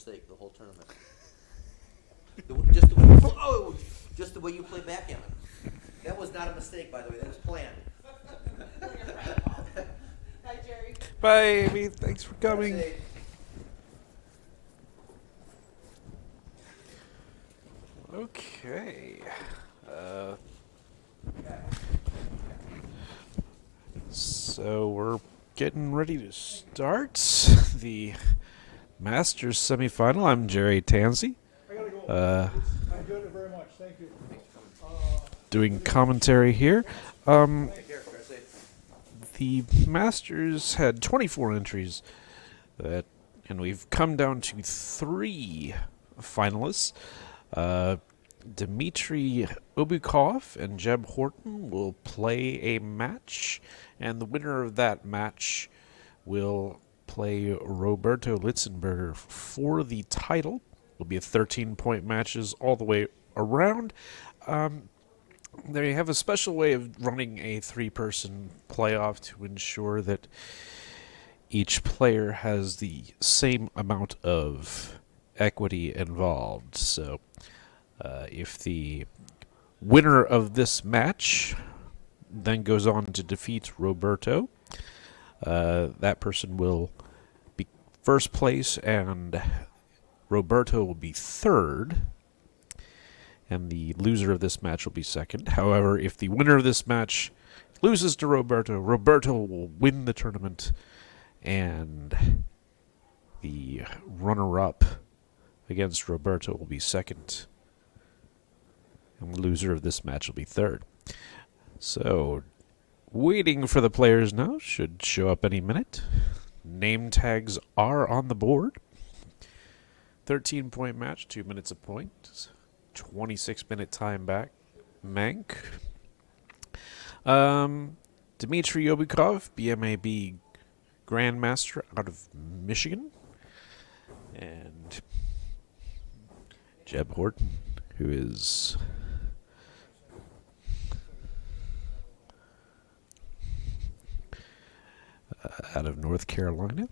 mistake the whole tournament. Just the way you just the way you play backgammon. That was not a mistake, by the way. That was planned. Hi, Jerry. Bye, Amy. Thanks for coming. Say, Okay. So we're getting ready to start the Masters semifinal. I'm Jerry Tansey. I enjoyed it very much. Thank you. Doing commentary here. take care, Chris. The Masters had 24 entries, and we've come down to 3 finalists. Dmitry Obukov and Jeb Horton will play a match, and the winner of that match will play Roberto Litzenberger for the title. It'll be a 13-point matches all the way around. They have a special way of running a 3-person playoff to ensure that each player has the same amount of equity involved. So if the winner of this match then goes on to defeat Roberto, that person will be first place and Roberto will be third, and the loser of this match will be second. However, if the winner of this match loses to Roberto, Roberto will win the tournament, and the runner-up against Roberto will be second, and the loser of this match will be third. So, waiting for the players now, should show up any minute. Name tags are on the board. 13-point match, 2 minutes a point. 26-minute time back. Mank. Dmitry Obukov, BMAB Grandmaster out of Michigan. And Jeb Horton, who is out of North Carolina.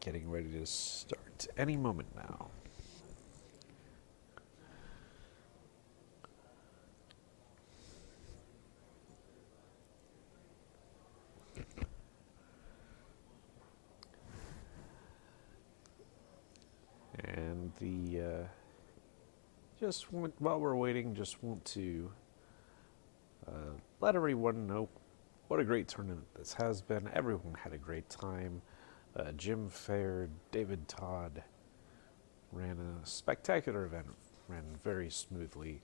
Getting ready to start any moment now. And while we're waiting, just want to let everyone know what a great tournament this has been. Everyone had a great time. Jim fared, David Todd ran a spectacular event, ran very smoothly.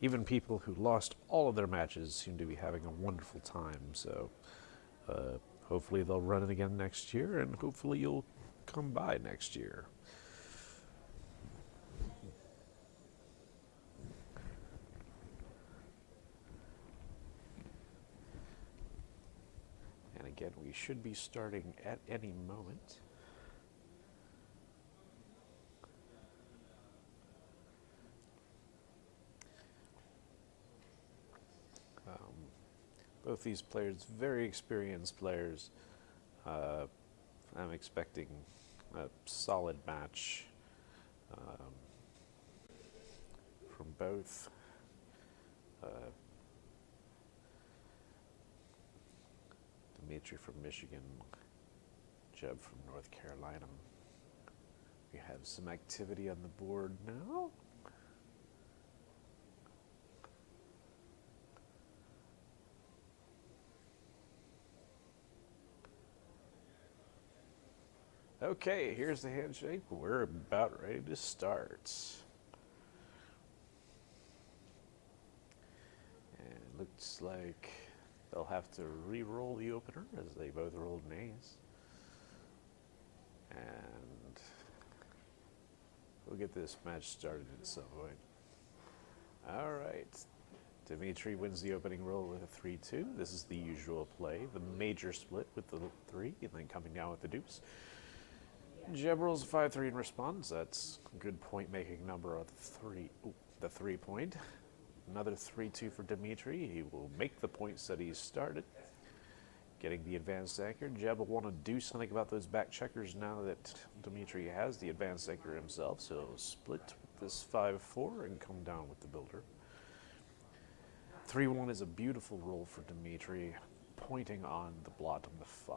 Even people who lost all of their matches seem to be having a wonderful time. So hopefully they'll run it again next year, and hopefully you'll come by next year. And again, we should be starting at any moment. Both these players, very experienced players. I'm expecting a solid match from both. Dmitry from Michigan, Jeb from North Carolina. We have some activity on the board now. Okay, here's the handshake. We're about ready to start. And it looks like they'll have to re-roll the opener as they both rolled an ace. And we'll get this match started at some point. All right. Dmitry wins the opening roll with a 3-2. This is the usual play, the major split with the 3, and then coming down with the deuce. Jeb rolls a 5-3 in response. That's a good point making number of the 3 point. Another 3-2 for Dimitri. He will make the points that he started. Getting the advanced anchor. Jeb will want to do something about those back checkers now that Dimitri has the advanced anchor himself. So he'll split with this 5-4 and come down with the builder. 3-1 is a beautiful roll for Dimitri, pointing on the blot on the 5.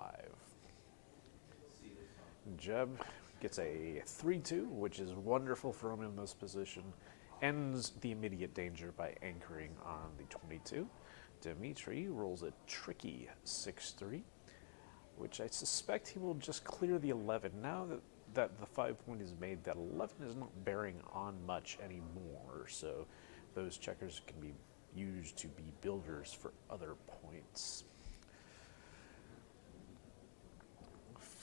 Jeb gets a 3-2, which is wonderful for him in this position. Ends the immediate danger by anchoring on the 22. Dimitri rolls a tricky 6-3, which I suspect he will just clear the 11. Now that the 5 point is made, that 11 is not bearing on much anymore, so those checkers can be used to be builders for other points.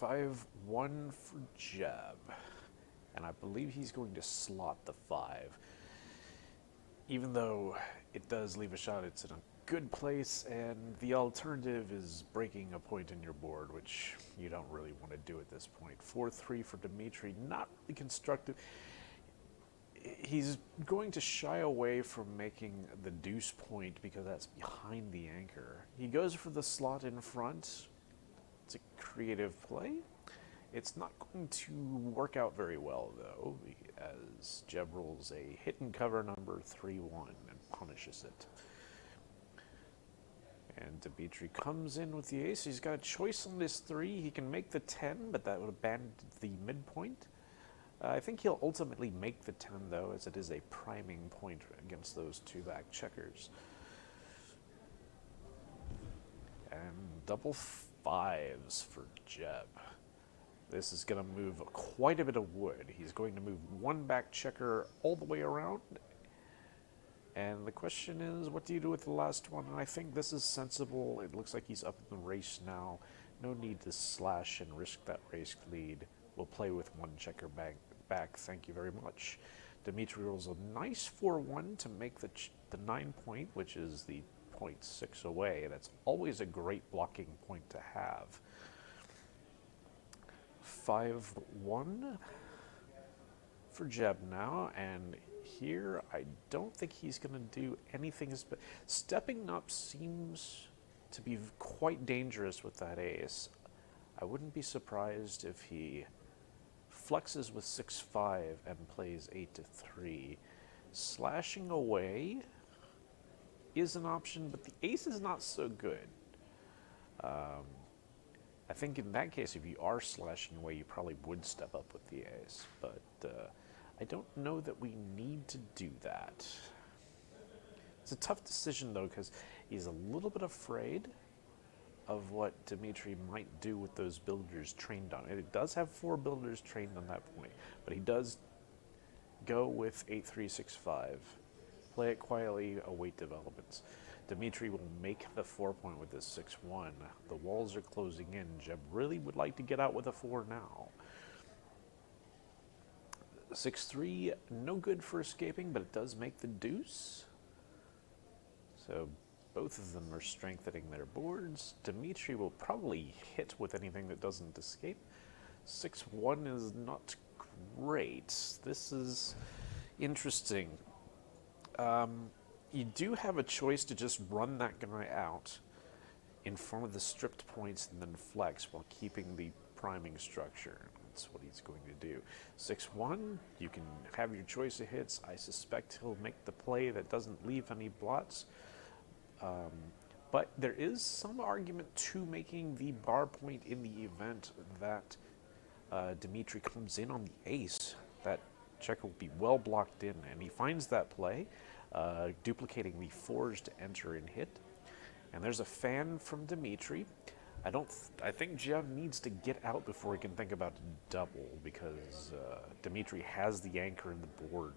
5-1 for Jeb, and I believe he's going to slot the 5. Even though it does leave a shot, it's in a good place, and the alternative is breaking a point in your board, which you don't really want to do at this point. 4-3 for Dimitri, not really constructive. He's going to shy away from making the deuce point because that's behind the anchor. He goes for the slot in front. It's a creative play. It's not going to work out very well, though, as Jeb rolls a hit and cover number 3-1 and punishes it. And Dimitri comes in with the ace. He's got a choice on this 3. He can make the 10, but that would abandon the midpoint. I think he'll ultimately make the 10, though, as it is a priming point against those 2 back checkers. And double 5s for Jeb. This is going to move quite a bit of wood. He's going to move 1 back checker all the way around. And the question is, what do you do with the last one? And I think this is sensible. It looks like he's up in the race now. No need to slash and risk that race lead. We'll play with 1 checker back. Thank you very much. Dimitri rolls a nice 4-1 to make the 9 point, which is the 0.6 away. That's always a great blocking point to have. 5-1 for Jeb now, and here I don't think he's going to do anything. Stepping up seems to be quite dangerous with that ace. I wouldn't be surprised if he flexes with 6-5 and plays 8-3. Slashing away is an option, but the ace is not so good. I think in that case, if you are slashing away, you probably would step up with the ace, but I don't know that we need to do that. It's a tough decision, though, because he's a little bit afraid of what Dimitri might do with those builders trained on it. It does have 4 builders trained on that point, but he does go with 8-3-6-5. Play it quietly, await developments. Dimitri will make the 4 point with this 6-1. The walls are closing in. Jeb really would like to get out with a 4 now. 6-3, no good for escaping, but it does make the deuce. So both of them are strengthening their boards. Dimitri will probably hit with anything that doesn't escape. 6-1 is not great. This is interesting. You do have a choice to just run that guy out in front of the stripped points and then flex while keeping the priming structure. That's what he's going to do. 6-1, you can have your choice of hits. I suspect he'll make the play that doesn't leave any blots. But there is some argument to making the bar point in the event that Dimitri comes in on the ace. That checker will be well blocked in, and he finds that play, duplicating the 4s to enter and hit. And there's a fan from Dimitri. I think Jeb needs to get out before he can think about double, because Dimitri has the anchor in the board.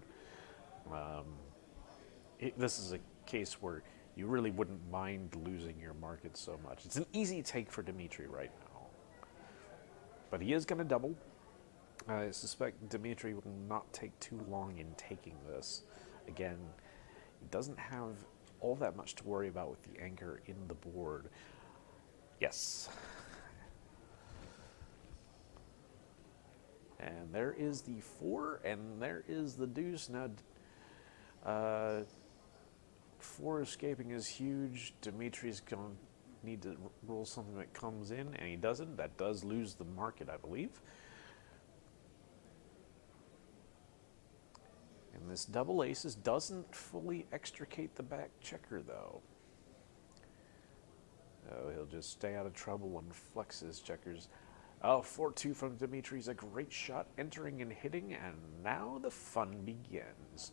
This is a case where you really wouldn't mind losing your market so much. It's an easy take for Dimitri right now. But he is going to double. I suspect Dimitri will not take too long in taking this. Again, he doesn't have all that much to worry about with the anchor in the board. Yes. And there is the 4, and there is the deuce. Now, 4 escaping is huge. Dimitri's going to need to roll something that comes in, and he doesn't. That does lose the market, I believe. And this double aces doesn't fully extricate the back checker, though. Oh, he'll just stay out of trouble and flex his checkers. Oh, 4-2 from Dimitri's a great shot, entering and hitting, and now the fun begins.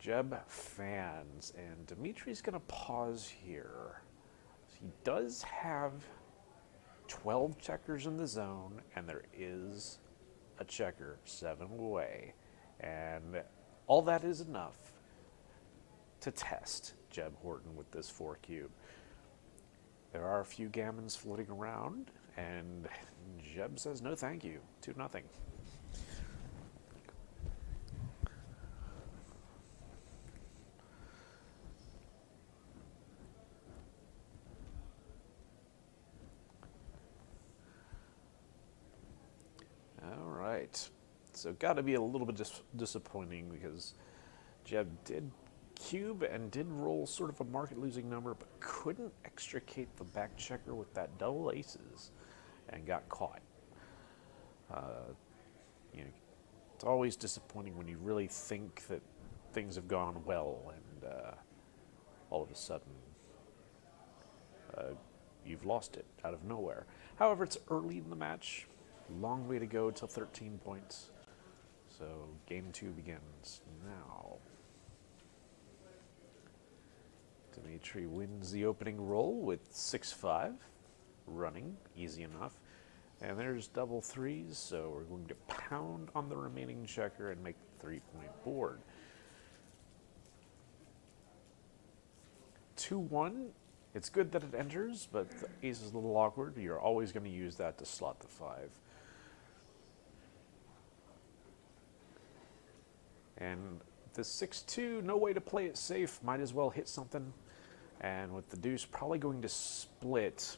Jeb fans, and Dimitri's going to pause here. He does have 12 checkers in the zone, and there is a checker 7 away. And all that is enough to test Jeb Horton with this 4 cube. There are a few gammons floating around, and Jeb says no thank you, 2-0. All right, so got to be a little bit disappointing because Jeb did cube and did roll sort of a market-losing number, but couldn't extricate the back checker with that double aces and got caught. It's always disappointing when you really think that things have gone well and all of a sudden you've lost it out of nowhere. However, it's early in the match. Long way to go till 13 points. So game 2 begins now. Dimitri wins the opening roll with 6-5, running, easy enough. And there's double 3s, so we're going to pound on the remaining checker and make the 3-point board. 2-1, it's good that it enters, but the ace is a little awkward. You're always going to use that to slot the 5. And the 6-2, no way to play it safe. Might as well hit something. And with the deuce probably going to split,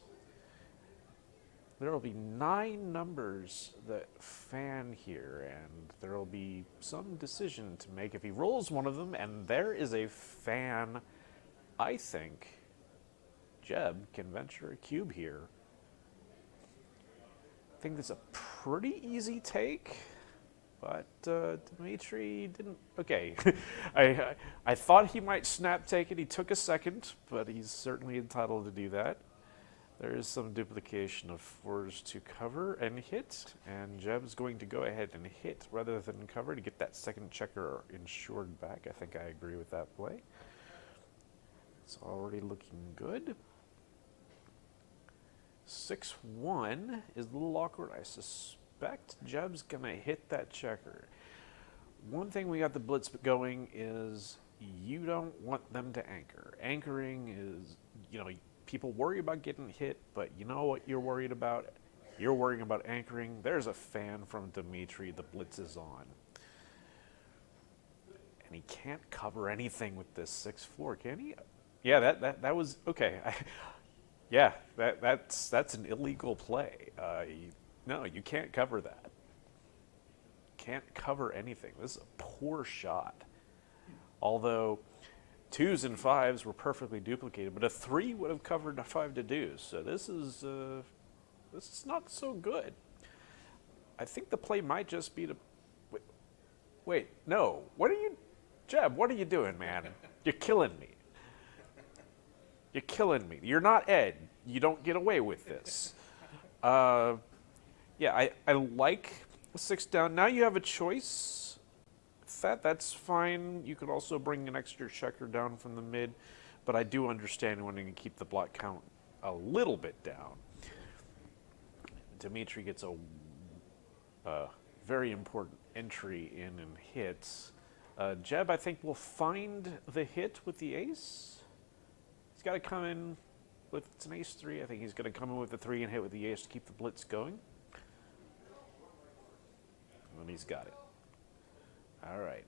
there will be 9 numbers that fan here, and there will be some decision to make if he rolls one of them, and there is a fan. I think Jeb can venture a cube here. I think that's a pretty easy take. But Dimitri didn't. Okay, I thought he might snap take it. He took a second, but he's certainly entitled to do that. There is some duplication of 4s to cover and hit, and Jeb's going to go ahead and hit rather than cover to get that second checker insured back. I think I agree with that play. It's already looking good. 6-1 is a little awkward. I suspect Jeb's gonna hit that checker. One thing we got the blitz going is you don't want them to anchor. Anchoring is, people worry about getting hit, but you know what you're worried about? You're worrying about anchoring. There's a fan from Dimitri. The blitz is on. And he can't cover anything with this 6-4, can he? Yeah, that was, okay. Yeah, that's an illegal play. No, you can't cover that. Can't cover anything. This is a poor shot. Although 2s and 5s were perfectly duplicated, but a 3 would have covered a 5 to deuce. So this is not so good. I think the play might just be to wait. No, Jeb? What are you doing, man? You're killing me. You're killing me. You're not Ed. You don't get away with this. Yeah, I like 6 down. Now you have a choice. That's fine. You could also bring an extra checker down from the mid, but I do understand wanting to keep the block count a little bit down. Dimitri gets a very important entry in and hits. Jeb, I think, will find the hit with the ace. He's got to come in with, it's an ace-3. I think he's going to come in with the 3 and hit with the ace to keep the blitz going. And he's got it. All right.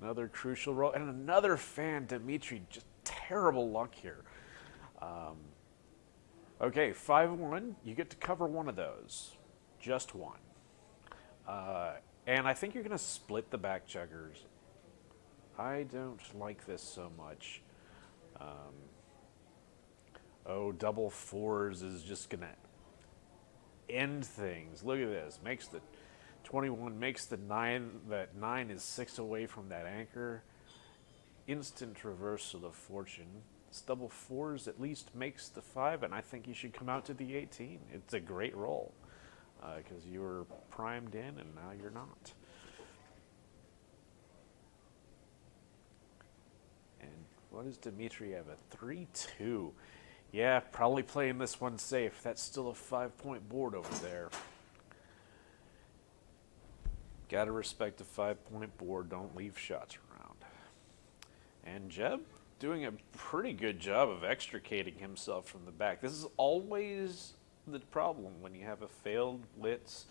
Another crucial roll. And another fan, Dimitri. Just terrible luck here. Okay, 5-1. You get to cover one of those. just one. And I think you're going to split the back checkers. I don't like this so much. Double fours is just going to end things. Look at this. Makes the 21, makes the 9. That 9 is 6 away from that anchor. Instant reversal of fortune. This double fours at least makes the 5, and I think you should come out to the 18. It's a great roll because you were primed in, and now you're not. And what does Dimitri have? A 3-2. Yeah, probably playing this one safe. That's still a 5-point board over there. Gotta respect a 5-point board. Don't leave shots around. And Jeb doing a pretty good job of extricating himself from the back. This is always the problem when you have a failed blitz.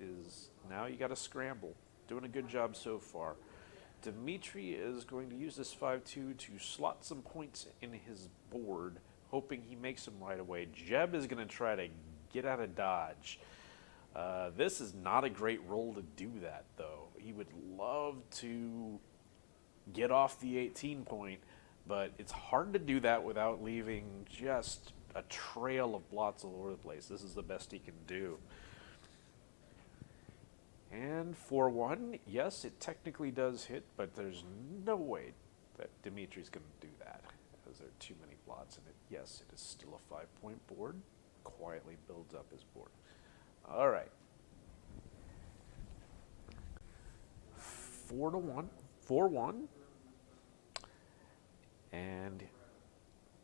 Is now you got to scramble. Doing a good job so far. Dimitri is going to use this 5-2 to slot some points in his board, hoping he makes them right away. Jeb is going to try to get out of dodge. This is not a great roll to do that, though. He would love to get off the 18 point, but it's hard to do that without leaving just a trail of blots all over the place. This is the best he can do. And 4-1, yes, it technically does hit, but there's no way that Dimitri's going to do that, as there are too many blots in it. Yes, it is still a 5-point board. Quietly builds up his board. All right. 4-1. And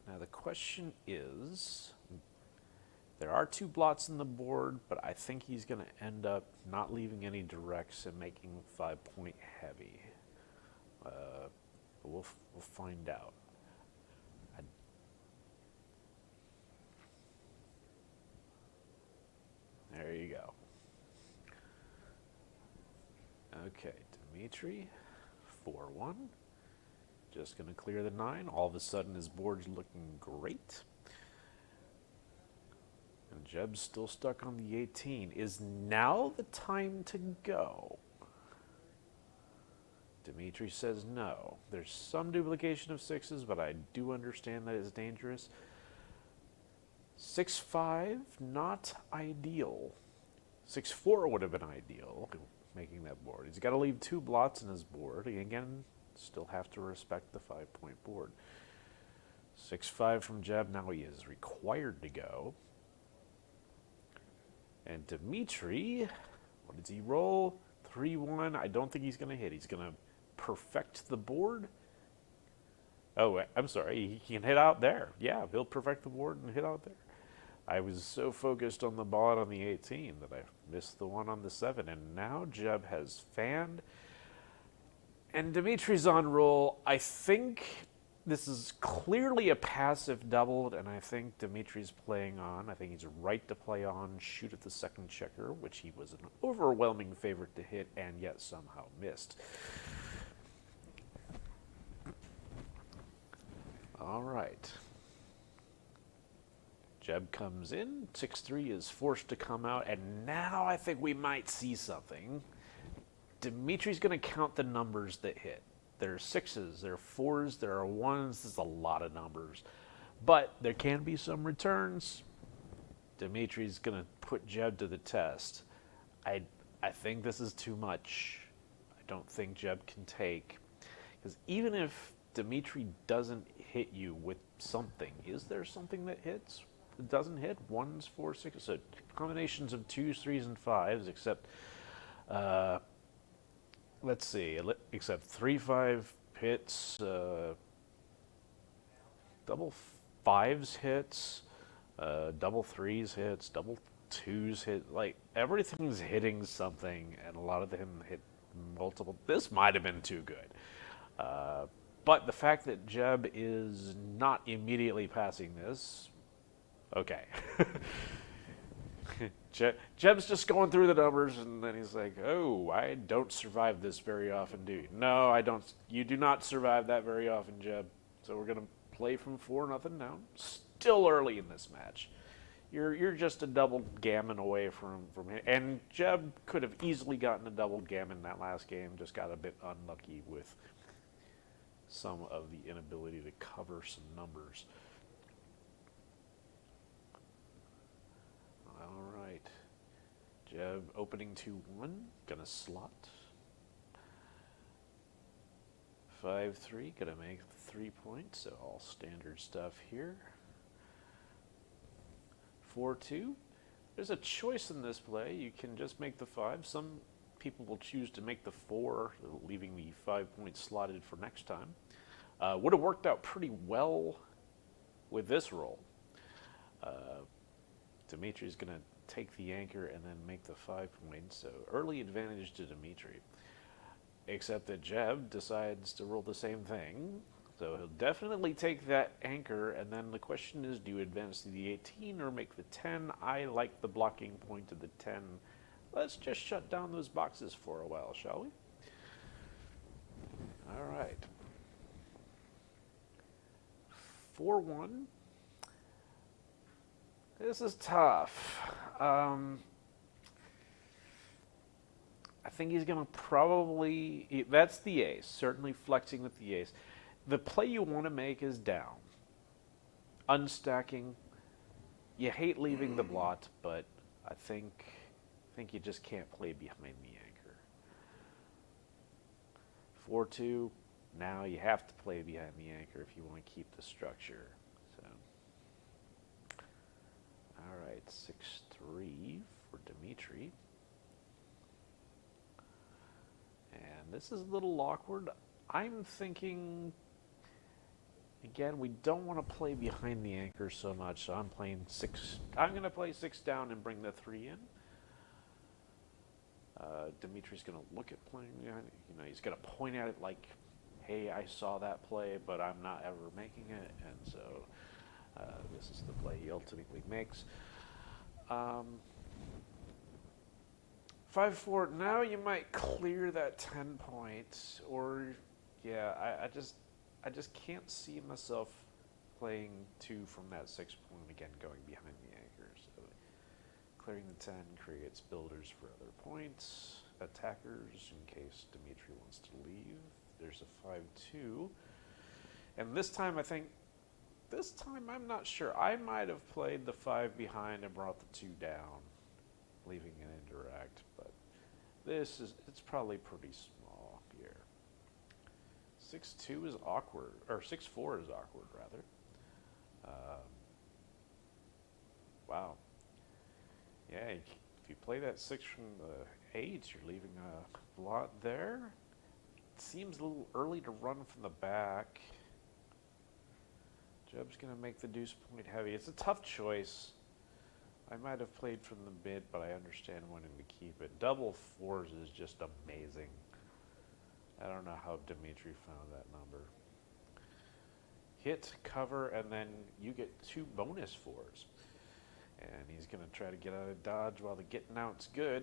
now the question is, there are 2 blots in the board, but I think he's going to end up not leaving any directs and making 5-point heavy. We'll find out. There you go. Okay, Dimitri, 4-1. Just going to clear the 9. All of a sudden, his board's looking great. And Jeb's still stuck on the 18. Is now the time to go? Dimitri says no. There's some duplication of 6s, but I do understand that it's dangerous. 6-5, not ideal. 6-4 would have been ideal, making that board. He's got to leave 2 blots in his board. Again, still have to respect the 5-point board. 6-5 from Jeb. Now he is required to go. And Dimitri, what does he roll? 3-1. I don't think he's going to hit. He's going to perfect the board. Oh, I'm sorry. He can hit out there. Yeah, he'll perfect the board and hit out there. I was so focused on the ball on the 18 that I missed the one on the 7. And now Jeb has fanned. And Dimitri's on roll. I think this is clearly a passive doubled, and I think Dimitri's playing on. I think he's right to play on, shoot at the second checker, which he was an overwhelming favorite to hit and yet somehow missed. All right. Jeb comes in. 6-3 is forced to come out, and now I think we might see something. Dimitri's going to count the numbers that hit. There are 6s, there are 4s, there are 1s. This is a lot of numbers. But there can be some returns. Dimitri's going to put Jeb to the test. I think this is too much. I don't think Jeb can take. Because even if Dimitri doesn't hit you with something, is there something that hits? It doesn't hit? 1s, 4s, 6s. So combinations of 2s, 3s, and 5s, except... let's see, except 3-5 hits, double 5s hits, double 3s hits, double 2s hit. Like, everything's hitting something, and a lot of them hit multiple. This might have been too good. But the fact that Jeb is not immediately passing this, okay. Jeb's just going through the numbers, and then he's like, oh, I don't survive this very often, do you? No, I don't. You do not survive that very often, Jeb. So we're going to play from 4-0 now. Still early in this match. You're just a double gammon away from him. And Jeb could have easily gotten a double gammon that last game, just got a bit unlucky with some of the inability to cover some numbers. All right. Jeb opening 2-1, gonna slot. 5-3, gonna make 3 points, so all standard stuff here. 4-2. There's a choice in this play. You can just make the 5. Some people will choose to make the 4, leaving the 5 points slotted for next time. Would have worked out pretty well with this roll. Dimitri's going to take the anchor and then make the 5 points, so early advantage to Dimitri. Except that Jeb decides to roll the same thing. So he'll definitely take that anchor, and then the question is, do you advance to the 18 or make the 10? I like the blocking point of the 10. Let's just shut down those boxes for a while, shall we? All right. 4-1. This is tough. I think he's going to probably... That's the ace, certainly flexing with the ace. The play you want to make is down. Unstacking. You hate leaving the blot, but I think you just can't play behind the anchor. 4-2. Now you have to play behind the anchor if you want to keep the structure. So, all right, 6-3 for Dimitri. And this is a little awkward. I'm thinking, again, we don't want to play behind the anchor so much, so I'm playing 6. I'm going to play 6 down and bring the 3 in. Dimitri's going to look at playing behind it. You know, he's going to point at it like, hey, I saw that play, but I'm not ever making it, and so this is the play he ultimately makes. 5-4. Now you might clear that 10 points, or yeah, I just can't see myself playing 2 from that 6 point again, going behind the anchor. So clearing the 10 creates builders for other points, attackers in case Dimitri wants to leave. There's a 5-2, and this time I'm not sure. I might have played the 5 behind and brought the 2 down, leaving an indirect, but it's probably pretty small here. 6-2 is awkward, or 6-4 is awkward, rather. Wow. Yeah, if you play that 6 from the 8, you're leaving a blot there. It seems a little early to run from the back. Jeb's going to make the deuce point heavy. It's a tough choice. I might have played from the mid, but I understand wanting to keep it. Double 4s is just amazing. I don't know how Dimitri found that number. Hit, cover, and then you get 2 bonus 4s. And he's going to try to get out of dodge while the getting out's good.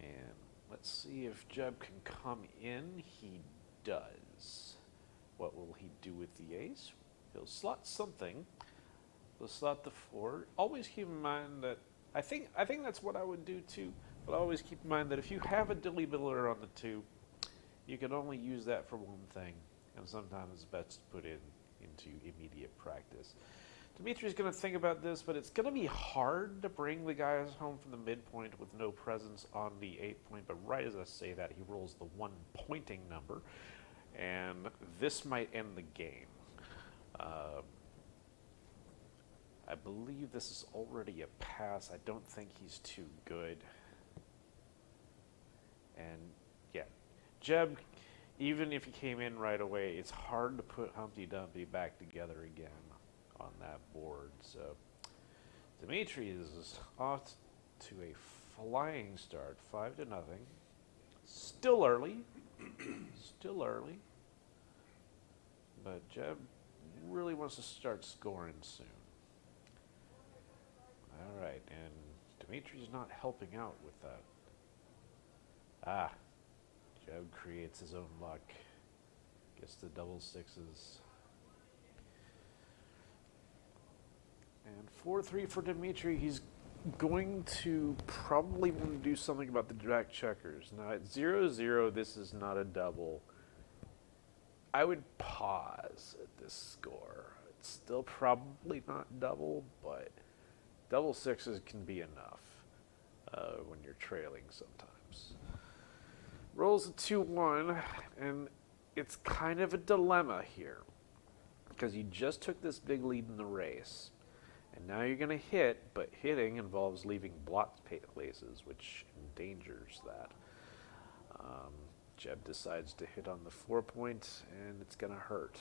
And let's see if Jeb can come in. He does. What will he do with the ace? He'll slot something. He'll slot the 4. Always keep in mind that I think that's what I would do too. But always keep in mind that if you have a dilly builder on the 2, you can only use that for one thing, and sometimes it's best to put into immediate practice. Dimitri's going to think about this, but it's going to be hard to bring the guys home from the midpoint with no presence on the 8 point. But right as I say that, he rolls the 1 pointing number, and this might end the game. I believe this is already a pass. I don't think he's too good. And yeah, Jeb, even if he came in right away, it's hard to put Humpty Dumpty back together again on that board. So Dimitri is off to a flying start, 5-0. Still early. Still early. But Jeb really wants to start scoring soon. All right, and Dimitri's not helping out with that. Jeb creates his own luck. Gets the double sixes. And 4-3 for Dimitri. He's going to probably want to do something about the jack checkers. Now at 0-0, this is not a double. I would pause at this score. It's still probably not double, but double sixes can be enough when you're trailing sometimes. Rolls a 2-1, and it's kind of a dilemma here because you just took this big lead in the race. And now you're going to hit, but hitting involves leaving blocked places, which endangers that. Jeb decides to hit on the 4 point, and it's going to hurt.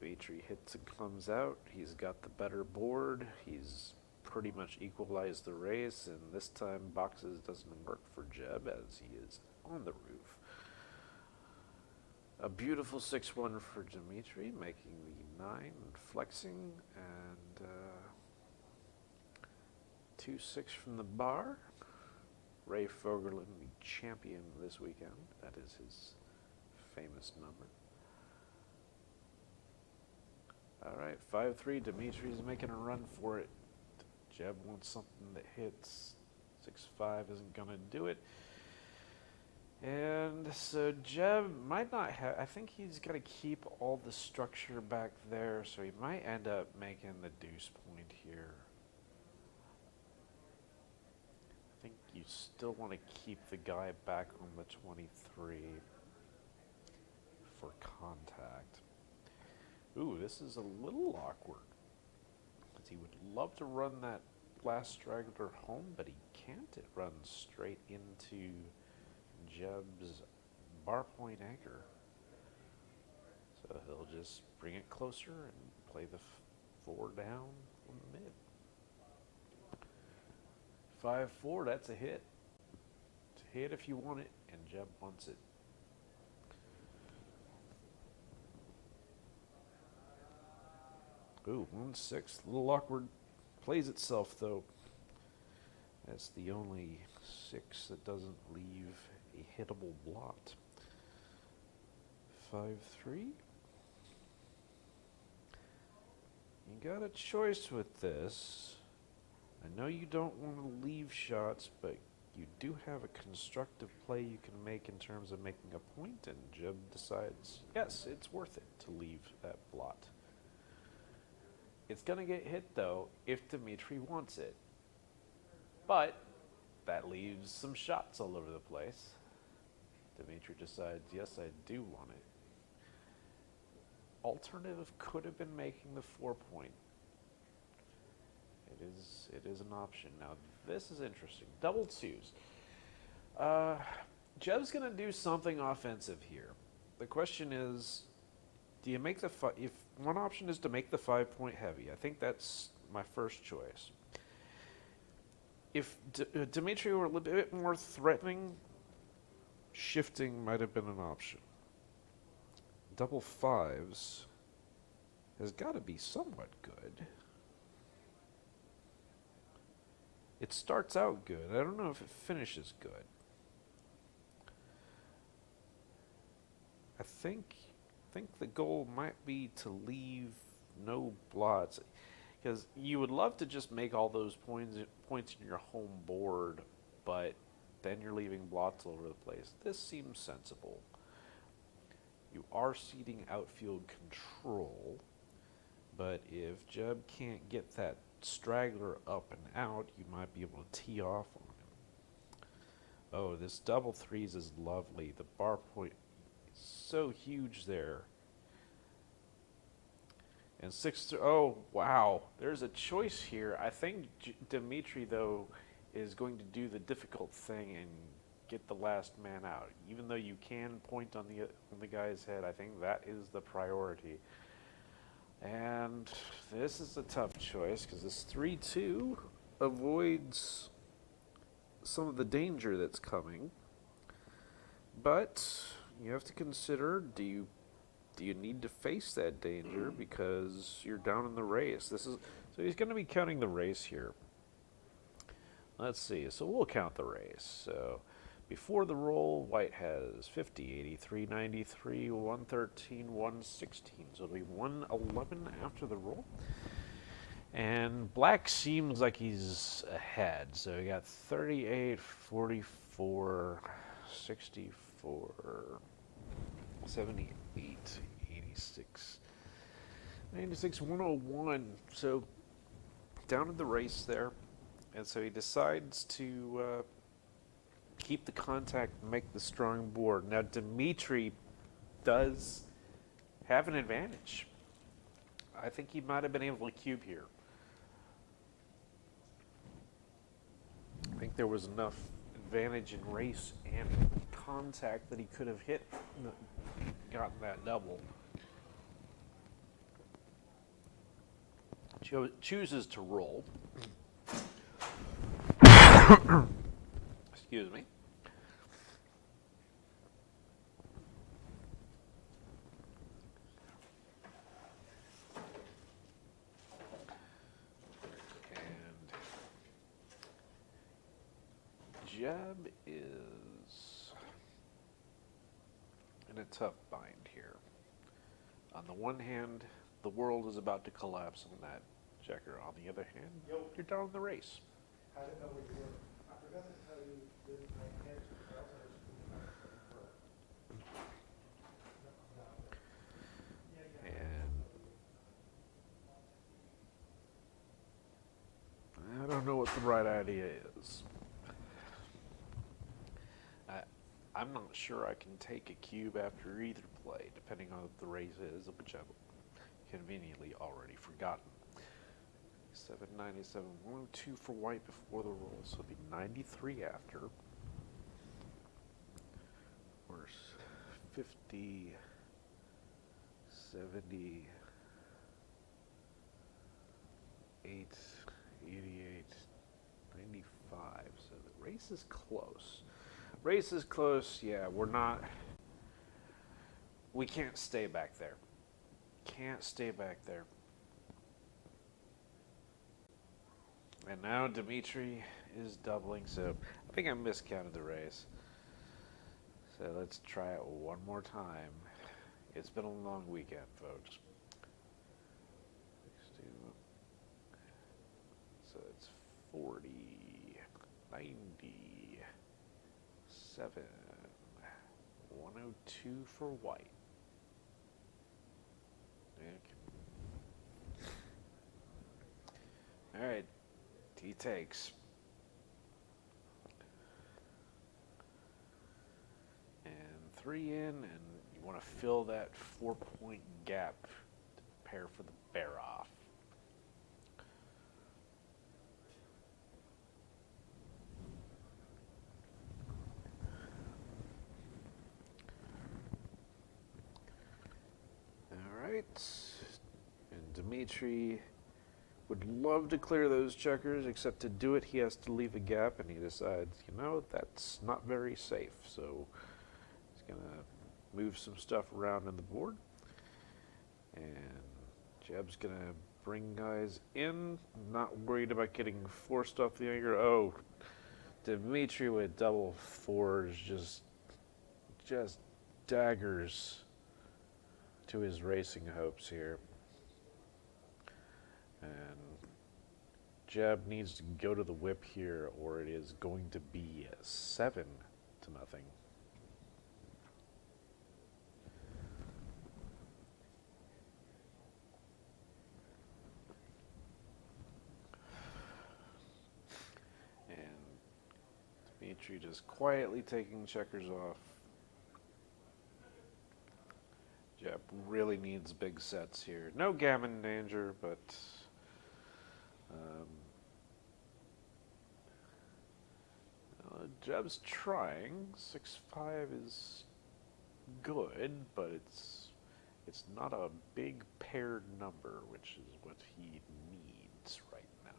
Dimitri hits and comes out. He's got the better board. He's pretty much equalized the race, and this time boxes doesn't work for Jeb as he is on the roof. A beautiful 6-1 for Dimitri, making the 9 and flexing, and 2-6 from the bar. Ray Fogerlin, the champion this weekend. That is his famous number. All right, 5-3. Dimitri's making a run for it. Jeb wants something that hits. 6-5 isn't going to do it. And so Jeb might not have, I think he's got to keep all the structure back there, so he might end up making the deuce point here. I think you still want to keep the guy back on the 23 for contact. Ooh, this is a little awkward, because he would love to run that last straggler home, but he can't. It runs straight into Jeb's bar point anchor. So he'll just bring it closer and play the 4 down from the mid. 5-4, that's a hit. It's a hit if you want it, and Jeb wants it. Ooh, 1-6, a little awkward. Plays itself though. That's the only 6 that doesn't leave a hittable blot. 5-3. You got a choice with this. I know you don't want to leave shots, but you do have a constructive play you can make in terms of making a point, and Jeb decides, yes, it's worth it to leave that blot. It's going to get hit, though, if Dimitri wants it. But that leaves some shots all over the place. Dimitri decides, yes, I do want it. Alternative could have been making the 4 point. It is an option. Now, this is interesting. Double twos. Jeb's going to do something offensive here. The question is, do you make the if one option is to make the 5 point heavy? I think that's my first choice. If Dimitri were a little bit more threatening, shifting might have been an option. Double 5s has got to be somewhat good. It starts out good. I don't know if it finishes good. I think the goal might be to leave no blots, because you would love to just make all those points in your home board, but then you're leaving blots all over the place. This seems sensible. You are ceding outfield control, but if Jeb can't get that straggler up and out, you might be able to tee off on him. Oh, this double 3s is lovely. The bar point is so huge there. And 6 to, oh, wow. There's a choice here. I think Dimitri, though, is going to do the difficult thing and get the last man out. Even though you can point on the guy's head, I think that is the priority. And this is a tough choice because this 3-2 avoids some of the danger that's coming. But you have to consider, do you need to face that danger because you're down in the race? So he's going to be counting the race here. Let's see. So we'll count the race. So Before the roll, white has 50, 83, 93, 113, 116. So it'll be 111 after the roll. And black seems like he's ahead. So we got 38, 44, 64, 78, 86, 96, 101. So down in the race there. And so he decides to keep the contact and make the strong board. Now, Dimitri does have an advantage. I think he might have been able to cube here. I think there was enough advantage in race and contact that he could have hit, gotten that double. Chooses to roll. Excuse me. And Jeb is in a tough bind here. On the one hand, the world is about to collapse on that checker. On the other hand, you're down in the race. I didn't know where you were. I forgot to tell you that I had you, I also had you. And I don't know what the right idea is. I'm not sure I can take a cube after either play, depending on what the race is, which I've conveniently already forgotten. 797, 102 for white before the roll, so it'll be 93 after. Or 50, 70, 8, 88, 95. So the race is close. Race is close, yeah, we can't stay back there. Can't stay back there. And now Dimitri is doubling, so I think I miscounted the race. So let's try it one more time. It's been a long weekend, folks. 16, so it's 40, 90, 7, 102 for white. Okay. All right, he takes. And 3 in, and you want to fill that 4-point gap to prepare for the bear off. All right, and Dimitri would love to clear those checkers, except to do it he has to leave a gap, and he decides, you know, that's not very safe, so he's going to move some stuff around on the board. And Jeb's going to bring guys in, not worried about getting forced off the anchor. Oh, Dimitri with double fours, just daggers to his racing hopes here. And Jeb needs to go to the whip here, or it is going to be 7-0. And Dimitri just quietly taking checkers off. Jeb really needs big sets here. No gammon danger, but Jeb's trying. 6-5 is good, but it's not a big paired number, which is what he needs right now.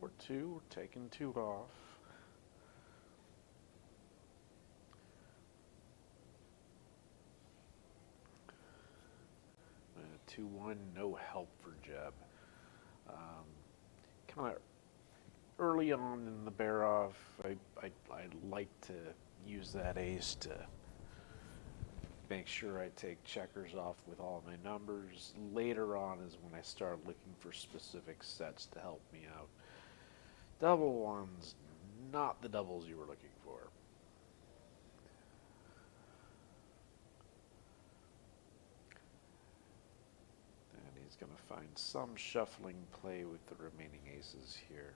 Yeah, 4-2, we're taking 2 off. 2-1, no help for Jeb. Kind of early on in the bear off, I like to use that ace to make sure I take checkers off with all my numbers. Later on is when I start looking for specific sets to help me out. Double ones, not the doubles you were looking for. And he's going to find some shuffling play with the remaining aces here.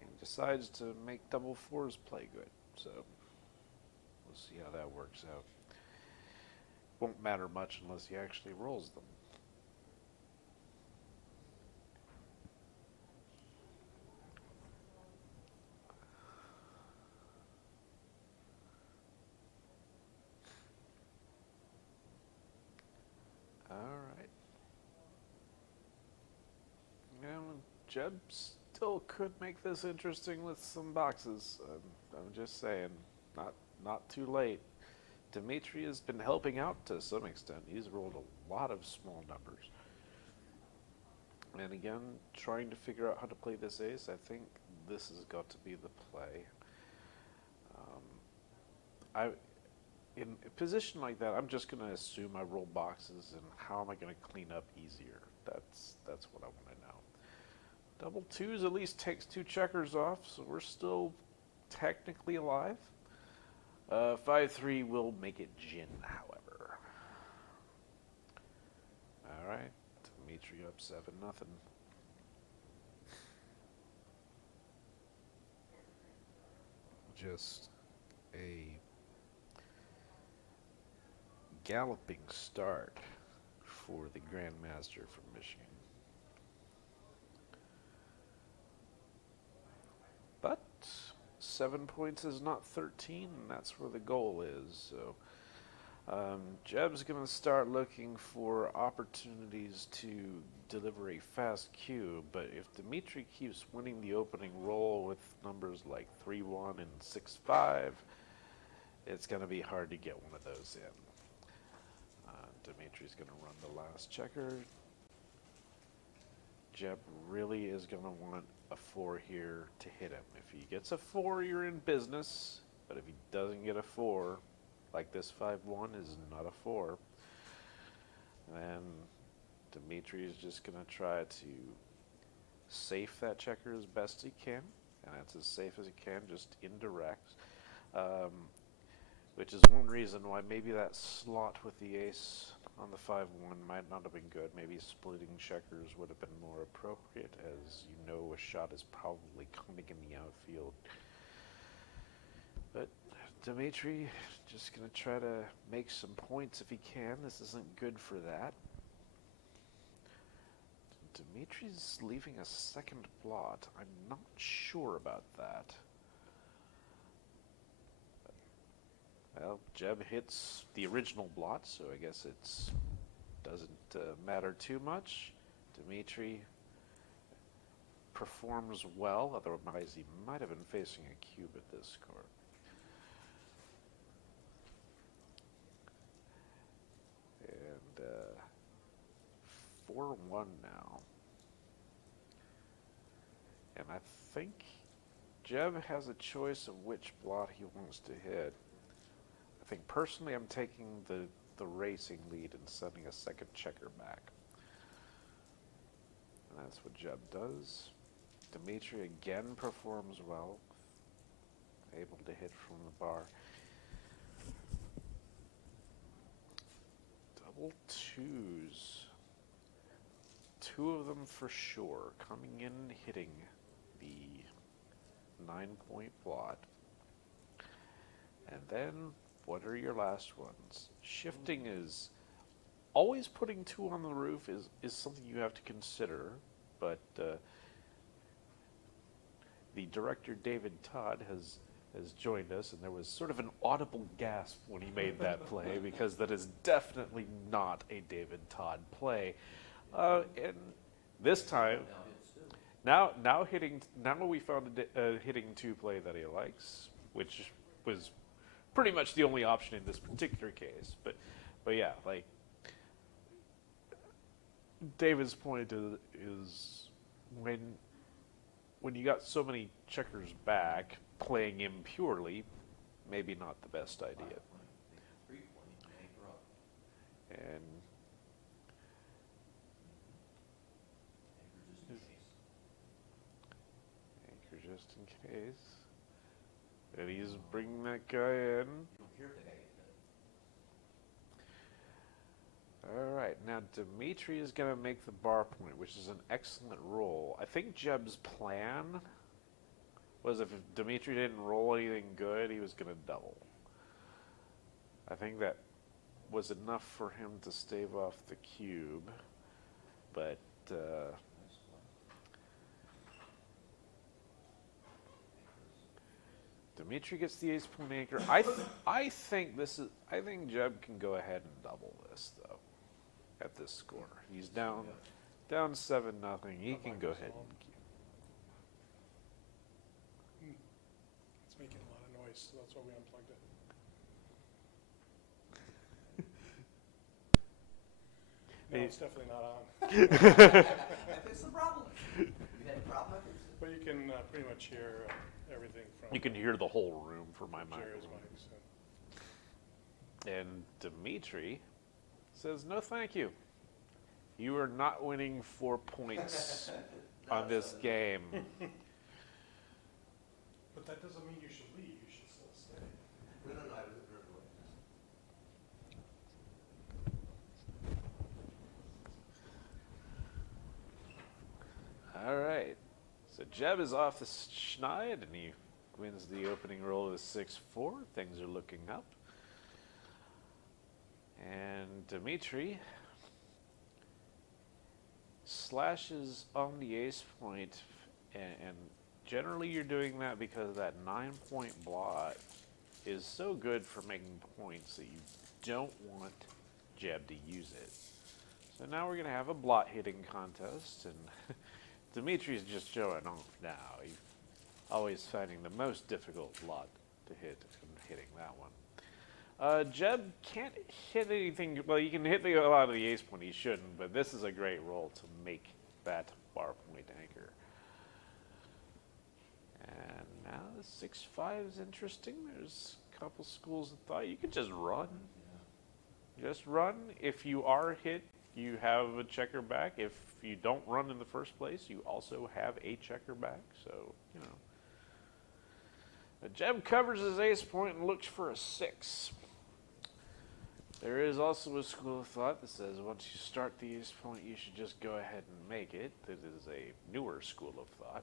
And he decides to make double fours play good. So we'll see how that works out. Won't matter much unless he actually rolls them. Alright. Jeb still could make this interesting with some boxes. I'm just saying, not too late. Dimitri has been helping out to some extent. He's rolled a lot of small numbers. And again, trying to figure out how to play this ace, I think this has got to be the play. In a position like that, I'm just going to assume I roll boxes, and how am I going to clean up easier? That's what I want to know. Double twos at least takes 2 checkers off, so we're still technically alive. 5-3 will make it gin, however. All right, Dimitri up 7-0. Just a galloping start for the Grandmaster from Michigan. But 7 points is not 13, and that's where the goal is. So Jeb's going to start looking for opportunities to deliver a fast cue, but if Dimitri keeps winning the opening roll with numbers like 3-1 and 6-5, it's going to be hard to get one of those in. Dimitri's going to run the last checker. Jeb really is going to want a 4 here to hit him. If he gets a 4, you're in business, but if he doesn't get a 4, like this 5-1 is not a 4, then Dimitri is just going to try to safe that checker as best he can, and that's as safe as he can, just indirect. Which is one reason why maybe that slot with the ace on the 5-1 might not have been good. Maybe splitting checkers would have been more appropriate, as you know a shot is probably coming in the outfield. But Dimitri just going to try to make some points if he can. This isn't good for that. Dimitri's leaving a second blot. I'm not sure about that. Well, Jeb hits the original blot, so I guess it doesn't matter too much. Dimitri performs well, otherwise he might have been facing a cube at this score. And 4-1 now. And I think Jeb has a choice of which blot he wants to hit. I think personally I'm taking the racing lead and sending a second checker back. And that's what Jeb does. Dimitri again performs well, able to hit from the bar. Double twos. 2 of them for sure, coming in and hitting the 9-point blot. And then, what are your last ones? Shifting is always putting 2 on the roof is something you have to consider, but the director David Todd has joined us, and there was sort of an audible gasp when he made that play, because that is definitely not a David Todd play. And this time, now we found a hitting 2 play that he likes, which was pretty much the only option in this particular case. But yeah, like David's point is when when you got so many checkers back, playing impurely, maybe not the best idea. 3 point, anchor up. And Anchor just in case. anchor just in case. And he's bringing that guy in. You don't care if the guy gets hit. All right, now Dimitri is going to make the bar point, which is an excellent roll. I think Jeb's plan was if Dimitri didn't roll anything good, he was going to double. I think that was enough for him to stave off the cube, but Dimitri gets the ace point anchor. I think Jeb can go ahead and double this though. At this score, he's down 7-0. He can go ahead and keep. It's making a lot of noise, so that's why we unplugged it. No, it's definitely not on. I fixed the problem. You had a problem, I fixed it. But you can pretty much hear everything from You can hear the whole room from my Jerry's microphone. mic. So. And Dimitri says, "No, thank you. You are not winning 4 points on this game." But that doesn't mean you should leave. You should still stay. No, I was heard away. All right. So Jeb is off the schneid, and he wins the opening roll of the 6-4. Things are looking up. And Dimitri slashes on the ace point, and generally you're doing that because that 9-point blot is so good for making points that you don't want Jeb to use it. So now we're going to have a blot hitting contest, and Dimitri's just showing off now. He's always finding the most difficult blot to hit and hitting that one. Jeb can't hit anything. Well, you can hit a lot of the ace point. He shouldn't, but this is a great roll to make that bar point anchor. And now the 6-5 is interesting. There's a couple schools of thought. You could just run. Just run. If you are hit, you have a checker back. If you don't run in the first place, you also have a checker back. So, you know. Jeb covers his ace point and looks for a 6. There is also a school of thought that says once you start the ace point, you should just go ahead and make it. That is a newer school of thought.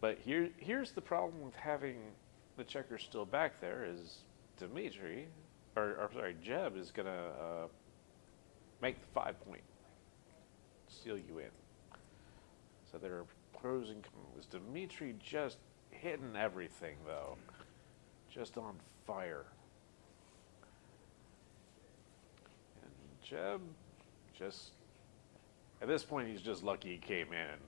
But here's the problem with having the checker still back there is Dimitri, Jeb is going to make the 5-point, steal you in. So there are pros and cons. Dimitri just hitting everything, though. Just on fire. And Jeb just, at this point, he's just lucky he came in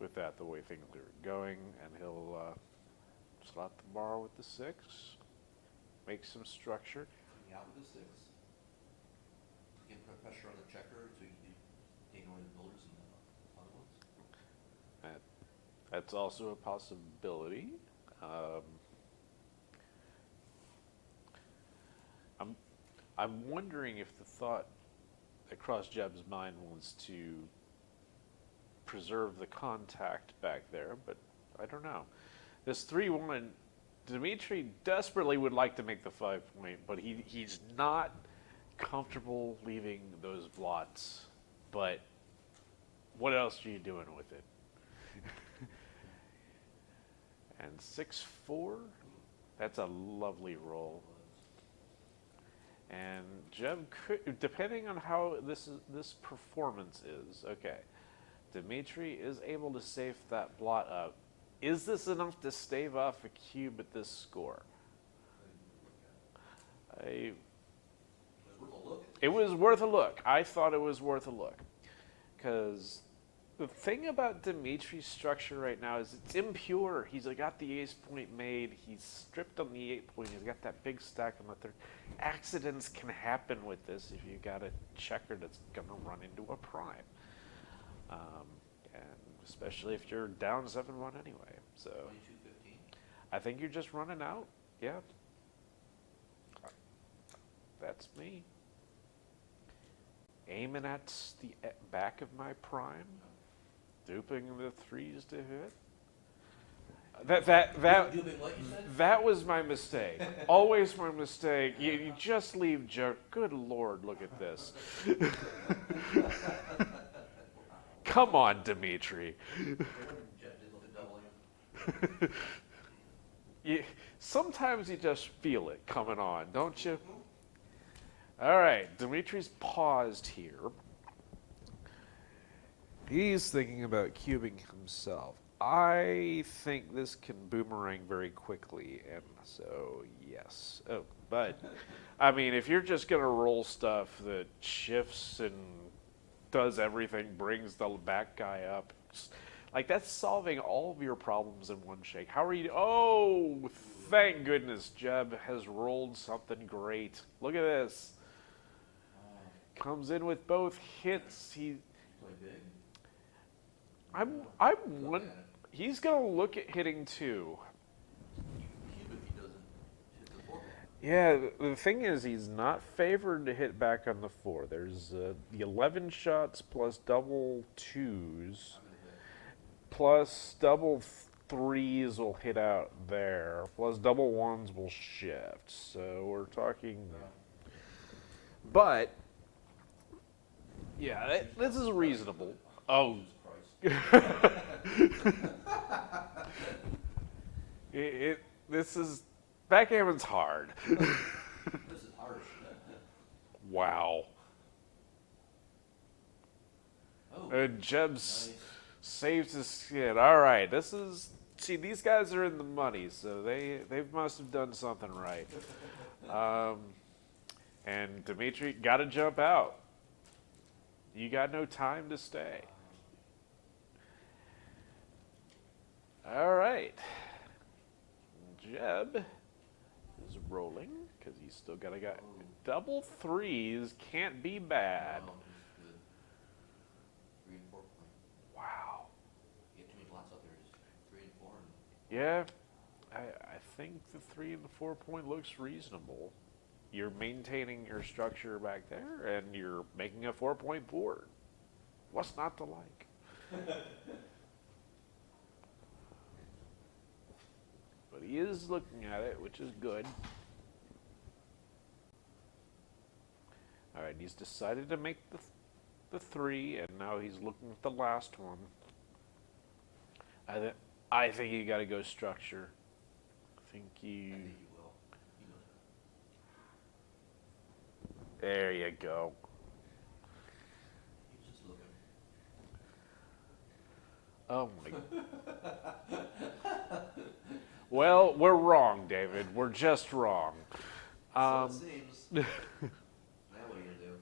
with that the way things are going, and he'll slot the bar with the 6, make some structure. Out with the 6. Get pressure on the checker so you can take away the builders and the other ones. That's also a possibility. I'm wondering if the thought that crossed Jeb's mind was to preserve the contact back there, but I don't know. This 3-1, Dimitri desperately would like to make the 5-point, but he's not comfortable leaving those blots. But what else are you doing with it? And 6-4, that's a lovely roll. And Jeb could, depending on how this performance is, okay, Dimitri is able to save that blot up. Is this enough to stave off a cube at this score? It was worth a look. I thought it was worth a look. Because the thing about Dimitri's structure right now is it's impure. He's got the ace point made. He's stripped on the 8-point. He's got that big stack on the 3rd. Accidents can happen with this if you got a checker that's going to run into a prime. And especially if you're down 7-1 anyway. So 22-15. I think you're just running out. Yeah. That's me. Aiming at the back of my prime, duping the threes to hit. Duping what you said? That was my mistake. Always my mistake. You just leave joke. Good Lord, look at this. Come on, Dimitri. Jeff did look at doubling. Sometimes you just feel it coming on, don't you? All right, Dimitri's paused here. He's thinking about cubing himself. I think this can boomerang very quickly, and so yes. Oh, but I mean, if you're just gonna roll stuff that shifts and does everything, brings the back guy up, like that's solving all of your problems in one shake. How are you? Oh, thank goodness, Jeb has rolled something great. Look at this. Comes in with both hits. Play big. He's gonna look at hitting 2. Cube if he doesn't hit the 4 ball. Yeah, the thing is, he's not favored to hit back on the 4. There's the 11 shots plus double 2s, plus double 3s will hit out there, plus double 1s will shift. So we're talking. But yeah, this is reasonable. Oh. This is backgammon's hard. This is harsh. Wow. Oh, And Jeb's nice. saves his skin. All right, this is. See, these guys are in the money, so they must have done something right. And Dimitri got to jump out. You got no time to stay. All right. Jeb is rolling because he's still got a guy. Double 3s can't be bad. Wow, that's good. 3 and 4 point. Wow. You get too many lots out there. Just 3 and 4. And Yeah, I think the 3 and the 4 point looks reasonable. You're maintaining your structure back there, and you're making a 4-point board. What's not to like? But he is looking at it, which is good. All right, he's decided to make the 3, and now he's looking at the last one. I think you got to go structure. I think I you. think you will. You know that. There you go. He's just looking. Oh my. Well, we're wrong, David. We're just wrong. So it seems. Now what are you gonna do?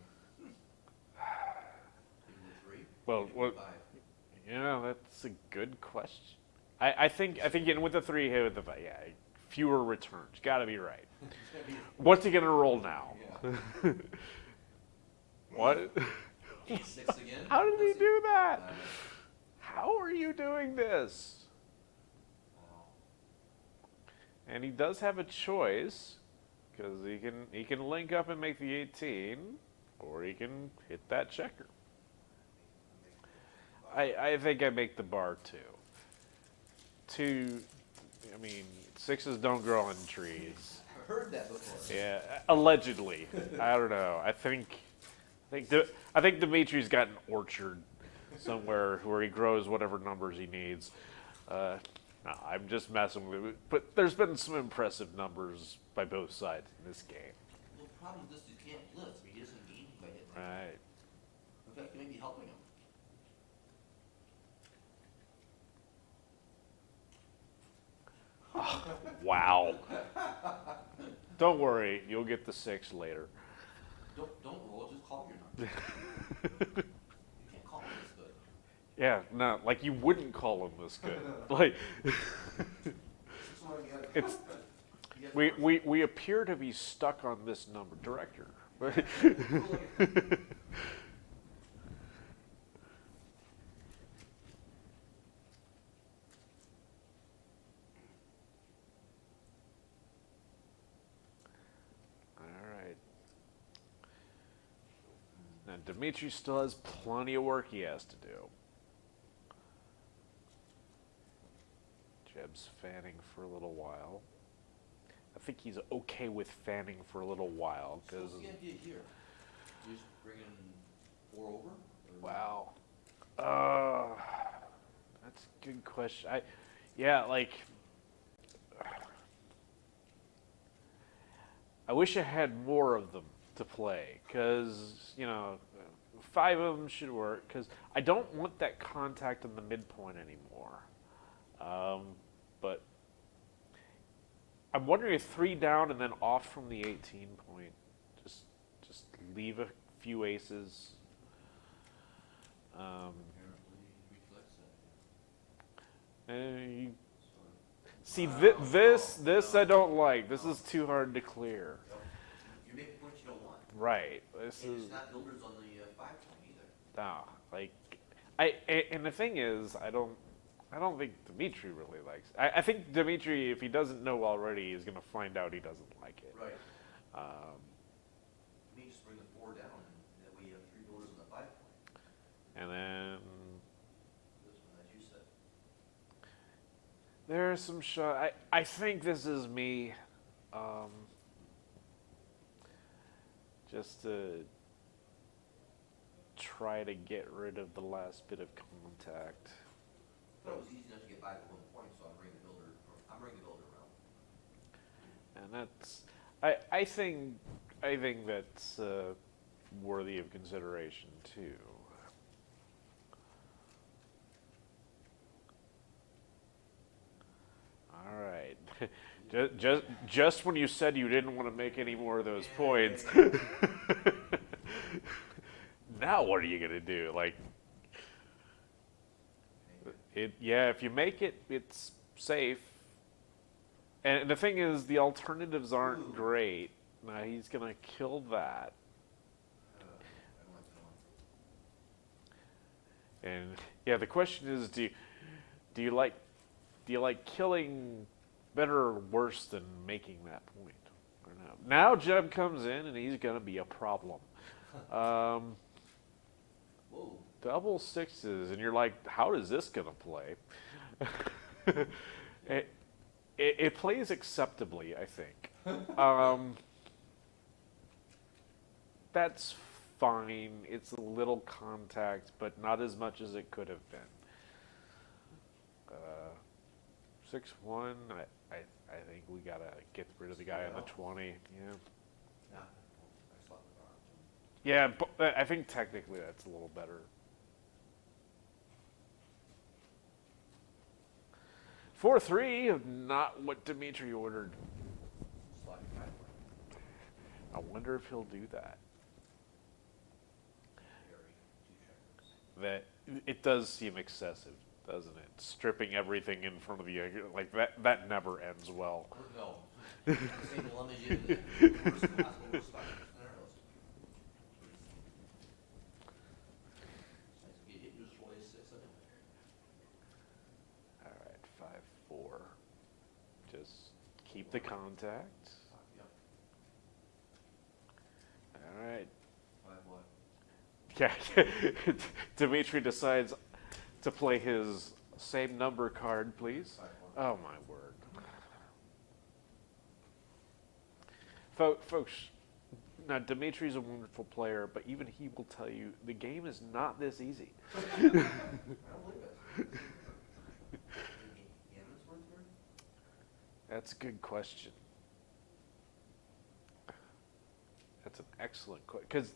Give him the 3? Well, Give him what? 5. Yeah, that's a good question. I think getting with the 3 hit with the 5, yeah, fewer returns. Got to be right. What's he gonna roll now? Yeah. What? 8-6 again? How did he Does do that? Uh, How are you doing this? wow. And he does have a choice because he can link up and make the 18, or he can hit that checker. I think I make the bar 2. 2, I mean, 6s don't grow on trees. I've heard that before. Yeah, allegedly. I don't know. I think Dimitri's got an orchard somewhere where he grows whatever numbers he needs. No, I'm just messing with it. But there's been some impressive numbers by both sides in this game. Well, the problem with this, you can't blitz. I mean, he doesn't gain by hitting. Right. In fact, you may be helping him. Wow. Don't worry, you'll get the 6 later. Don't roll, just call your number. You can't call him this good. Yeah, no, like you wouldn't call him this good. Like it's we appear to be stuck on this number, director. Dimitri still has plenty of work he has to do. Jeb's fanning for a little while. I think he's okay with fanning for a little while So because. what's the idea here? You just bring in 4 over? Or Wow. That's a good question. I wish I had more of them to play, because, 5 of them should work, because I don't want that contact in the midpoint anymore. But I'm wondering if 3 down and then off from the 18 point, just leave a few aces. apparently reflects that. You So, see, this I don't like. This is too hard to clear. you're making points you don't want. Right. This And is it's not builders on the 5 point either. nah. And the thing is, I don't think Dimitri really likes. I think Dimitri, if he doesn't know already, is gonna find out he doesn't like it. Right. Um, I mean, just bring the 4 down, and that way you have 3 builders on the 5 point. and then This one, as you said. there are some shots. I think this is me. Just to try to get rid of the last bit of contact. I thought it was easy enough to get by with 1 point, so I'm bringing the builder around. And that's, I think that's worthy of consideration too. All right, just when you said you didn't want to make any more of those points, now what are you gonna do? If you make it, it's safe. And the thing is, the alternatives aren't great. Now he's gonna kill that. And yeah, the question is, do you like killing better or worse than making that point? Or no? Now Jeb comes in and he's gonna be a problem. Whoa. Double 6s, and you're like, how is this gonna play? It plays acceptably, I think. That's fine. It's a little contact, but not as much as it could have been. 6-1. I think we gotta get rid of the guy on the 20. Yeah. Nah, I slept with our option. Yeah, but I think technically that's a little better. 4-3, not what Dimitri ordered. Slot your 5 point. I wonder if he'll do that. Carry 2 checkers. That it does seem excessive, doesn't it? Stripping everything in front of you, like that never ends well. No. The same dilemma you in the worst possible scenarios. Nice to get hit, you just roll a 6 anyway. All right, 5-4. Just keep the contact. Yep. All right. 5 what? Yeah. Dimitri decides to play his same number card, please. 5 Oh my word. Folks, now Dimitri's a wonderful player, but even he will tell you the game is not this easy. I don't believe it. Gammon's worth here? That's a good question. That's an excellent question, because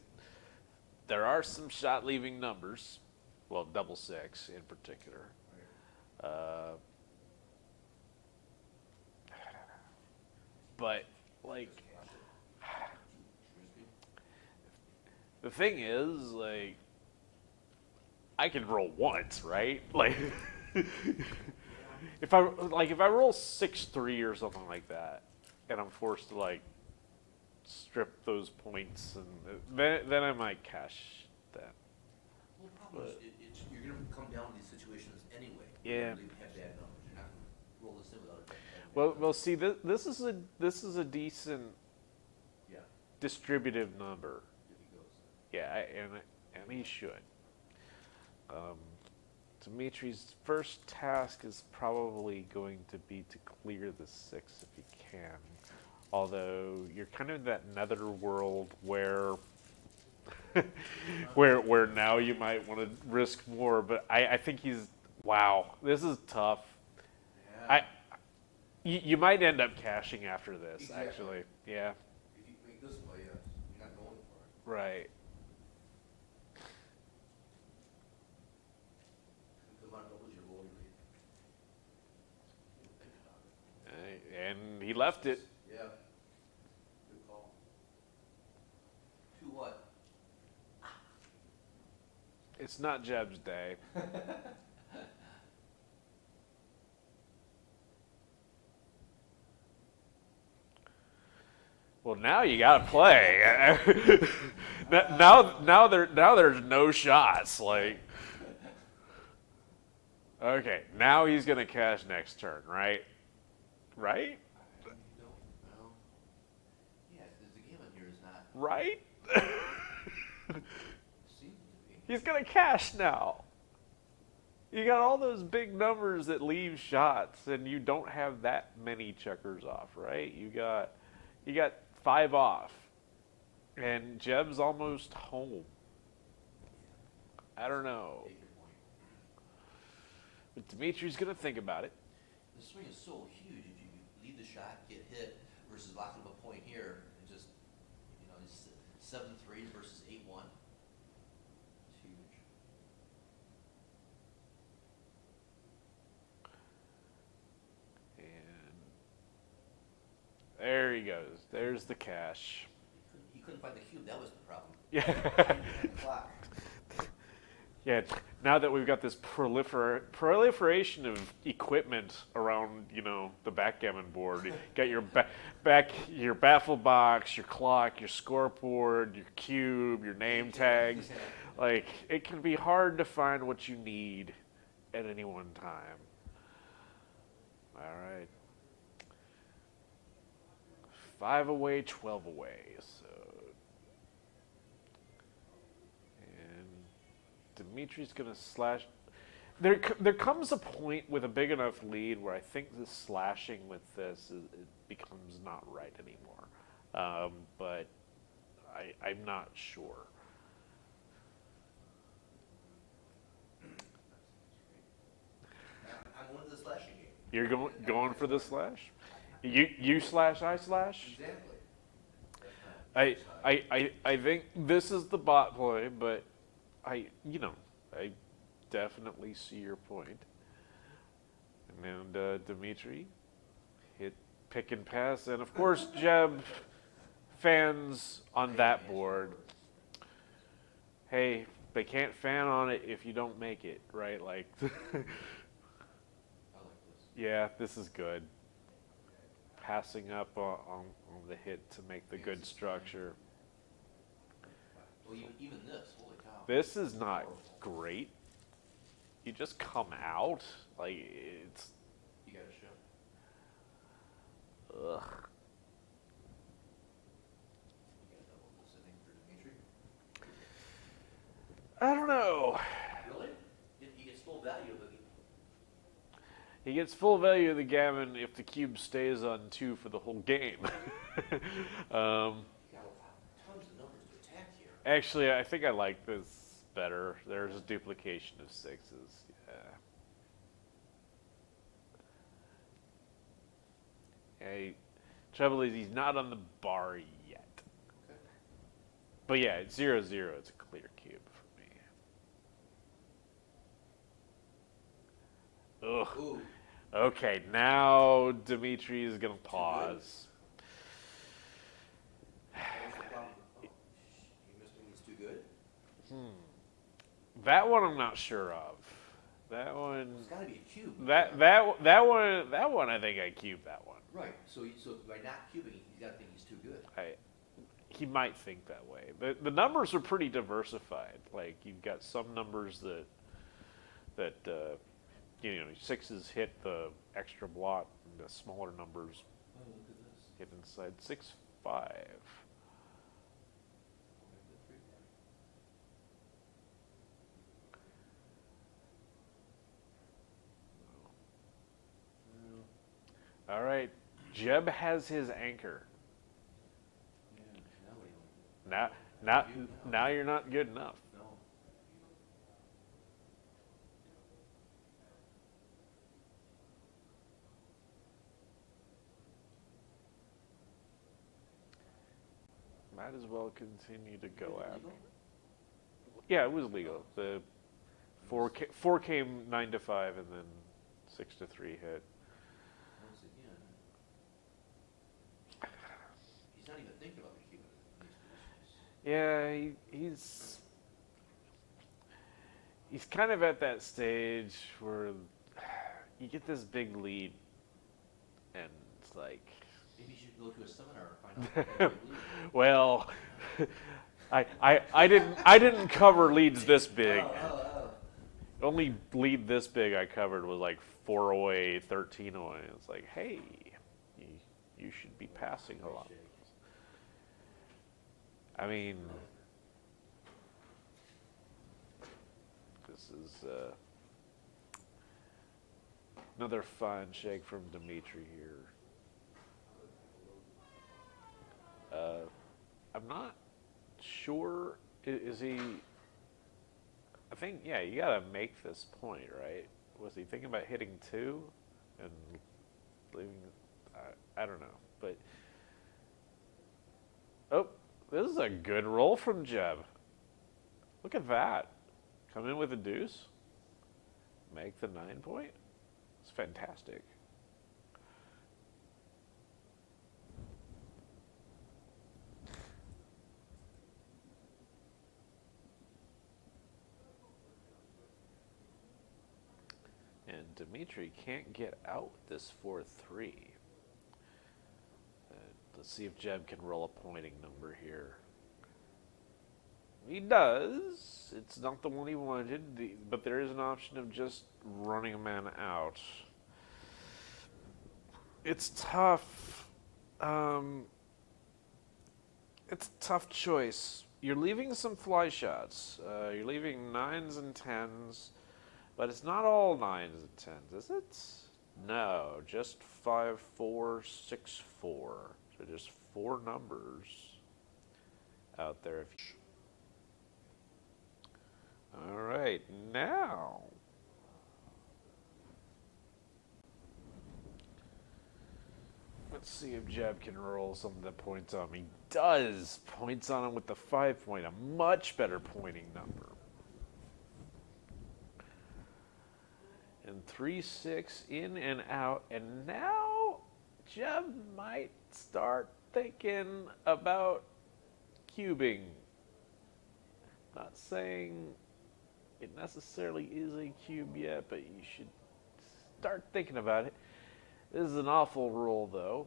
there are some shot-leaving numbers, well, double 6 in particular. But, like, the thing is, like, I can roll once, right? Like, if I roll 6-3 or something like that, and I'm forced to like strip those points, and then I might cash that. Well, the problem is, you're going to come down to these situations anyway. Yeah. You have bad numbers. You're not going to roll this in without a bad Well, see, this is a decent Yeah, distributive number. if he goes. Yeah, He should. Dimitri's first task is probably going to be to clear the 6 if he can. Although you're kind of in that nether world where where now you might want to risk more, but I think he's wow, this is tough. Yeah. You might end up cashing after this, Exactly. actually. Yeah. If you make this play, yes, you're not going for it. Right. Come on, doubles your rolling rate. Think about it. And he left it. Yeah. Good call. To what? It's not Jeb's day. Well, now you gotta play. now there's no shots. Like, okay, now he's gonna cash next turn, right? Right? No, well, yeah, the game in here is not, Right? seems to be. He's gonna cash now. You got all those big numbers that leave shots, and you don't have that many checkers off, right? You got 5 off, and Jeb's almost home. I don't know, Take your point. but Dimitri's gonna think about it. The swing is so huge. If you lead the shot, get hit, versus locking up a point here, and just, just 7-3 versus 8-1. It's huge. And there he goes. There's the cash. He couldn't find the cube. That was the problem. Yeah. The clock. Yeah, now that we've got this proliferation of equipment around, the backgammon board, you got your baffle box, your clock, your scoreboard, your cube, your name tags. Like, it can be hard to find what you need at any one time. All right. 5 away, 12 away. So, and Dimitri's gonna slash. There comes a point with a big enough lead where I think the slashing with this it becomes not right anymore. But I'm not sure. I'm going to the slashing game. You're going for the slash? You slash, I slash? Exactly. I think this is the bot play, but I definitely see your point. And Dimitri hit pick and pass, and of course Jeb fans on that board. Hey, they can't fan on it if you don't make it, right? Like, I like this. yeah, this is good. Passing up on the hit to make the good structure. Well, even this, holy cow. This is not great. You just come out like it's. You got to show. Ugh. You got to double this, I think, for Dimitri. I don't know. Really? He gets full value of the game. He gets full value of the gammon if the cube stays on 2 for the whole game. You got tons of numbers to attack here. Actually, I think I like this better. There's a duplication of 6s. Yeah. Trouble is, he's not on the bar yet. Okay. But yeah, it's 0-0. It's a clear cube for me. Ugh. Ooh. Okay, now Dimitri is gonna pause. What's the problem? Oh, you missed him. He's too good? That one I'm not sure of. That one. It's got to be a cube. That one I think I cubed that one. Right. So by not cubing, he's got to think he's too good. He might think that way. The numbers are pretty diversified. Like, you've got some numbers that 6s hit the extra block, and the smaller numbers Oh, look at this. hit inside 6-5. Jeb has his anchor. Yeah, Now you're not good enough. no. Might as well continue to go after. Legal? Yeah, it was legal. The four came 9 to 5, and then 6 to 3 hit. Once again, he's not even thinking about the Cuban in these positions. Yeah, he's kind of at that stage where you get this big lead, and it's like, Maybe you should go to a seminar and find out. well, I didn't cover leads this big. Only lead this big I covered was like 4 away, 13 away. It's like, hey, you should be passing a lot. I mean, this is another fine shake from Dimitri here. I'm not sure. Is he? I think, yeah, you gotta make this point, right? Was he thinking about hitting 2 and leaving? I don't know, but oh, this is a good roll from Jeb. Look at that. Come in with a deuce, make the 9 point. It's fantastic. And Dimitri can't get out this 4-3. Let's see if Jeb can roll a pointing number here. He does. It's not the one he wanted, but there is an option of just running a man out. It's tough. It's a tough choice. You're leaving some fly shots. You're leaving 9s and 10s. But it's not all 9s and 10s, is it? No, just 5, 4, 6, 4. So just 4 numbers out there. All right, now. Let's see if Jeb can roll some of the points on me. He does. Points on him with the 5 point, a much better pointing number. And 3, 6 in and out, and now Jeb might start thinking about cubing. Not saying it necessarily is a cube yet, but you should start thinking about it. This is an awful roll, though.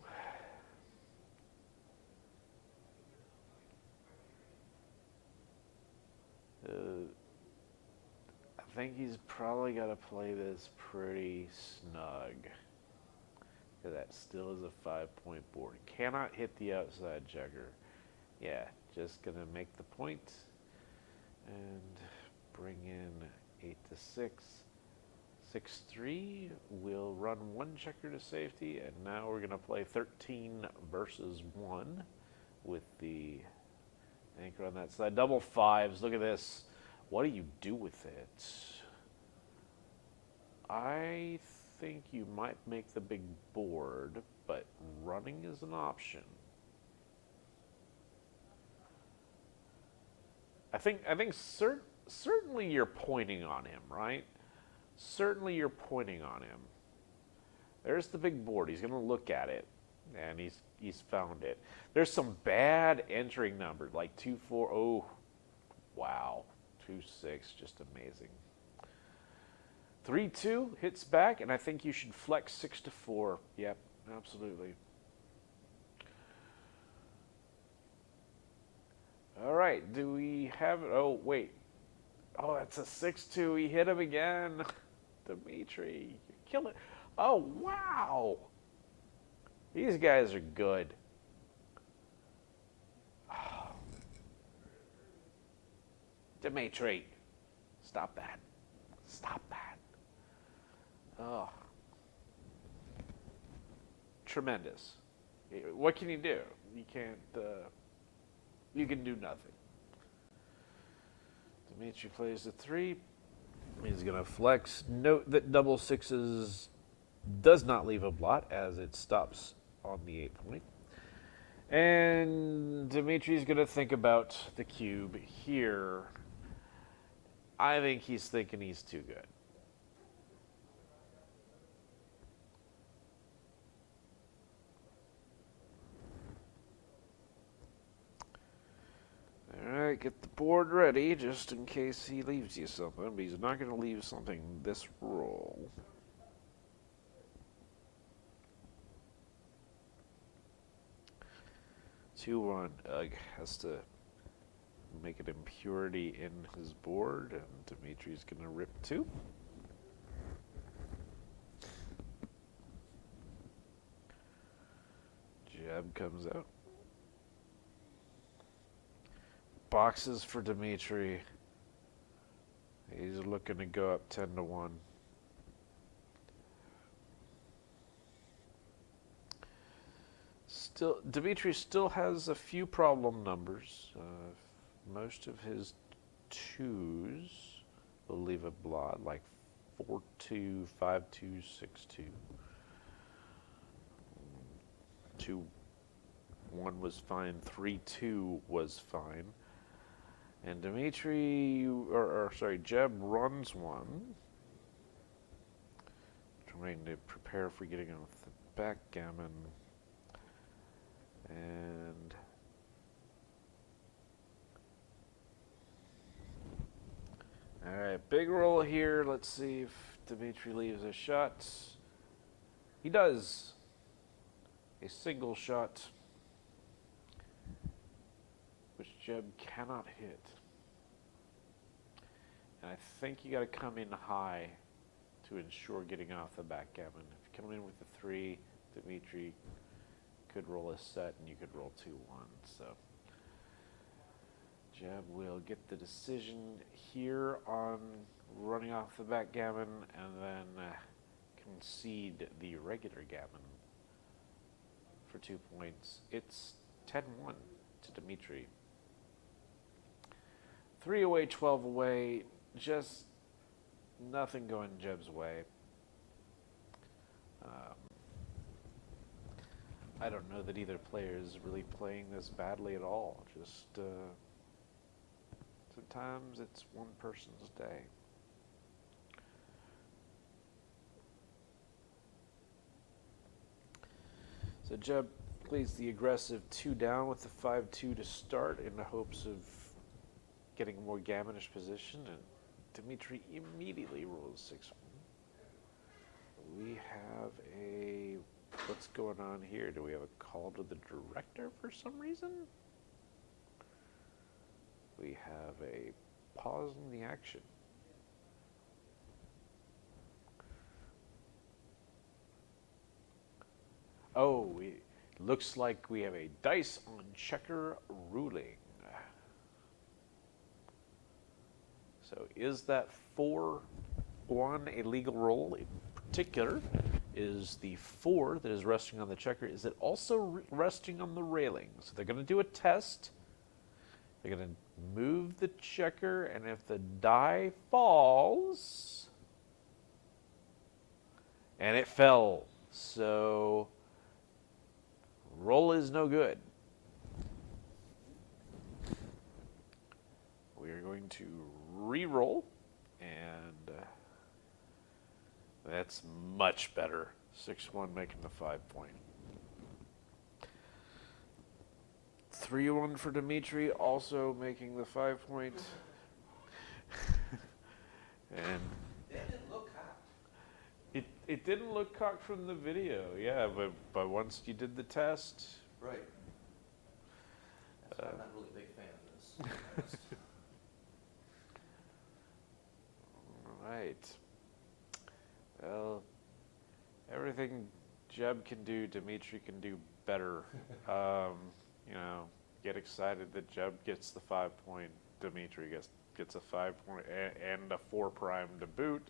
I think he's probably got to play this pretty snug. Because that still is a 5-point board. Cannot hit the outside checker. Yeah, just going to make the point. And bring in 8 to 6. 6-3. We'll run 1 checker to safety. And now we're going to play 13 versus 1 with the anchor on that side. Double 5s. Look at this. What do you do with it? I think you might make the big board, but running is an option. I think certainly you're pointing on him, right? Certainly you're pointing on him. There's the big board. He's going to look at it, and he's found it. There's some bad entering numbers, like 2, 4. Oh, wow. 2, 6, just amazing. 3, 2 hits back, and I think you should flex 6 to 4. Yep, absolutely. All right, do we have it? Oh, wait. Oh, that's a 6-2. He hit him again. Dimitri, you're killing. Oh, wow. These guys are good. Oh. Dimitri, stop that. Stop that. Oh. Tremendous. What can you do? You can't. You can do nothing. Dimitri plays the 3. He's going to flex. Note that double sixes does not leave a blot as it stops on the 8 point. And Dimitri's going to think about the cube here. I think he's thinking he's too good. Alright, get the board ready just in case he leaves you something, but he's not going to leave something this roll. Two one. Ugh, has to make an impurity in his board, and Dimitri's going to rip 2. Jab comes out. Boxes for Dimitri. He's looking to go up 10-1. Still, Dimitri still has a few problem numbers. Most of his 2s will leave a blot, like 4-2, 5-2, 6-2. 2-1 was fine. 3-2 was fine. And Dimitri, Jeb runs 1. Trying to prepare for getting off the backgammon. And alright, big roll here. Let's see if Dimitri leaves a shot. He does. A single shot, which Jeb cannot hit. And I think you got to come in high to ensure getting off the backgammon. If you come in with the 3, Dimitri could roll a set and you could roll 2-1. So Jeb will get the decision here on running off the backgammon and then concede the regular gammon for 2 points. It's 10-1 to Dimitri. 3 away, 12 away. Just nothing going Jeb's way. I don't know that either player is really playing this badly at all. Just sometimes it's one person's day. So Jeb plays the aggressive 2 down with the 5-2 to start in the hopes of getting a more gammonish position, and Dimitri immediately rolls 6-1. We have a... What's going on here? Do we have a call to the director for some reason? We have a pause in the action. Oh, it looks like we have a dice on checker ruling. So is that 4-1 a legal roll? In particular, is the 4 that is resting on the checker, is it also resting on the railing? So they're going to do a test. They're going to move the checker, and if the die falls, and it fell, so roll is no good. We are going to re-roll, and that's much better. 6-1 making the 5 point. 3-1 for Dimitri, also making the 5 point. And That didn't look cocked. it didn't look cocked from the video, yeah, but once you did the test, Right. That's why I'm not really a big fan of this. to be honest. right. Well, everything Jeb can do, Dimitri can do better. You know, get excited that Jeb gets the 5 point, Dimitri gets a 5 point and a 4 prime to boot.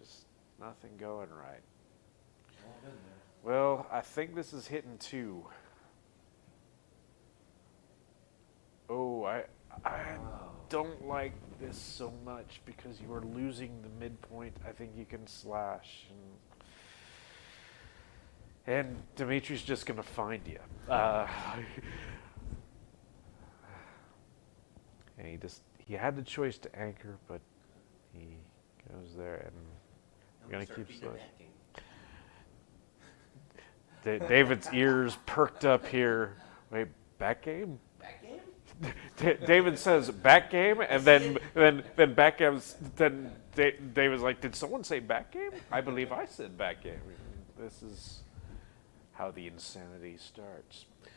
Just nothing going right. All been there. Well, I think this is hitting 2. Oh, I don't like this so much because you are losing the midpoint. I think you can slash, and Dimitri's just gonna find you. And he had the choice to anchor, but he goes there, and we're gonna keep slashing. David's ears perked up here. Wait, back game? Back game? David says back game, and then back game's then David's like, did someone say back game? I believe I said back game. This is how the insanity starts. But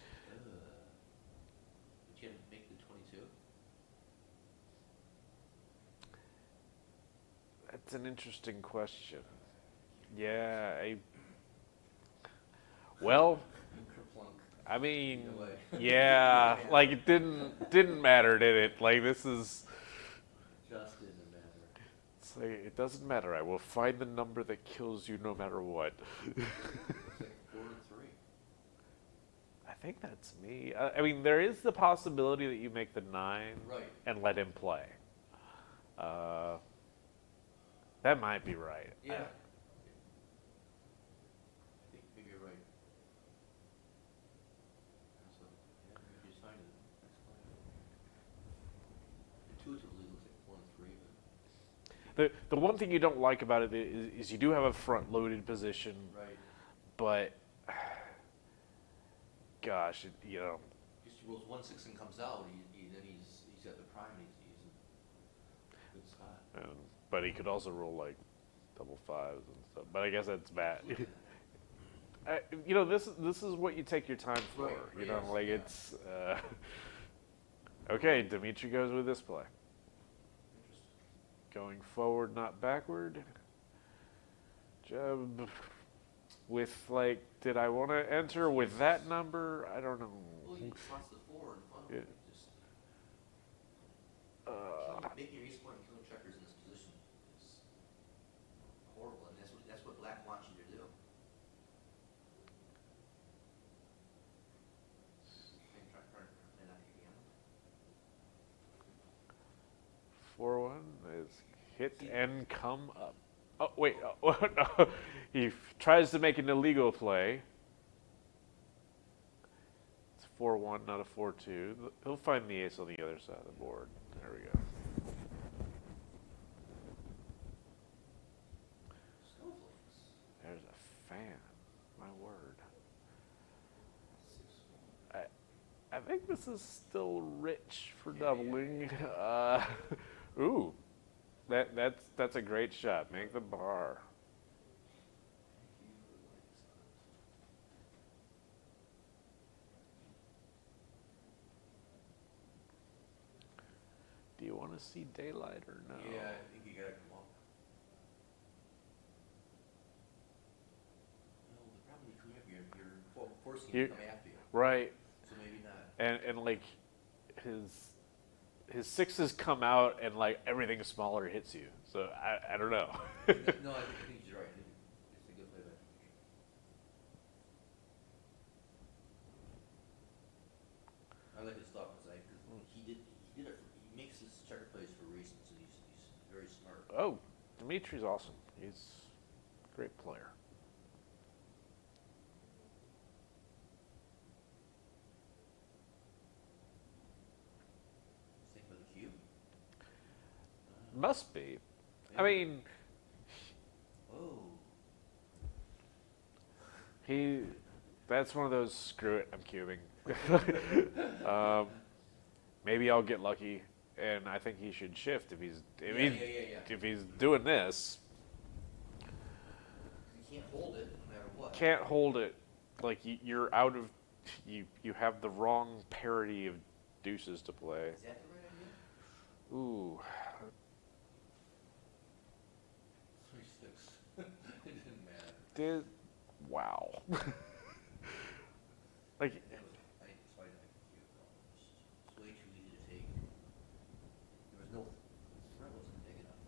you can make the 22. That's an interesting question. Yeah, well, I mean, yeah, like it didn't matter, did it? Like this is. Just didn't matter. It's like it doesn't matter. I will find the number that kills you no matter what. It's like 4 and 3. I think that's me. I mean, there is the possibility that you make the 9 Right. and let him play. That might be right. Yeah. I think maybe you're right. So, yeah, maybe just find it. Intuitively, it looks like 4 and 3, but. The one thing you don't like about it is you do have a front-loaded position, Right. but gosh, you know. Just he rolls 1 6 and comes out, then he's got the prime. He's in a good spot. But he could also roll like double 5s and stuff. But I guess that's bad. You know, this is what you take your time for. Right, You know, yes, like yeah. it's. Okay, Dimitri goes with this play. Going forward, not backward. Jeb with like, did I want to enter with that number? I don't know. Well, he slots the 4 in front of Yeah. him. Just making your ace point and killing checkers in this position is horrible, and that's what Black wants you to do. And try and not take a gamble. 4-1 is hit and come up. Oh wait, oh, no. He tries to make an illegal play. It's 4-1, not a 4-2. He'll find the ace on the other side of the board. There we go. Snowflakes. There's a fan. My word. 6-4. I think this is still rich for doubling. Ooh, that's a great shot. Make the bar. Do you want to see daylight or no? Yeah, I think you gotta come up. No, the problem is you're forcing him to come after you. Right, So maybe not. and like his 6s come out and like everything smaller hits you. So I don't know. No, I think he's right. I think it's a good play by Dimitri. I like his thought because he makes his checker plays for reasons, and he's very smart. Oh, Dimitri's awesome. He's a great player. Think about the cube. Must be. I mean, Oh, that's one of those, screw it, I'm cubing. Maybe I'll get lucky, and I think he should shift if he's doing this. you can't hold it no matter what. Can't hold it. Like you're out of, you have the wrong parity of deuces to play. Is that the right idea? Ooh. 3-6. It didn't matter. Wow. Like, I think it's fine. It's way too easy to take. There was no, the front wasn't big enough.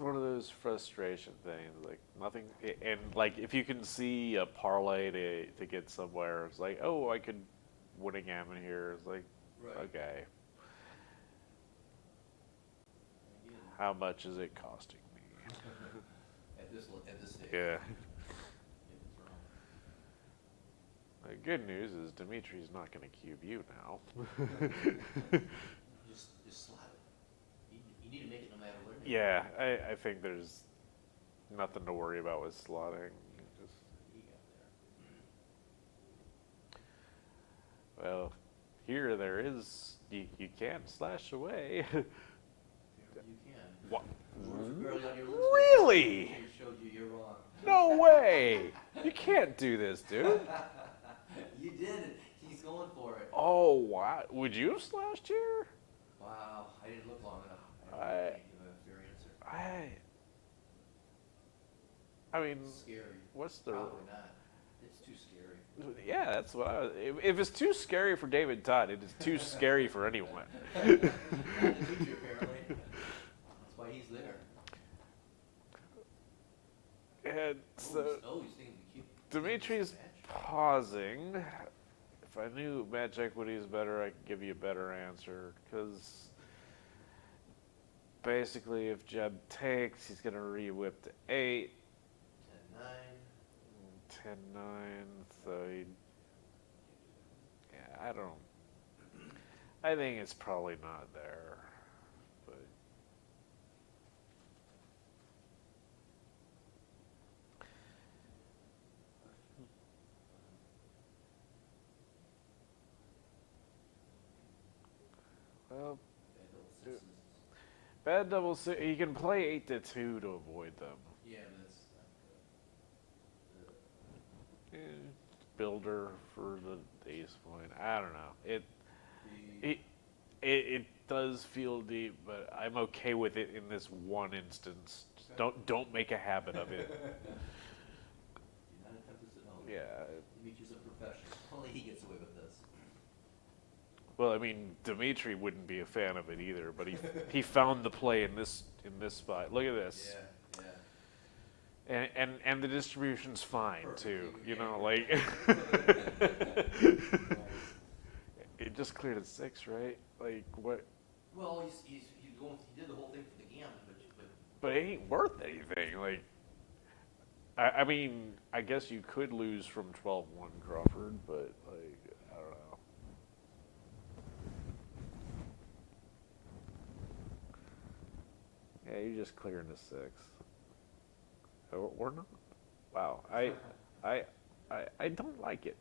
one of those frustration things. Like nothing, and like if you can see a parlay to get somewhere, it's like, oh, I could win a gammon here. It's like, Right. okay, Again, how much is it costing me? at this stage. Yeah. If it's wrong. The good news is Dimitri's not going to cube you now. Just slot it. You need to make it no matter what. Yeah, I think there's nothing to worry about with slotting. Just, You got there. well, here there is, you can slash away. You can. What? Rules are barely on your list. Really? It showed you you're wrong. No way! You can't do this, dude. You did it. He's going for it. Oh, wow. Would you have slashed here? Wow, I didn't look long enough. I I- can't give a fair answer. I mean, It's scary. what's the... Probably not. It's too scary. Yeah, that's what I was... If it's too scary for David Todd, it is too scary for anyone. Not the teacher, apparently. That's why he's there. And so... Oh, he's thinking the cube. Dimitri's pausing. If I knew match equity is better, I could give you a better answer. Because basically, if Jeb takes, he's going to re-whip to 8. 10-9. 10-9. So he... Yeah, I don't... I think it's probably not there. But... Well, bad double six. You can play 8 to 2 to avoid them. Yeah, but that's not good. Builder for the ace point. I don't know. The- It does feel deep, but I'm okay with it in this one instance. Just don't make a habit of it. Do not attempt this at home. Yeah. Dimitri's a professional. Only he gets away with this. Well, I mean, Dimitri wouldn't be a fan of it either, but he found the play in this spot. Look at this. Yeah, yeah. And the distribution's fine too. You know, like it just cleared at 6, right? Like what? Well, he's going. He did the whole thing for the gammon, but But it ain't worth anything. Like, I mean, I guess you could lose from 12-1 Crawford, but like, I don't know. Yeah, you're just clearing the 6. Or not. Wow, I don't like it.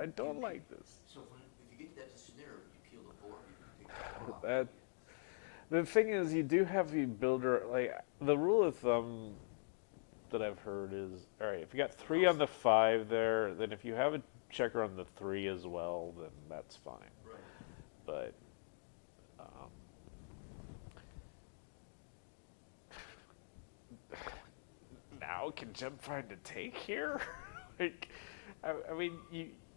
I don't like this. so if you get to that position there, you peel the board. You can take the board off. The thing is, you do have the builder, like, the rule of thumb that I've heard is, all right, if you got 3 on the 5 there, then if you have a checker on the 3 as well, then that's fine. Right. But, now can Jeb find a take here? Like, I mean,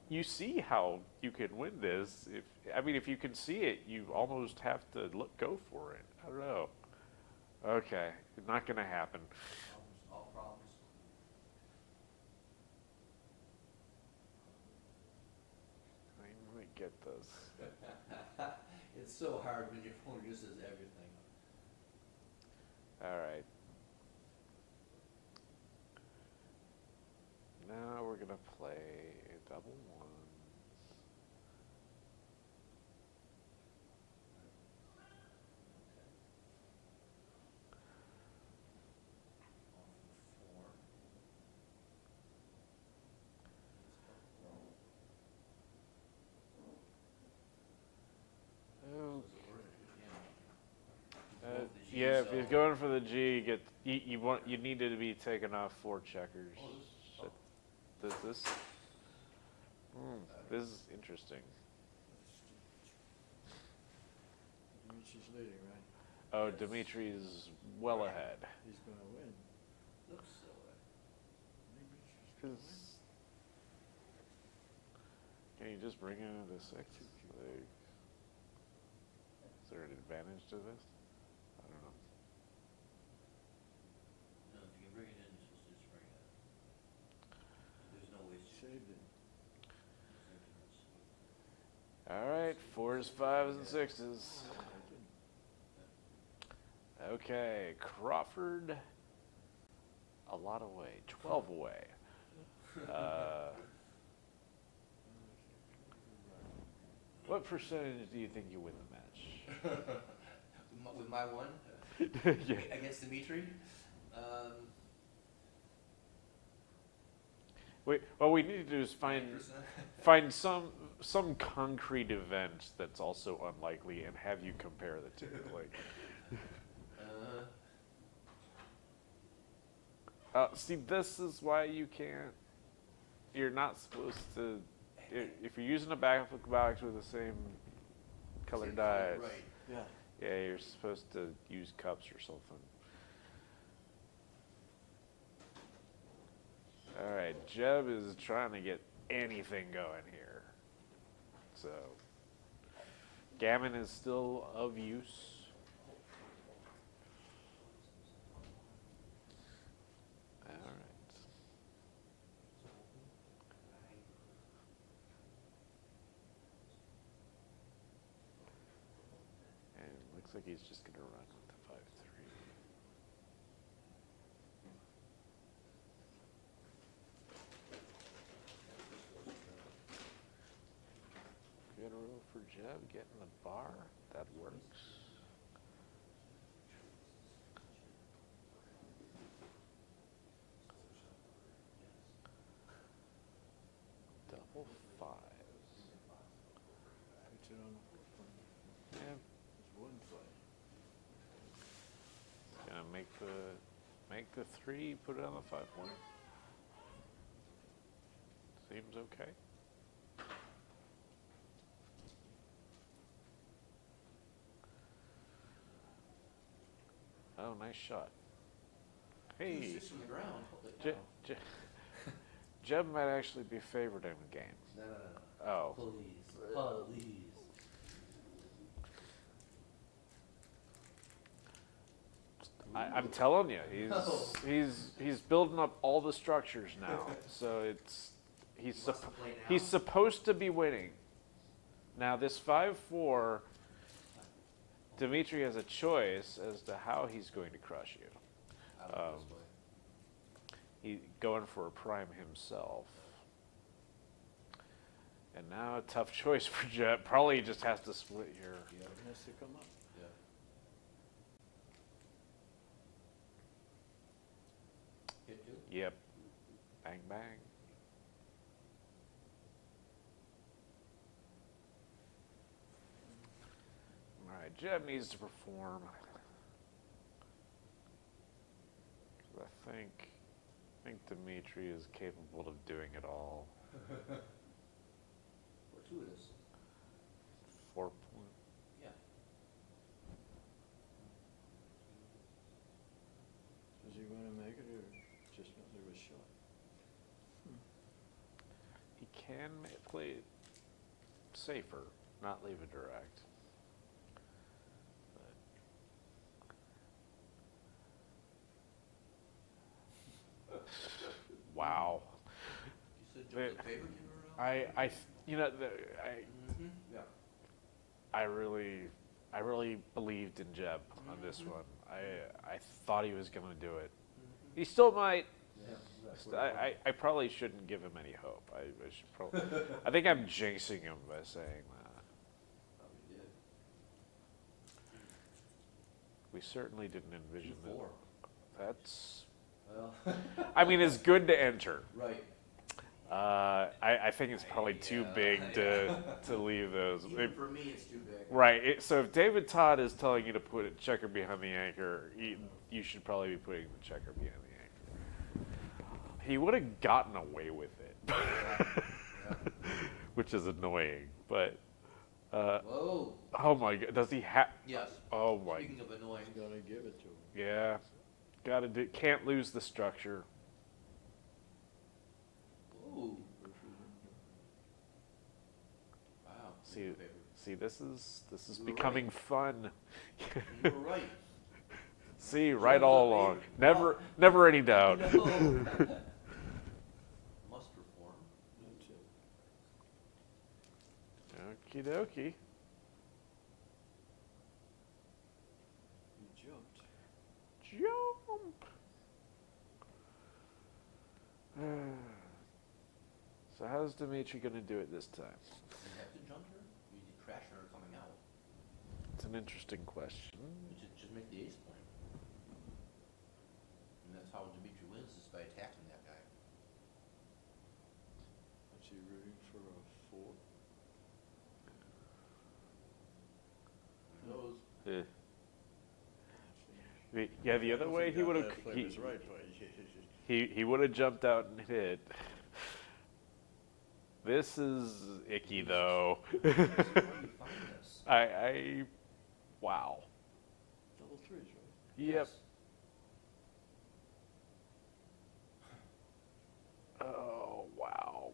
you see how you can win this. If you can see it, you almost have to go for it. I don't know. Okay, not gonna happen. All problems. Let me get this. It's so hard when your phone just says everything. All right. Now we're gonna play a double ones. Yeah, if he's going for the G, you need to be taking off 4 checkers. This is interesting. Dimitri's leading, right? Oh, Dimitri's well ahead. He's gonna win. Looks so way. Can you just bring in the 6? Like, advantage to this? I don't know. No, if you can bring it in, you're supposed to just bring it in. There's no waste. Saved it. All right, 4s, 5s, and 6s. Okay, Crawford. A lot away. 12 away. What percentage do you think you win the match? With my one? Yeah. Against Dimitri? Wait, what we need to do is find 9%? find some concrete event that's also unlikely and have you compare the two. Like, see, this is why you can't. You're not supposed to. If you're using a backflip box with the same color dice, Right. Yeah. yeah, you're supposed to use cups or something. All right, Jeb is trying to get anything going here. So, gammon is still of use. All right. And it looks like he's just going to run with the 5-3. Good roll for Jeb, getting the bar. That works. Double 5s. Puts it on the forefront. Yeah, It's one play. gonna make the 3, put it on the 5-point. Seems okay. Oh, nice shot. Hey, It's just from the ground. Holy Je- cow. Je- Jeb might actually be favored in the game. No. Oh, Please. I'm telling you, No. he's building up all the structures now. So he's wants to play now? he's supposed to be winning. Now this 5-4, Dimitri has a choice as to how he's going to crush you. I don't know this way. He going for a prime himself. And now a tough choice for Jeb. Probably just has to split your. Yeah. It has to come up. Yeah. Hit two? Yep. Bang bang. All right, Jeb needs to perform. I think Dimitri is capable of doing it all. Fortuitous. 4 point. Yeah. Does he want to make it or just another shot? He can play it safer, not leave it direct. Wow. You said Jeb's a favorite in a row? Yeah. I really believed in Jeb on this one. I thought he was going to do it. He still might. Yeah. I probably shouldn't give him any hope. I should probably. I think I'm jinxing him by saying that. Probably did. We certainly didn't envision 2-4. that. That's. Well. I mean, it's good to enter. Right. I think it's probably too big to leave those. Even for me, it's too big. Right. So if David Todd is telling you to put a checker behind the anchor, you should probably be putting the checker behind the anchor. He would have gotten away with it, Yeah. which is annoying. But Whoa. oh my God, does he have? Yes. Oh my. Speaking of annoying. Gotta give it to him. Yeah. Gotta do. Can't lose the structure. Ooh. Wow. See, this is becoming fun. You were right. See, right Jeb's all a along. favorite. Never any doubt. No. Must perform. Okie dokie. You jumped. Jump. So how's Dimitri gonna do it this time? You have to jump her? You crash her coming out. It's an interesting question. You just make the ace point. And that's how Dimitri wins, is by attacking that guy. Is he rooting for a 4? Those. Yeah, the other way he would have right, but he would have jumped out and hit. This is icky though. Where do you find this? I wow. double 3s, right? Yep. Yes. Oh wow.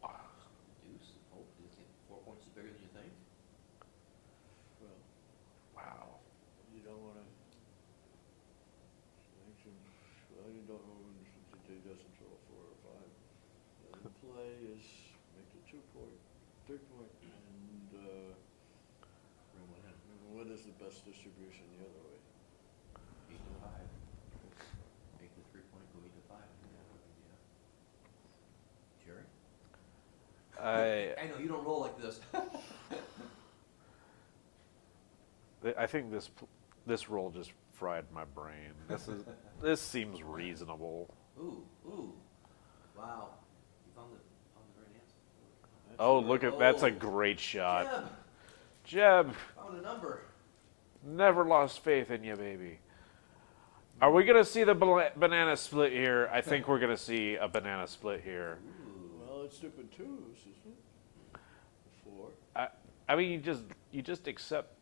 Deuce. Oh, you think 4 points is bigger than you think? Well, Wow. you don't want to. Well, you don't know when he doesn't throw a 4 or 5. The play is make the 2-point, 3-point, and what is the best distribution the other way? 8 to 5. Make the 3-point go 8 to 5. Yeah. Jerry? I know you don't roll like this. I think this roll just fried my brain. This seems reasonable. Ooh. Wow. You found the right answer. Oh, look at that's a Oh. great shot. Jeb, Jeb, found a number. never lost faith in you, baby. Are we gonna see the banana split here? I think we're gonna see a banana split here. Well, it's stupid 2s, isn't it? 4. I mean, you just accept.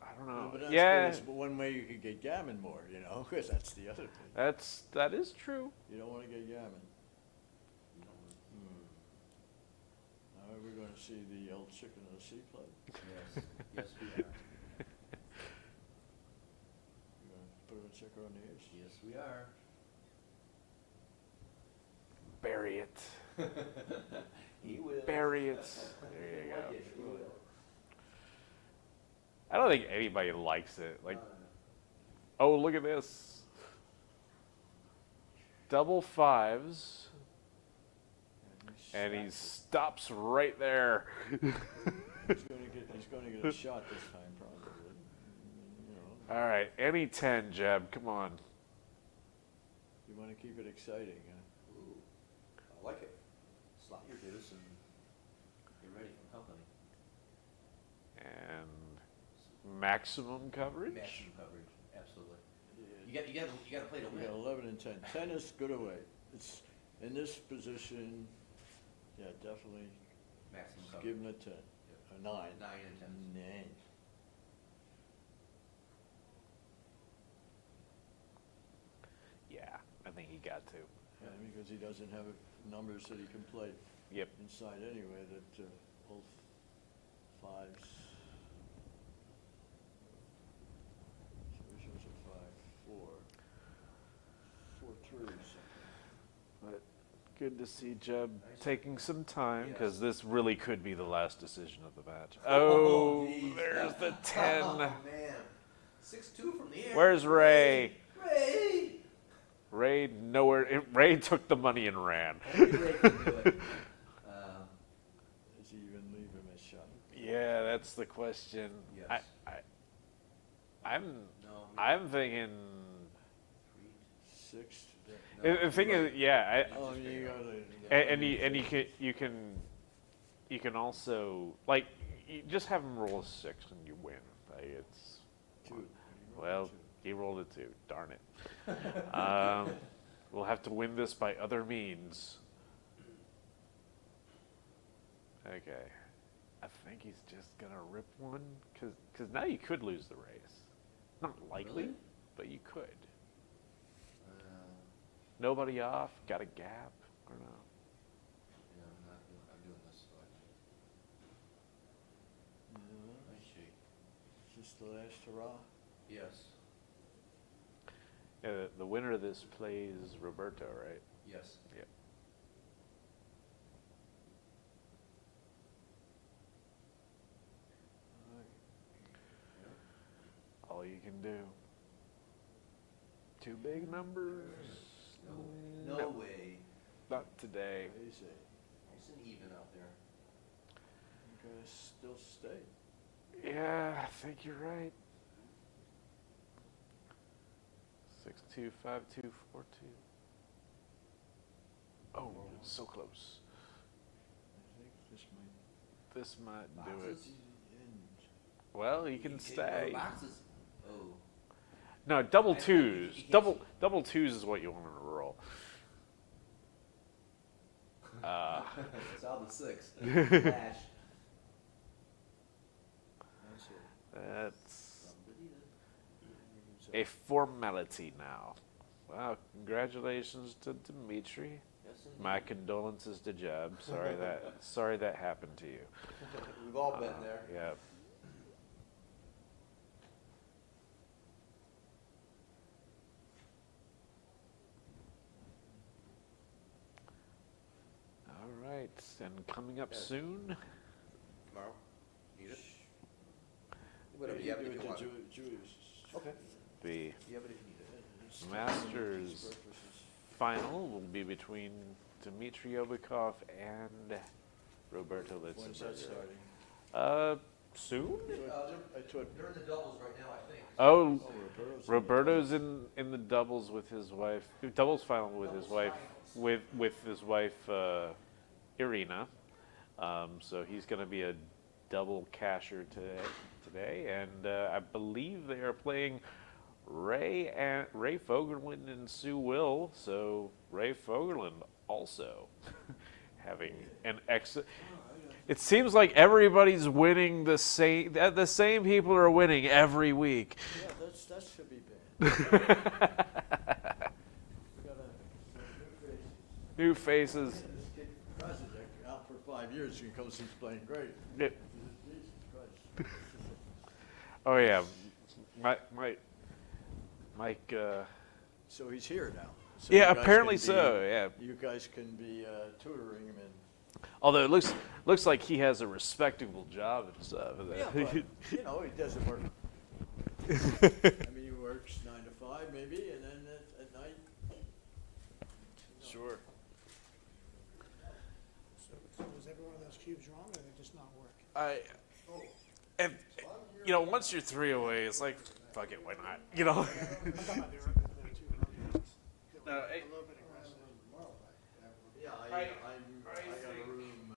I don't know. But that's Yeah, one way you could get gammon more, because that's the other thing. that is true. You don't want to get gammon. Now we're going to see the old chicken of the sea play. Yes. Yes, we are. You're going to put a checker on the ace? Yes, we are. Bury it. He will. Bury it. There you go. I don't think anybody likes it. Like, oh, look at this. Double 5s. And he stops right there. He's going to get a shot this time, probably. All right, any 10, Jeb. Come on. You want to keep it exciting, huh? Ooh, I like it. Slot your deuce and get ready for company. And maximum coverage. Maximum coverage, absolutely. Yeah. You got to play to We win. got 11 and 10. 10 is good away. It's in this position. Yeah, definitely. Maximum Just coverage. give him a 10, a 9. 9 and 10. 9. Yeah, I think he got to. Yeah, because he doesn't have numbers that he can play Yep. inside anyway. That both 5s. So he shows a 5, 4, 4 3s. But good to see Jeb taking some time because this really could be the last decision of the match. Oh, geez. there's the 10. Oh, man. 6-2 from the air. Where's Ray? Ray! Ray nowhere. Ray took the money and ran. Only Ray can do it. Does he even leave him a shot? Yeah, that's the question. Yes. I'm thinking. 6. The thing is, yeah, Oh, you gotta. and you can also like you just have him roll a 6 and you win. Like, it's 2. well, he rolled a 2. Darn it. We'll have to win this by other means. Okay, I think he's just gonna rip one because now you could lose the race. Not likely, Really? but you could. Nobody off, got a gap or no? Yeah, I'm doing this. So nice shake. Just the last hurrah? Yes, The winner of this plays Roberto, right? yes. Yeah. All you can do. Two big numbers. No way. Not today. Crazy. It's an even out there. You guys still stay. Yeah, I think you're right. 6-2, 5-2, 4-2. Oh, so close. I think this might. This might do it. Boxes? Well, you can No stay. boxes. Oh. No, double I think twos. you can't- Double twos is what you want to roll. It's all the six. Flash. That's a formality now. Wow, congratulations to Dimitri. Yes, indeed. My condolences to Jeb. Sorry that happened to you. We've all been there. Yeah. All right, and coming up Yeah. soon, Tomorrow? Need it? Whatever you have if you want it. Okay. the You have it if you need it. Masters final will be between Dmitry Obakov and Roberto When's that Litzenberger. starting? Soon? I thought. They're in the doubles right now, I think. Oh, Roberto's in Roberto's in the doubles with his wife, doubles final with his wife, with his wife Irina. So he's going to be a double casher today, and I believe they are playing Ray Fogerland and Sue Will. So Ray Fogerland also having an excellent. It seems like everybody's winning the same. The same people are winning every week. Yeah, that should be bad. We got New faces. this kid Krasic out for 5 years because he's playing great. Yeah. Jesus Christ. Oh yeah, Mike. So he's here now. So Yeah, you guys apparently can be- so. Yeah. You guys can be tutoring him and. Although it looks like he has a respectable job and stuff. Yeah, but, you know, he doesn't work. I mean, he works 9 to 5 maybe, and then at night. Sure. So was every one of those cubes wrong, or they just not working? And once you're 3 away, it's like, fuck it, why not? I'm talking about the two early ones. No, A little bit aggressive. Yeah, I got a room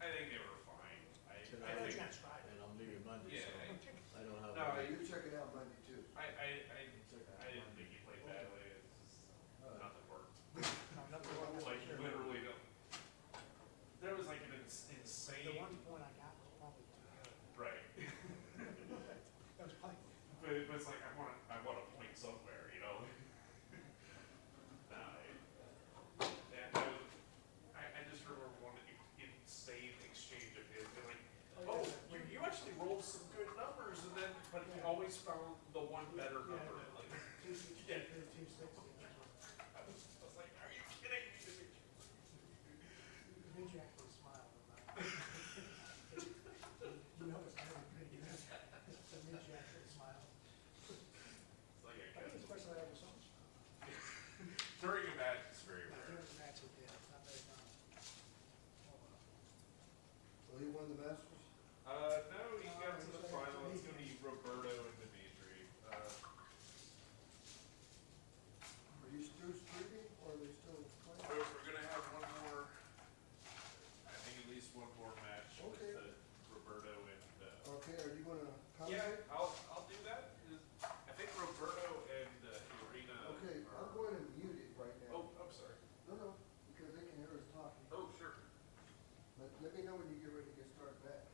I think they were fine. tonight, and I'm leaving Monday, so I don't have. No, You check it out Monday too. I didn't think he played badly. It's just nothing worked. No, nothing wrong with Like it. literally, there was like an insane. The one point I got was probably too good. Right. That was probably. But it's like I want a point somewhere, you know. I just remember one insane exchange of his being like, oh, you actually rolled some good numbers, and then but he always found the one better number. Like, yeah. I was like, are you kidding me? Did you actually smile? You know it's gonna be pretty good. That means you actually smile. It's like I think it's the first time I ever saw him smile. during a match, it's very Like, rare. during the match, it did. It's not very common. Oh, well. So he won the Masters? No, he got to the final. It's gonna be Roberto and Dimitri. Are you still streaming or are they still playing? We're gonna have one more. I think at least one more match Okay. with Roberto and. Okay, are you gonna Yeah, commentate? I'll do that. I think Roberto and Irina. Okay, I'm going to mute it right now. Oh, I'm sorry. No, because they can hear us talking. Oh, sure. Let me know when you get ready to get started back.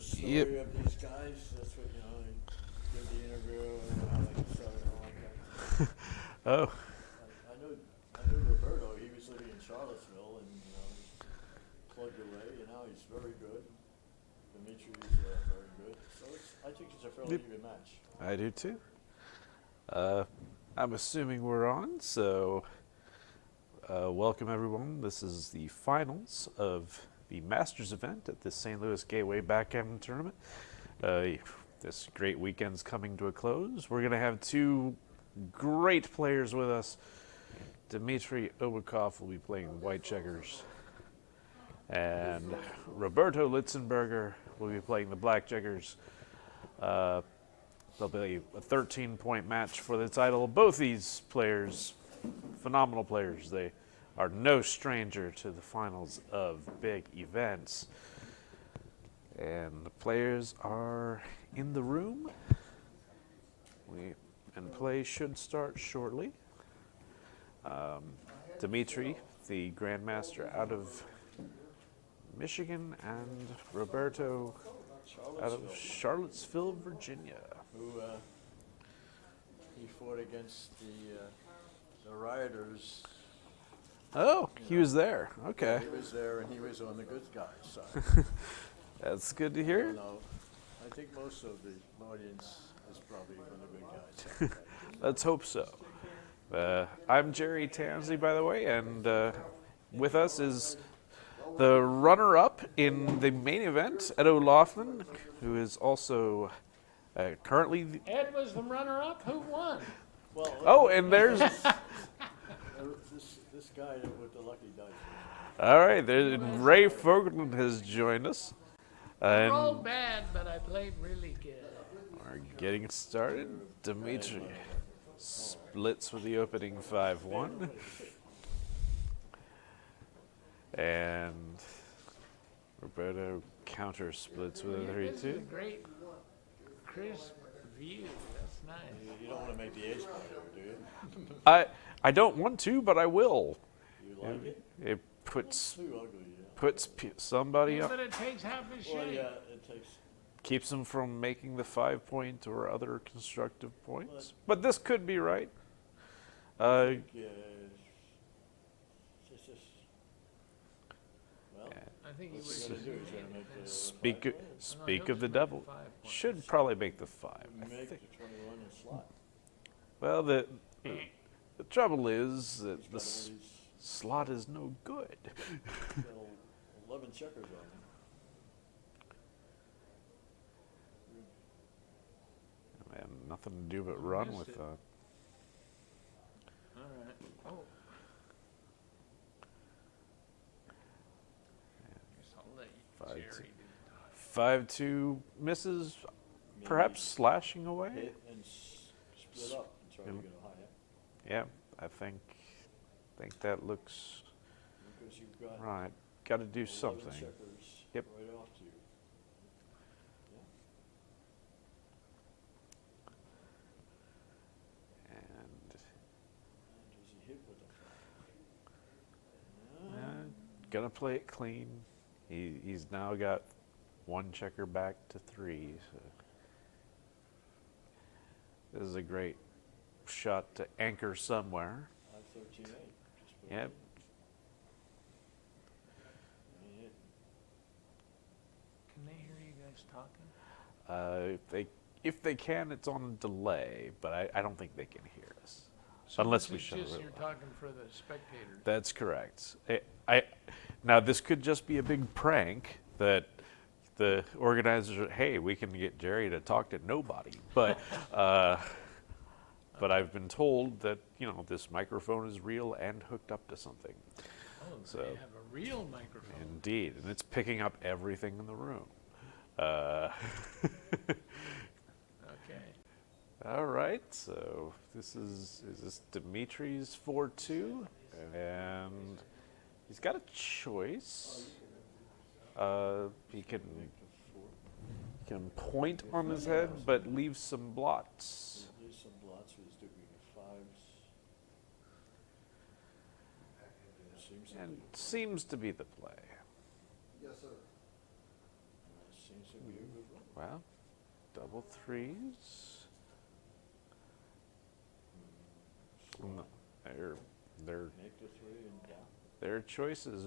the story Yep. of these guys. That's what, you know, they give the interview and how they can start and all that. Oh, I knew Roberto. He was living in Charlottesville, and you know, plugged away, and now he's very good. Dimitri's very good. So I think it's a fairly even match. I do too. I'm assuming we're on, so welcome everyone. This is the finals of the Masters event at the St. Louis Gateway Backgammon Tournament. This great weekend's coming to a close. We're going to have two great players with us. Dmitry Obukov will be playing white checkers, and Roberto Litzenberger will be playing the black checkers. There'll be a 13-point match for the title. Both these players, phenomenal players. They are no stranger to the finals of big events. And the players are in the room. And play should start shortly. Dmitry, the Grandmaster out of Michigan, and Roberto out of Charlottesville, Virginia. Who he fought against the rioters. Oh, he was there. Okay. He was there, and he was on the good guys' side. That's good to I hear. don't know. I think most of the audience is probably on the good guys' side. Let's hope so. I'm Jerry Tansley, by the way, and with us is the runner-up in the main event, Ed O'Loughlin, who is also currently... Ed was the runner-up. Who won? Well, Oh, and there's... this guy with the lucky dice. All right, Ray Fogelman has joined us. I And rolled bad, but I played really good. we're getting started. Dmitry splits with the opening 5-1. And Roberto counter splits with a This is 3-2. a great, crisp view. That's nice. You don't want to make the ace player, do you? I don't want to, but I will. You like it? It puts Too ugly, yeah. somebody Yeah, up, but it takes half his shape. Well, yeah, it takes. keeps them from making the 5-point or other constructive points. But this could be right. Yeah. Well, I think he what's was he gonna do? He's gonna make the Speak of the devil. Should probably make the 5. I make think. the 21 in slot. Well, the trouble is that the He's got slot is no good. got 11 checkers on him. And nothing to do but run missed with it. that. All right. Oh. Guess I'll let you, 5-2. Jerry do 5-2 misses, perhaps slashing away. Hit and split up and try to get a high up. Yeah, I think that looks Because you've got right. Got to do 11 something. checkers Yep. right off to you. And And does he hit with a 5? gonna play it clean. He's now got 1 checker back to 3. So this is a great shot to anchor somewhere. 5-13-8. Just put it Yep. in. And hit. Can they hear you guys talking? If they can, it's on delay, but I don't think they can hear us. So Unless this we is shut it just really you're loud. talking for the spectators. That's correct. Now this could just be a big prank that the organizers are, hey, we can get Jerry to talk to nobody. But I've been told that this microphone is real and hooked up to something. Oh, So- they have a real microphone. Indeed, and it's picking up everything in the room. Okay. All right, so this is this Dimitri's 4-2, and he's got a choice. He can point on his head, but leave some blots. There's some blots with his dipping of 5s. Seems to And be, seems to be the play. Yes, sir. seems to be a Well, double threes. No, they're Make the three and down. their choices.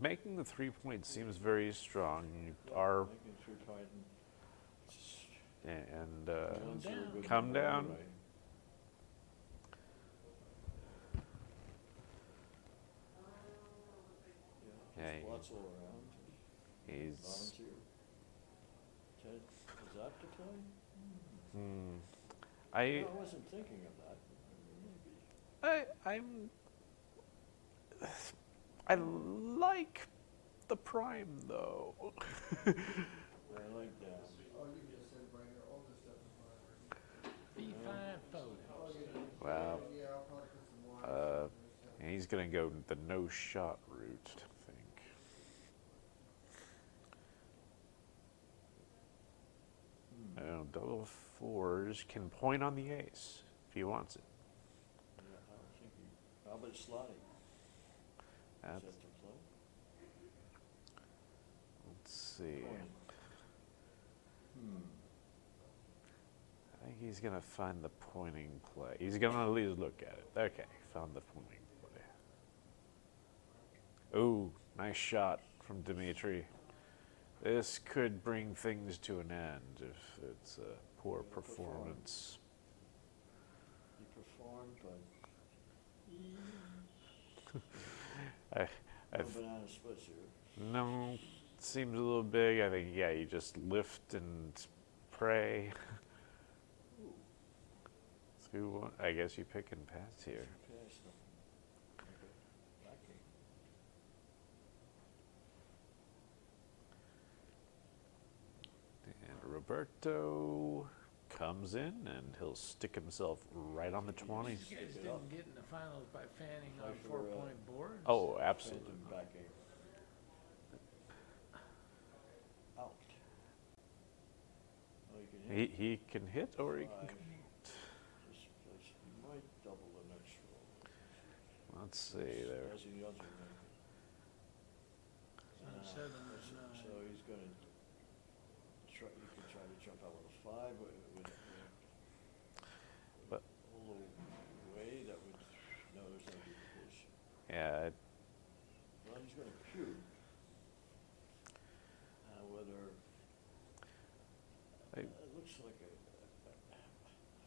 Making the 3 point seems very strong. You are Making 3 point and one's really good come number down. anyway. Yeah, Just lots all around. he's. Volunteer. Ted, is that the play? I No, I wasn't thinking of that. Maybe. I like the prime though. I like that. Oh, you just said right here, all this stuff is mine. B5 photo. Wow. Yeah, I'll probably put some lines. And he's gonna go the no shot route, I think. Double fours can point on the ace if he wants it. Yeah, I don't think he. How about slotting? Is That's, that the play? let's see. Point. I think he's gonna find the pointing play. He's gonna at least look at it. Okay, found the pointing play. Ooh, nice shot from Dimitri. This could bring things to an end if it's a poor performance. He performed, but I no banana splits here. no, seems a little big. I think yeah, you just lift and pray. So I guess you pick and pass here. Okay, so. Okay. Lacking. And Roberto comes in and he'll stick himself right on the 20. You guys didn't get in the finals by fanning on Play for, 4-point boards? Oh, absolutely. Phantom back eight. Out. Oh, you can hit. He can hit or he can. Five. Just place. You might double the next roll. Let's see there. As he does it, maybe. On 7 or 9. So he's gonna try, you could try to jump out with a 5 with But a little way that would, no, there's no duplication. yeah, Well, he's gonna cube. Whether, I- it looks like it's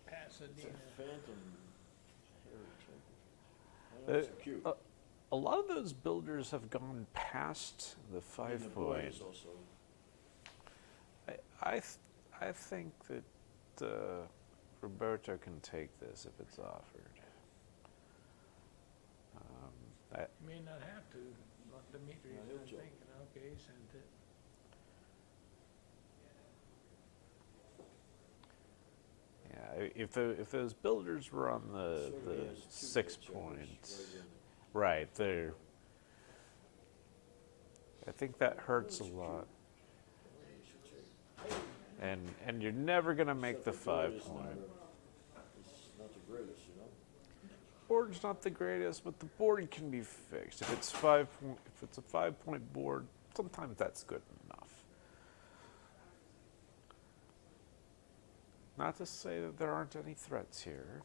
Pasadena. a phantom hairy type of, Uh, it's a cube. a lot of those builders have gone past the And 5 the board point. is also, I think that Roberto can take this if it's offered. You may not have to. But Dimitri's No, he'll been jump. thinking, okay, he sent it. Yeah, if those builders were on the so he has 6 2 point, checkers right in. right there. I think that hurts a lot, You should take. and you're never gonna make the Except board 5 is point. It's not the greatest, you know? Board's not the greatest, but the board can be fixed. If it's 5 point, if it's a 5 point board, sometimes that's good enough. Not to say that there aren't any threats here.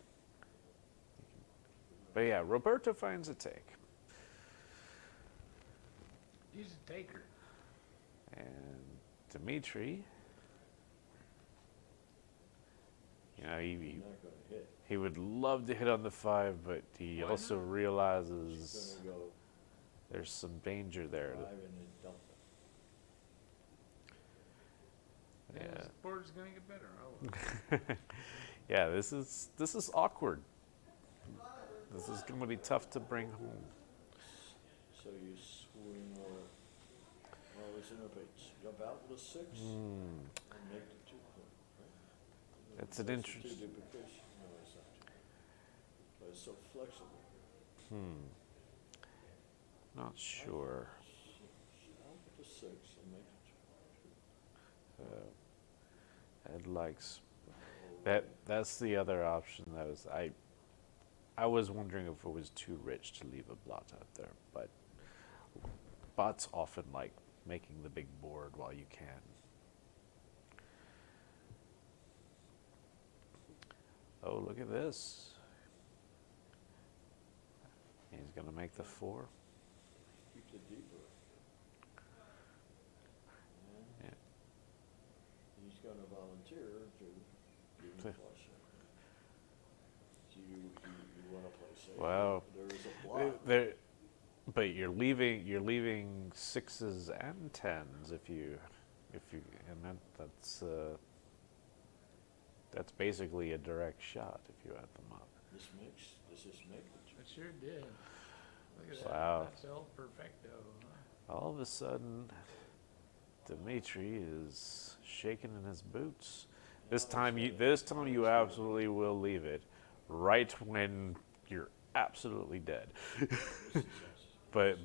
But yeah, Roberto finds a take. He's a taker. And Dimitri, you know, He's not gonna hit. he would love to hit on the 5, but he Why also not? He's realizes gonna go there's some danger there. 5 and then dump it. And Yeah. his board's gonna get better. Oh, Yeah, this is awkward. This is going to be tough to bring home. So you swing or, well, it's innovates. Jump out with a 6 and make the 2 point, right? That's an That's a interest- 2 duplication. No, it's not 2. But it's so flexible. Not sure. Out with the 6 and make it 2. Ed likes that. That's the other option. That was I was wondering if it was too rich to leave a blot out there, but bots often like making the big board while you can. Oh, look at this. He's going to make the 4. Keeps it deeper. And Yeah. he's gonna volunteer to give him a flush. So you wanna play safe. Wow. There is a block. But you're leaving 6s and 10s if you and that's basically a direct shot if you add them up. This is mix. It sure did. Look at Wow. that. That's El Perfecto. Huh? All of a sudden, Dimitri is shaking in his boots. This time you absolutely will leave it right when you're absolutely dead. but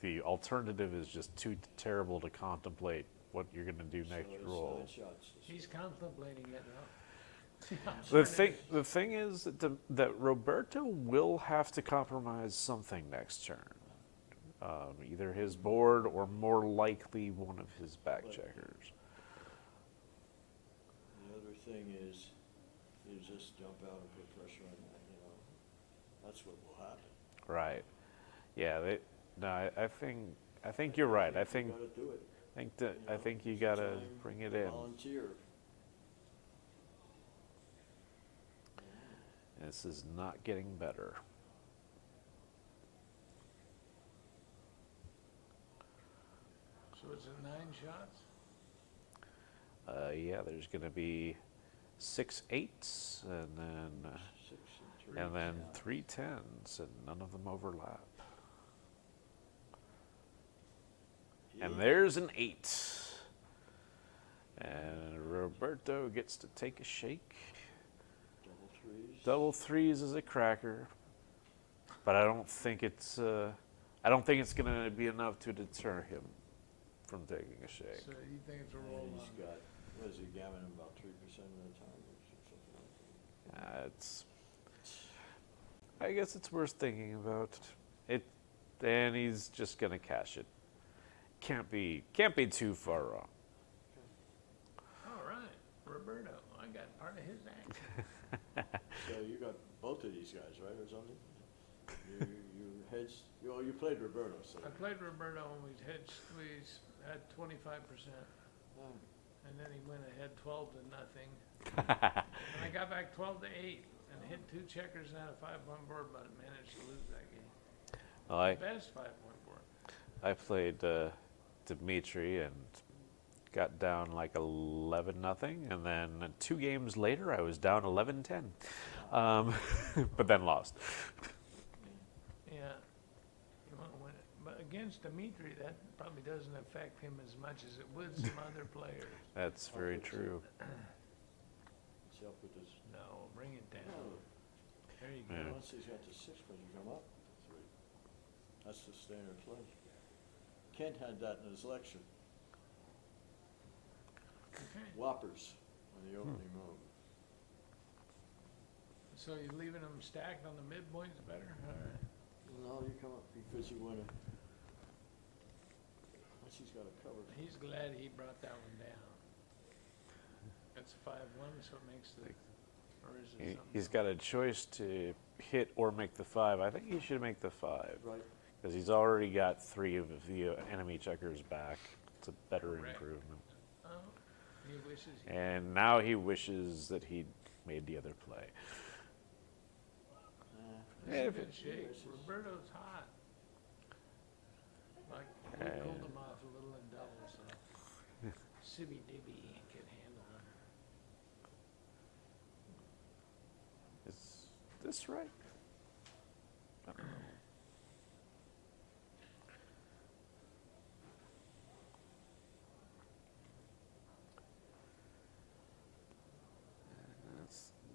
the alternative is just too terrible to contemplate what you're going to do next So it's roll. 9 shots. He's contemplating it now. The thing is that Roberto will have to compromise something next turn. Either his board or more likely one of his back checkers. The other thing is, you just jump out and put pressure on that, you know. That's what will happen. Right. Yeah. I think you're right. I think you gotta do it. I think you gotta bring it in. Volunteer. This is not getting better. So it's a 9 shots? Yeah, there's going to be 6 8s and then 3 10s, and none of them overlap. And there's an 8. And Roberto gets to take a shake. Double threes is a cracker, but I don't think it's going to be enough to deter him from taking a shake. So you think it's a roll He's on? got, what is he, gammon about 3% of the time or something like that? I guess it's worth thinking about. And he's just gonna cash it. Can't be too far wrong. All right, Roberto, I got part of his action. So you got both of these guys, right, or something? You hedged, you played Roberto, so. I played Roberto and we had 25%. And then he went ahead 12 to nothing. And I got back 12 to 8 and hit 2 checkers and had a 5-point board, but managed to lose that game. Best 5-point board. I played Dimitri and got down like 11-0, and then 2 games later I was down 11-10, but then lost. Yeah, you want to win it. But against Dimitri, that probably doesn't affect him as much as it would some other players. That's very true. Let's help with this. No, bring it down. Oh. There you go. Yeah. Once he's got the 6, when you come up, 3. That's the standard play. Kent had that in his lecture. Okay. Whoppers on the opening move. So you're leaving them stacked on the midpoints better? All right. No, you come up because you want to. Once he's got a cover. He's glad he brought that one down. That's a 5-1, so it makes the, or is it something? He's got a choice to hit or make the 5. I think he should make the 5. Right. Because he's already got 3 of the enemy checkers back. It's a better Correct. improvement. Oh, he wishes he And now he wishes that he'd made the other play. That's a good shake. Roberto's hot. Like, we And- pulled him off a little in double, so Sibby Dibby could handle him. Is this right? I don't know.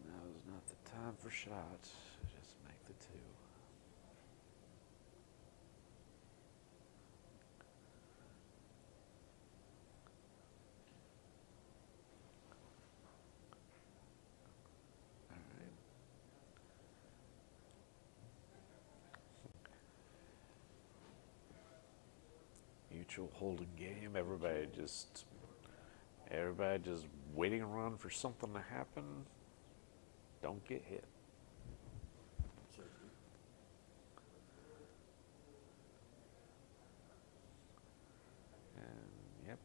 Now's not the time for shots. Just make the 2. All right. Mutual holding game. Everybody just waiting around for something to happen. Don't get hit. Safety. And yep.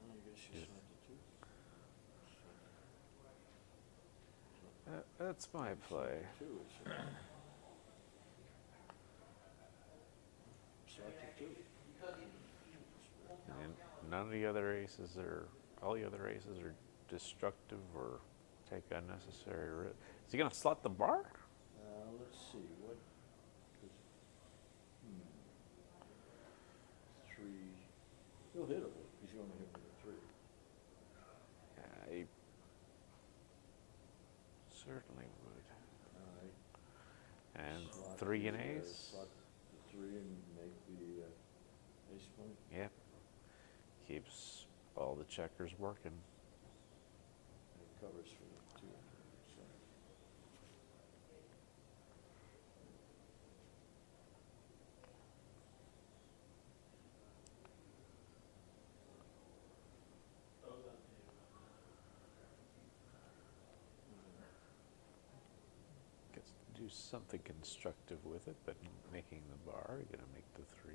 Well, I guess you Yes. slot the two. That's my play. Two is, slot the two. And none of the other aces are, all the other aces are destructive or take unnecessary risk. Is he gonna slot the bar? Let's see, what, 'cause, three, he'll hit it, he's gonna hit with a three. Yeah, he certainly would. Alright. And Slot 3 and the, ace. Slot the three and make the, ace point. Yep. Keeps all the checkers working. And it covers for the two and three, so. Gets to do something constructive with it, but making the bar, you're gonna make the 3.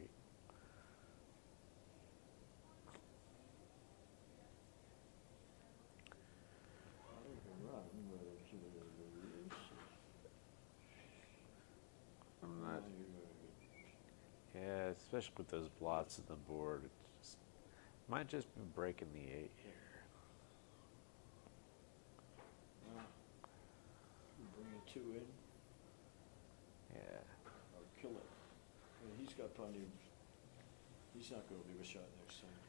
I think you can run, but if you look at the ace, I'm not, you're gonna get. yeah, especially with those blots on the board, it just, might just be breaking the 8 here. You bring a two in, Yeah. or kill it. I mean, he's got plenty of, he's not gonna leave a shot next time.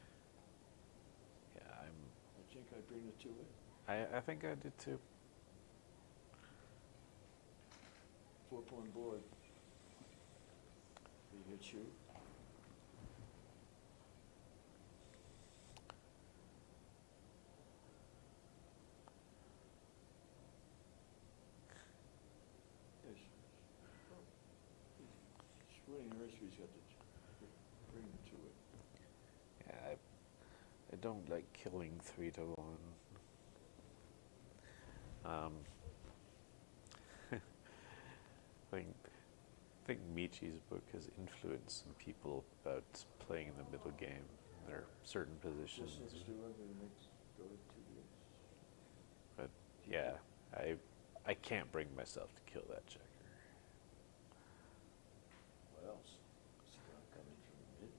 Yeah, I think I bring the two in. I think I did too. 4-point board. He hits you. Yes. He's winning hers, but he's got to bring the two in. Yeah, I don't like killing 3 to 1. I think Michi's book has influenced some people about playing in the middle game. There are certain positions, Just next to him, he makes, go to the ace. but yeah, I can't bring myself to kill that checker. What else? Is he gonna come in from the mid?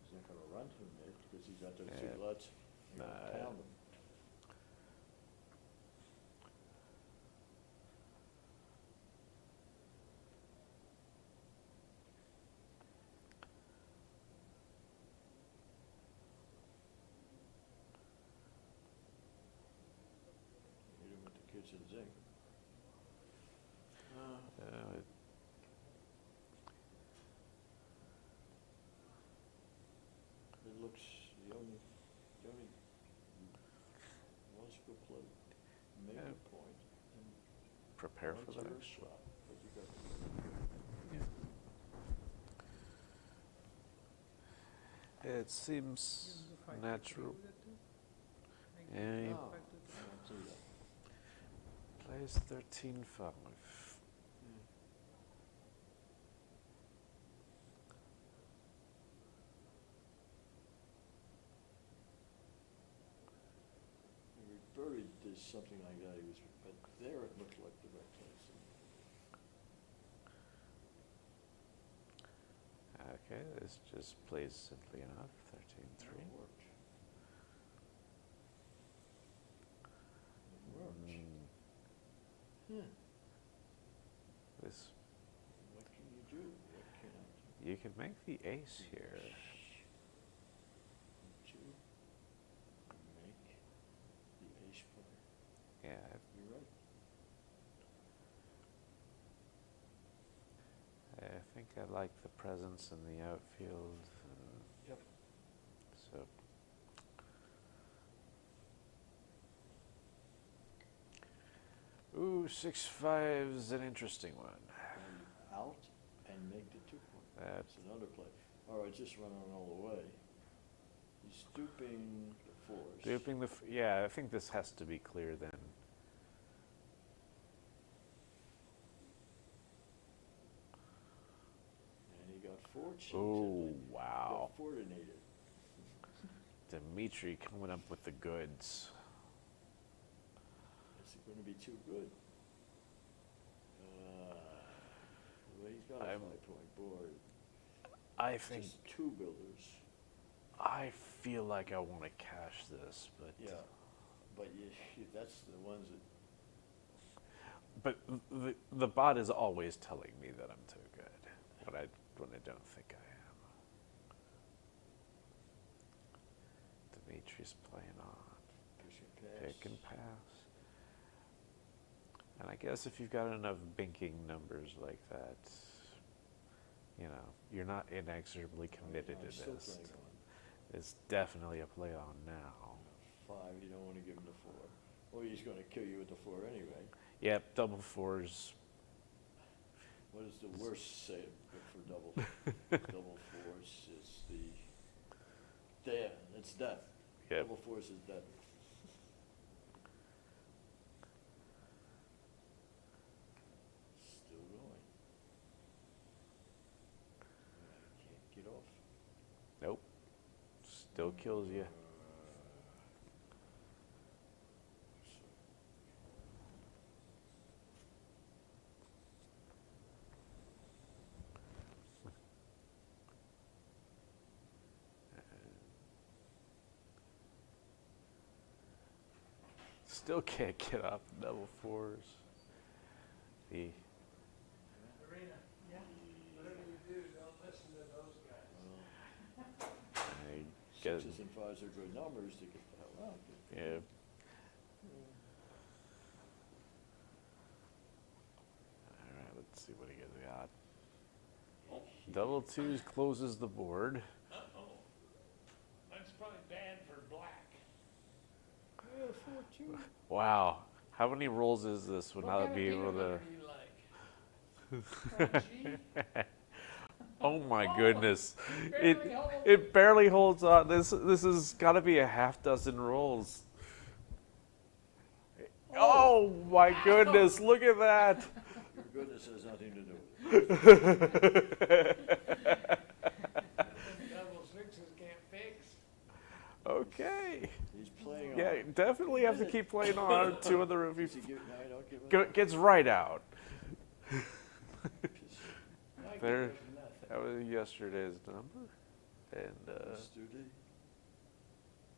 He's not gonna run from mid, because he's got those two Yeah. blood. You're gonna Nah. pound him. Hit him with the kitchen sink. It, It looks, the only once per play, make Yeah. a point, and prepare once for the you're next one. shot, but you got. It seems natural. Yeah, he No, don't do that. plays 13-5. When we buried this, something like that, he was, but there it looked like the right place. Okay, this just plays simply enough. 13-3. It worked. It worked. This, What can you do? What can't? you can make the ace here. Two, make the ace play. Yeah, You're right. I think I like the presence in the outfield. Yep. So. Ooh, 6-5 is an interesting one. And out and make the 2 point. That- That's another play. All right, just run on all the way. He's Duping the fours. Duping the yeah, I think this has to be clear then. And he got 4 chips. Oh, wow. Got fortinated. Dimitri coming up with the goods. Is it going to be too good? Well, he's got a 5-point board. I think Just 2 builders. I feel like I want to cash this, but Yeah, but that's the ones that. but the bot is always telling me that I'm too good, when I don't think I am. Dimitri's playing on pick and pass, and I guess if you've got enough binking numbers like that, you know, you're not inexorably committed I'm to still this. playing on. It's definitely a play on now. 5, you don't want to give him the 4. Well, he's going to kill you with the 4 anyway. Yep, double fours. What is the worst say for double? Double fours is death. It's death. Yep. Double fours is death. Still going. I can't get off. Nope. Still kills you. Still can't get off the double fours. The Arena, yeah, whatever you do, don't listen to those guys. I get 6s and 5s are good numbers to get the hell out. yeah. All right, let's see what he got. Double twos closes the board. Uh-oh. That's probably bad for black. Yeah, 14. Wow, how many rolls is this without being able to? Oh my goodness! It barely holds on. This has got to be a half dozen rolls. Oh my goodness! Look at that! Your goodness has nothing to do with it. Double sixes can't fix. Okay. He's playing on. Yeah, definitely have to keep playing on. 2 on the roof. Does he give, no, I don't give him Gets right out. I There, give him nothing. that was yesterday's number, and Goes to the.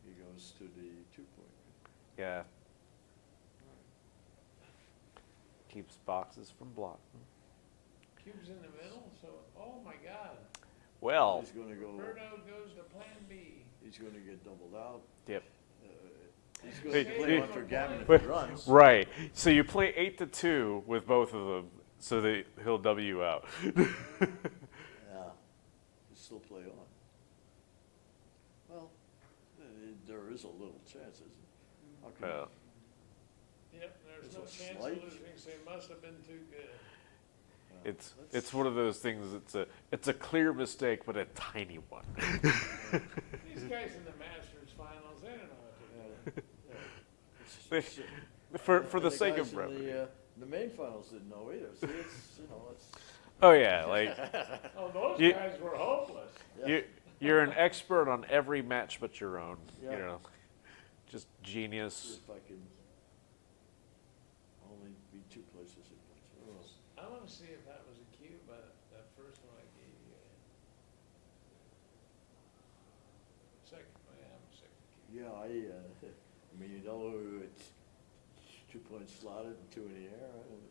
He goes to the 2-point. yeah, keeps boxes from blocking. Cube's in the middle, so, oh my God. Well, He's going to go. Birdo goes to plan B. He's going to get doubled out. yep. He's going to play on for Gavin if But- he runs. Right. So you play 8-2 with both of them, so that he'll W out. Yeah. He'll still play on. Well, there is a little chance, isn't there? How come- Well, Yep, there's There's no a chance slight- of losing, so he must have been too good. it's one of those things. It's a clear mistake, but a tiny one. These guys in the Masters finals, they don't know what to do. For the And sake guys of in brevity. the main finals didn't know either. See, it's, it's. Oh yeah, like Oh, those You- guys were hopeless. you're an expert on every match but your own. Yeah. You know, just genius. If I can only be 2 places at once. Oh. I want to see if that was a cue, but that first one I gave you. Second, oh yeah, I'm second cue. Yeah, I mean, you know, it's 2 points slotted and 2 in the air, and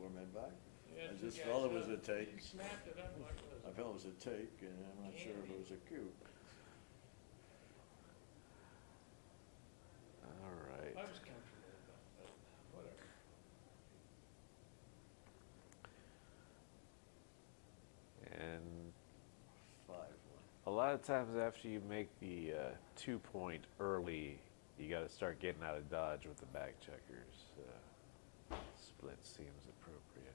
4 men back. You had I two just guys felt it was up, a take. You snapped it up like it was. I felt it was a take, and I'm not sure if it was a cue. All right. I was comfortable with that, but whatever. And 5-1. a lot of times after you make the 2-point early, you got to start getting out of dodge with the back checkers. Split seems appropriate.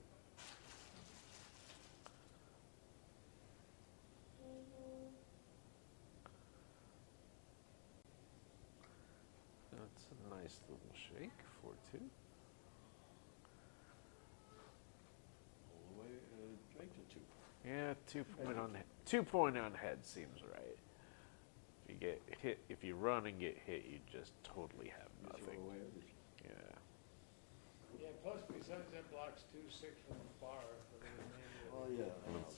Nice little shake, 4-2. All the way, make the 2. Yeah, 2 point on 2 point on head seems right. If you get hit, if you run and get hit, you just totally have You throw nothing. away everything. Yeah. Yeah, plus besides that blocks 2-6 from the bar for the remainder of Oh, the yeah. I know.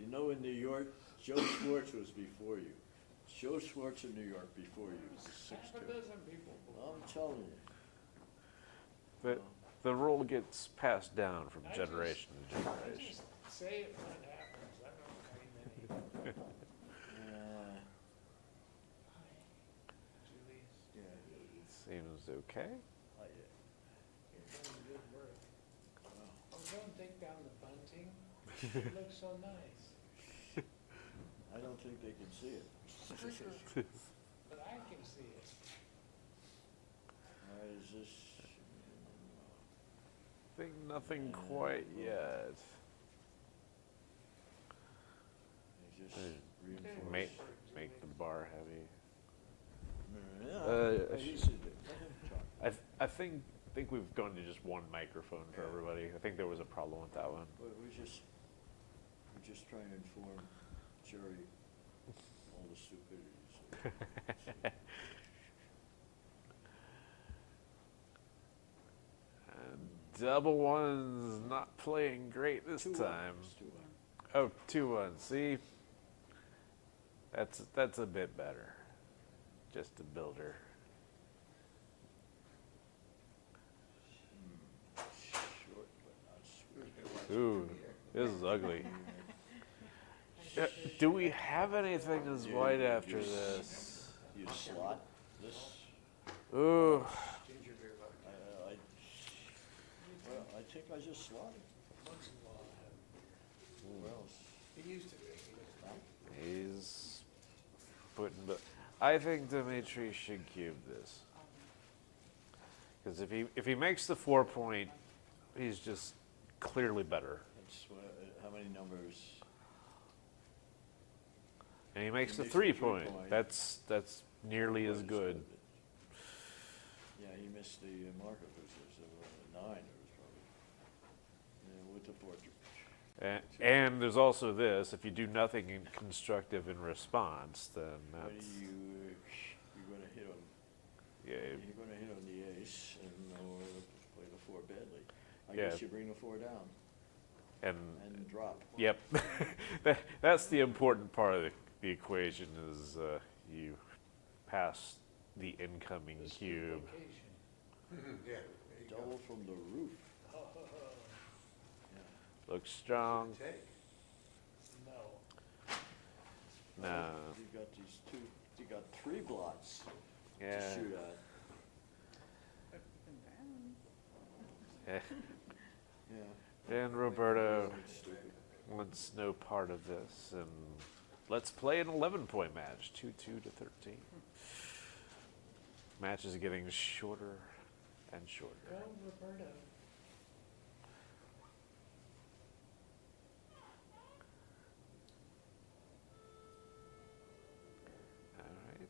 You know, in New York, Joe Schwartz was before you. Joe Schwartz in New York before you was a half a 6-2. dozen people. I'm telling you. The rule gets passed down from I generation to I generation. just say it when it happens. I don't claim any. Julius, Yeah. Seems okay. Oh, yeah. you're doing good work. Oh, don't take down the bunting. It looks so nice. I don't think they can see it. But I can see it. Is this? Think nothing quite yet. They just reinforce. Make the bar heavy. Yeah. He's in there. Let him talk. I think we've gone to just one microphone for everybody. I think there was a problem with that one. But we're just trying to inform Jerry all the stupidities. And double one's not playing great this time. 2-1. Oh, 2-1. See, that's a bit better. Just a builder. Short, but not sweet. Ooh, this is ugly. Do we have anything as white after this? You slot this. Ooh. Well, I think I just slotted. Once in a while, Who else? he used to be. He's putting. I think Dimitri should cube this. Because if he makes the 4-point, he's just clearly better. That's how many numbers? And he makes He the makes the 3-point. 3-point. That's nearly as good. Yeah, he missed the marker because it was a 9. It was probably. Yeah, with the portrait. And there's also this: if you do nothing constructive in response, then What that's do you're going to hit on? yeah. You're going to hit on the ace and or play the 4 badly. I Yeah. guess you bring the 4 down And and drop. yep, that's the important part of the equation is you pass the incoming cube. Yeah. Double from the roof. Looks strong. No. No. You got these 2. You got 3 blots Yeah. to shoot at. Yeah. And Roberto It's stupid. wants no part of this, and let's play an 11-point match, 2-2 to 13. Match is getting shorter and shorter. Go, Roberto. All right.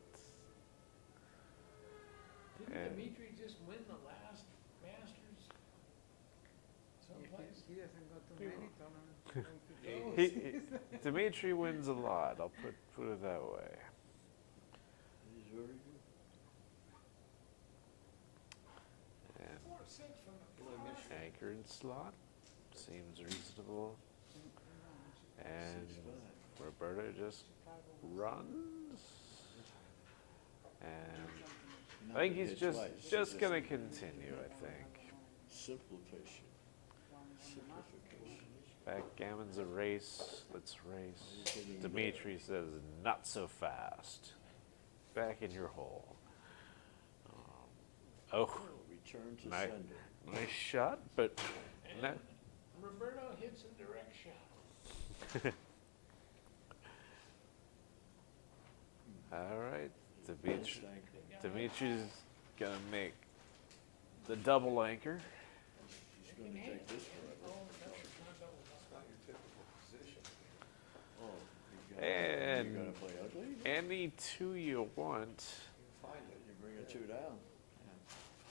Didn't And- Dimitri just win the last Masters? Someplace? He doesn't go to many tournaments. Dimitri wins a lot. I'll put it that way. He's very good. And 4-6 from the anchor and slot seems reasonable. And Roberto just runs. And I think he's just gonna continue. I think Simplification. Simplification. backgammon's a race. Let's race. Dimitri says not so fast. Back in your hole. Oh, Return to nice, sender. nice shot, but no. Roberto hits a direct shot. All right, Best anchor. Dimitri's gonna make the double anchor. He's going to take this forever. Oh, And you're going to play ugly? any 2 you want. You bring a 2 down.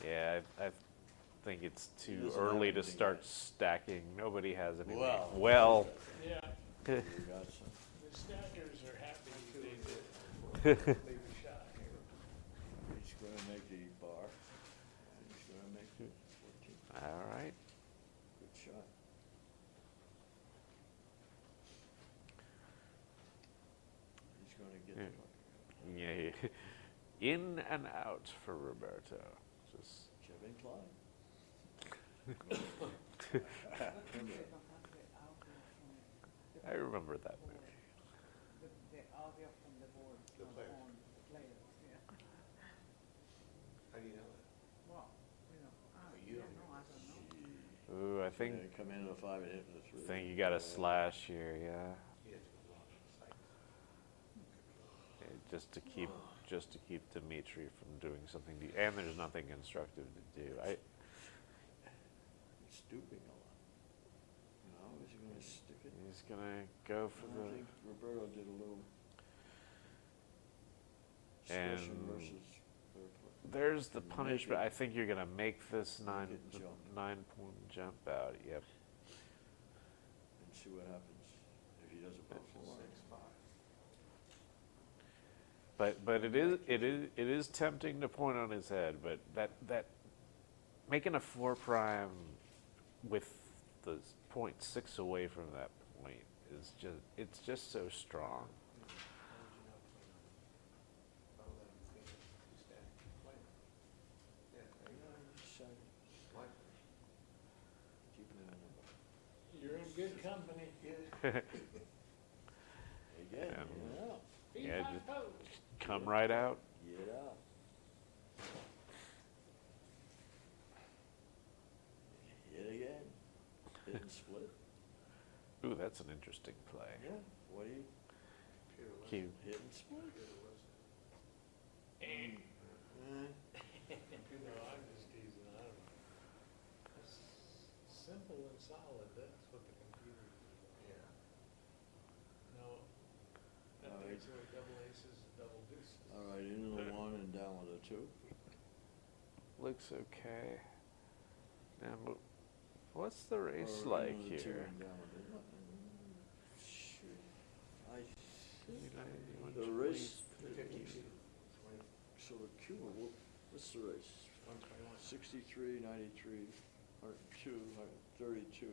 Yeah, I think it's too doesn't have early to anything start yet. stacking. Nobody has anything. Well. Well. Yeah, You got some. the stackers are happy they did leave a shot here. He's gonna make the bar. He's gonna make the 14. All right. Good shot. He's gonna get the Yeah. fucking Yeah. In and out for Roberto. Just Kevin Klein. I remember that movie. The audio from the board The on players. players, yeah. How do you know that? Well, You yeah, don't no, I don't know. Ooh, I think Come in at a 5 and hit for the 3. you got a slash here, yeah. He has to go long sight. Yeah, just to keep Dimitri from doing something. And there's nothing constructive to do. He's stooping a lot. You know, is he gonna stick it? He's gonna go for I the. think Roberto did a little And stretching versus fair play. There's the Make punishment. it- I think you're gonna make this Make it jump. 9-point jump out. Yep. And see what happens if he does it before. 6-5. But it is tempting to point on his head. But that making a 4 prime with the 0.6 away from that point is just so strong. Keeping it in the bar. You're in good company. Again, And- get out. Feed Yeah, my just- toes. Come right out. Get out. Hit again. Hit and split. Ooh, that's an interesting play. Yeah. What do you Cute. hit and split? No, I'm just teasing, I don't know. It's simple and solid, that's what the computer is. Yeah. No, that All takes right. away double aces and double deuces. All right, into the 1 and down with a 2. Looks okay. Now, what's the race Or like into the 2 here? and down with a Shoot. I think You the want race, 50. so the Cuba, what's the race? 63, 93, 102, 132,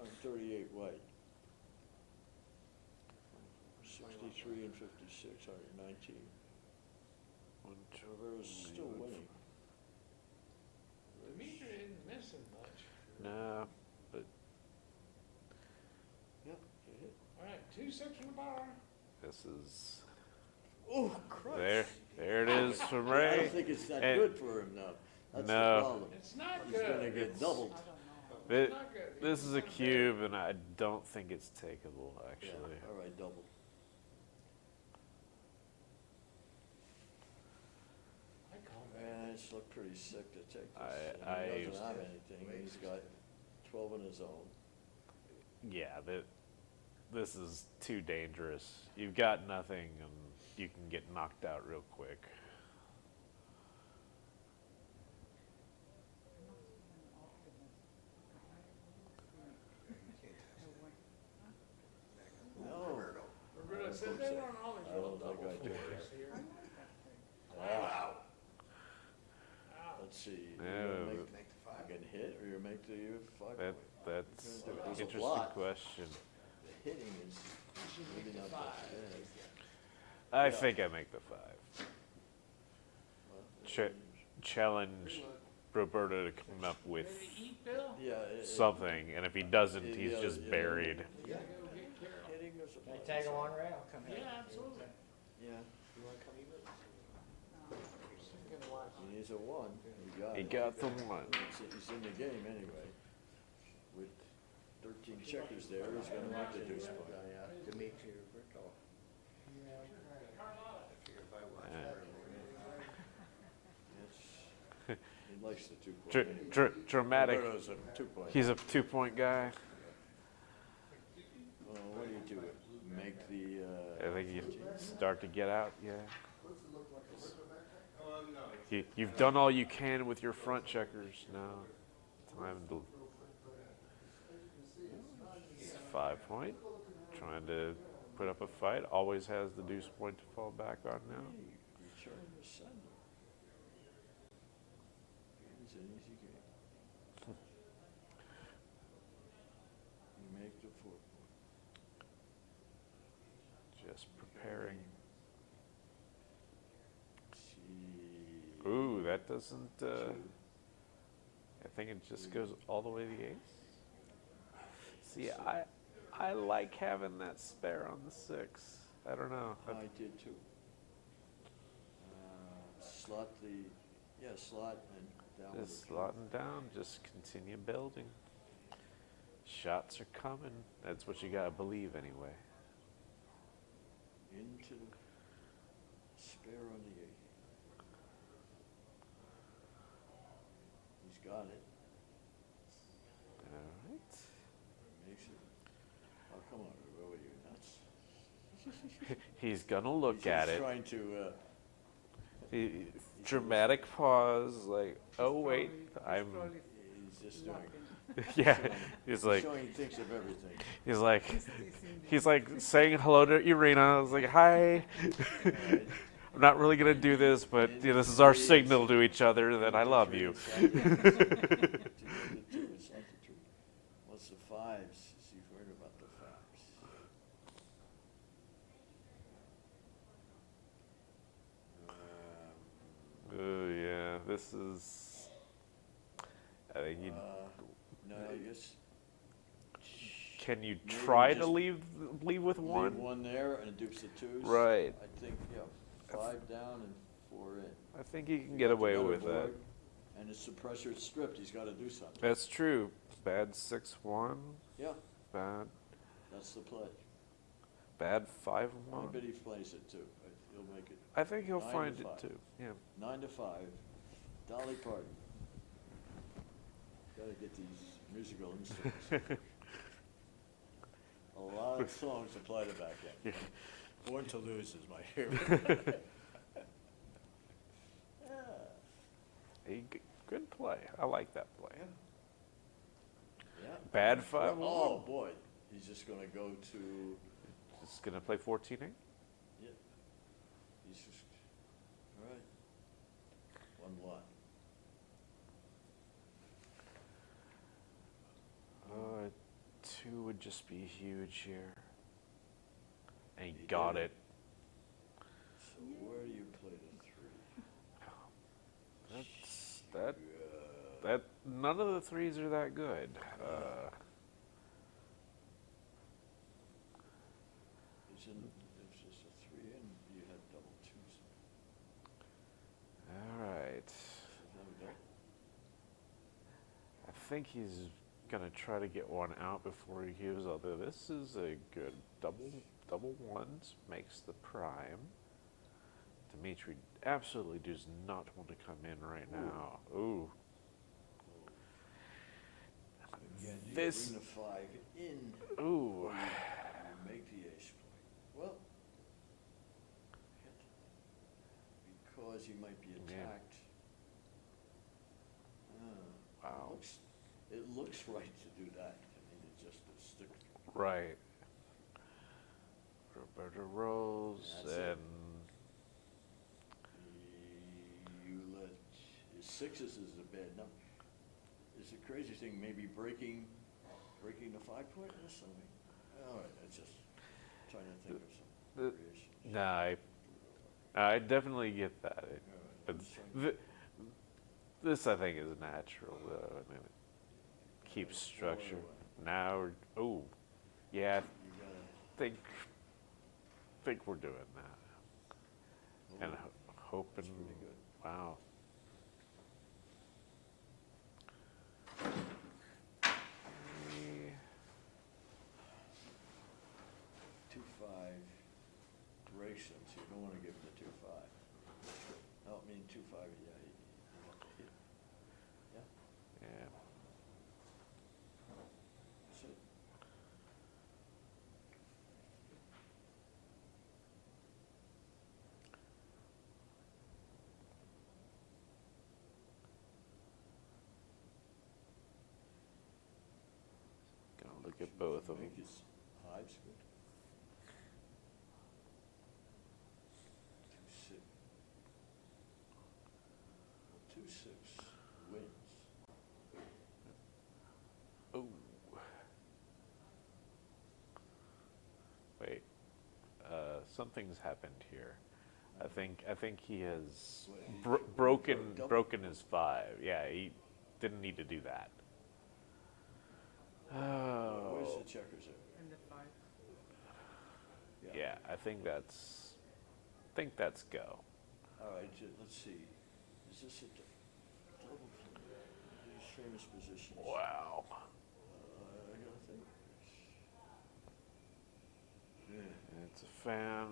138 white. 63 and 56, 119. Roberto's still winning. Dimitri isn't missing much. No, but Yep, you hit. All right, 2-6 from the bar. this is Oh, Christ. there it is from I Ray. don't think it's that And- good for him now. That's No. the problem. It's not He's gonna good. get doubled. Thi- Not good. This is a cube, and I don't think it's takeable actually. Yeah, all right, double. I call that. Man, it's looked pretty sick to take this. I- And he doesn't have anything. He's got 12 in his own. Yeah, this is too dangerous. You've got nothing, and you can get knocked out real quick. No. Roberto said they don't always I roll don't think double I do. fours here. Wow. Wow. Let's see. Yeah, You're Make the 5. gonna hit or you make the 5 That's There's an a interesting block. question. The hitting is maybe not that bad. I Yeah. think I make the 5. Well, Challenge Roberto to come up with Ready to eat, Bill? Yeah. something, and if he doesn't, he's Yeah, just yeah. baried. You gotta go get Carol. Hitting is a plus. Tag along, Ray, I'll come Yeah, absolutely. Yeah. You want to come eat with us? He needs a 1. You got He it. got the 1. He's in the game anyway. With 13 checkers there, he's gonna have to do something. Dimitri Roberto. I figured if I watched Yeah. He likes the 2-point. Dramatic. Roberto's a 2-point. He's a 2-point guy. Well, what do you do? Make the, I think you start to get out. Yeah. You've done all you can with your front checkers. Now, time to. It's 5 point. Trying to put up a fight. Always has the deuce point to fall back on now. Return to sender. It's an easy game. You make the 4 point. Just preparing. See. Ooh, that doesn't. I think it just goes all the way to the ace. See, I like having that spare on the 6. I don't know. I did too. Slot and down. Just slotting down, just continue building. Shots are coming. That's what you gotta believe anyway. Into the spare on the 8. He's got it. All right. Makes it. Oh, come on, Roy, you nuts. He's gonna look He's at just it. trying to. Dramatic pause, like, oh wait, I'm. He's just doing. Yeah, he's like, Showing he thinks of everything. he's like saying hello to Irina. I was like, hi. I'm not really gonna do this, but you know, this is our signal to each other that I love you. What's the 5s? Is he worried about the 5s? Oh yeah, this is. I think you. No, I guess. Can you Maybe try to just leave with one? Leave 1 there and deuce the 2s. Right. I think, yeah, 5 down and 4 in. I think he can get away with that. And it's the pressure stripped. He's got to do something. That's true. Bad 6-1. Yeah, Bad. that's the play. Bad 5-1. I bet he plays it too. He'll make it. I think he'll 9 find to it 5. too. Yeah. 9 to 5. Dolly Parton. Got to get these musical instruments. A lot of songs apply to back end. Born to Lose is my favorite. Good play. I like that play. Yeah. Bad 5-1. Oh boy, he's just going to go to. Just gonna play 14-8. Yeah. He's just. All right. 1 lot. 2 would just be huge here. And he got it. So where do you play the 3? That none of the 3s are that good. It's just a 3 in. You had double 2s. All right. I think he's gonna try to get one out before he gives. Although this is a good double 1s makes the prime. Dimitri absolutely does not want to come in right now. Ooh. Again, you This. bring the 5 in. Ooh. You make the ace play. Well, because he might be attacked. Wow. It looks right to do that. I mean, it's just a stick. Right. Roberta rolls That's it. and. You let 6s is a bad number. It's a crazy thing. Maybe breaking the 5 point or something. All right, that's just trying to think of some creation. No, I definitely get that. But this I think is natural though. I mean, it keeps structure. Now, oh, yeah, think we're doing that, and hoping. Wow. Breaks him, so you don't want to give him the 2-5. No, I mean 2-5. Yeah, yeah. Yeah. That's it. both of I them. think it's hive's good. 2-6. Well, 2-6 wins. Oh. Wait. Something's happened here. I think he has broken his 5. Yeah, he didn't need to do that. Oh. Where's the checkers there? And the 5. Yeah, I think that's go. All right, let's see. Is this a double? These famous positions. Wow. I gotta think. Yeah. It's a fan.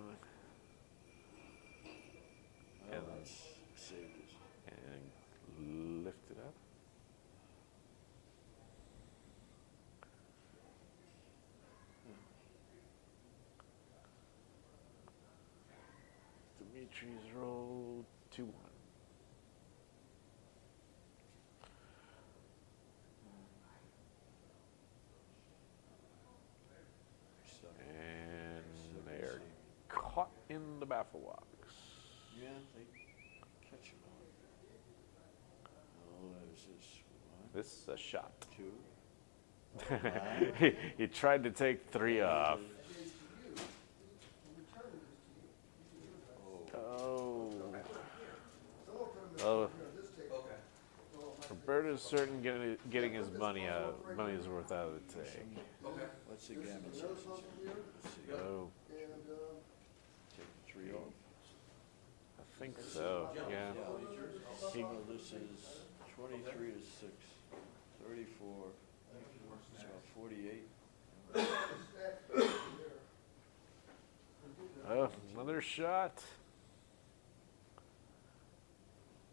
Oh, And- that's saved it. And lift it up. Dimitri's roll 2-1. Stuck. And they're caught in the baffle box. Yeah, they catch him on. Oh, there's this one, This is a shot. 2. He tried to take 3 off. Oh. Oh. Roberto's certain getting his money's worth out of the take. What's the gammon sizes here? Let's see. Oh, Take the 3 off. I think so. Yeah. Well, this is 23 to 6, 34, so 48. Oh, another shot.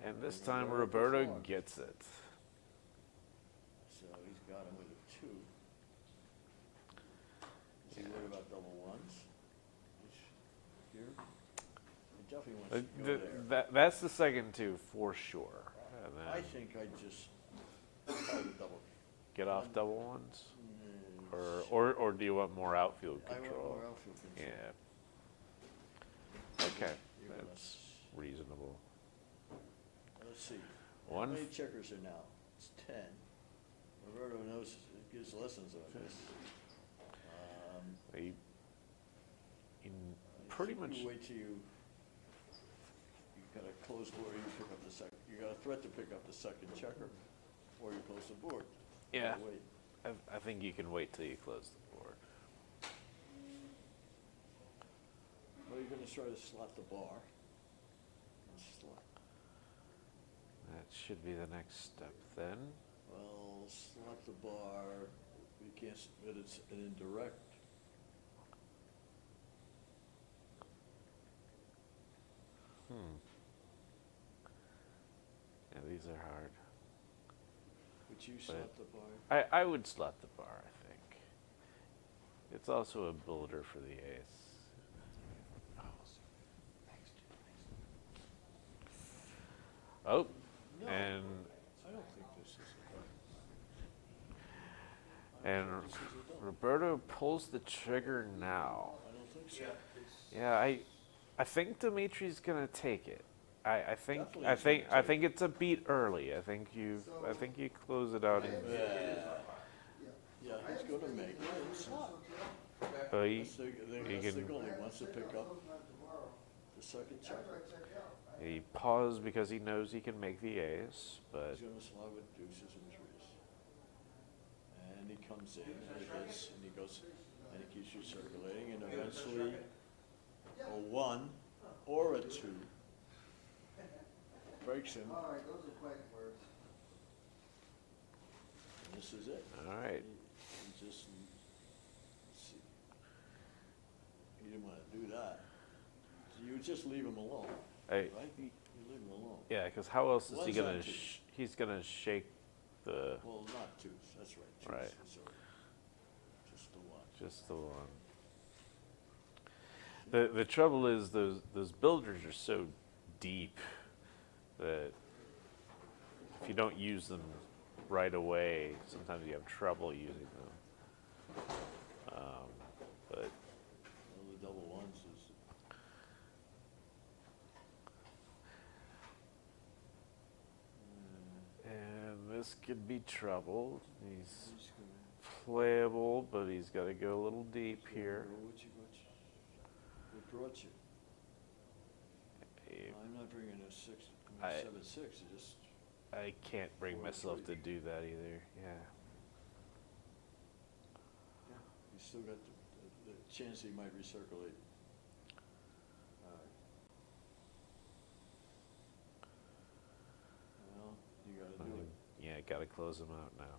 And this time Roberto gets it. So he's got him with a 2. Is he worried about double ones? Here? He definitely wants to go there. That's the second 2 for sure. And then I think I just try to double. get off double ones, Mm, or do you want more outfield I want control? more outfield control. Yeah. Okay, Even that's reasonable. Let's see. One. How many checkers are now? It's 10. Roberto knows, gives lessons on this. They, in I pretty think much. you wait till you got a closed board, you pick up the second, you got a threat to pick up the second checker, or you close the board. Yeah. Wait. I think you can wait till you close the board. Well, you're gonna try to slot the bar. Slot. That should be the next step then. Well, slot the bar, you can't, but it's an indirect. Yeah, these are hard. Would you But slot the bar? I would slot the bar, I think. It's also a builder for the ace. Oh, No. and I don't think this is and Roberto pulls the trigger now. I don't think so. Yeah, I think Dimitri's gonna take it. I think Definitely I he's think gonna I think it's a beat early. I think you close it out in. Yeah, he's gonna make it and slot. Oh, That's the can- goal, he wants to pick up the second checker. he paused because he knows he can make the ace, but He's gonna slot with deuces and 3s. And he comes in like this, and he goes, and he keeps you circulating, and eventually a 1 or a 2 breaks him, All right, those are fighting words. and this is it. all right. He just, let's see. He didn't wanna do that. So you just leave him alone, Hey, right? You leave him alone. yeah, because how else is he One's gonna? on two. He's gonna shake the Well, not 2s, that's right. 2s, Right. sorry. Just the 1. just the one. The trouble is those builders are so deep that if you don't use them right away, sometimes you have trouble using them. this could be trouble. He's He's gonna playable, but he's got to go a little deep here. What brought you? Eh, I'm not bringing a six, I- 7-6. It just I can't bring 4-3. myself to do that either. Yeah. you still got the chance he might recirculate. Well, you gotta do it. Yeah, got to close him out now.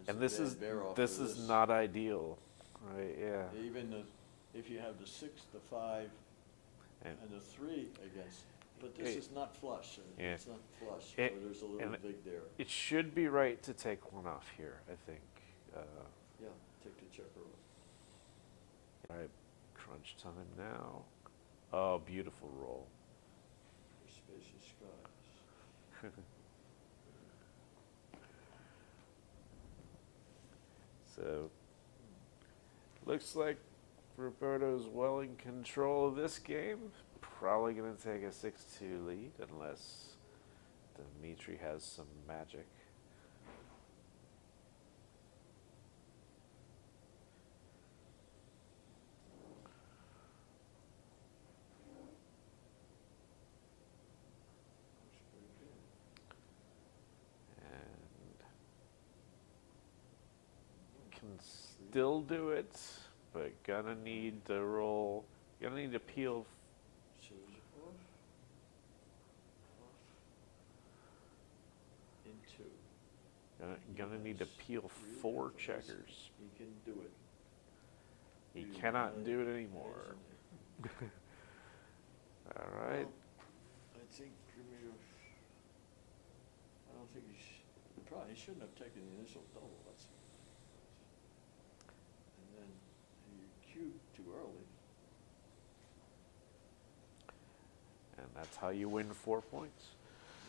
It's And a this bad is bear off this for is this. not ideal, right? Yeah. Even if you have the 6, the 5, And- and the 3 against, but this is not flush. Yeah. It's not flush, It- so there's a little and big there. It should be right to take one off here, I think. Yeah, take the checker off. All right, crunch time now. Oh, beautiful roll. For spacious skies. So, looks like Roberto's well in control of this game. Probably going to take a 6-2 lead unless Dimitri has some magic. And can still do it, but gonna need to roll. Gonna need to peel. Shows off. Into. Gonna need to peel 4 checkers. He can do it. He You cannot got do it anymore. All right. I think Premier. I don't think he probably shouldn't have taken the initial double. And then he cubed too early. And that's how you win 4 points.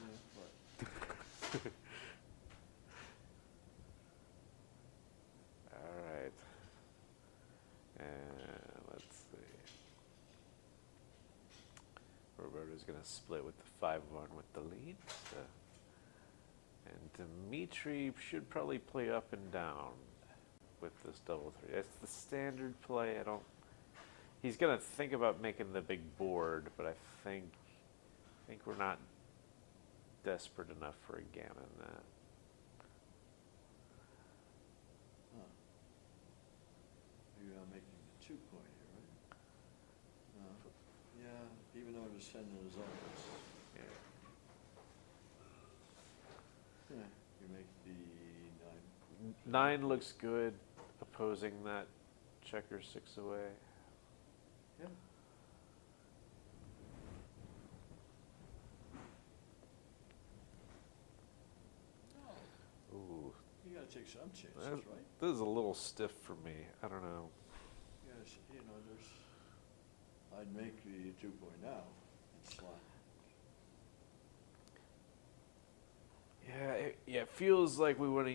Yeah, right. All right. And let's see. Roberto's going to split with the 5-1 with the lead. And Dimitri should probably play up and down with this double 3. That's the standard play. He's going to think about making the big board, but I think we're not desperate enough for a gammon that. You're not making the 2-point here, right? No. Yeah, even though it's 10 in his own. Yeah. Yeah, you make the 9. 9 looks good, opposing that checker 6 away. Yeah. Ooh, You gotta take some chances, that- right? this is a little stiff for me. I don't know. Yes, I'd make the 2-point now and slot. Yeah, it feels like we want to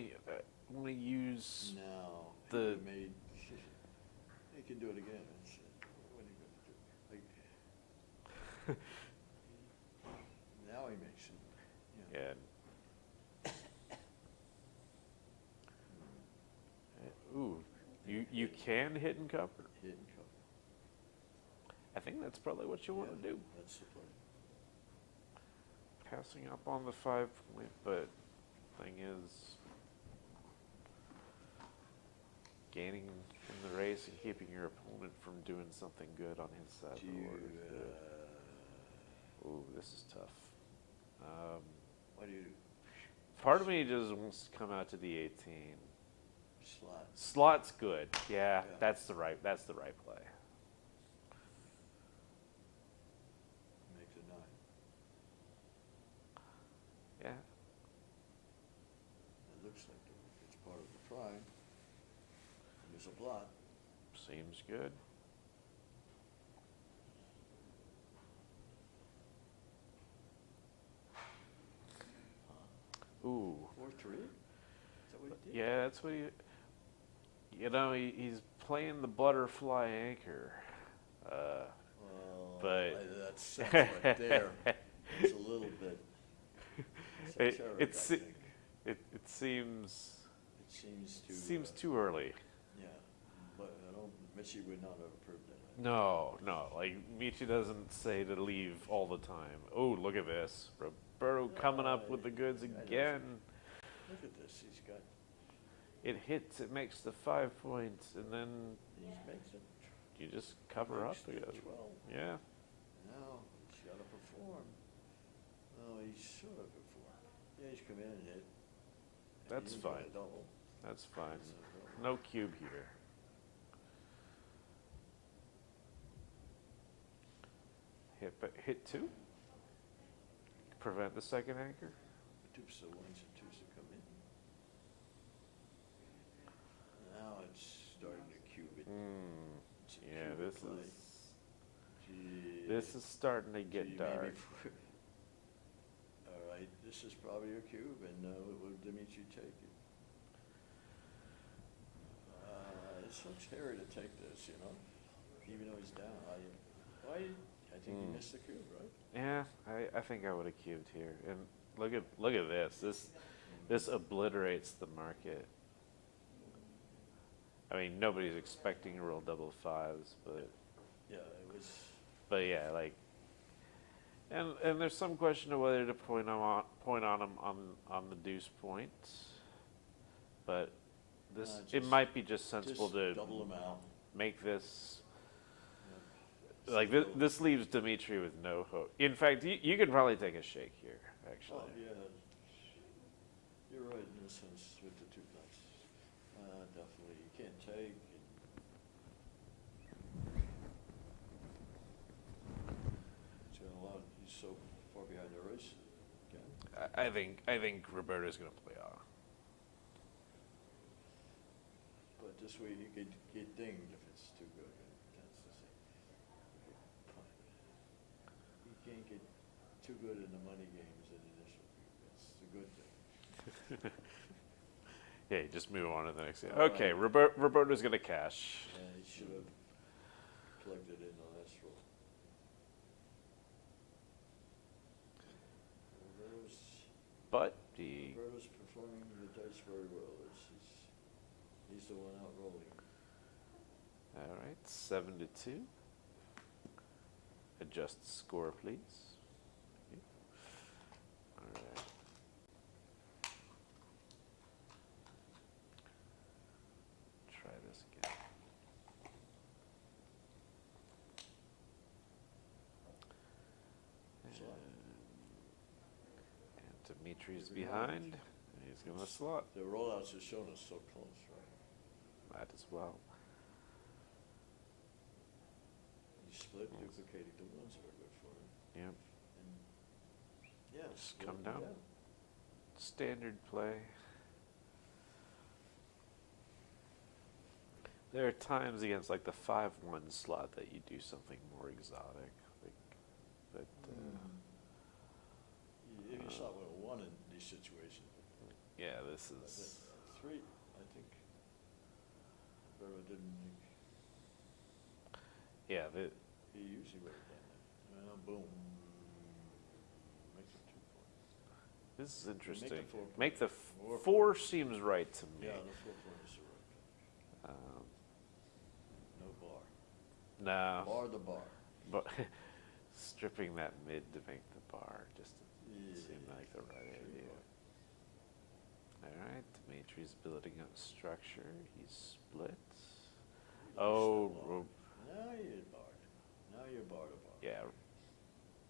use Now, the. he made, he can do it again. It's, what are you gonna do? Like, now he makes it. Yeah. Ooh, you can hit and cover. Hit and cover. I think that's probably what you want to do. That's the play. Passing up on the 5-point, but thing is, gaining in the race and keeping your opponent from doing something good on his side of the board is good. Ooh, this is tough. What do you do? Part of me just wants to come out to the 18. Slot. Slot's good. Yeah, that's the right play. Make the 9. Yeah. It looks like it's part of the prime. And there's a blot. Seems good. Ooh. 4-3? Is that what he did? Yeah, that's what he's playing the butterfly anchor. But That sense right there. It's a little bit esoteric, I think. It seems Seems too early. yeah, but I don't. Mitchie would not have approved that. No, no. Like Michi doesn't say to leave all the time. Oh, look at this. Roberto coming up with the goods again. Look at this. He's got. It hits. It makes the 5 points, and then He makes it. you just cover up Makes the again. 12. Yeah. Now he's got to perform. Oh, he should have performed. Yeah, he's come in and hit. And That's he didn't get fine. a double. That's fine. It's a double. No cube here. Hit 2. Prevent the second anchor. Dupes the ones and twos that come in. Now it's starting to cube it. It's a Yeah, cube this play. is Gee, this is starting to get gee, dark. All right, this is probably a cube, and will Dimitri take it? It looks hairy to take this, you know, even though he's down. I think he missed the cube, right? Yeah, I think I would have cubed here. And look at this. This obliterates the market. I mean, nobody's expecting to roll double 5s, but Yeah, it was. but yeah, like, and there's some question of whether to point on him on the deuce point, but this it Just- might be just sensible Just to double them out. make this. Yep. Like this leaves Dimitri with no hope. In fact, you could probably take a shake here, actually. Oh, yeah. You're right in this sense with the 2 nuts. Definitely, you can't take. He's got a lot. He's so far behind the race. Again. I think Roberto's gonna play off. But this way he could get dinged if it's too good. That's the thing. He can't get too good in the money games in initial. That's the good thing. Yeah, you just move on to the next game. All Okay, right. Roberto's gonna cash. And he should have plugged it in the last roll. But he Roberto's performing the dice very well. He's the one out rolling. all right, 7-2. Adjust the score, please. Okay. All right. Try this again. And Dimitri's behind. And he's gonna slot. The rollouts have shown us so close, right? Might as well. He split, duplicating the ones that are good for him. Yep. And yeah, Just split come them down. Standard play. There are times against like the 5-1 slot that you do something more exotic, like, but If you shot with a 1 in these situations. yeah, this But is 3, I think. Roberto didn't think. yeah. He usually would have done that. Boom. Makes it 2 points. This is interesting. the 4 point. Make the 4 4 seems right to me. Yeah, the 4 point is the right play. No bar. No, Bar the bar. but stripping that mid to make the bar just Yeah. seemed like the right idea. All right, Dimitri's building up structure. He splits. Oh, Now you're barred. Now you're bar to bar. yeah.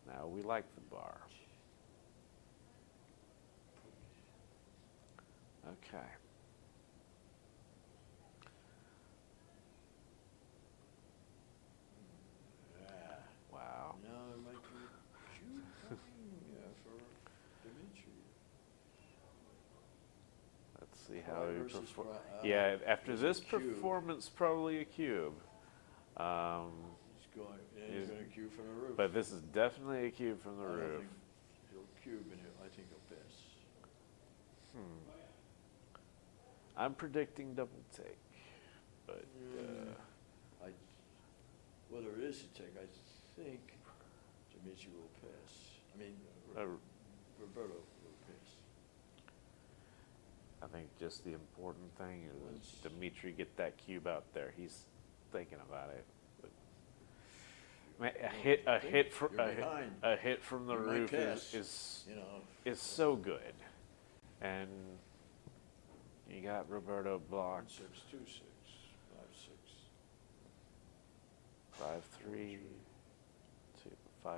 Now we like the bar. Okay. Yeah. Wow. Now it might be cute coming for Dimitri. Let's see how Pride he versus performs. pride. Yeah, after He's a this cube. performance, probably a cube. He's going, and he's Is- going to cue from the roof. But this is definitely a cube from the I don't roof. think he'll cube, and I think he'll pass. I'm predicting double take, but Whether it is a take, I think Dimitri will pass. I mean, uh, Roberto will pass. I think just the important thing is Dimitri get that cube out there. He's thinking about it. Man, a hit from the You might roof pass, is you know. is so good, and you got Roberto blocked 6, 2, 6, 5, 6. 5-3, 5-2. 5.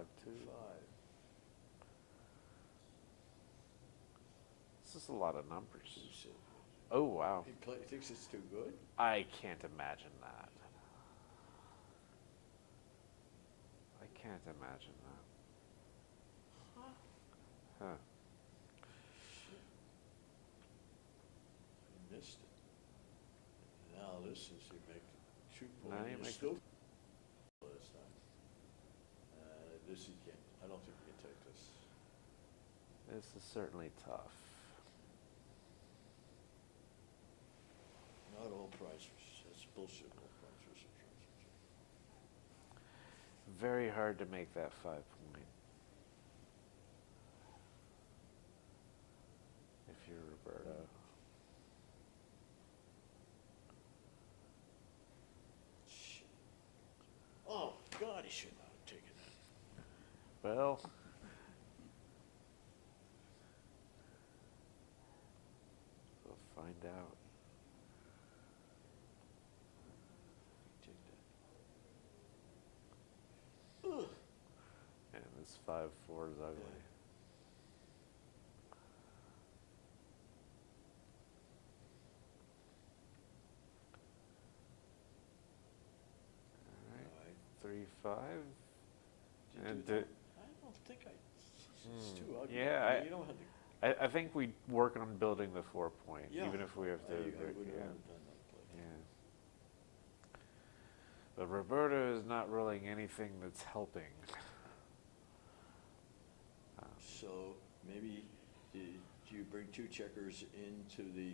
This is a lot of numbers. 2, 6. Oh wow! He thinks it's too good? I can't imagine that. I can't imagine that. Huh. He missed it. Now this is, you make the shoot point. Now you You're make still this time. This you can't, I don't think you can take this. This is certainly tough. Not all pricers, that's bullshit, all pricers are transfers. Very hard to make that 5 point. If you're Roberto. Shit. Oh, God, he should not have taken that. Well, we'll find out. Take that. And this 5-4 is ugly. All right. 3-5. Did And you do that? I don't think it's too ugly. yeah, I mean, you don't have to. I think we work on building the 4 point, Yeah. even if we have to. I would yeah. have done that play. Yeah. But Roberto is not rolling anything that's helping. So maybe do you bring 2 checkers into the,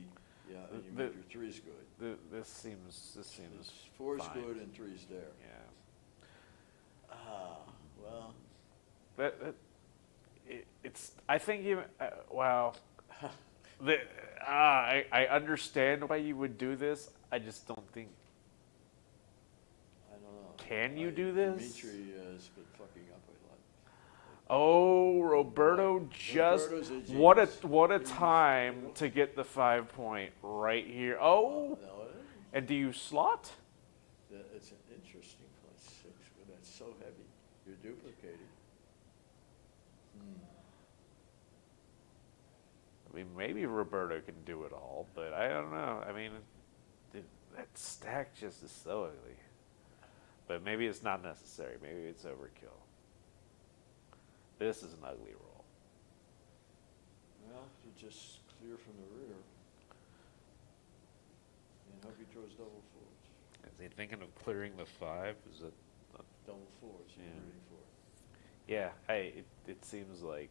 yeah, and you make your 3's good. This seems. It's 4's fine. good and 3's there. Yeah. Well. It's. I think you. Wow. I understand why you would do this. I just don't think. I don't know. Can you do this? Dimitri has been fucking up a lot. Oh, Roberto just Roberto's a what a time to get the 5 point right here. Oh, No, and do you slot? it's an interesting play. 6, but that's so heavy. You're duplicating. I mean, maybe Roberto can do it all, but I don't know. I mean, that stack just is so ugly. But maybe it's not necessary. Maybe it's overkill. This is an ugly roll. Well, you just clear from the rear. And hope he throws double 4s. Is he thinking of clearing the 5? Is it? Double 4s, you're Yeah. rooting for. Yeah. Hey, it seems like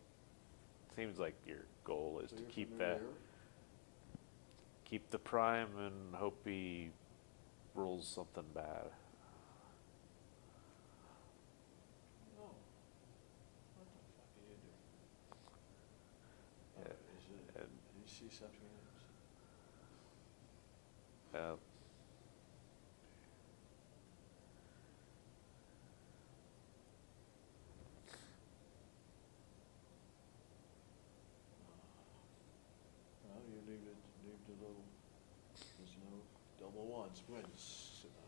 your goal is to Clear keep from the that, rear. keep the prime, and hope he rolls something bad. No. What the fuck are you doing? Yeah, Is it, and- do you see something else? Well, you leave the little, there's no double 1s, wins. Yeah.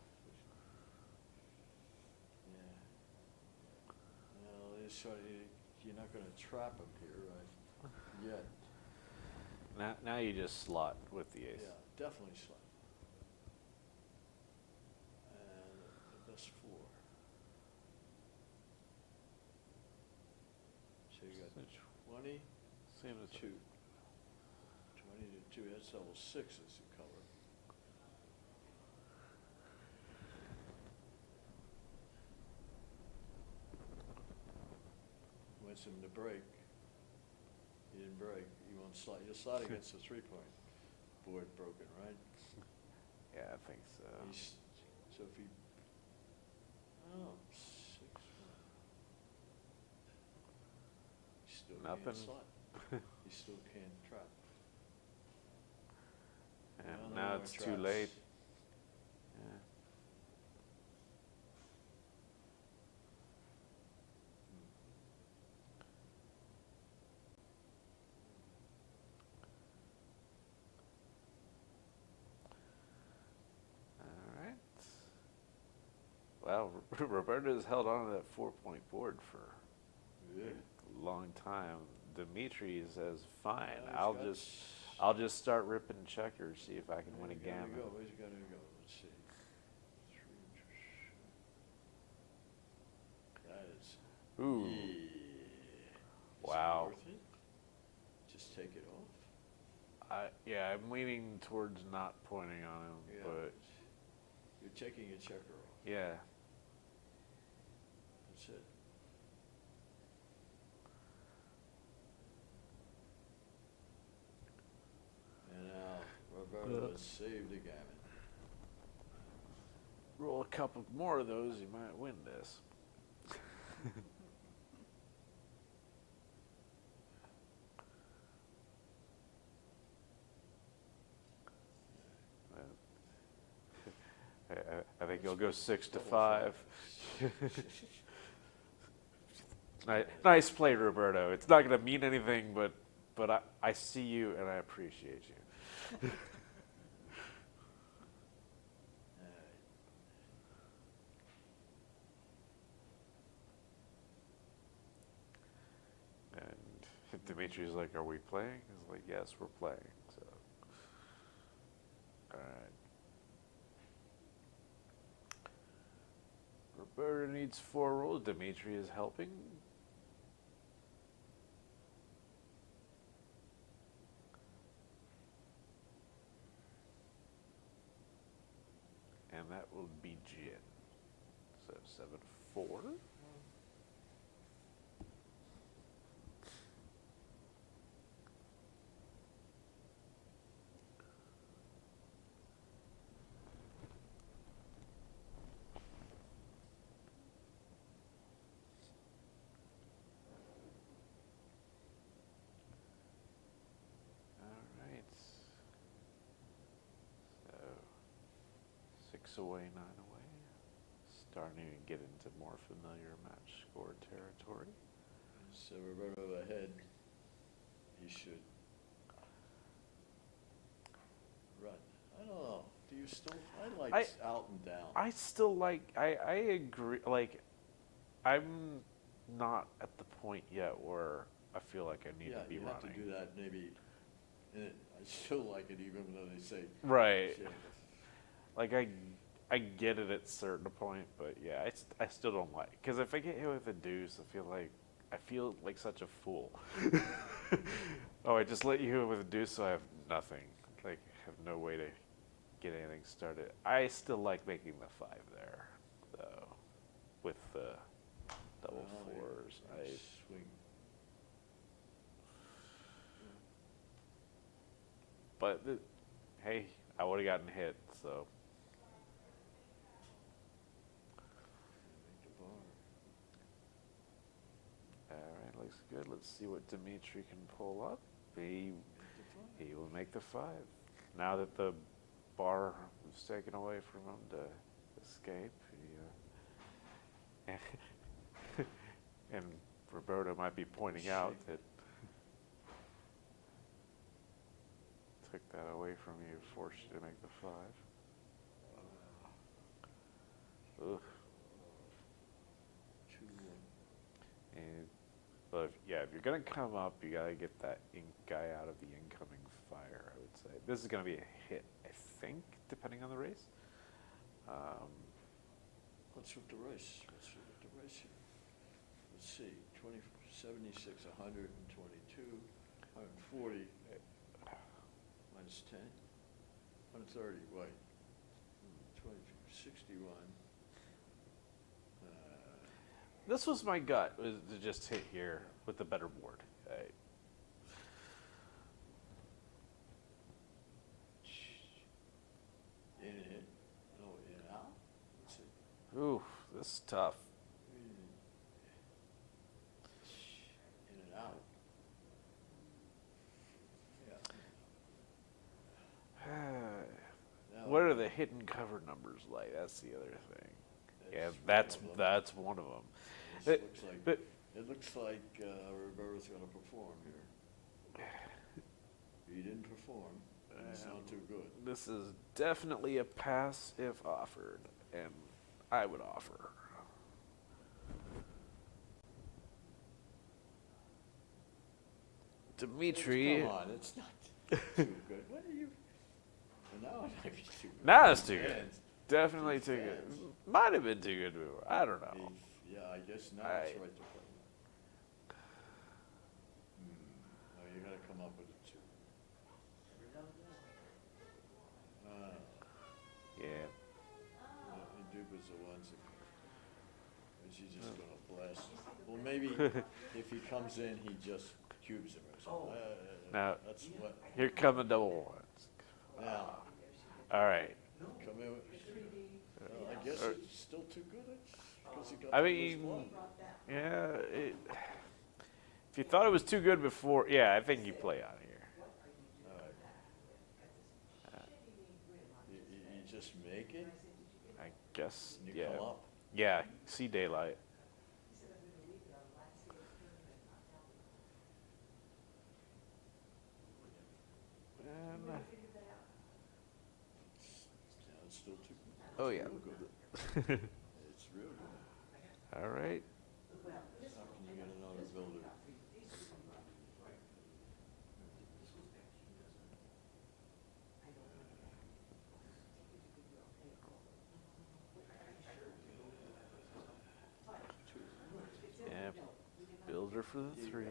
Well, you're not gonna trap him here, right? Yet. Now you just slot with the ace. Yeah, definitely slot. And the best 4. So you got 20, Same as 2. 20 to 2, that's double 6s you cover. Wants him to break. He didn't break. You won't slide. You'll slide against the 3 point board broken, right? Yeah, I think so. So if he, 6. He still Nothing. can't slide. He still can't trap. And Well, no now more it's too traps. late. Yeah. All right. Well, Roberto's held on to that 4-point board for Yeah. a long time. Dimitri says, "Fine, Now he's got I'll just start ripping checkers, see if I can win a There gammon." we go. Where's he got to go? Let's see. That is. Ooh. Yeah. Is Wow. it worth it? Just take it off. Yeah, I'm leaning towards not pointing on him, Yeah. but You're taking a checker off. yeah. That's it. And now Roberto has saved the gammon. Roll a couple more of those, you might win this. I think he'll go 6-5. Nice play, Roberto. It's not going to mean anything, but I see you and I appreciate you. And Dimitri's like, "Are we playing?" He's like, "Yes, we're playing." So, all right. Roberto needs 4 rolls. Dimitri is helping. And that will be gin. So 7-4. All right. So 6 away, 9 away. Starting to get into more familiar match score territory. So Roberto ahead. He should run. I don't know. Do you still? I like out and down. I still like. I agree. Like, I'm not at the point yet where I feel like I need to be you running. have to do that maybe. And I still like it even though they say. Right. shit. Like I get it at a certain point, but yeah, I still don't like. Because if I get hit with a deuce, I feel like such a fool. Oh, I just let you hit with a deuce, so I have nothing. Like, have no way to get anything started. I still like making the 5 there, though, with the double Well, fours. swing. But hey, I would have gotten hit, so. Make the bar. All right, looks good. Let's see what Dimitri can pull up. He will make the 5. Now that the bar was taken away from him to escape, and Roberto might be pointing out that took that away from you, forced you to make the 5. Ugh. 2-1. And, but if you're gonna come up, you gotta get that ink guy out of the incoming fire. I would say this is gonna be a hit, I think, depending on the race. What's with the race? What's with the race here? Let's see. 76, 122, 140. Minus 10. 130. Wait. 61. This was my gut, was to just hit here with the better board. Right. In and in. No, in and out. Let's see. Ooh, this is tough. In and out. Yeah. hidden cover numbers like? That's the other thing. Yeah, That's that's one of them. This looks like Roberto's going to perform here. He didn't perform. It's not too good. This is definitely a pass if offered, and I would offer. Dimitri. Come on, it's not too good. What are you? Well, now it might be too good. Now it's too good. Fans. Definitely too good. Might have been too good before. I don't know. Yeah, I guess now it's right to play. No, you got to come up with a 2. Yeah. Duba's the ones that. She's just going to blast. Well, maybe if he comes in, he just cubes him or something. Now, That's what. here come the double ones. Now, All right. come in. Well, I guess it's still too good. Because he got I the mean, first one. yeah. If you thought it was too good before, yeah, I think you play out here. All right. You just make it. I guess, And you yeah. come up. Yeah, see daylight. And, Yeah, it's still too good. oh, yeah. Real good. It's real good. All right. How can you get another builder? Yeah, builder for the 3.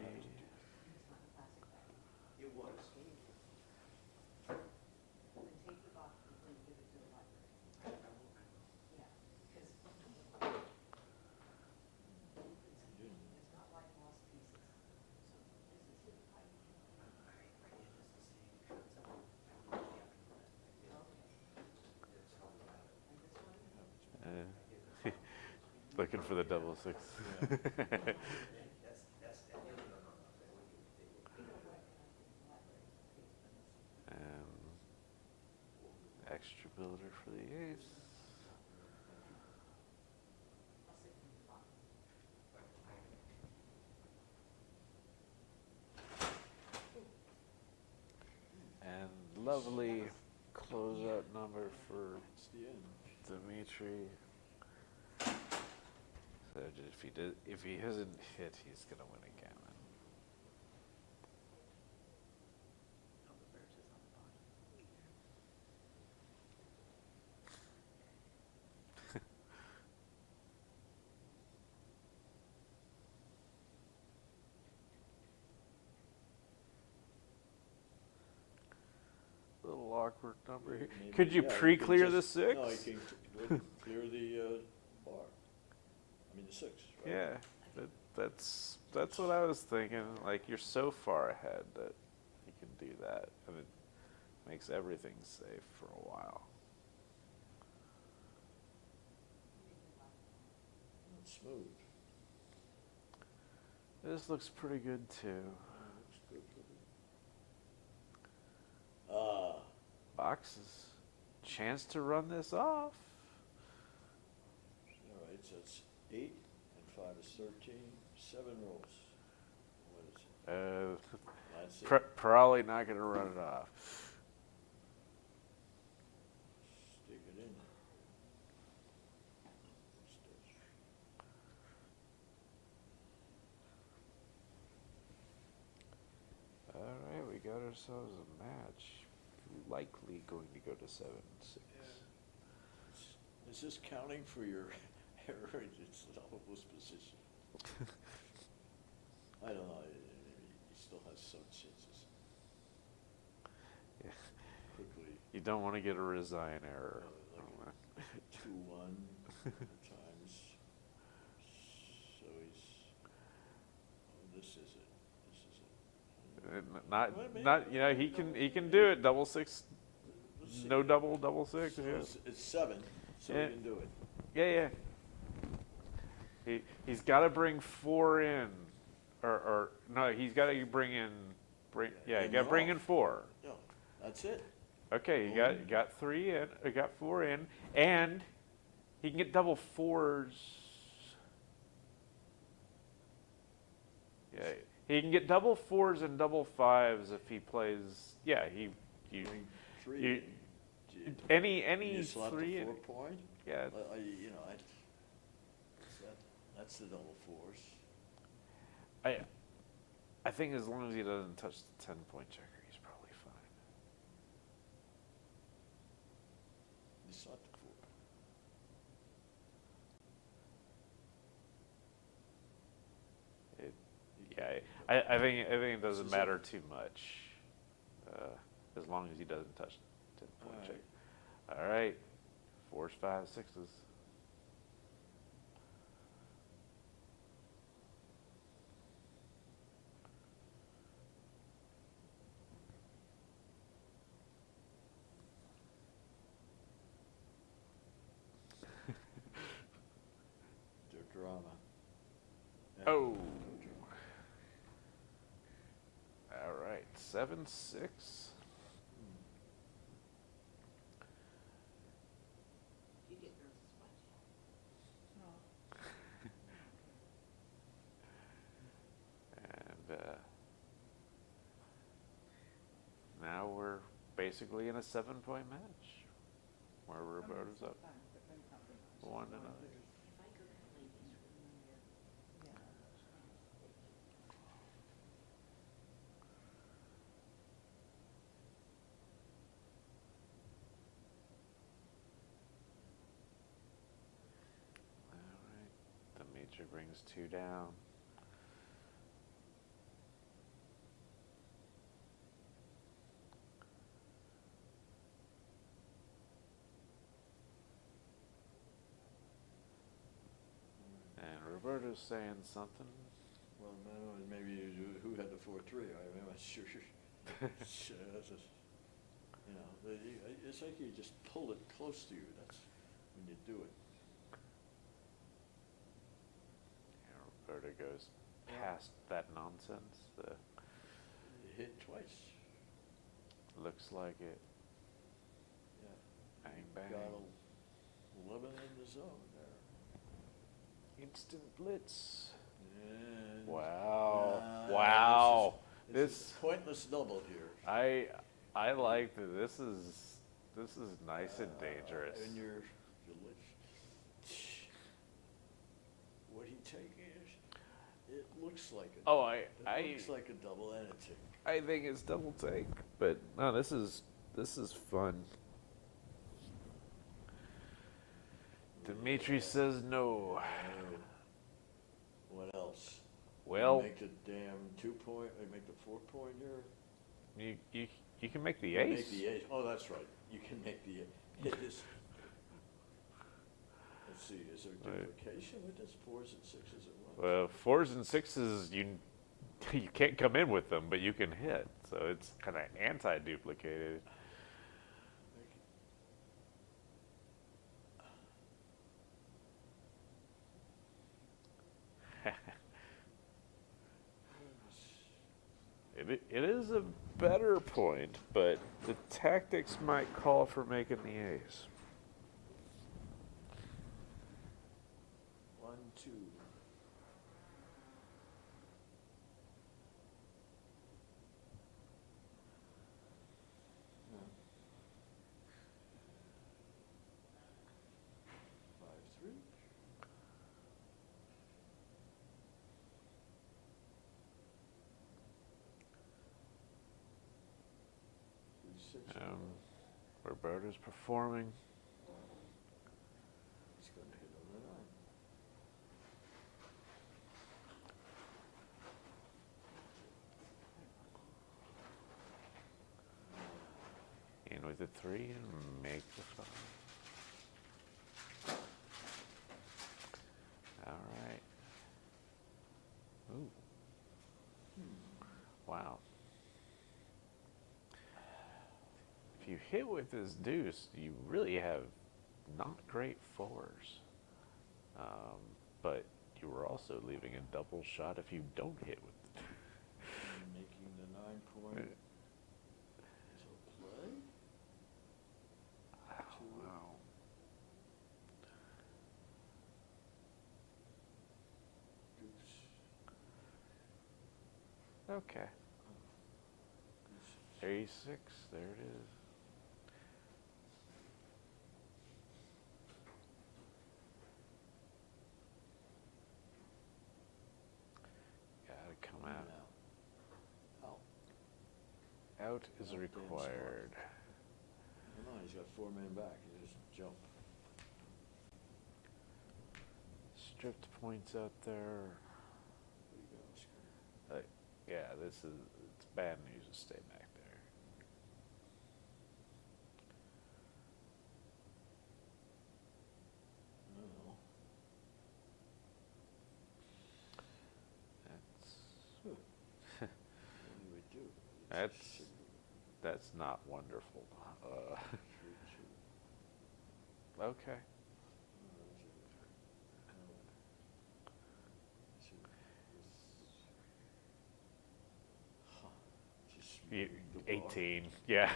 Looking for the double 6. Extra builder for the ace. And lovely closeout number for It's the end. Dimitri. So if he hasn't hit, he's gonna win a gammon. Little awkward number here. Maybe- Could you yeah, pre-clear can the just- 6? No, you can clear the bar. I mean the 6. Right? Yeah, that's what I was thinking. Like you're so far ahead that you can do that, and it makes everything safe for a while. It's smooth. This looks pretty good too. Looks good. Boxes, chance to run this off. All right, so it's 8 and 5 is 13. 7 rolls. What is it? That's it. Probably not going to run it off. Stick it in. All right, we got ourselves a match. Likely going to go to 7-6. Is this counting for your error in its lowest position? I don't know. He still has some chances. Yeah. Quickly. You don't want to get a resign error. 2-1 times. So he's. Oh, this is it. This is it. Not he can do it. Double 6, no double 6. So Yeah. it's 7, so Yeah. he can do it. Yeah. He's got to bring 4 in, or no, he's got to bring in. You got to bring in 4. No, that's it. Okay, you got 3 in, got 4 in, and he can get double 4s. Yeah, he can get double 4s and double 5s if he plays. Yeah, you Three. you and any you slot 3 the in, 4 point. yeah. That's the double 4s. I think as long as he doesn't touch the 10-point checker, he's probably fine. You slot the 4. Yeah, I think it doesn't matter too much, as long as he doesn't touch the 10-point Alright. checker. All right, 4s, 5s, 6s. The drama. Oh. All right, 7, 6. You get nervous much? And now we're basically in a 7-point match, where Roberto's up 1-0. Dimitri brings 2 down. And Roberto's saying something. Well, maybe who had the 4-3? I'm not sure. It's like you just pull it close to you. That's when you do it. And Roberto goes past that nonsense. You hit twice. Looks like it. Yeah. Bang, bang. Got 11 in the zone there. Instant blitz. And Wow. Wow. This is pointless double here. I like that. This is nice and dangerous. And your what he taking is, it looks like a it looks like a double and a tick. I think it's double take, but no, this is fun. Dimitri says no. What else? Well, Make the damn 2-point. Make the 4-point here. You can make the You ace. Make the ace. Oh, that's right. You can make the hit this. Let's see. Is there duplication with this 4s and 6s at once? 4s and 6s, you can't come in with them, but you can hit. So it's kind of anti-duplicated. It is a better point, but the tactics might call for making the ace. 1, 2. No. 5, 3. Roberto's performing. He's going to hit on the 9. In with the 3 and make the 5. All right. Ooh. Wow. If you hit with this deuce, you really have not great 4s. But you were also leaving a double shot if you don't hit with it. Making the 9-point. So play. Okay. 36, there it is. Gotta come out. Out. Out is Out, required. No, he's got 4 men back. He just jump. Stripped points out there. There you go, screen. Yeah, it's bad news to stay back there. Oh. What do we do? That's not wonderful. Okay. You, 18, yeah.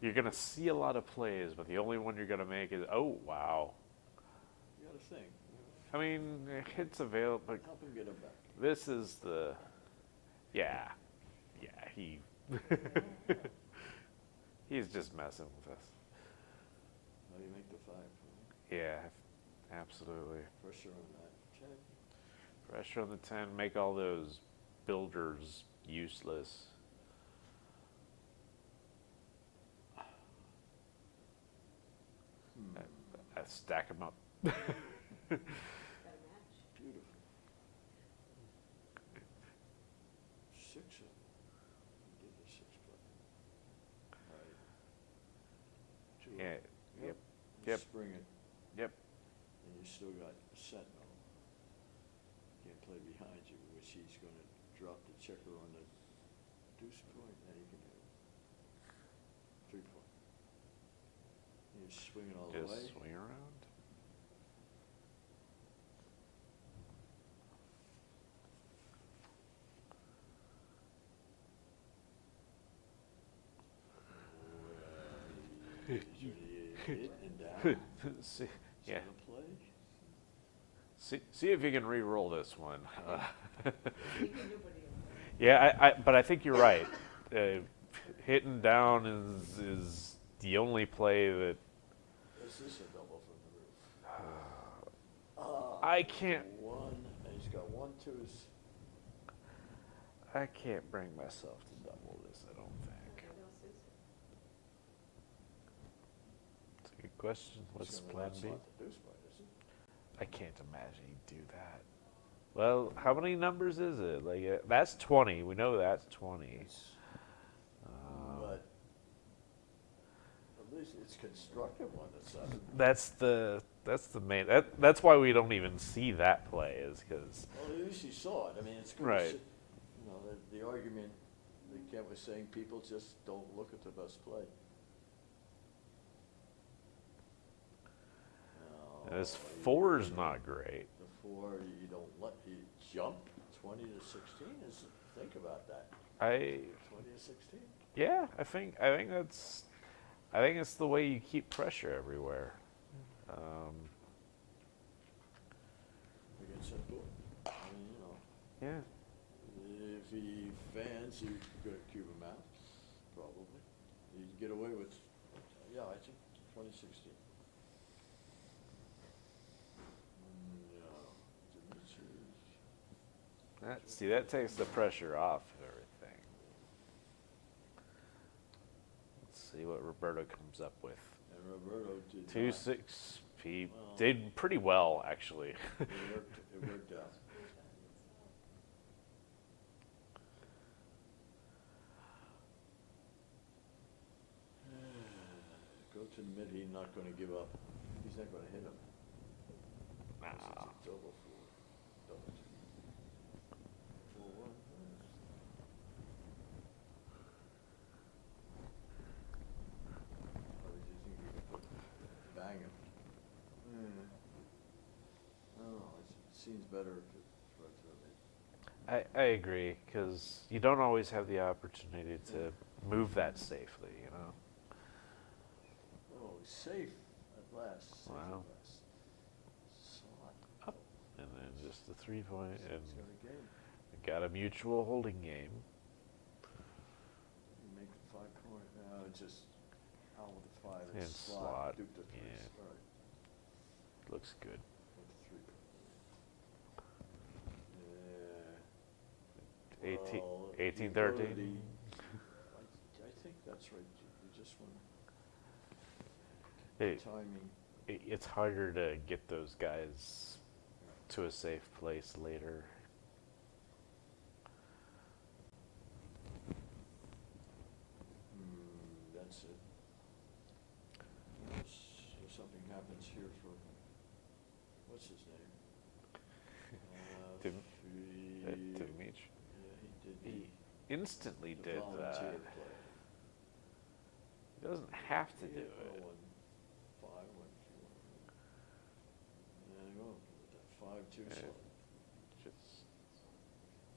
You're gonna see a lot of plays, but the only one you're gonna make is, oh wow. You gotta think. I mean, hits available, but Help him get him back. this is the, yeah, he, he's just messing with us. How do you make the 5? Yeah, absolutely. Pressure on that. Check. Pressure on the 10, make all those builders useless. Stack them up. Beautiful. 6 of them. Give the 6 play. Right. 2 of Yeah, them. yep, You yep. Spring it. Yep. And you still got a sentinel. Can't play behind you, which he's going to drop the checker on the deuce point. Now you can do it. 3 point. You swing it all the way. Just swing around. Hit and down. See, yeah. Is that a play? See if you can re-roll this one. He can do what he Yeah, but I think you're right. Hitting down is the only play that Is this a double from the roof? I can't. 1, and he's got 1 2s. I can't bring myself to double this. I don't think. It's a good question. What's Plan B? I can't imagine he'd do that. Well, how many numbers is it? Like that's 20. We know that's 20. But at least it's constructive on the 7. That's the main. That's why we don't even see that play is because. Well, at least he saw it. I mean, it's good. Right. You know, the argument that Kent was saying, people just don't look at the best play. No, This 4 is not great. The 4, you don't let you jump 20 to 16. Think about that. 20 to 16. Yeah, I think it's the way you keep pressure everywhere. Against that board. I mean, you know. Yeah. If he fans, you're going to cube him out, probably. You'd get away with, yeah, I think 2016. See, that takes the pressure off of everything. Let's see what Roberto comes up with. And Roberto did 2-6. He did pretty well, actually. It worked out. Go to the mid, he's not going to give up. He's not going to hit him. Nah. It's a double 4. Double 2. 4-1. Or do you think you can put bang him? Oh, it seems better to throw to him. I agree, because you don't always have the opportunity to move that safely, you know? Oh, safe at last. Safe Wow. at last. Slot. Up. And then just the 3 point, and He's got a game. got a mutual holding game. You make it 5 coin. Just out with the 5 And slot, Duke the 3. yeah. All right. Looks good. With the 3 coin. Yeah. 18, Well, 18 the 13. ability- I think that's right. You just want timing. It's harder to get those guys to a safe place later. That's it. Unless something happens here for, what's his name? Dimitri. Yeah, he did He instantly the did volunteer that. play. He doesn't have to do Yeah, it. 1-5, 1-4. There you go. With that 5-2 Yeah. slot.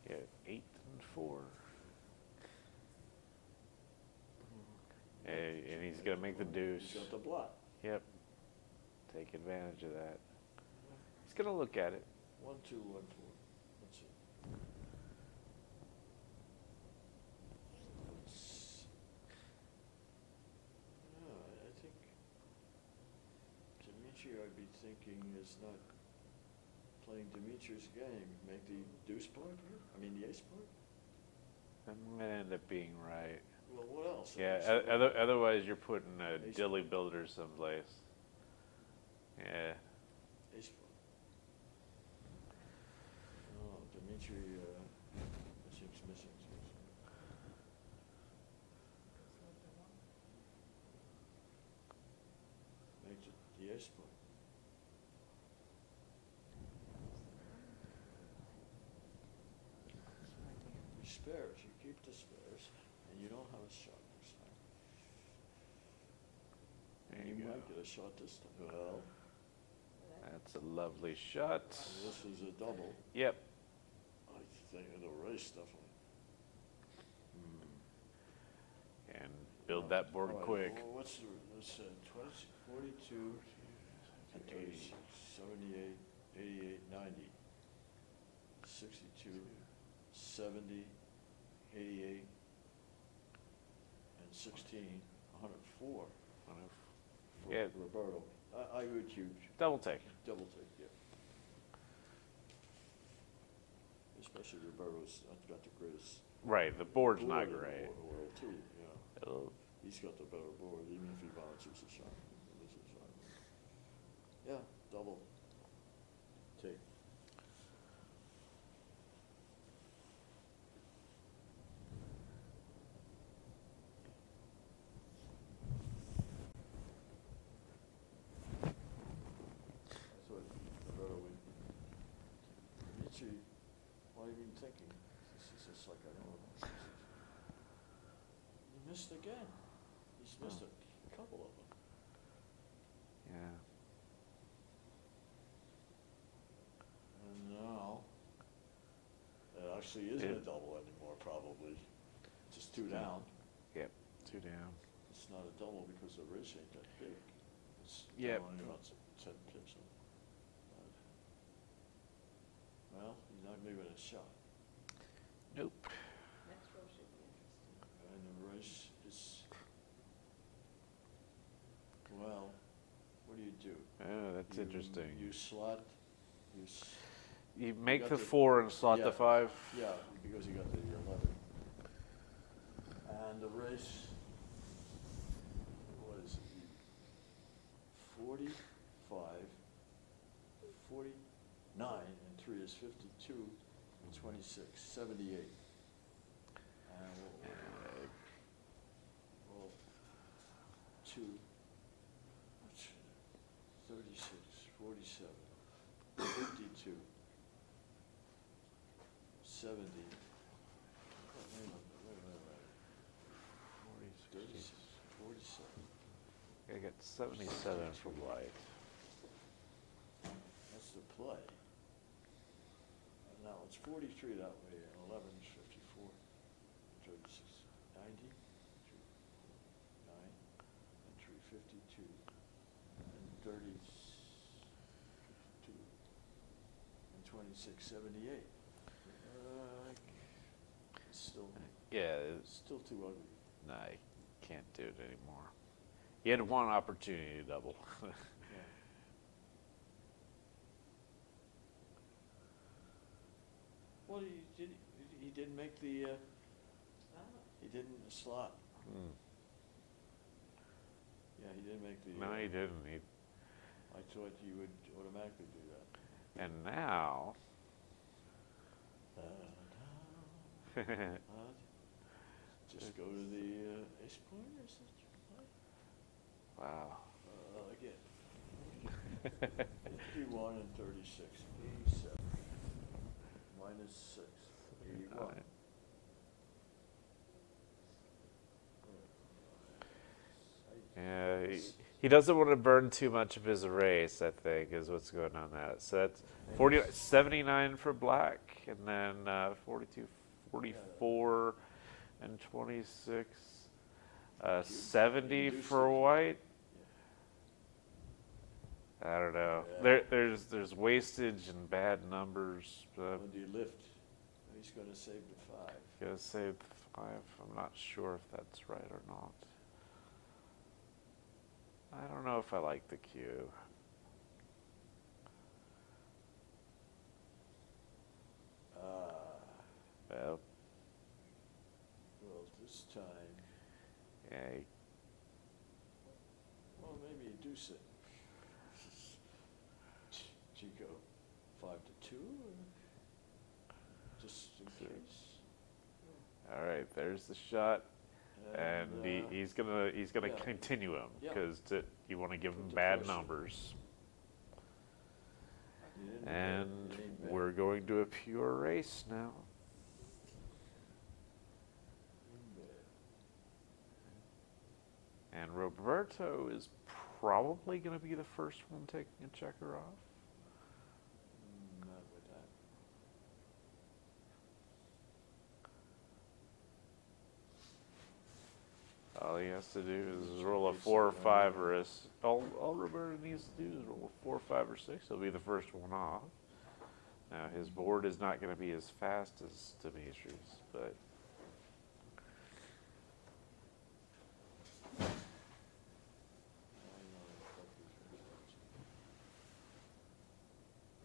Just 8 and 4. And he's gonna make the deuce. He's got the blot. Yep. Take advantage of that. He's gonna look at it. 1-2, 1-4. That's it. I think Dimitri, I'd be thinking, is not playing Dimitri's game. Make the deuce part here? I mean, the ace part? That might end up being right. Well, what else? Yeah, otherwise you're putting a dilly builder someplace. Yeah. Ace part. Oh, Dimitri, I think's missing. Make the ace part. You spares, you keep the spares, and you don't have a shot next time. There And you you go. might get a shot this time. Well, That's a lovely shot. this is a double. Yep. I think the race definitely. And build that board All right, quick. Well, what's the, let's say 42, 36, 78, 88, 90, 62, 70, 88, and 16, 104 for Yeah. Roberto. I would huge. Double take. Double take, yeah. Especially Roberto's got the greatest Right, the board's board not in the great. world too, yeah. It'll- He's got the better board, even if he volunteers a shot. This is fine. Yeah, double. Take. That's what Roberto would. Dimitri, what have you been thinking? This is just like I don't know. You missed again. He's missed a couple of them. Yeah. And now, it actually isn't a double anymore, probably. Just 2 down. Yep. 2 down. It's not a double because the race ain't that big. It's Yep. only about 10 pips. Well, he's not giving it a shot. Nope. Next row should be interesting. And the race is, well, what do you do? Oh, that's interesting. You slot, You make got the the- 4 and slot yeah. the 5. yeah, because you got the 11. And the race, what is it? 45, 49, and 3 is 52, and 26, 78. And well, 2, 36, 47, 52, 70. Wait a minute. 36, 47. I got 77 for white. That's the play. Now it's 43 that way, and 11 is 54, 36, 90, 9, and 3, 52, and 32, and 26, 78. Yeah, Still too ugly. nah, you can't do it anymore. You had one opportunity to double. Yeah. Well, he didn't make the, he didn't slot. Hmm. Yeah, he didn't make the. No, he didn't. I thought you would automatically do that. And now, Just go to the ace pointers that you play. wow. Again. 51 and 36. 87. Minus 6. 81. Alright. Yeah, he doesn't want to burn too much of his erase, I think, is what's going on that. So that's 79 for black, and then 42, 44, and 26, 70 for white. I don't know. There's wastage and bad numbers. When do you lift? He's going to save the 5. Gonna save 5. I'm not sure if that's right or not. I don't know if I like the cue. Well, Well, this time, yeah, well, maybe you do sit. Chico, 5 to 2, or just in case. all right. There's the shot, and he's gonna yeah. continue him Yeah. because you want to give him Put the bad pressure. numbers. You didn't And bet. It ain't bad. we're going to a pure race now. Ain't bad. And Roberto is probably going to be the first one taking a checker off. Not with that. All he has to do is roll a 4 or 5 or a. All Roberto needs to do is roll a 4, 5, or 6. He'll be the first one off. Now his board is not going to be as fast as Dimitri's, but. I know the fuck is responsible.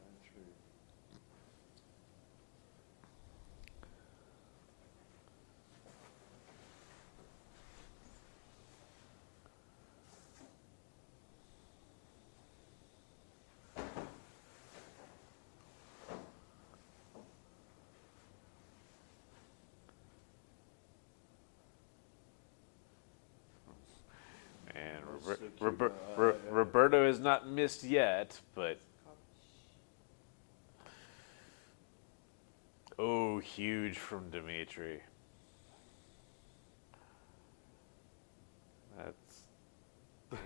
9-3. And That's the cue. Roberto has not missed yet, but. Oh, huge from Dimitri.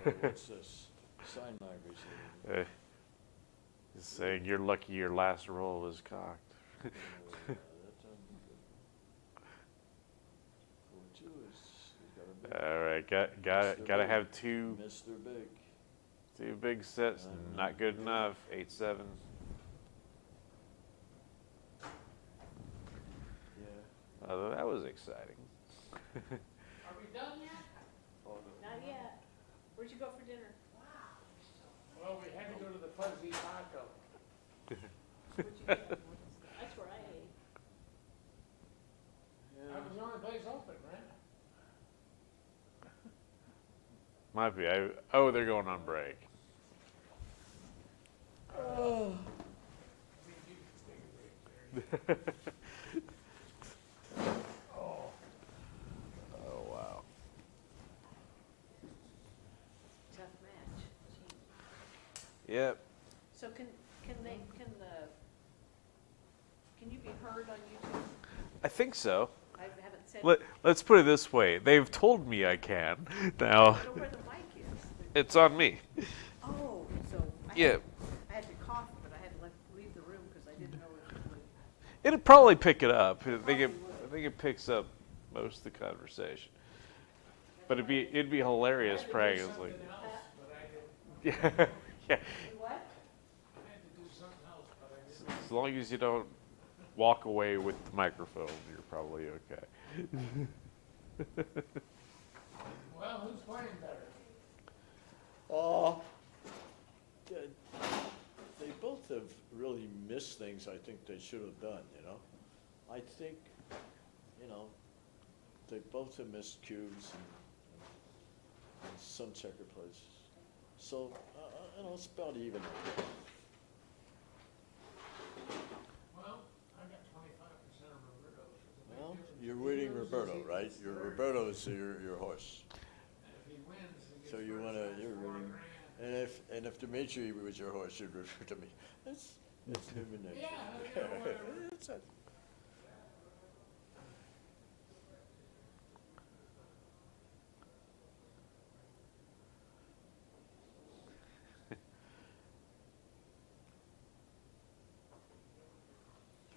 What's this? Sign language. He's saying you're lucky your last roll was cocked. That sounds good. 4-2 is, he's got a big. All right, gotta have two Mr. Big. big sets. Not good enough. 8-7. Yeah. Although that was exciting. Are we done yet? Not yet. Where'd you go for dinner? Well, we had to go to the Fuzzy Taco. Where'd you get? That's where I ate. That was the only place open, right? Might be. Oh, they're going on break. Oh. Oh wow. Tough match. Gee. Yep. So can you be heard on YouTube? I think so. I haven't said. Let's put it this way. They've told me I can. Now I don't know where the mic is. it's on me. Oh, so Yeah. I had to cough, but I had to leave the room because I didn't know if it would. It'll probably pick it up. I think it picks up most of the conversation. But it'd be hilarious practically. Yeah. Yeah. What? I had to do something else, but I didn't. As long as you don't walk away with the microphone. You're probably okay. Well, who's playing better? They both have really missed things I think they should have done, you know? I think, you know, they both have missed cues and some checker plays. So, you know, it's about even. Well, I got 25% of Roberto. Well, you're winning Roberto, right? Roberto is your horse. And if he wins, he gets So you're rooting. And if Dimitri was your horse, you'd root for me. It's human nature. Yeah, whatever. It's a-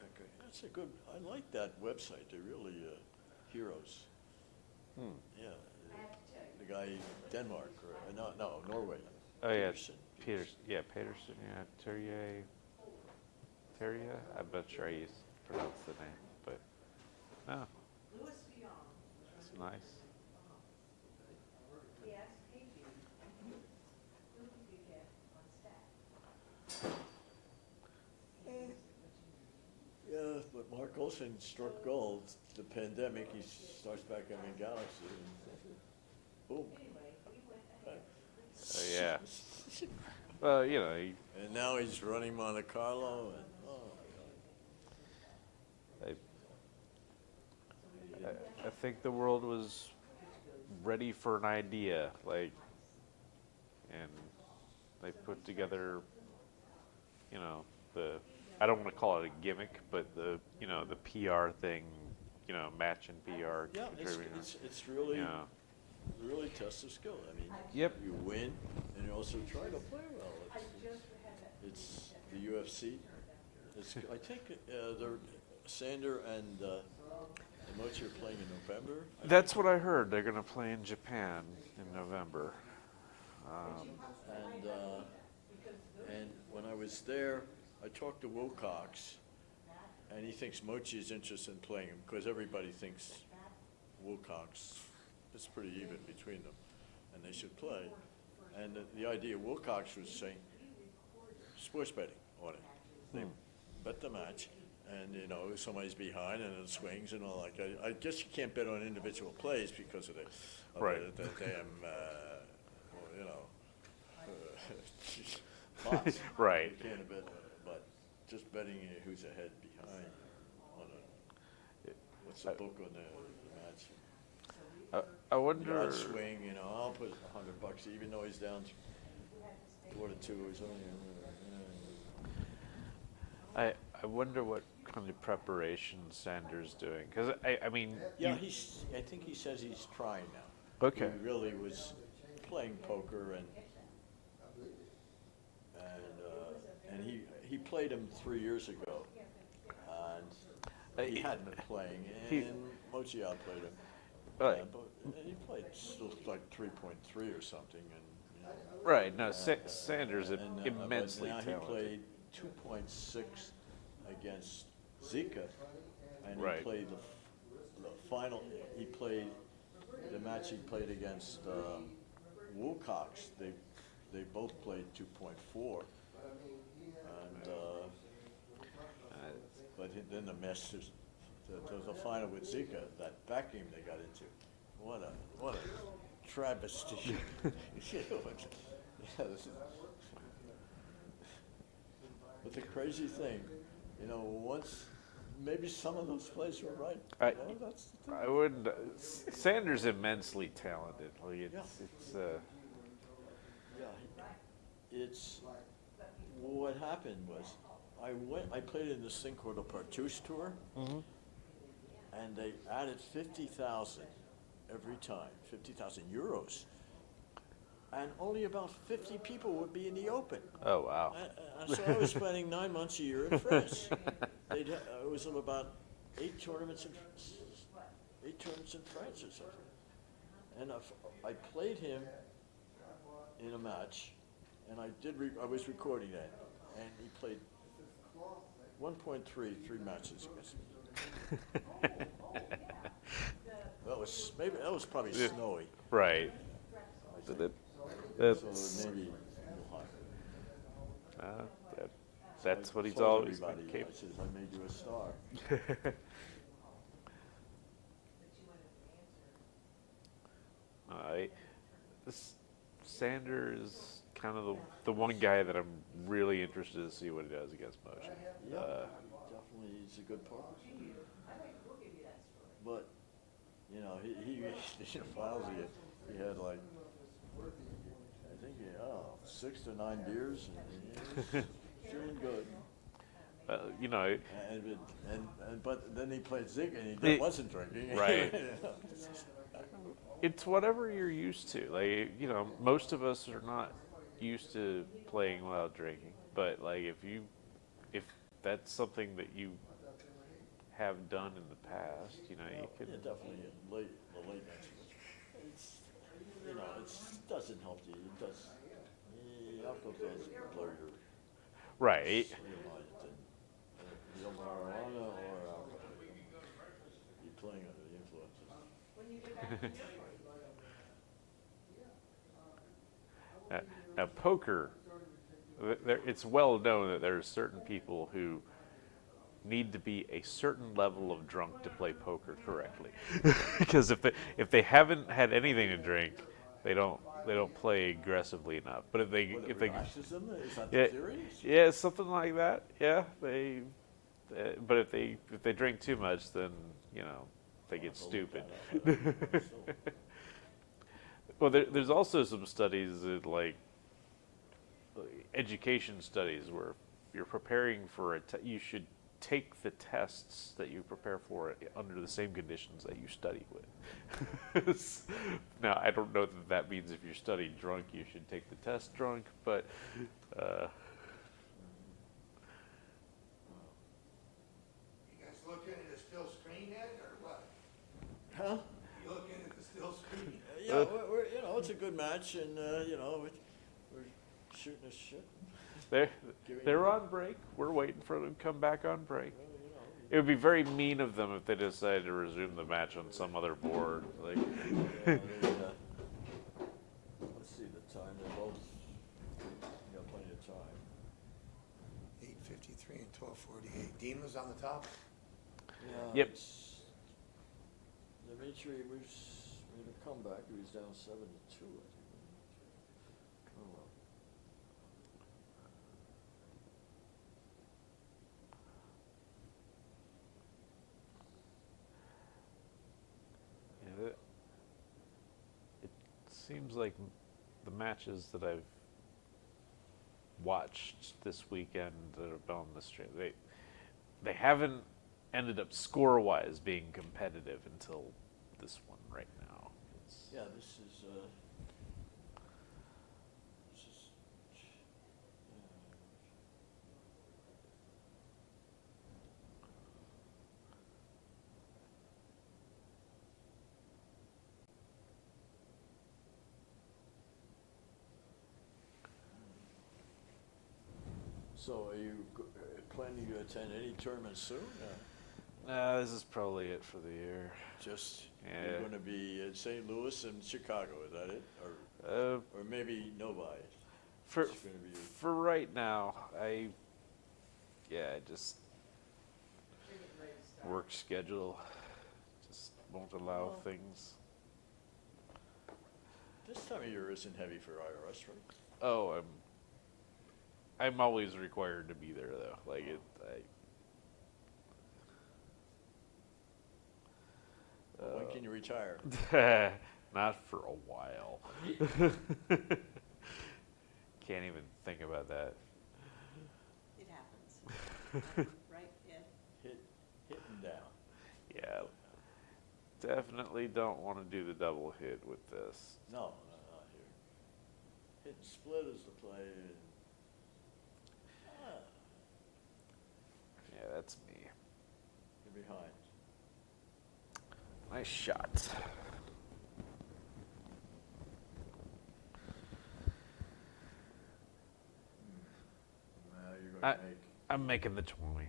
Okay, that's a good. I like that website. They're really heroes. Yeah, the guy Denmark or no Norway. Oh yeah, Peterson. Peterson. Yeah, Terrier. I'm not sure I pronounce the name, but no, it's nice. Yeah, but Mark Olsen struck gold. The pandemic, he starts back in Galaxy, and boom. Oh yeah. Well, you know, And now he's running Monte Carlo, and I think the world was ready for an idea, like, and they put together, you know, I don't want to call it a gimmick, but the PR thing, matching PR. yeah, contributing, it's really you know. really tests the skill. I mean, Yep. you win, and you also try to play well. It's the UFC. I think Sander and Mochi are playing in November. That's what I heard. They're going to play in Japan in November. And when I was there, I talked to Wilcox, and he thinks Mochi is interested in playing him because everybody thinks Wilcox is pretty even between them, and they should play. And the idea Wilcox was saying, sports betting on it. They bet the match, and somebody's behind and it swings and all that. I guess you can't bet on individual plays because of the damn bots. Right. You can't bet, but just betting who's ahead behind on what's the book on the match. I wonder. I'd swing, I'll put $100 even though he's down 4-2. He's only. I wonder what kind of preparation Sanders doing, because I mean. Yeah, I think he says he's trying now. Okay. He really was playing poker and he played him 3 years ago, and he hadn't been playing, and Mochi outplayed him. Right. And he played still like 3.3 or something, and. Right. No, Sanders is immensely but now talented. he played 2.6 against Zika, and he Right. played the final. He played the match he played against Wilcox. They both played 2.4, and but then the Masters, the final with Zika, that back game they got into. What a travesty. But the crazy thing, once maybe some of those plays were right. That's the thing. I wouldn't. Sanders immensely talented. Like It's what happened was I played in this thing called a Partouche Tour, and they added 50,000 every time, 50,000 euros, and only about 50 people would be in the Open. Oh wow. So I was spending 9 months a year in France. It was about 8 tournaments in France or something, and I played him in a match, and I was recording that, and he played 1.3, 3 matches against me. That was probably snowy. Right. That's, So maybe a little higher. that's what he's Told always been everybody, I capable. says, I made you a star. Sander is kind of the one guy that I'm really interested to see what he does against motion. Definitely, he's a good partner. But, you know, he lousy. He had like, I think 6 to 9 beers, and he was feeling good. You know, But then he played Zig, and he wasn't drinking. Right. It's whatever you're used to. Like, you know, most of us are not used to playing without drinking. But like, if that's something that you have done in the past, you know, you could. Yeah, definitely. The late nights. You know, it doesn't help you. It does. The alcohol does blur your Right. light, and the marijuana or alcohol. You're playing under the influences. Now, poker, it's well known that there are certain people who need to be a certain level of drunk to play poker correctly. Because if they haven't had anything to drink, they don't play aggressively enough. But if they Relaxes them? Is that yeah, the theory? yeah, something like that. Yeah, but if they drink too much, then you know they get stupid. Well, there's also some studies that like education studies where you're preparing for you should take the tests that you prepare for under the same conditions that you study with. Now, I don't know that means if you're studying drunk, you should take the test drunk, but You guys looking at a still screen yet, or what? Huh? You looking at the still screen? Yeah, we're you know, it's a good match, and you know, we're shooting a shit. they're on break. We're waiting for them to come back on break. It would be very mean of them if they decided to resume the match on some other board. Like, Let's see the time. They're both got plenty of time. 8:53 and 12:48. Dima's on the top. Yeah. Yep. Dimitri made a comeback. He was down 7-2, I think. Oh well. yeah, it seems like the matches that I've watched this weekend that have been on the stream, they haven't ended up score-wise being competitive until this one right now. Yeah, this is So are you planning to attend any tournaments soon? This is probably it for the year. Just Yeah. you're going to be in St. Louis and Chicago, is that it? Or maybe nobody? For It's gonna be for right now, just work schedule just won't allow things. This time of year isn't heavy for IRS, right? Oh, I'm always required to be there though. Like When can you retire? not for a while. Can't even think about that. It happens. Right, Ed? Hitting down. Yeah, definitely don't want to do the double hit with this. No, not here. Hit and split is the play. Yeah, that's me. You're behind. Nice shot. Now you're going to make. I'm making the 20.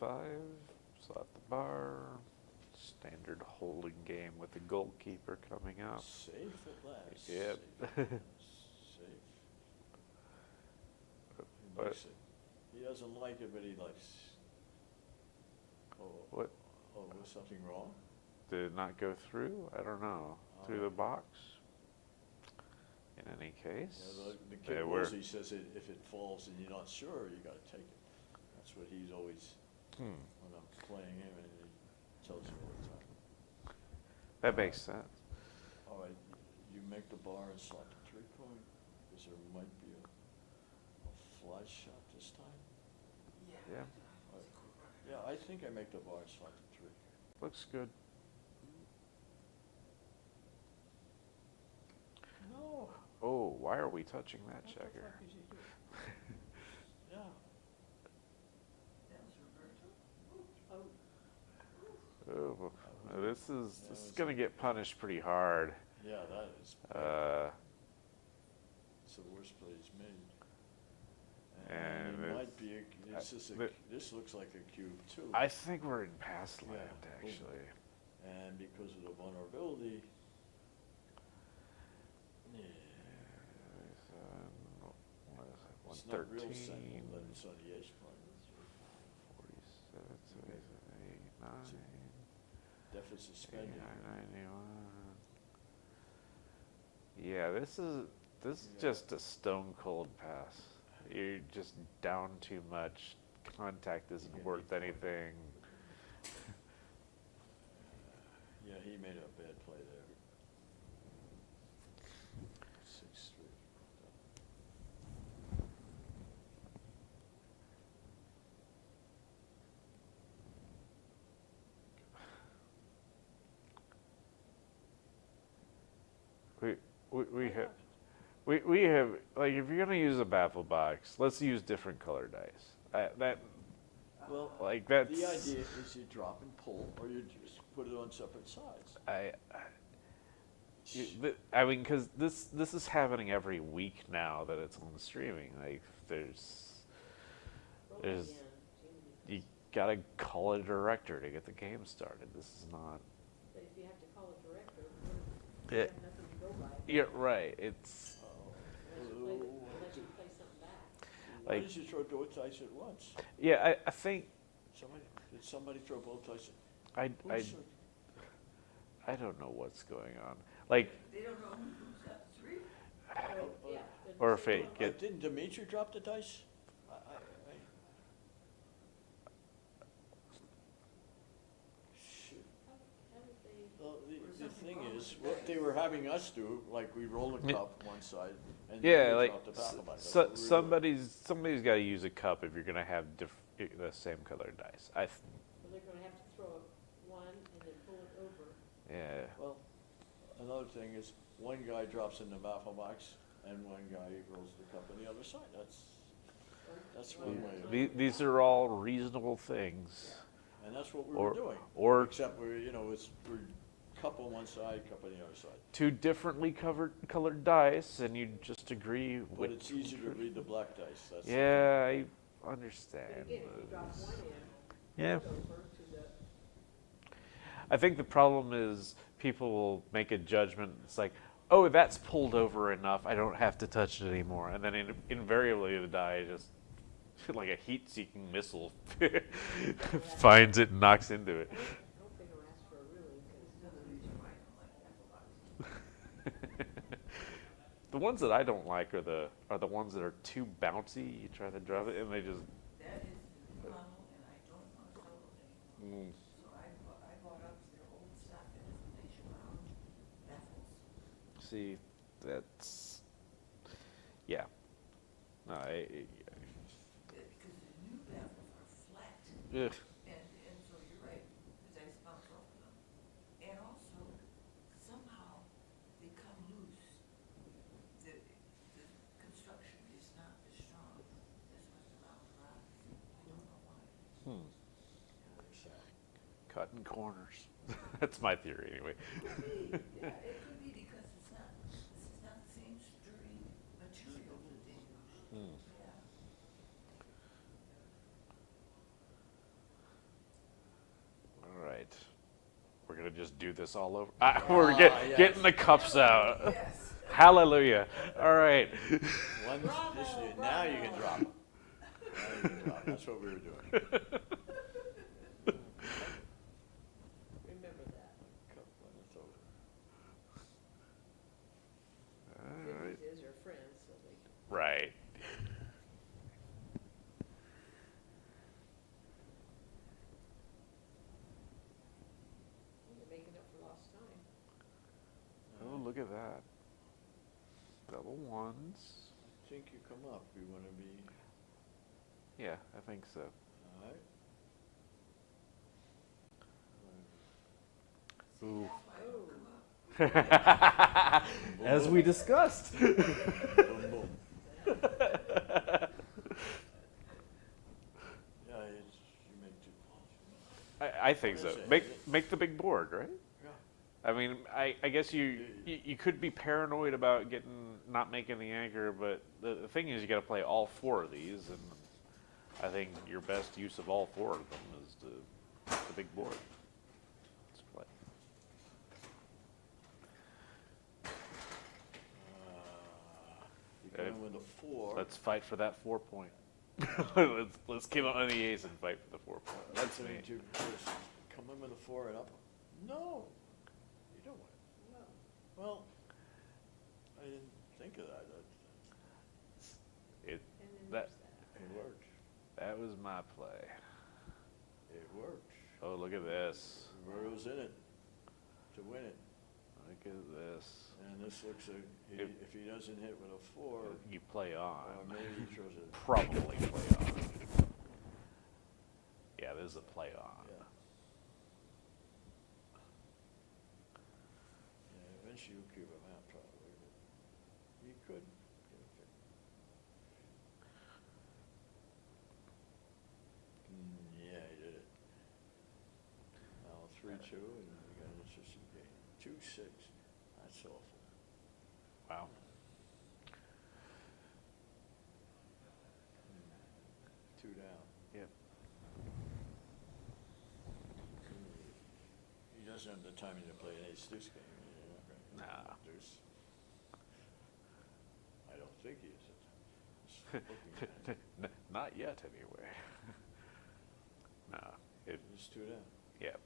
5, slot the bar. Standard holding game with the goalkeeper coming up. Safe at last. Yep. Safe. He But likes it. He doesn't like it, but he likes. Oh, what? Oh, was something wrong? Did it not go through? I don't know. Through the box? In any case. Yeah, the kid Rosie says if it falls and you're not sure, you gotta take it. That's what he's always, when I'm playing him, and he tells me all the time. That makes sense. All right, you make the bar and slot the 3-coin, because there might be a flush shot this time. Yeah. Yeah, I think I make the bar and slot the 3. Looks good. No. Oh, why are we touching that checker? Yeah. Oh, this is gonna get punished pretty hard. Yeah, that is. It's the worst play he's made. And it might be. This looks like a cube too. I think we're in past land, actually. And because of the vulnerability. It's not real 113. simple that it's on the ace point. 47, 8, 9. Deficit spending. 91. Yeah, this is just a stone cold pass. You're just down too much. Contact isn't worth anything. Yeah, he made a bad play there. 6-3. We have like if you're gonna use a baffle box, let's use different color dice. Well, like that's the idea is you drop and pull, or you just put it on separate sides. I mean, because this is happening every week now that it's on the streaming. Like there's you gotta call a director to get the game started. This is not. But if you have to call a director, Yeah. you have nothing to go by. Yeah, right. It's Unless you play something back. Why did you throw both dice at once? yeah. I think Did somebody throw both dice? I don't know what's going on. Like They don't know who's got the 3? or if it get Didn't Dimitri drop the dice? Shoot. Well, the thing is, what they were having us do, like we roll a cup one side, and yeah, they like drop the baffle box. That's what we were somebody's got to use a cup if you're gonna have the same colored dice. Well, they're gonna have to throw one and then pull it over. Yeah. Well, another thing is, one guy drops in the baffle box, and one guy rolls the cup on the other side. That's one way. These are all reasonable things. And that's what we were doing. Except we're cup on one side, cup on the other side. Two differently colored dice, and you just agree. But it's easier to read the black dice. That's yeah, I understand. Again, if you drop one in, Yeah. over to the. I think the problem is people will make a judgment. It's like, oh, that's pulled over enough. I don't have to touch it anymore. And then invariably the die just like a heat-seeking missile finds it and knocks into it. I hope they don't ask for a ruling, because Another reason why I don't like baffle boxes. The ones that I don't like are the ones that are too bouncy. You try to drop it and they just. That is the new model, and I don't want to sell those anymore. So I bought up their old stock finalization round baffles. See, that's. Yeah. No, Because the new baffles are flat. ugh. And so you're right, the dice bounce off of them. And also, somehow, they come loose. The construction is not as strong as with the round rods. I don't know why. Cutting corners. That's my theory, anyway. Yeah, it could be because this is not the same sturdy material that they use. Yeah. just do this all over. We're getting the cups out. Yes. Hallelujah. All right. One, now you can drop 'em. Now you can drop 'em. That's what we were doing. Remember that. Cup when it's over. Fifties is your friend, so they can. Right. You're making up for lost time. Oh, look at that. Double ones. I think you come up. We want to be. Yeah, I think so. All right. Ooh. As we discussed. Boom, boom. Yeah, you make two. I think so. Make the big board, right? Yeah. I mean, I guess you could be paranoid about not making the anchor, but the thing is you got to play all four of these, and I think your best use of all four of them is the big board. Let's play. You come in with a 4. Let's fight for that 4 point. let's give on the ace and fight for the 4 point. That's me. Come in with a 4 and up. No, you don't want it. No. Well, I didn't think of that. It And then that there's It worked. that was my play. It worked. Oh, look at this. Roberto's in it to win it. Look at this. And this looks like if he doesn't hit with a 4, You play on. or maybe he throws it. Probably play on. Yeah, this is a play on. Yeah. Yeah, eventually you'll cube him out probably, but you could get a pick. Yeah, he did it. Now 3-2, and you got an interesting game. 2-6. That's awful. Wow. 2 down. Yep. He doesn't have the timing to play an ace-deuce game. You're not gonna Nah. deuce. I don't think he is. Just looking at it. Not yet, anyway. No. It's 2 down. Yep.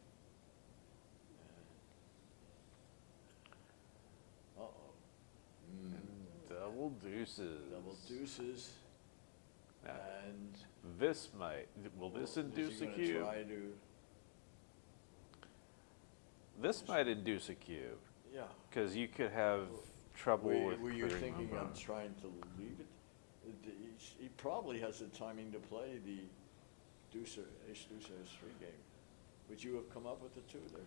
Uh-oh. Double deuces. Double deuces. Now, And this will this induce a cube? Try to, This might induce a cube, yeah. because you could have trouble with Were you clearing thinking them of out. trying to leave it? He probably has the timing to play the deuce or ace-deuce or ace-3 game. Would you have come up with the 2 there?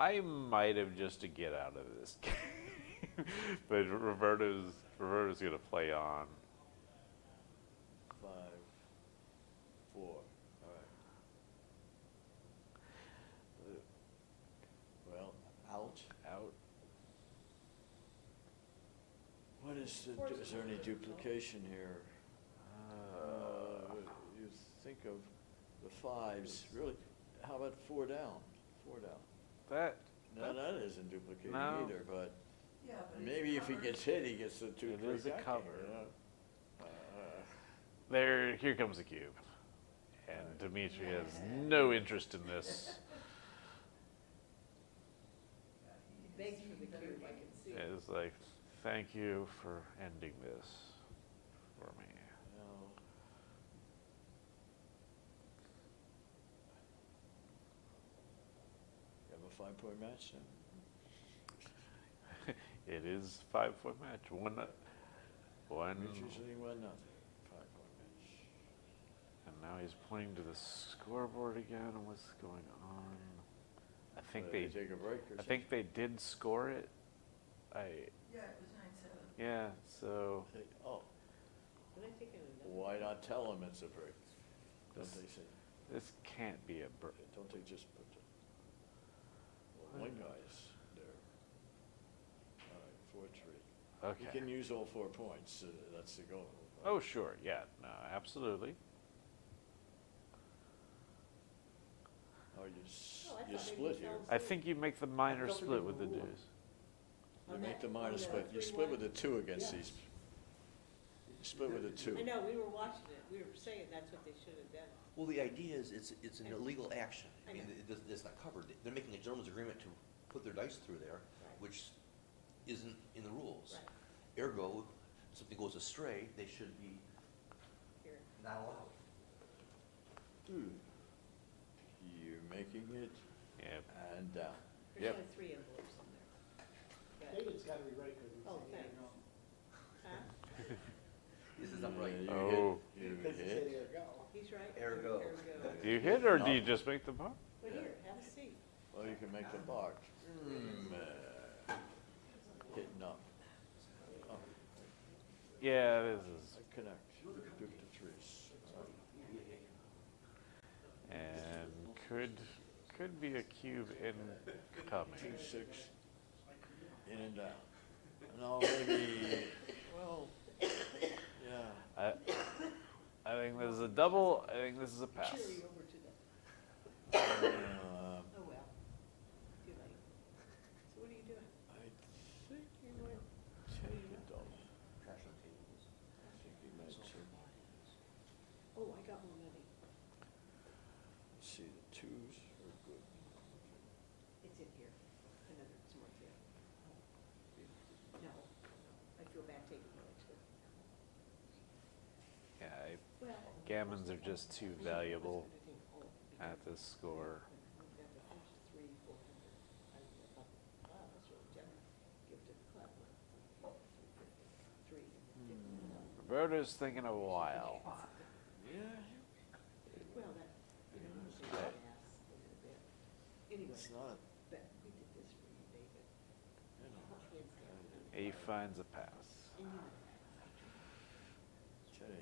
I might have just to get out of this game, but Roberto's gonna play on. 5, 4. All right. Well, out. Out. What is there any duplication here? You think of the 5s, really, how about 4 down? 4 down. That Isn't duplicating No. either, but Yeah, but it's maybe if he covered. gets hit, he gets the 2, It 3 is a backing, cover. you know? here comes the cube, and Dimitri has no interest in this. He begs for the cube, I can see. It's like, thank you for ending this for me. No. You have a 5-point match then? It is 5-point match. One. Dimitri's leading 1-0. 5-point match. And now he's pointing to the scoreboard again. What's going on? I think They they. take a break or I think they did score it. Yeah, it was 9-7. Yeah. So Oh, Can I take another? why not tell them it's a break? Don't they say? this can't be a. Don't they just put the, well, one guy's there. All right, 4-3. Okay. You can use all 4 points, that's the goal. Oh sure. Yeah. No. Absolutely. Or you you split here. I think you make the minor split with the deuce. You make the minor split. You split with the 2 against these. You split with the 2. I know, we were watching it, we were saying that's what they should have done. Well, the idea is it's an illegal action. I mean, it's not covered. They're making a gentleman's agreement to put their dice through there, which isn't in the rules. Ergo, if something goes astray, they should be Here. not allowed. You're making it Yep. and down. There's Yep. only 3 envelopes in there. But- David's gotta be right, cause he's Oh, saying, thanks. no. Huh? This is not right. Oh. You Cause he said, hit. there you go. He's right. Ergo. Do you hit or do you just make the bar? Well, here, have a seat. Well, you can make the bar. Hitting up. Oh, Yeah, this is. connect. Duke to 3s. And could be a cube incoming. 2, 6. In and down. No, maybe. Well. Yeah. I think this is a double. I think this is a pass. Chili over to the, Uh, oh well, too late. So what are you doing? I think you might take it though. Trash on tables. I think you might take. Oh, I got more money. Let's see, the 2s are good. It's in here. Another, some more here. No, I feel bad taking the extra. Yeah, Well. gammons are just too valuable at this score. We've got the first 3, 400. Wow, that's really generous. Give to the club. 350. 3. Roberto's thinking a while. Yeah. Well, that, you know, they pass a little bit. Anyway, It's not, but we did this for you, David. you know. He finds a pass. And you know, Okay.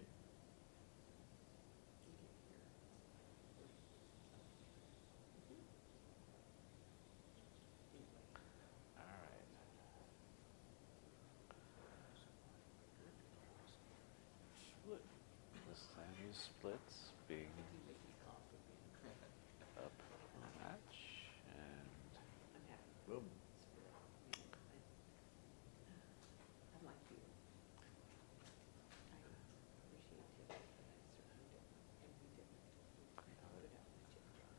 All right. Split. This time he splits, being up a match, and I'm happy. Boom. I'm like you. I appreciate it, but I certainly don't. And we didn't. We put it out in the chip jar.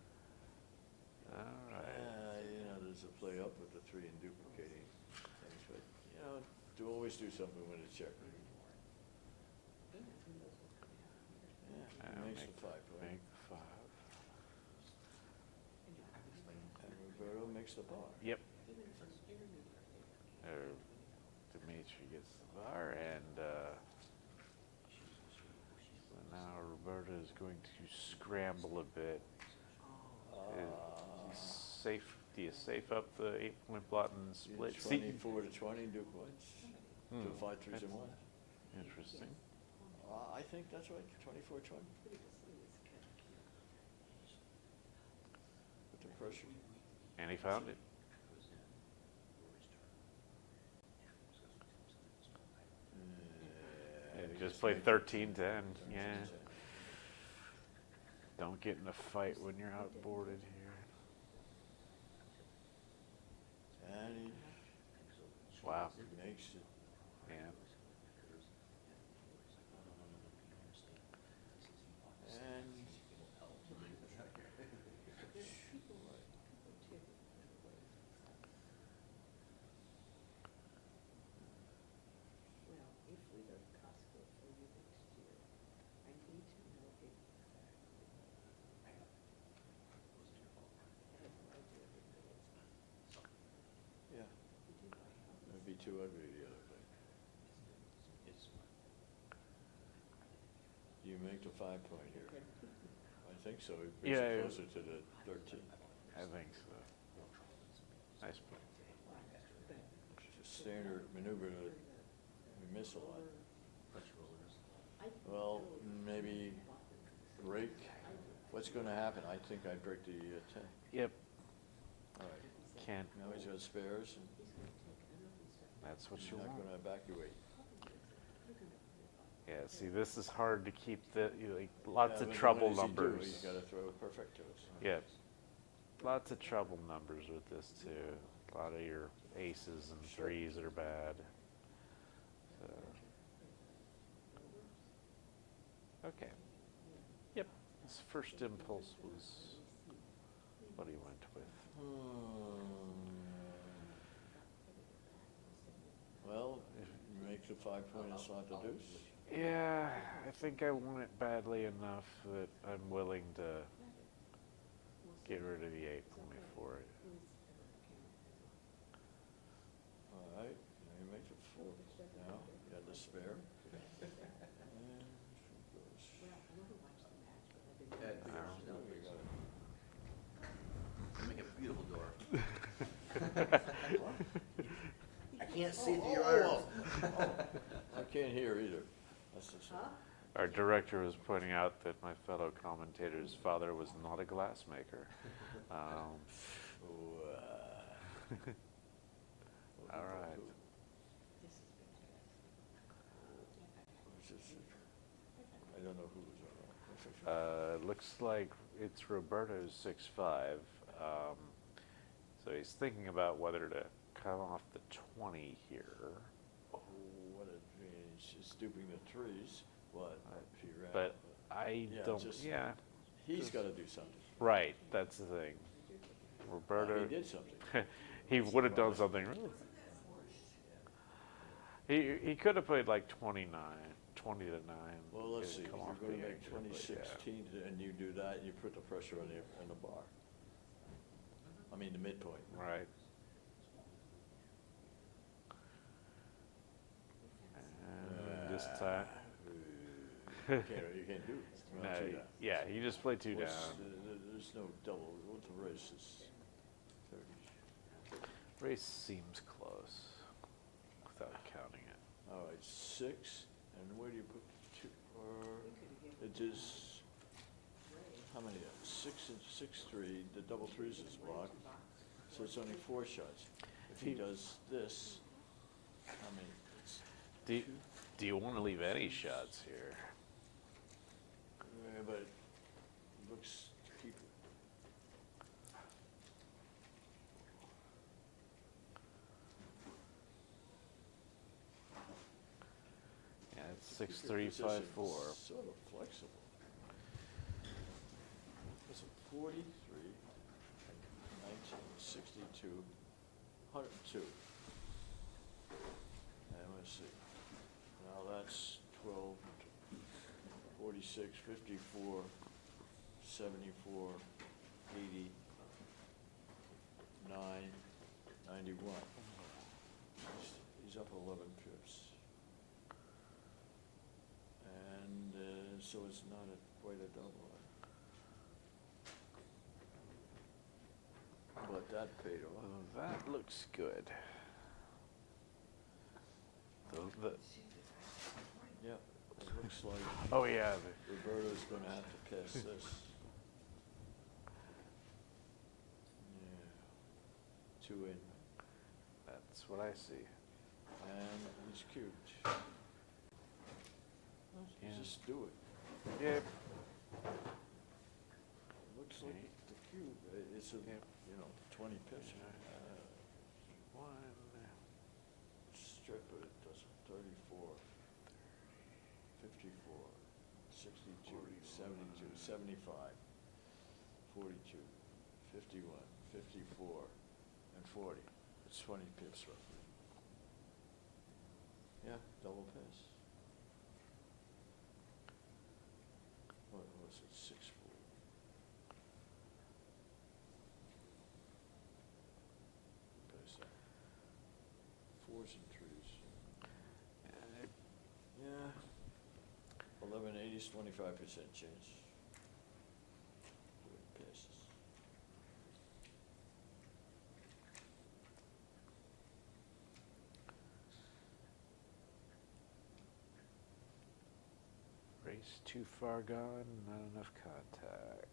all right. You know, there's a play up with the 3 and duplicating things, but, you know, always do something with a checker. And who knows what's coming out here. Yeah, I'll makes make the 5 point. Make the 5. And you can explain And Roberto makes the bar. Yep. even some intermediate things. Or Dimitri gets the bar, and so now Roberto is going to scramble a bit. Safe? Do you safe up the 8-point plot and split? See, 24 to 20, Duke wins. Hmm. 2 5 3s and 1. interesting. I think that's right, 24 20. It was kind of cute. With the pressure. And he found it. And just played 13-10. Yeah. Don't get in a fight when you're outboarded here. And he Wow. makes it. Yeah. And Well, if we go to Costco for you next year, I need to know exactly. I have no idea what it is. yeah, You do buy houses. it'd be too ugly the other thing. You make the 5 point here. I think so. It brings Yeah, it closer to the 13. I think so. Nice play. It's a standard maneuver that we miss a lot. Well, maybe break. What's going to happen? I think I break the 10. Yep. All right. Can't. Now he's got spares, and That's what he's you not want. going to evacuate. Yeah. See, this is hard to keep the like lots Yeah, of but trouble what does he do? numbers. He's got to throw perfectos. Yep. lots of trouble numbers with this too. A lot of your aces and threes are bad. So. Okay. Yep. His first impulse was what he went with. Well, you make the 5 point and slot the deuce. Yeah, I think I want it badly enough that I'm willing to get rid of the 8 point for it. All right, now you make the 4. Now, you got the spare. And You make a beautiful door. I can't see through your arms. I can't hear either. That's the same. Our director was pointing out that my fellow commentator's father was not a glassmaker. All right. I don't know who was on. Looks like it's Roberto's 6-5. So he's thinking about whether to come off the 20 here. Oh, what a advantage. He's stooping the trees. What? If he ran. But I don't. Yeah. He's got to do something. Right. That's the thing. Roberto. He did something. He would have done something. He could have played like 20 to 9. Well, let's see. If come you're off going to the make exit, but 2016 and you do that, you put the pressure on the bar. I mean, the midpoint. Right. And this time. You can't do it. No, yeah, you just play 2 down. There's no double. What's the race? Is 30. Race seems close without counting it. All right, 6. And where do you put the 2? It is, how many? 6 and 6-3. The double 3s is blocked. So it's only 4 shots. If he does this, how many? Do you want to leave any shots here? Yeah, but it looks to keep it. Yeah, it's 6, 3, 5, 4. Sort of flexible. It's a 43, 1962, 102. And let's see. Now that's 12, 46, 54, 74, 80, 9, 91. He's up 11 pips. And so it's not quite a double. But that paid off. Well, that looks good. Yeah, it looks like Oh yeah. Roberto's going to have to pass this. Yeah, 2 in. That's what I see. And he's cute. Yeah. Just do it. Yep. Looks like the cube. It's a, 20 pips. One. Strip it, it does 34, 54, 62, 72, 75, 42, 51, 54, and 40. It's 20 pips roughly. Yeah, double pass. What was it? 6-4. Pass that. 4s and 3s. Yeah. 1180's 25% chance. Good passes. Race too far gone, not enough contact.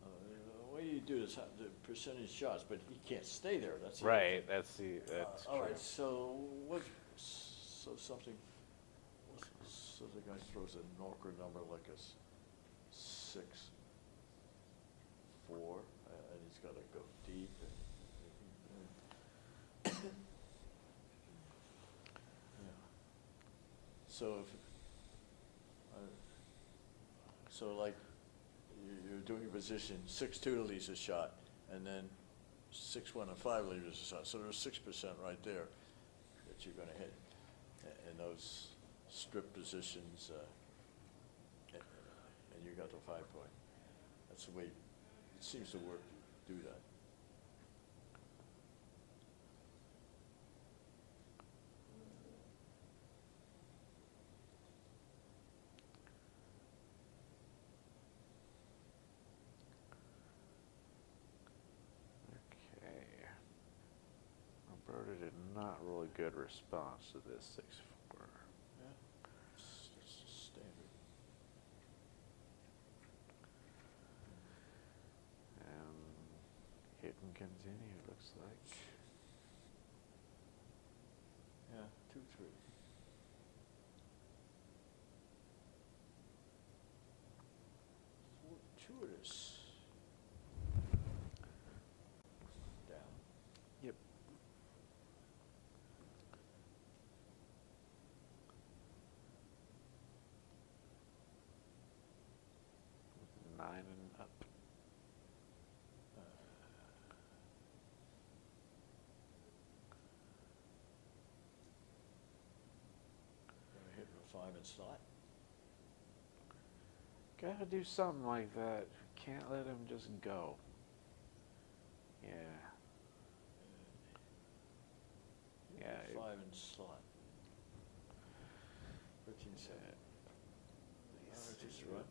The way you do this, the percentage shots, but he can't stay there. That's the Right, that's that's all true. right. So what? So something. So the guy throws an awkward number like a 6. deep and. Yeah. So if, so like, you're doing a position, 6-2 leaves a shot, and then 6-1 and 5 leaves a shot, so there's 6% right there that you're gonna hit in those strip positions, and you got the 5 point. That's the way it seems to work to do that. Okay. Roberta did not really good response to this 6-4. Yeah, that's standard. And hit and continue, looks like. Yeah, 2-3. Fortuitous. Down. Yep. Nine and up. Gonna hit with a 5 and slot. Gotta do something like that. Can't let him just go. Yeah. Yeah. 5 and slot. 13 7. Just run.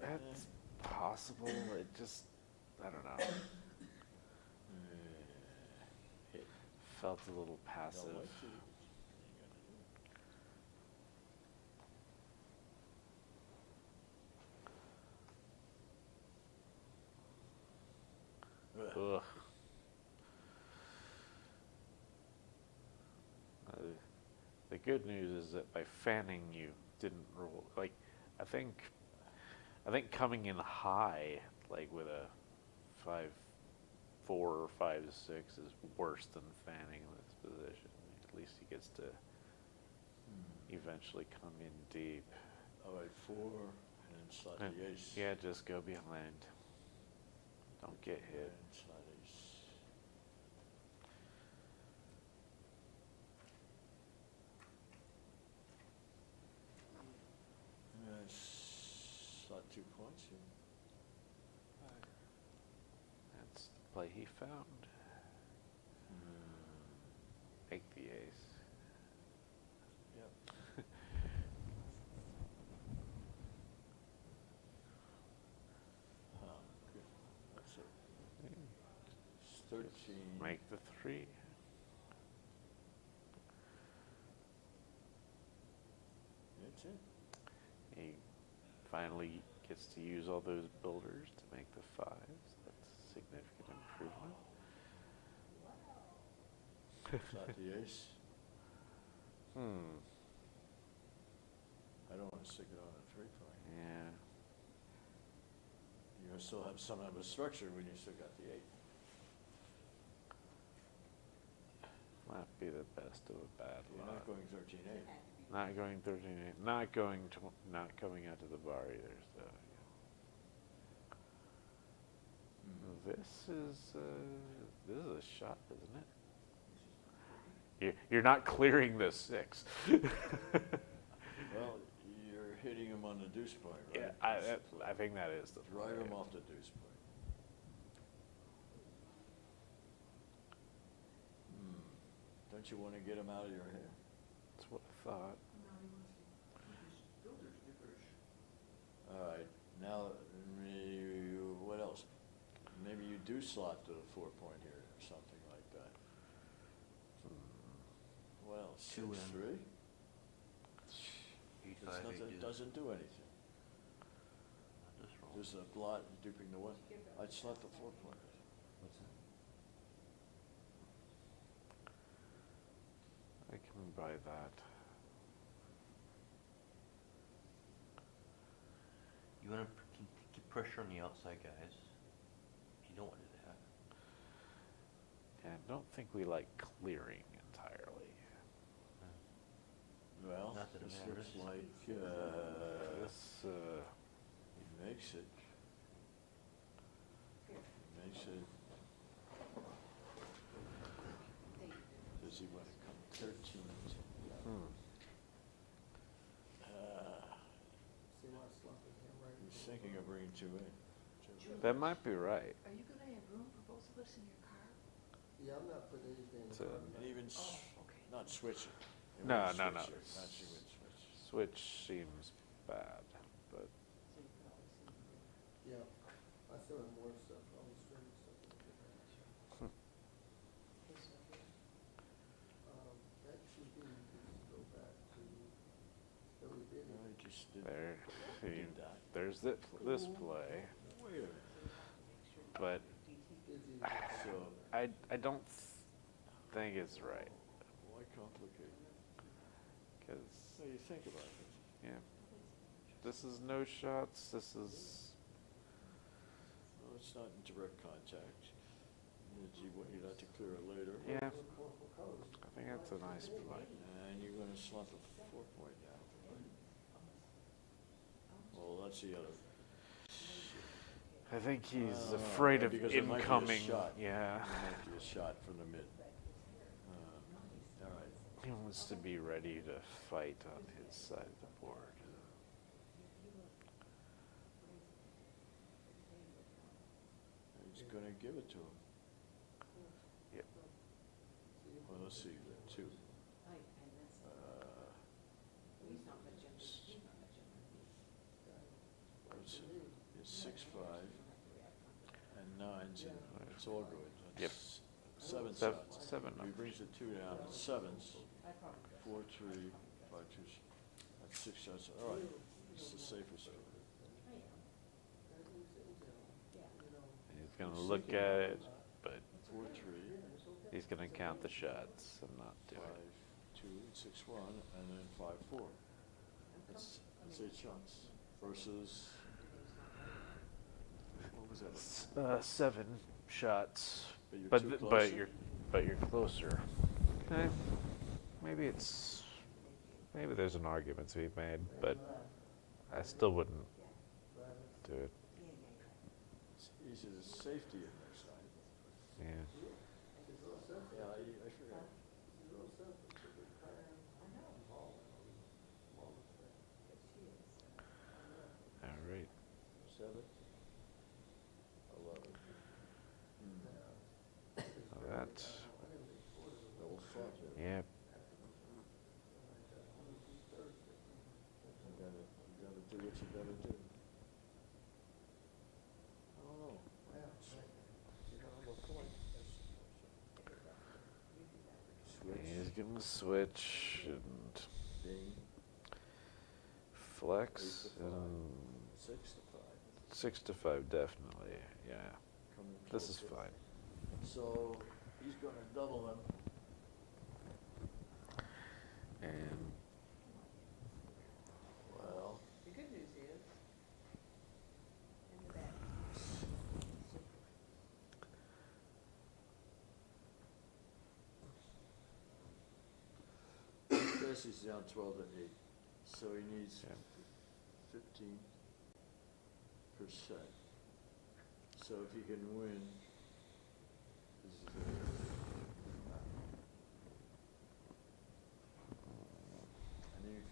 That's possible. It just, I don't know. Hit. Felt a little passive. Don't like to. Ugh. The good news is that by fanning you didn't roll, like, I think coming in high, like with a 5-4 or 5-6 is worse than fanning in this position. At least he gets to eventually come in deep. All right, 4 and slot the ace. Yeah, just go behind. Don't get hit. And slot ace. Slot 2 points here. That's the play he found. Make the ace. Yep. Good. That's it. It's 13. Make the 3. That's it. He finally gets to use all those builders to make the 5s. That's a significant improvement. Slot the ace. I don't want to stick it on a 3 point. Yeah. You still have some of a structure when you still got the 8. Might be the best of a bad You're lot. not going 13-8. Not going 13-8. Not going to, not coming out to the bar either. So this is a shot, isn't it? You're not clearing the 6. Well, you're hitting him on the deuce point, right? Yeah, I think that is the Drive play. him off the deuce point. Don't you want to get him out of your hair? That's what I thought. All right, now what else? Maybe you do slot the 4 point here or something like that. What else? 6-3? Doesn't do anything. There's a blot duping the 1. I'd slot the 4 point. I can buy that. You want to keep pressure on the outside guys. You don't want to do that. don't think we like clearing entirely. Well, Not that it this matters. looks like, This, he makes it. Makes it. Does he want to come 13? See my slump in here right He's thinking of bringing two in. that might be right. Are you gonna have room for both of us in your car? Yeah, I'm not putting anything in So- front of And me. even, not switching. It No, wouldn't no, no. switch here, not she would switch. Switch seems bad, but Yeah, I still have more stuff, all the streaming stuff. that I did last year. That TV needs to go back to Billy Biddy. I just did, there, did that. there's this play, Wait a minute. but Busy. So, I don't think it's right, why complicate? because, So you think about it. yeah, this is no shots, this is, Well, it's not in direct contact. You'd have to clear it later. yeah, I think that's a nice play. And you're gonna slump a 4-point down. Well, that's the other. I think he's Oh, afraid of because it might be a incoming, shot. yeah. It might be a shot from the mid. All right. He wants to be ready to fight on his side of the board. He's gonna give it to him. Yep. Well, let's see, the two. It's 6-5 and 9s, and it's all good. Yep. That's 7 Seven- shots. seven If he brings the 2 down, it's 7s. 4-3, 5-2. That's 6 shots. All right, it's the safest. He's gonna look at it, but 4-3, he's gonna count the shots and not do it. 5-2, 6-1, and then 5-4. That's 8 shots versus, what was that? 7 shots, But you're too closer? but you're closer. Okay. Maybe there's an argument to be made, but I still wouldn't do it. It's easy to safety in their side. Yeah. Yeah, I figured. All right. 7, 11. That. Double flop there. Yeah. You gotta do what you gotta do. I don't know. You don't have a point. He's gonna switch and Bing, flex 8 to 5. and 6 to 5. 6 to 5 definitely. Yeah. Coming This is closer. fine. So he's gonna double them. And Well, The good news is, in the back, this is down 12 to 8. So he needs Yeah. 15%. So if he can win, this is it. And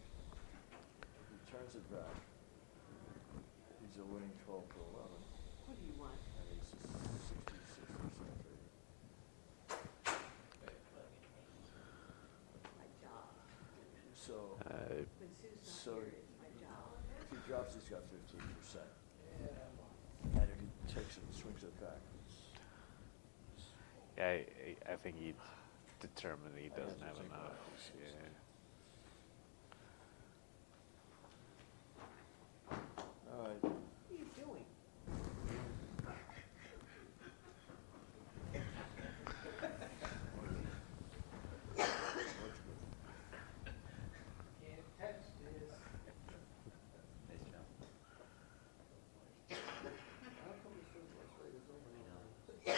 if he turns it back, he's a winning 12 to 11. what do you want? And he's a 66% favorite. My job. So, When Sue's So- not here, it's my job. if he drops, he's got 15%. And if he takes it and swings it back, it's yeah, I think he's determined he I doesn't have have to think enough. about this, yes. Yeah. all right. What are you doing? Can't touch this. How come it says Las Vegas Open on there?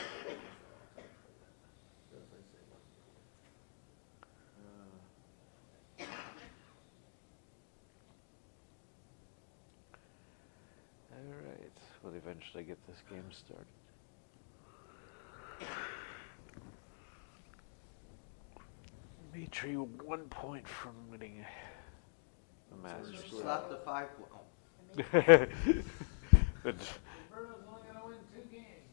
eventually get this game started. Dimitri 1 point from winning the Masters. Slot the 5. Oh, Roberto's only gonna win 2 games.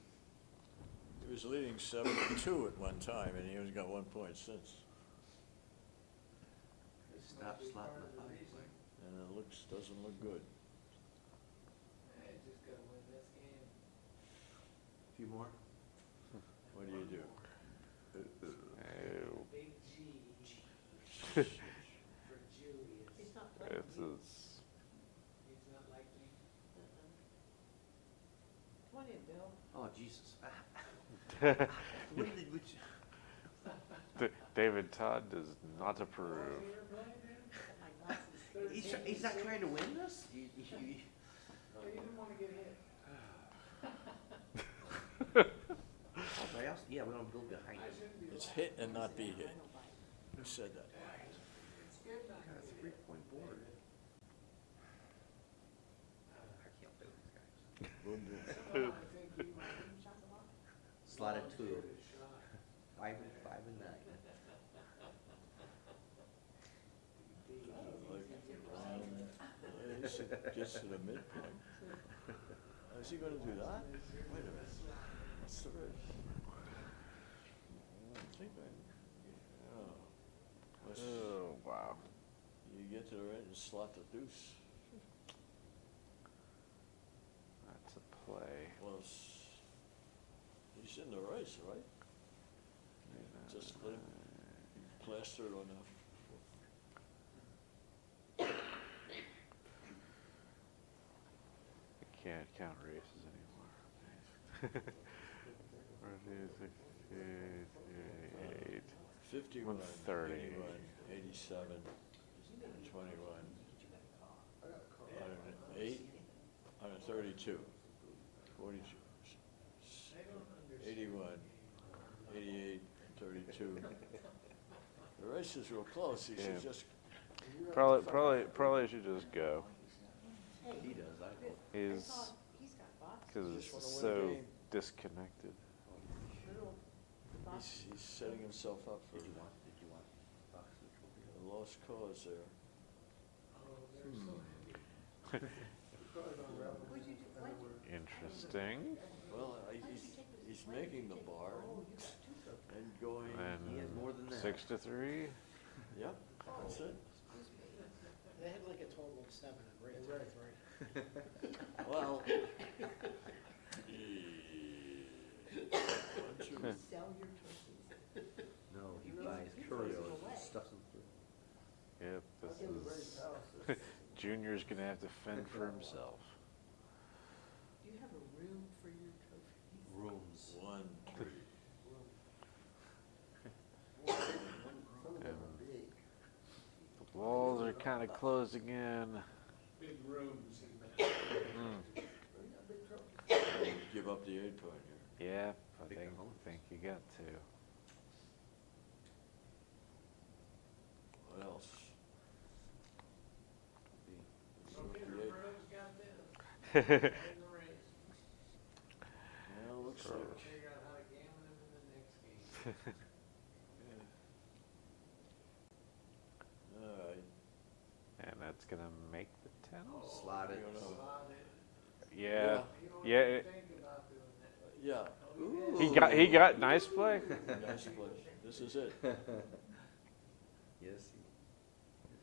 He was leading 7-2 at one time, and he only got 1 point since. stop slotting the 5. And it doesn't look good. Hey, just gotta win this game. A few more. What do you do? Big G Oh. for Julius. He's not This like me. is He's not like me. Come on in, Bill. Oh, Jesus. When did we? David Todd does not approve. My glasses. He's not trying to win this. Well, you didn't wanna get hit. Somebody else? Yeah, we don't build behind I him. shouldn't be. It's hit and not be hit. Who said that? It's good not God, to it's a get hit. 3-point board. I can't play with these guys. Boom, boom. Somehow I think you might Slotted 2. volunteer to shot. 5 and 9. Gets to the midpoint. Is he going to do that? Wait a minute. What's the risk? I think Oh, wow. you get to the right and slot the deuce. That's a play. Well, he's in the race, right? Just let him plaster it on the. I can't count races anymore. 51, 130. 81, 87, 21, 108, 132, 42, 81, 88, 32. The race is real close. He should Yeah. just. Probably should just go. He does. I don't. He's He's got boxes. because Just it's wanna so win a game. disconnected. He's setting himself up for Did you want box of the trophy? a lost cause there. Oh, they're so heavy. What'd you do? What? Interesting. Well, he's making the bar and going. He has more than And that. 6-3. Yep, that's it. They had like a total of 7 and Ray took 3. Well. Sell your turkeys. No, he buys curios and stuffs them through. Yep, this is Junior's gonna have to fend for himself. Do you have a room for your trophies? Rooms. 1, 3. The walls are kind of closing in. Big rooms in that. Give up the 8-point here. Yeah, I Big think homes. you got to. What else? Okay, The Roberto's got this. In the race. Yeah, looks Gotta like. figure out how to gammon him in the next game. All right. And that's gonna make the 10. Slot it. Slot it. Yeah, You don't yeah. even think about doing that. Yeah. He got nice play. Nice play. This is it. Yes.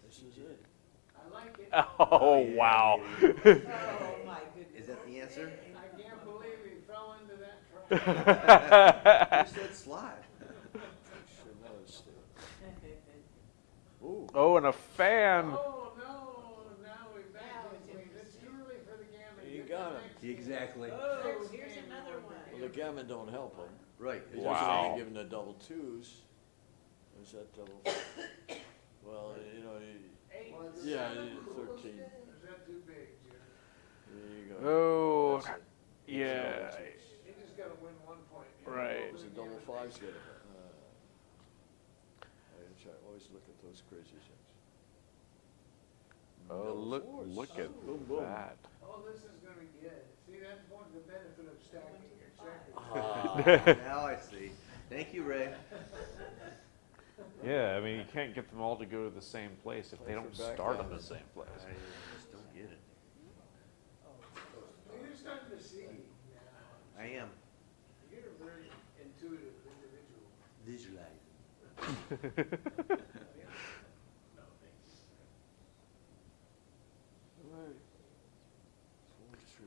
This is it. I like it. Oh wow. Oh, my goodness. Is that the answer? I can't believe he fell into that trap. Who said slot? Should know it's still. Ooh. Oh, and a fan. Oh, no, now we've it's too early for the gammon. You Get got the him. next Exactly. Oh, here's another one. Well, the gammon don't help him. Right. He Wow. doesn't even give him the double 2s. Is that double? Well, you know, Eight, yeah, seven? 13. Is that too big, Jim? There you go. Oh, That's it. yeah. He just gotta win 1 point. Right. Those are double 5s get it. I always look at those crazy things. Oh, Double look 4s. at Boom, boom. that. Oh, this is gonna be good. See, that's one the benefit of stacking your checkers. Now I see. Thank you, Ray. Yeah, I mean, you can't get them all to go to the same place if they don't start in the same place. I just don't get it. So you're starting to see now. I am You're a very intuitive individual. visualizing. No, thank you.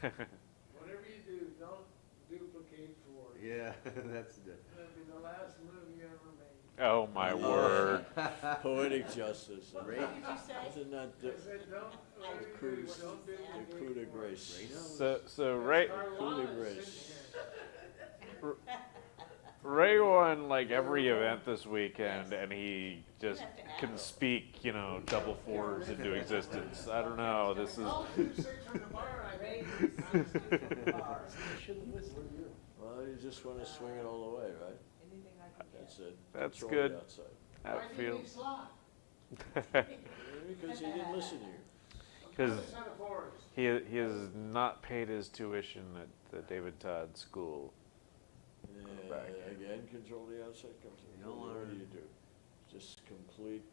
Whatever you do, don't duplicate four. Yeah, that's the. That'll be the last move you ever made. Oh my word. Poetic justice. Ray? Isn't that I said, don't, whatever you do, don't the coup de duplicate four. grace? So Ray Coup de grace. Ray won like every event this weekend, and he just can speak, you know, double fours into existence. I don't know. This is. I'll do six from the bar, I think. Well, you just want to swing it all the way, right? Anything I can get. That's it. That's Control good. the outside. Why did Outfield. he slot? Because he didn't listen to you. Because Another set of fours. he has not paid his tuition at the David Todd School. Yeah, again, control the outside comes in. What do you do? Just complete.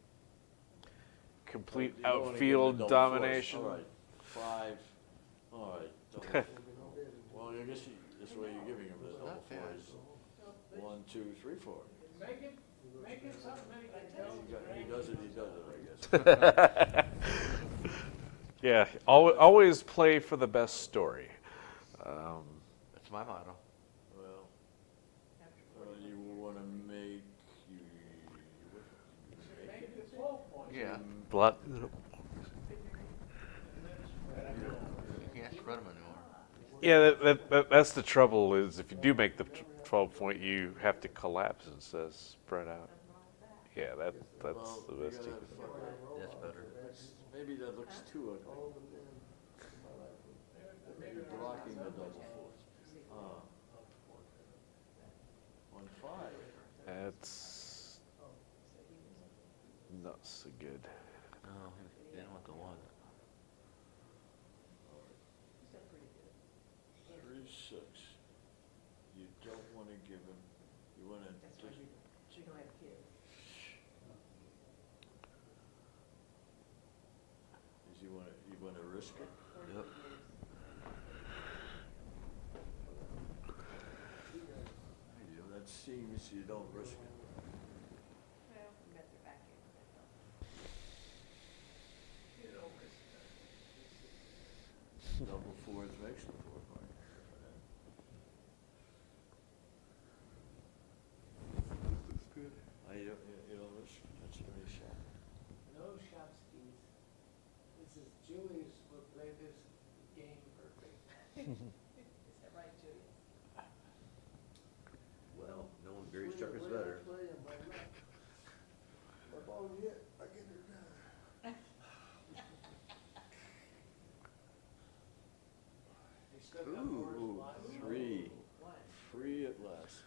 Complete You don't wanna give him outfield the double domination. force. All right, 5. All right. Double. Well, I guess this way you're giving him the double fours. 1, 2, 3, 4. Make it something that he can tell. He does it, I guess. Yeah, always play for the best story. That's my motto. Well, you want to make Make it 12 points. Yeah. Blood. You can't spread them anymore. Yeah, that's the trouble is if you do make the 12 point, you have to collapse instead of spread out. Yeah, that's well, the you're best. gonna have to fuck it. That's better. Maybe that looks too ugly. Maybe blocking the double fours. 1, 5. That's not so good. No, they don't want the 1. 3, 6. You don't want to give him. You want to That's just. why you don't have kids. Is you want to risk it? Yep. That seems you don't risk it. Well, we met their back end. Double fours makes the 4 point. You don't risk. That's a very shot. No shot skis. This is Julius will play this game perfect. Is that right, Julius? Well, no one Barry Strucker's better. My ball hit, I get her done. He still got fours Ooh, left. 3. 3 at last.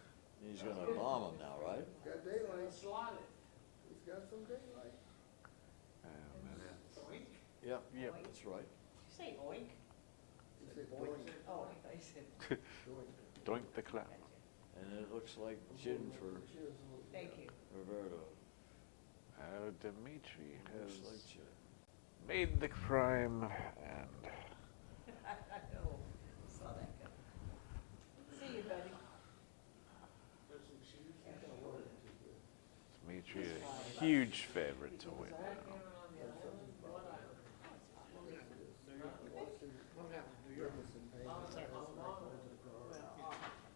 He's going to bomb him now, right? Got daylight, Slotted. he's got some daylight. Oink. Yep, that's right. Did you say oink? He said doink, Oh, I thought you said. doink. Doink the clap. And it looks like gin for Cheers a little bit. Thank you. Roberto. Dimitri Looks like has gin. made the crime, and I know. Saw that coming. See you, buddy. There's some shoes. Dimitri a huge favorite to win now. Grimacing pain, that's like going to the car.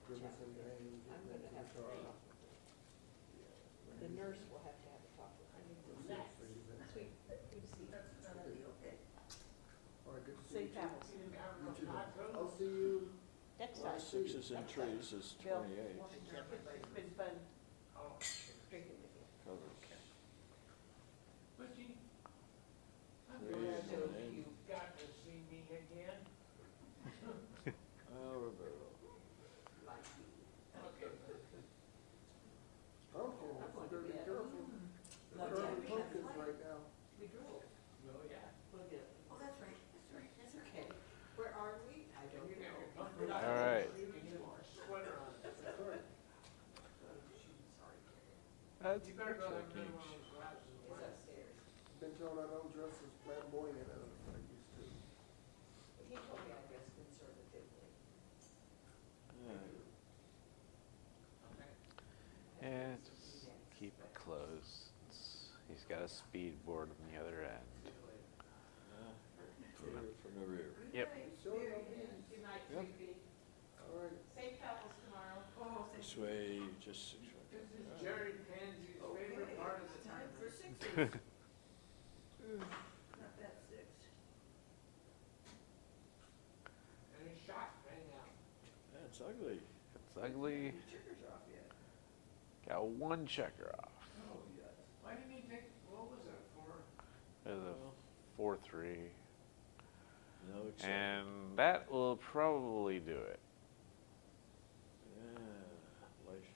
Grimacing pain, getting into the car. The nurse will have to have a talk with him. Sweet, good to see you. All right, good to see Safe you. travels. I'll see you. Next Well, time. 6s and 3s is Bill, 28. it's been fun drinking with you. Covers. But you, I'm Three glad and that an in. you got to see me again. Roberto. Okay. That's You better go picture ahead and get keeps. one of those glasses. It's upstairs. Been told I don't dress as flamboyant as I used to. He told me I dress conservatively. Yeah, just keep it close. He's got a speed board on the other end. From the rear. Yep. Good night, Yep. sweetie. All right. Safe travels tomorrow. Oh, This way, just 6 right. This is Jerry Pansy's favorite part of the Time for tournament. sixes. Not that six. And his shot rang out. That's ugly. It's ugly. Checkers off yet. Got one checker off. Why didn't he take, what was that for? There's a 4-3. No except. And that will probably do it. Yeah, life.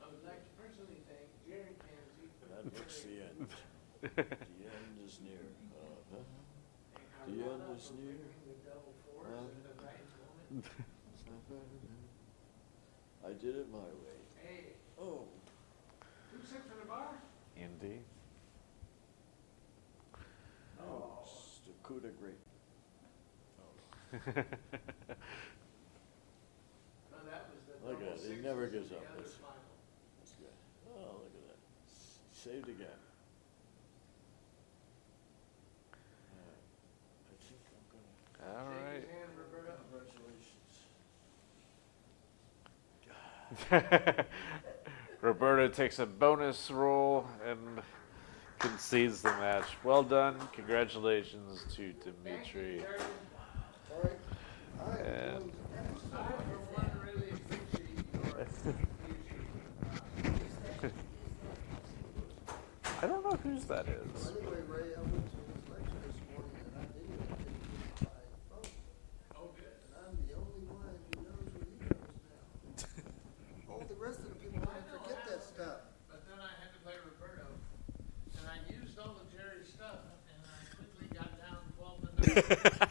I would like to personally thank Jerry Pansy for That looks the end. The The end is near. and The end Carlotta is for near. bringing the double fours at the right moment. I did it my way. Hey, Oh, 2-6 for the bar? Indy. it's the coup de grace. No, that was the Look double at it, he sixes never in gives the up. other That's- final. That's good. Oh, look at that. Saved again. I think I'm gonna. All Shake right. his hand, Roberto. Congratulations. Roberto takes a bonus roll and concedes the match. Well done. Congratulations to Dimitri. All right. I am And going to I, for one, really appreciate your contribution. I don't know whose that is. Anyway, Ray, I went to his lecture this morning and I videotaped it by phone. Oh, good. And I'm the only one who knows where he goes now. All the rest of the people want to forget that stuff. But then I had to play Roberto, and I used all of Jerry's stuff, and I quickly got down 12-0.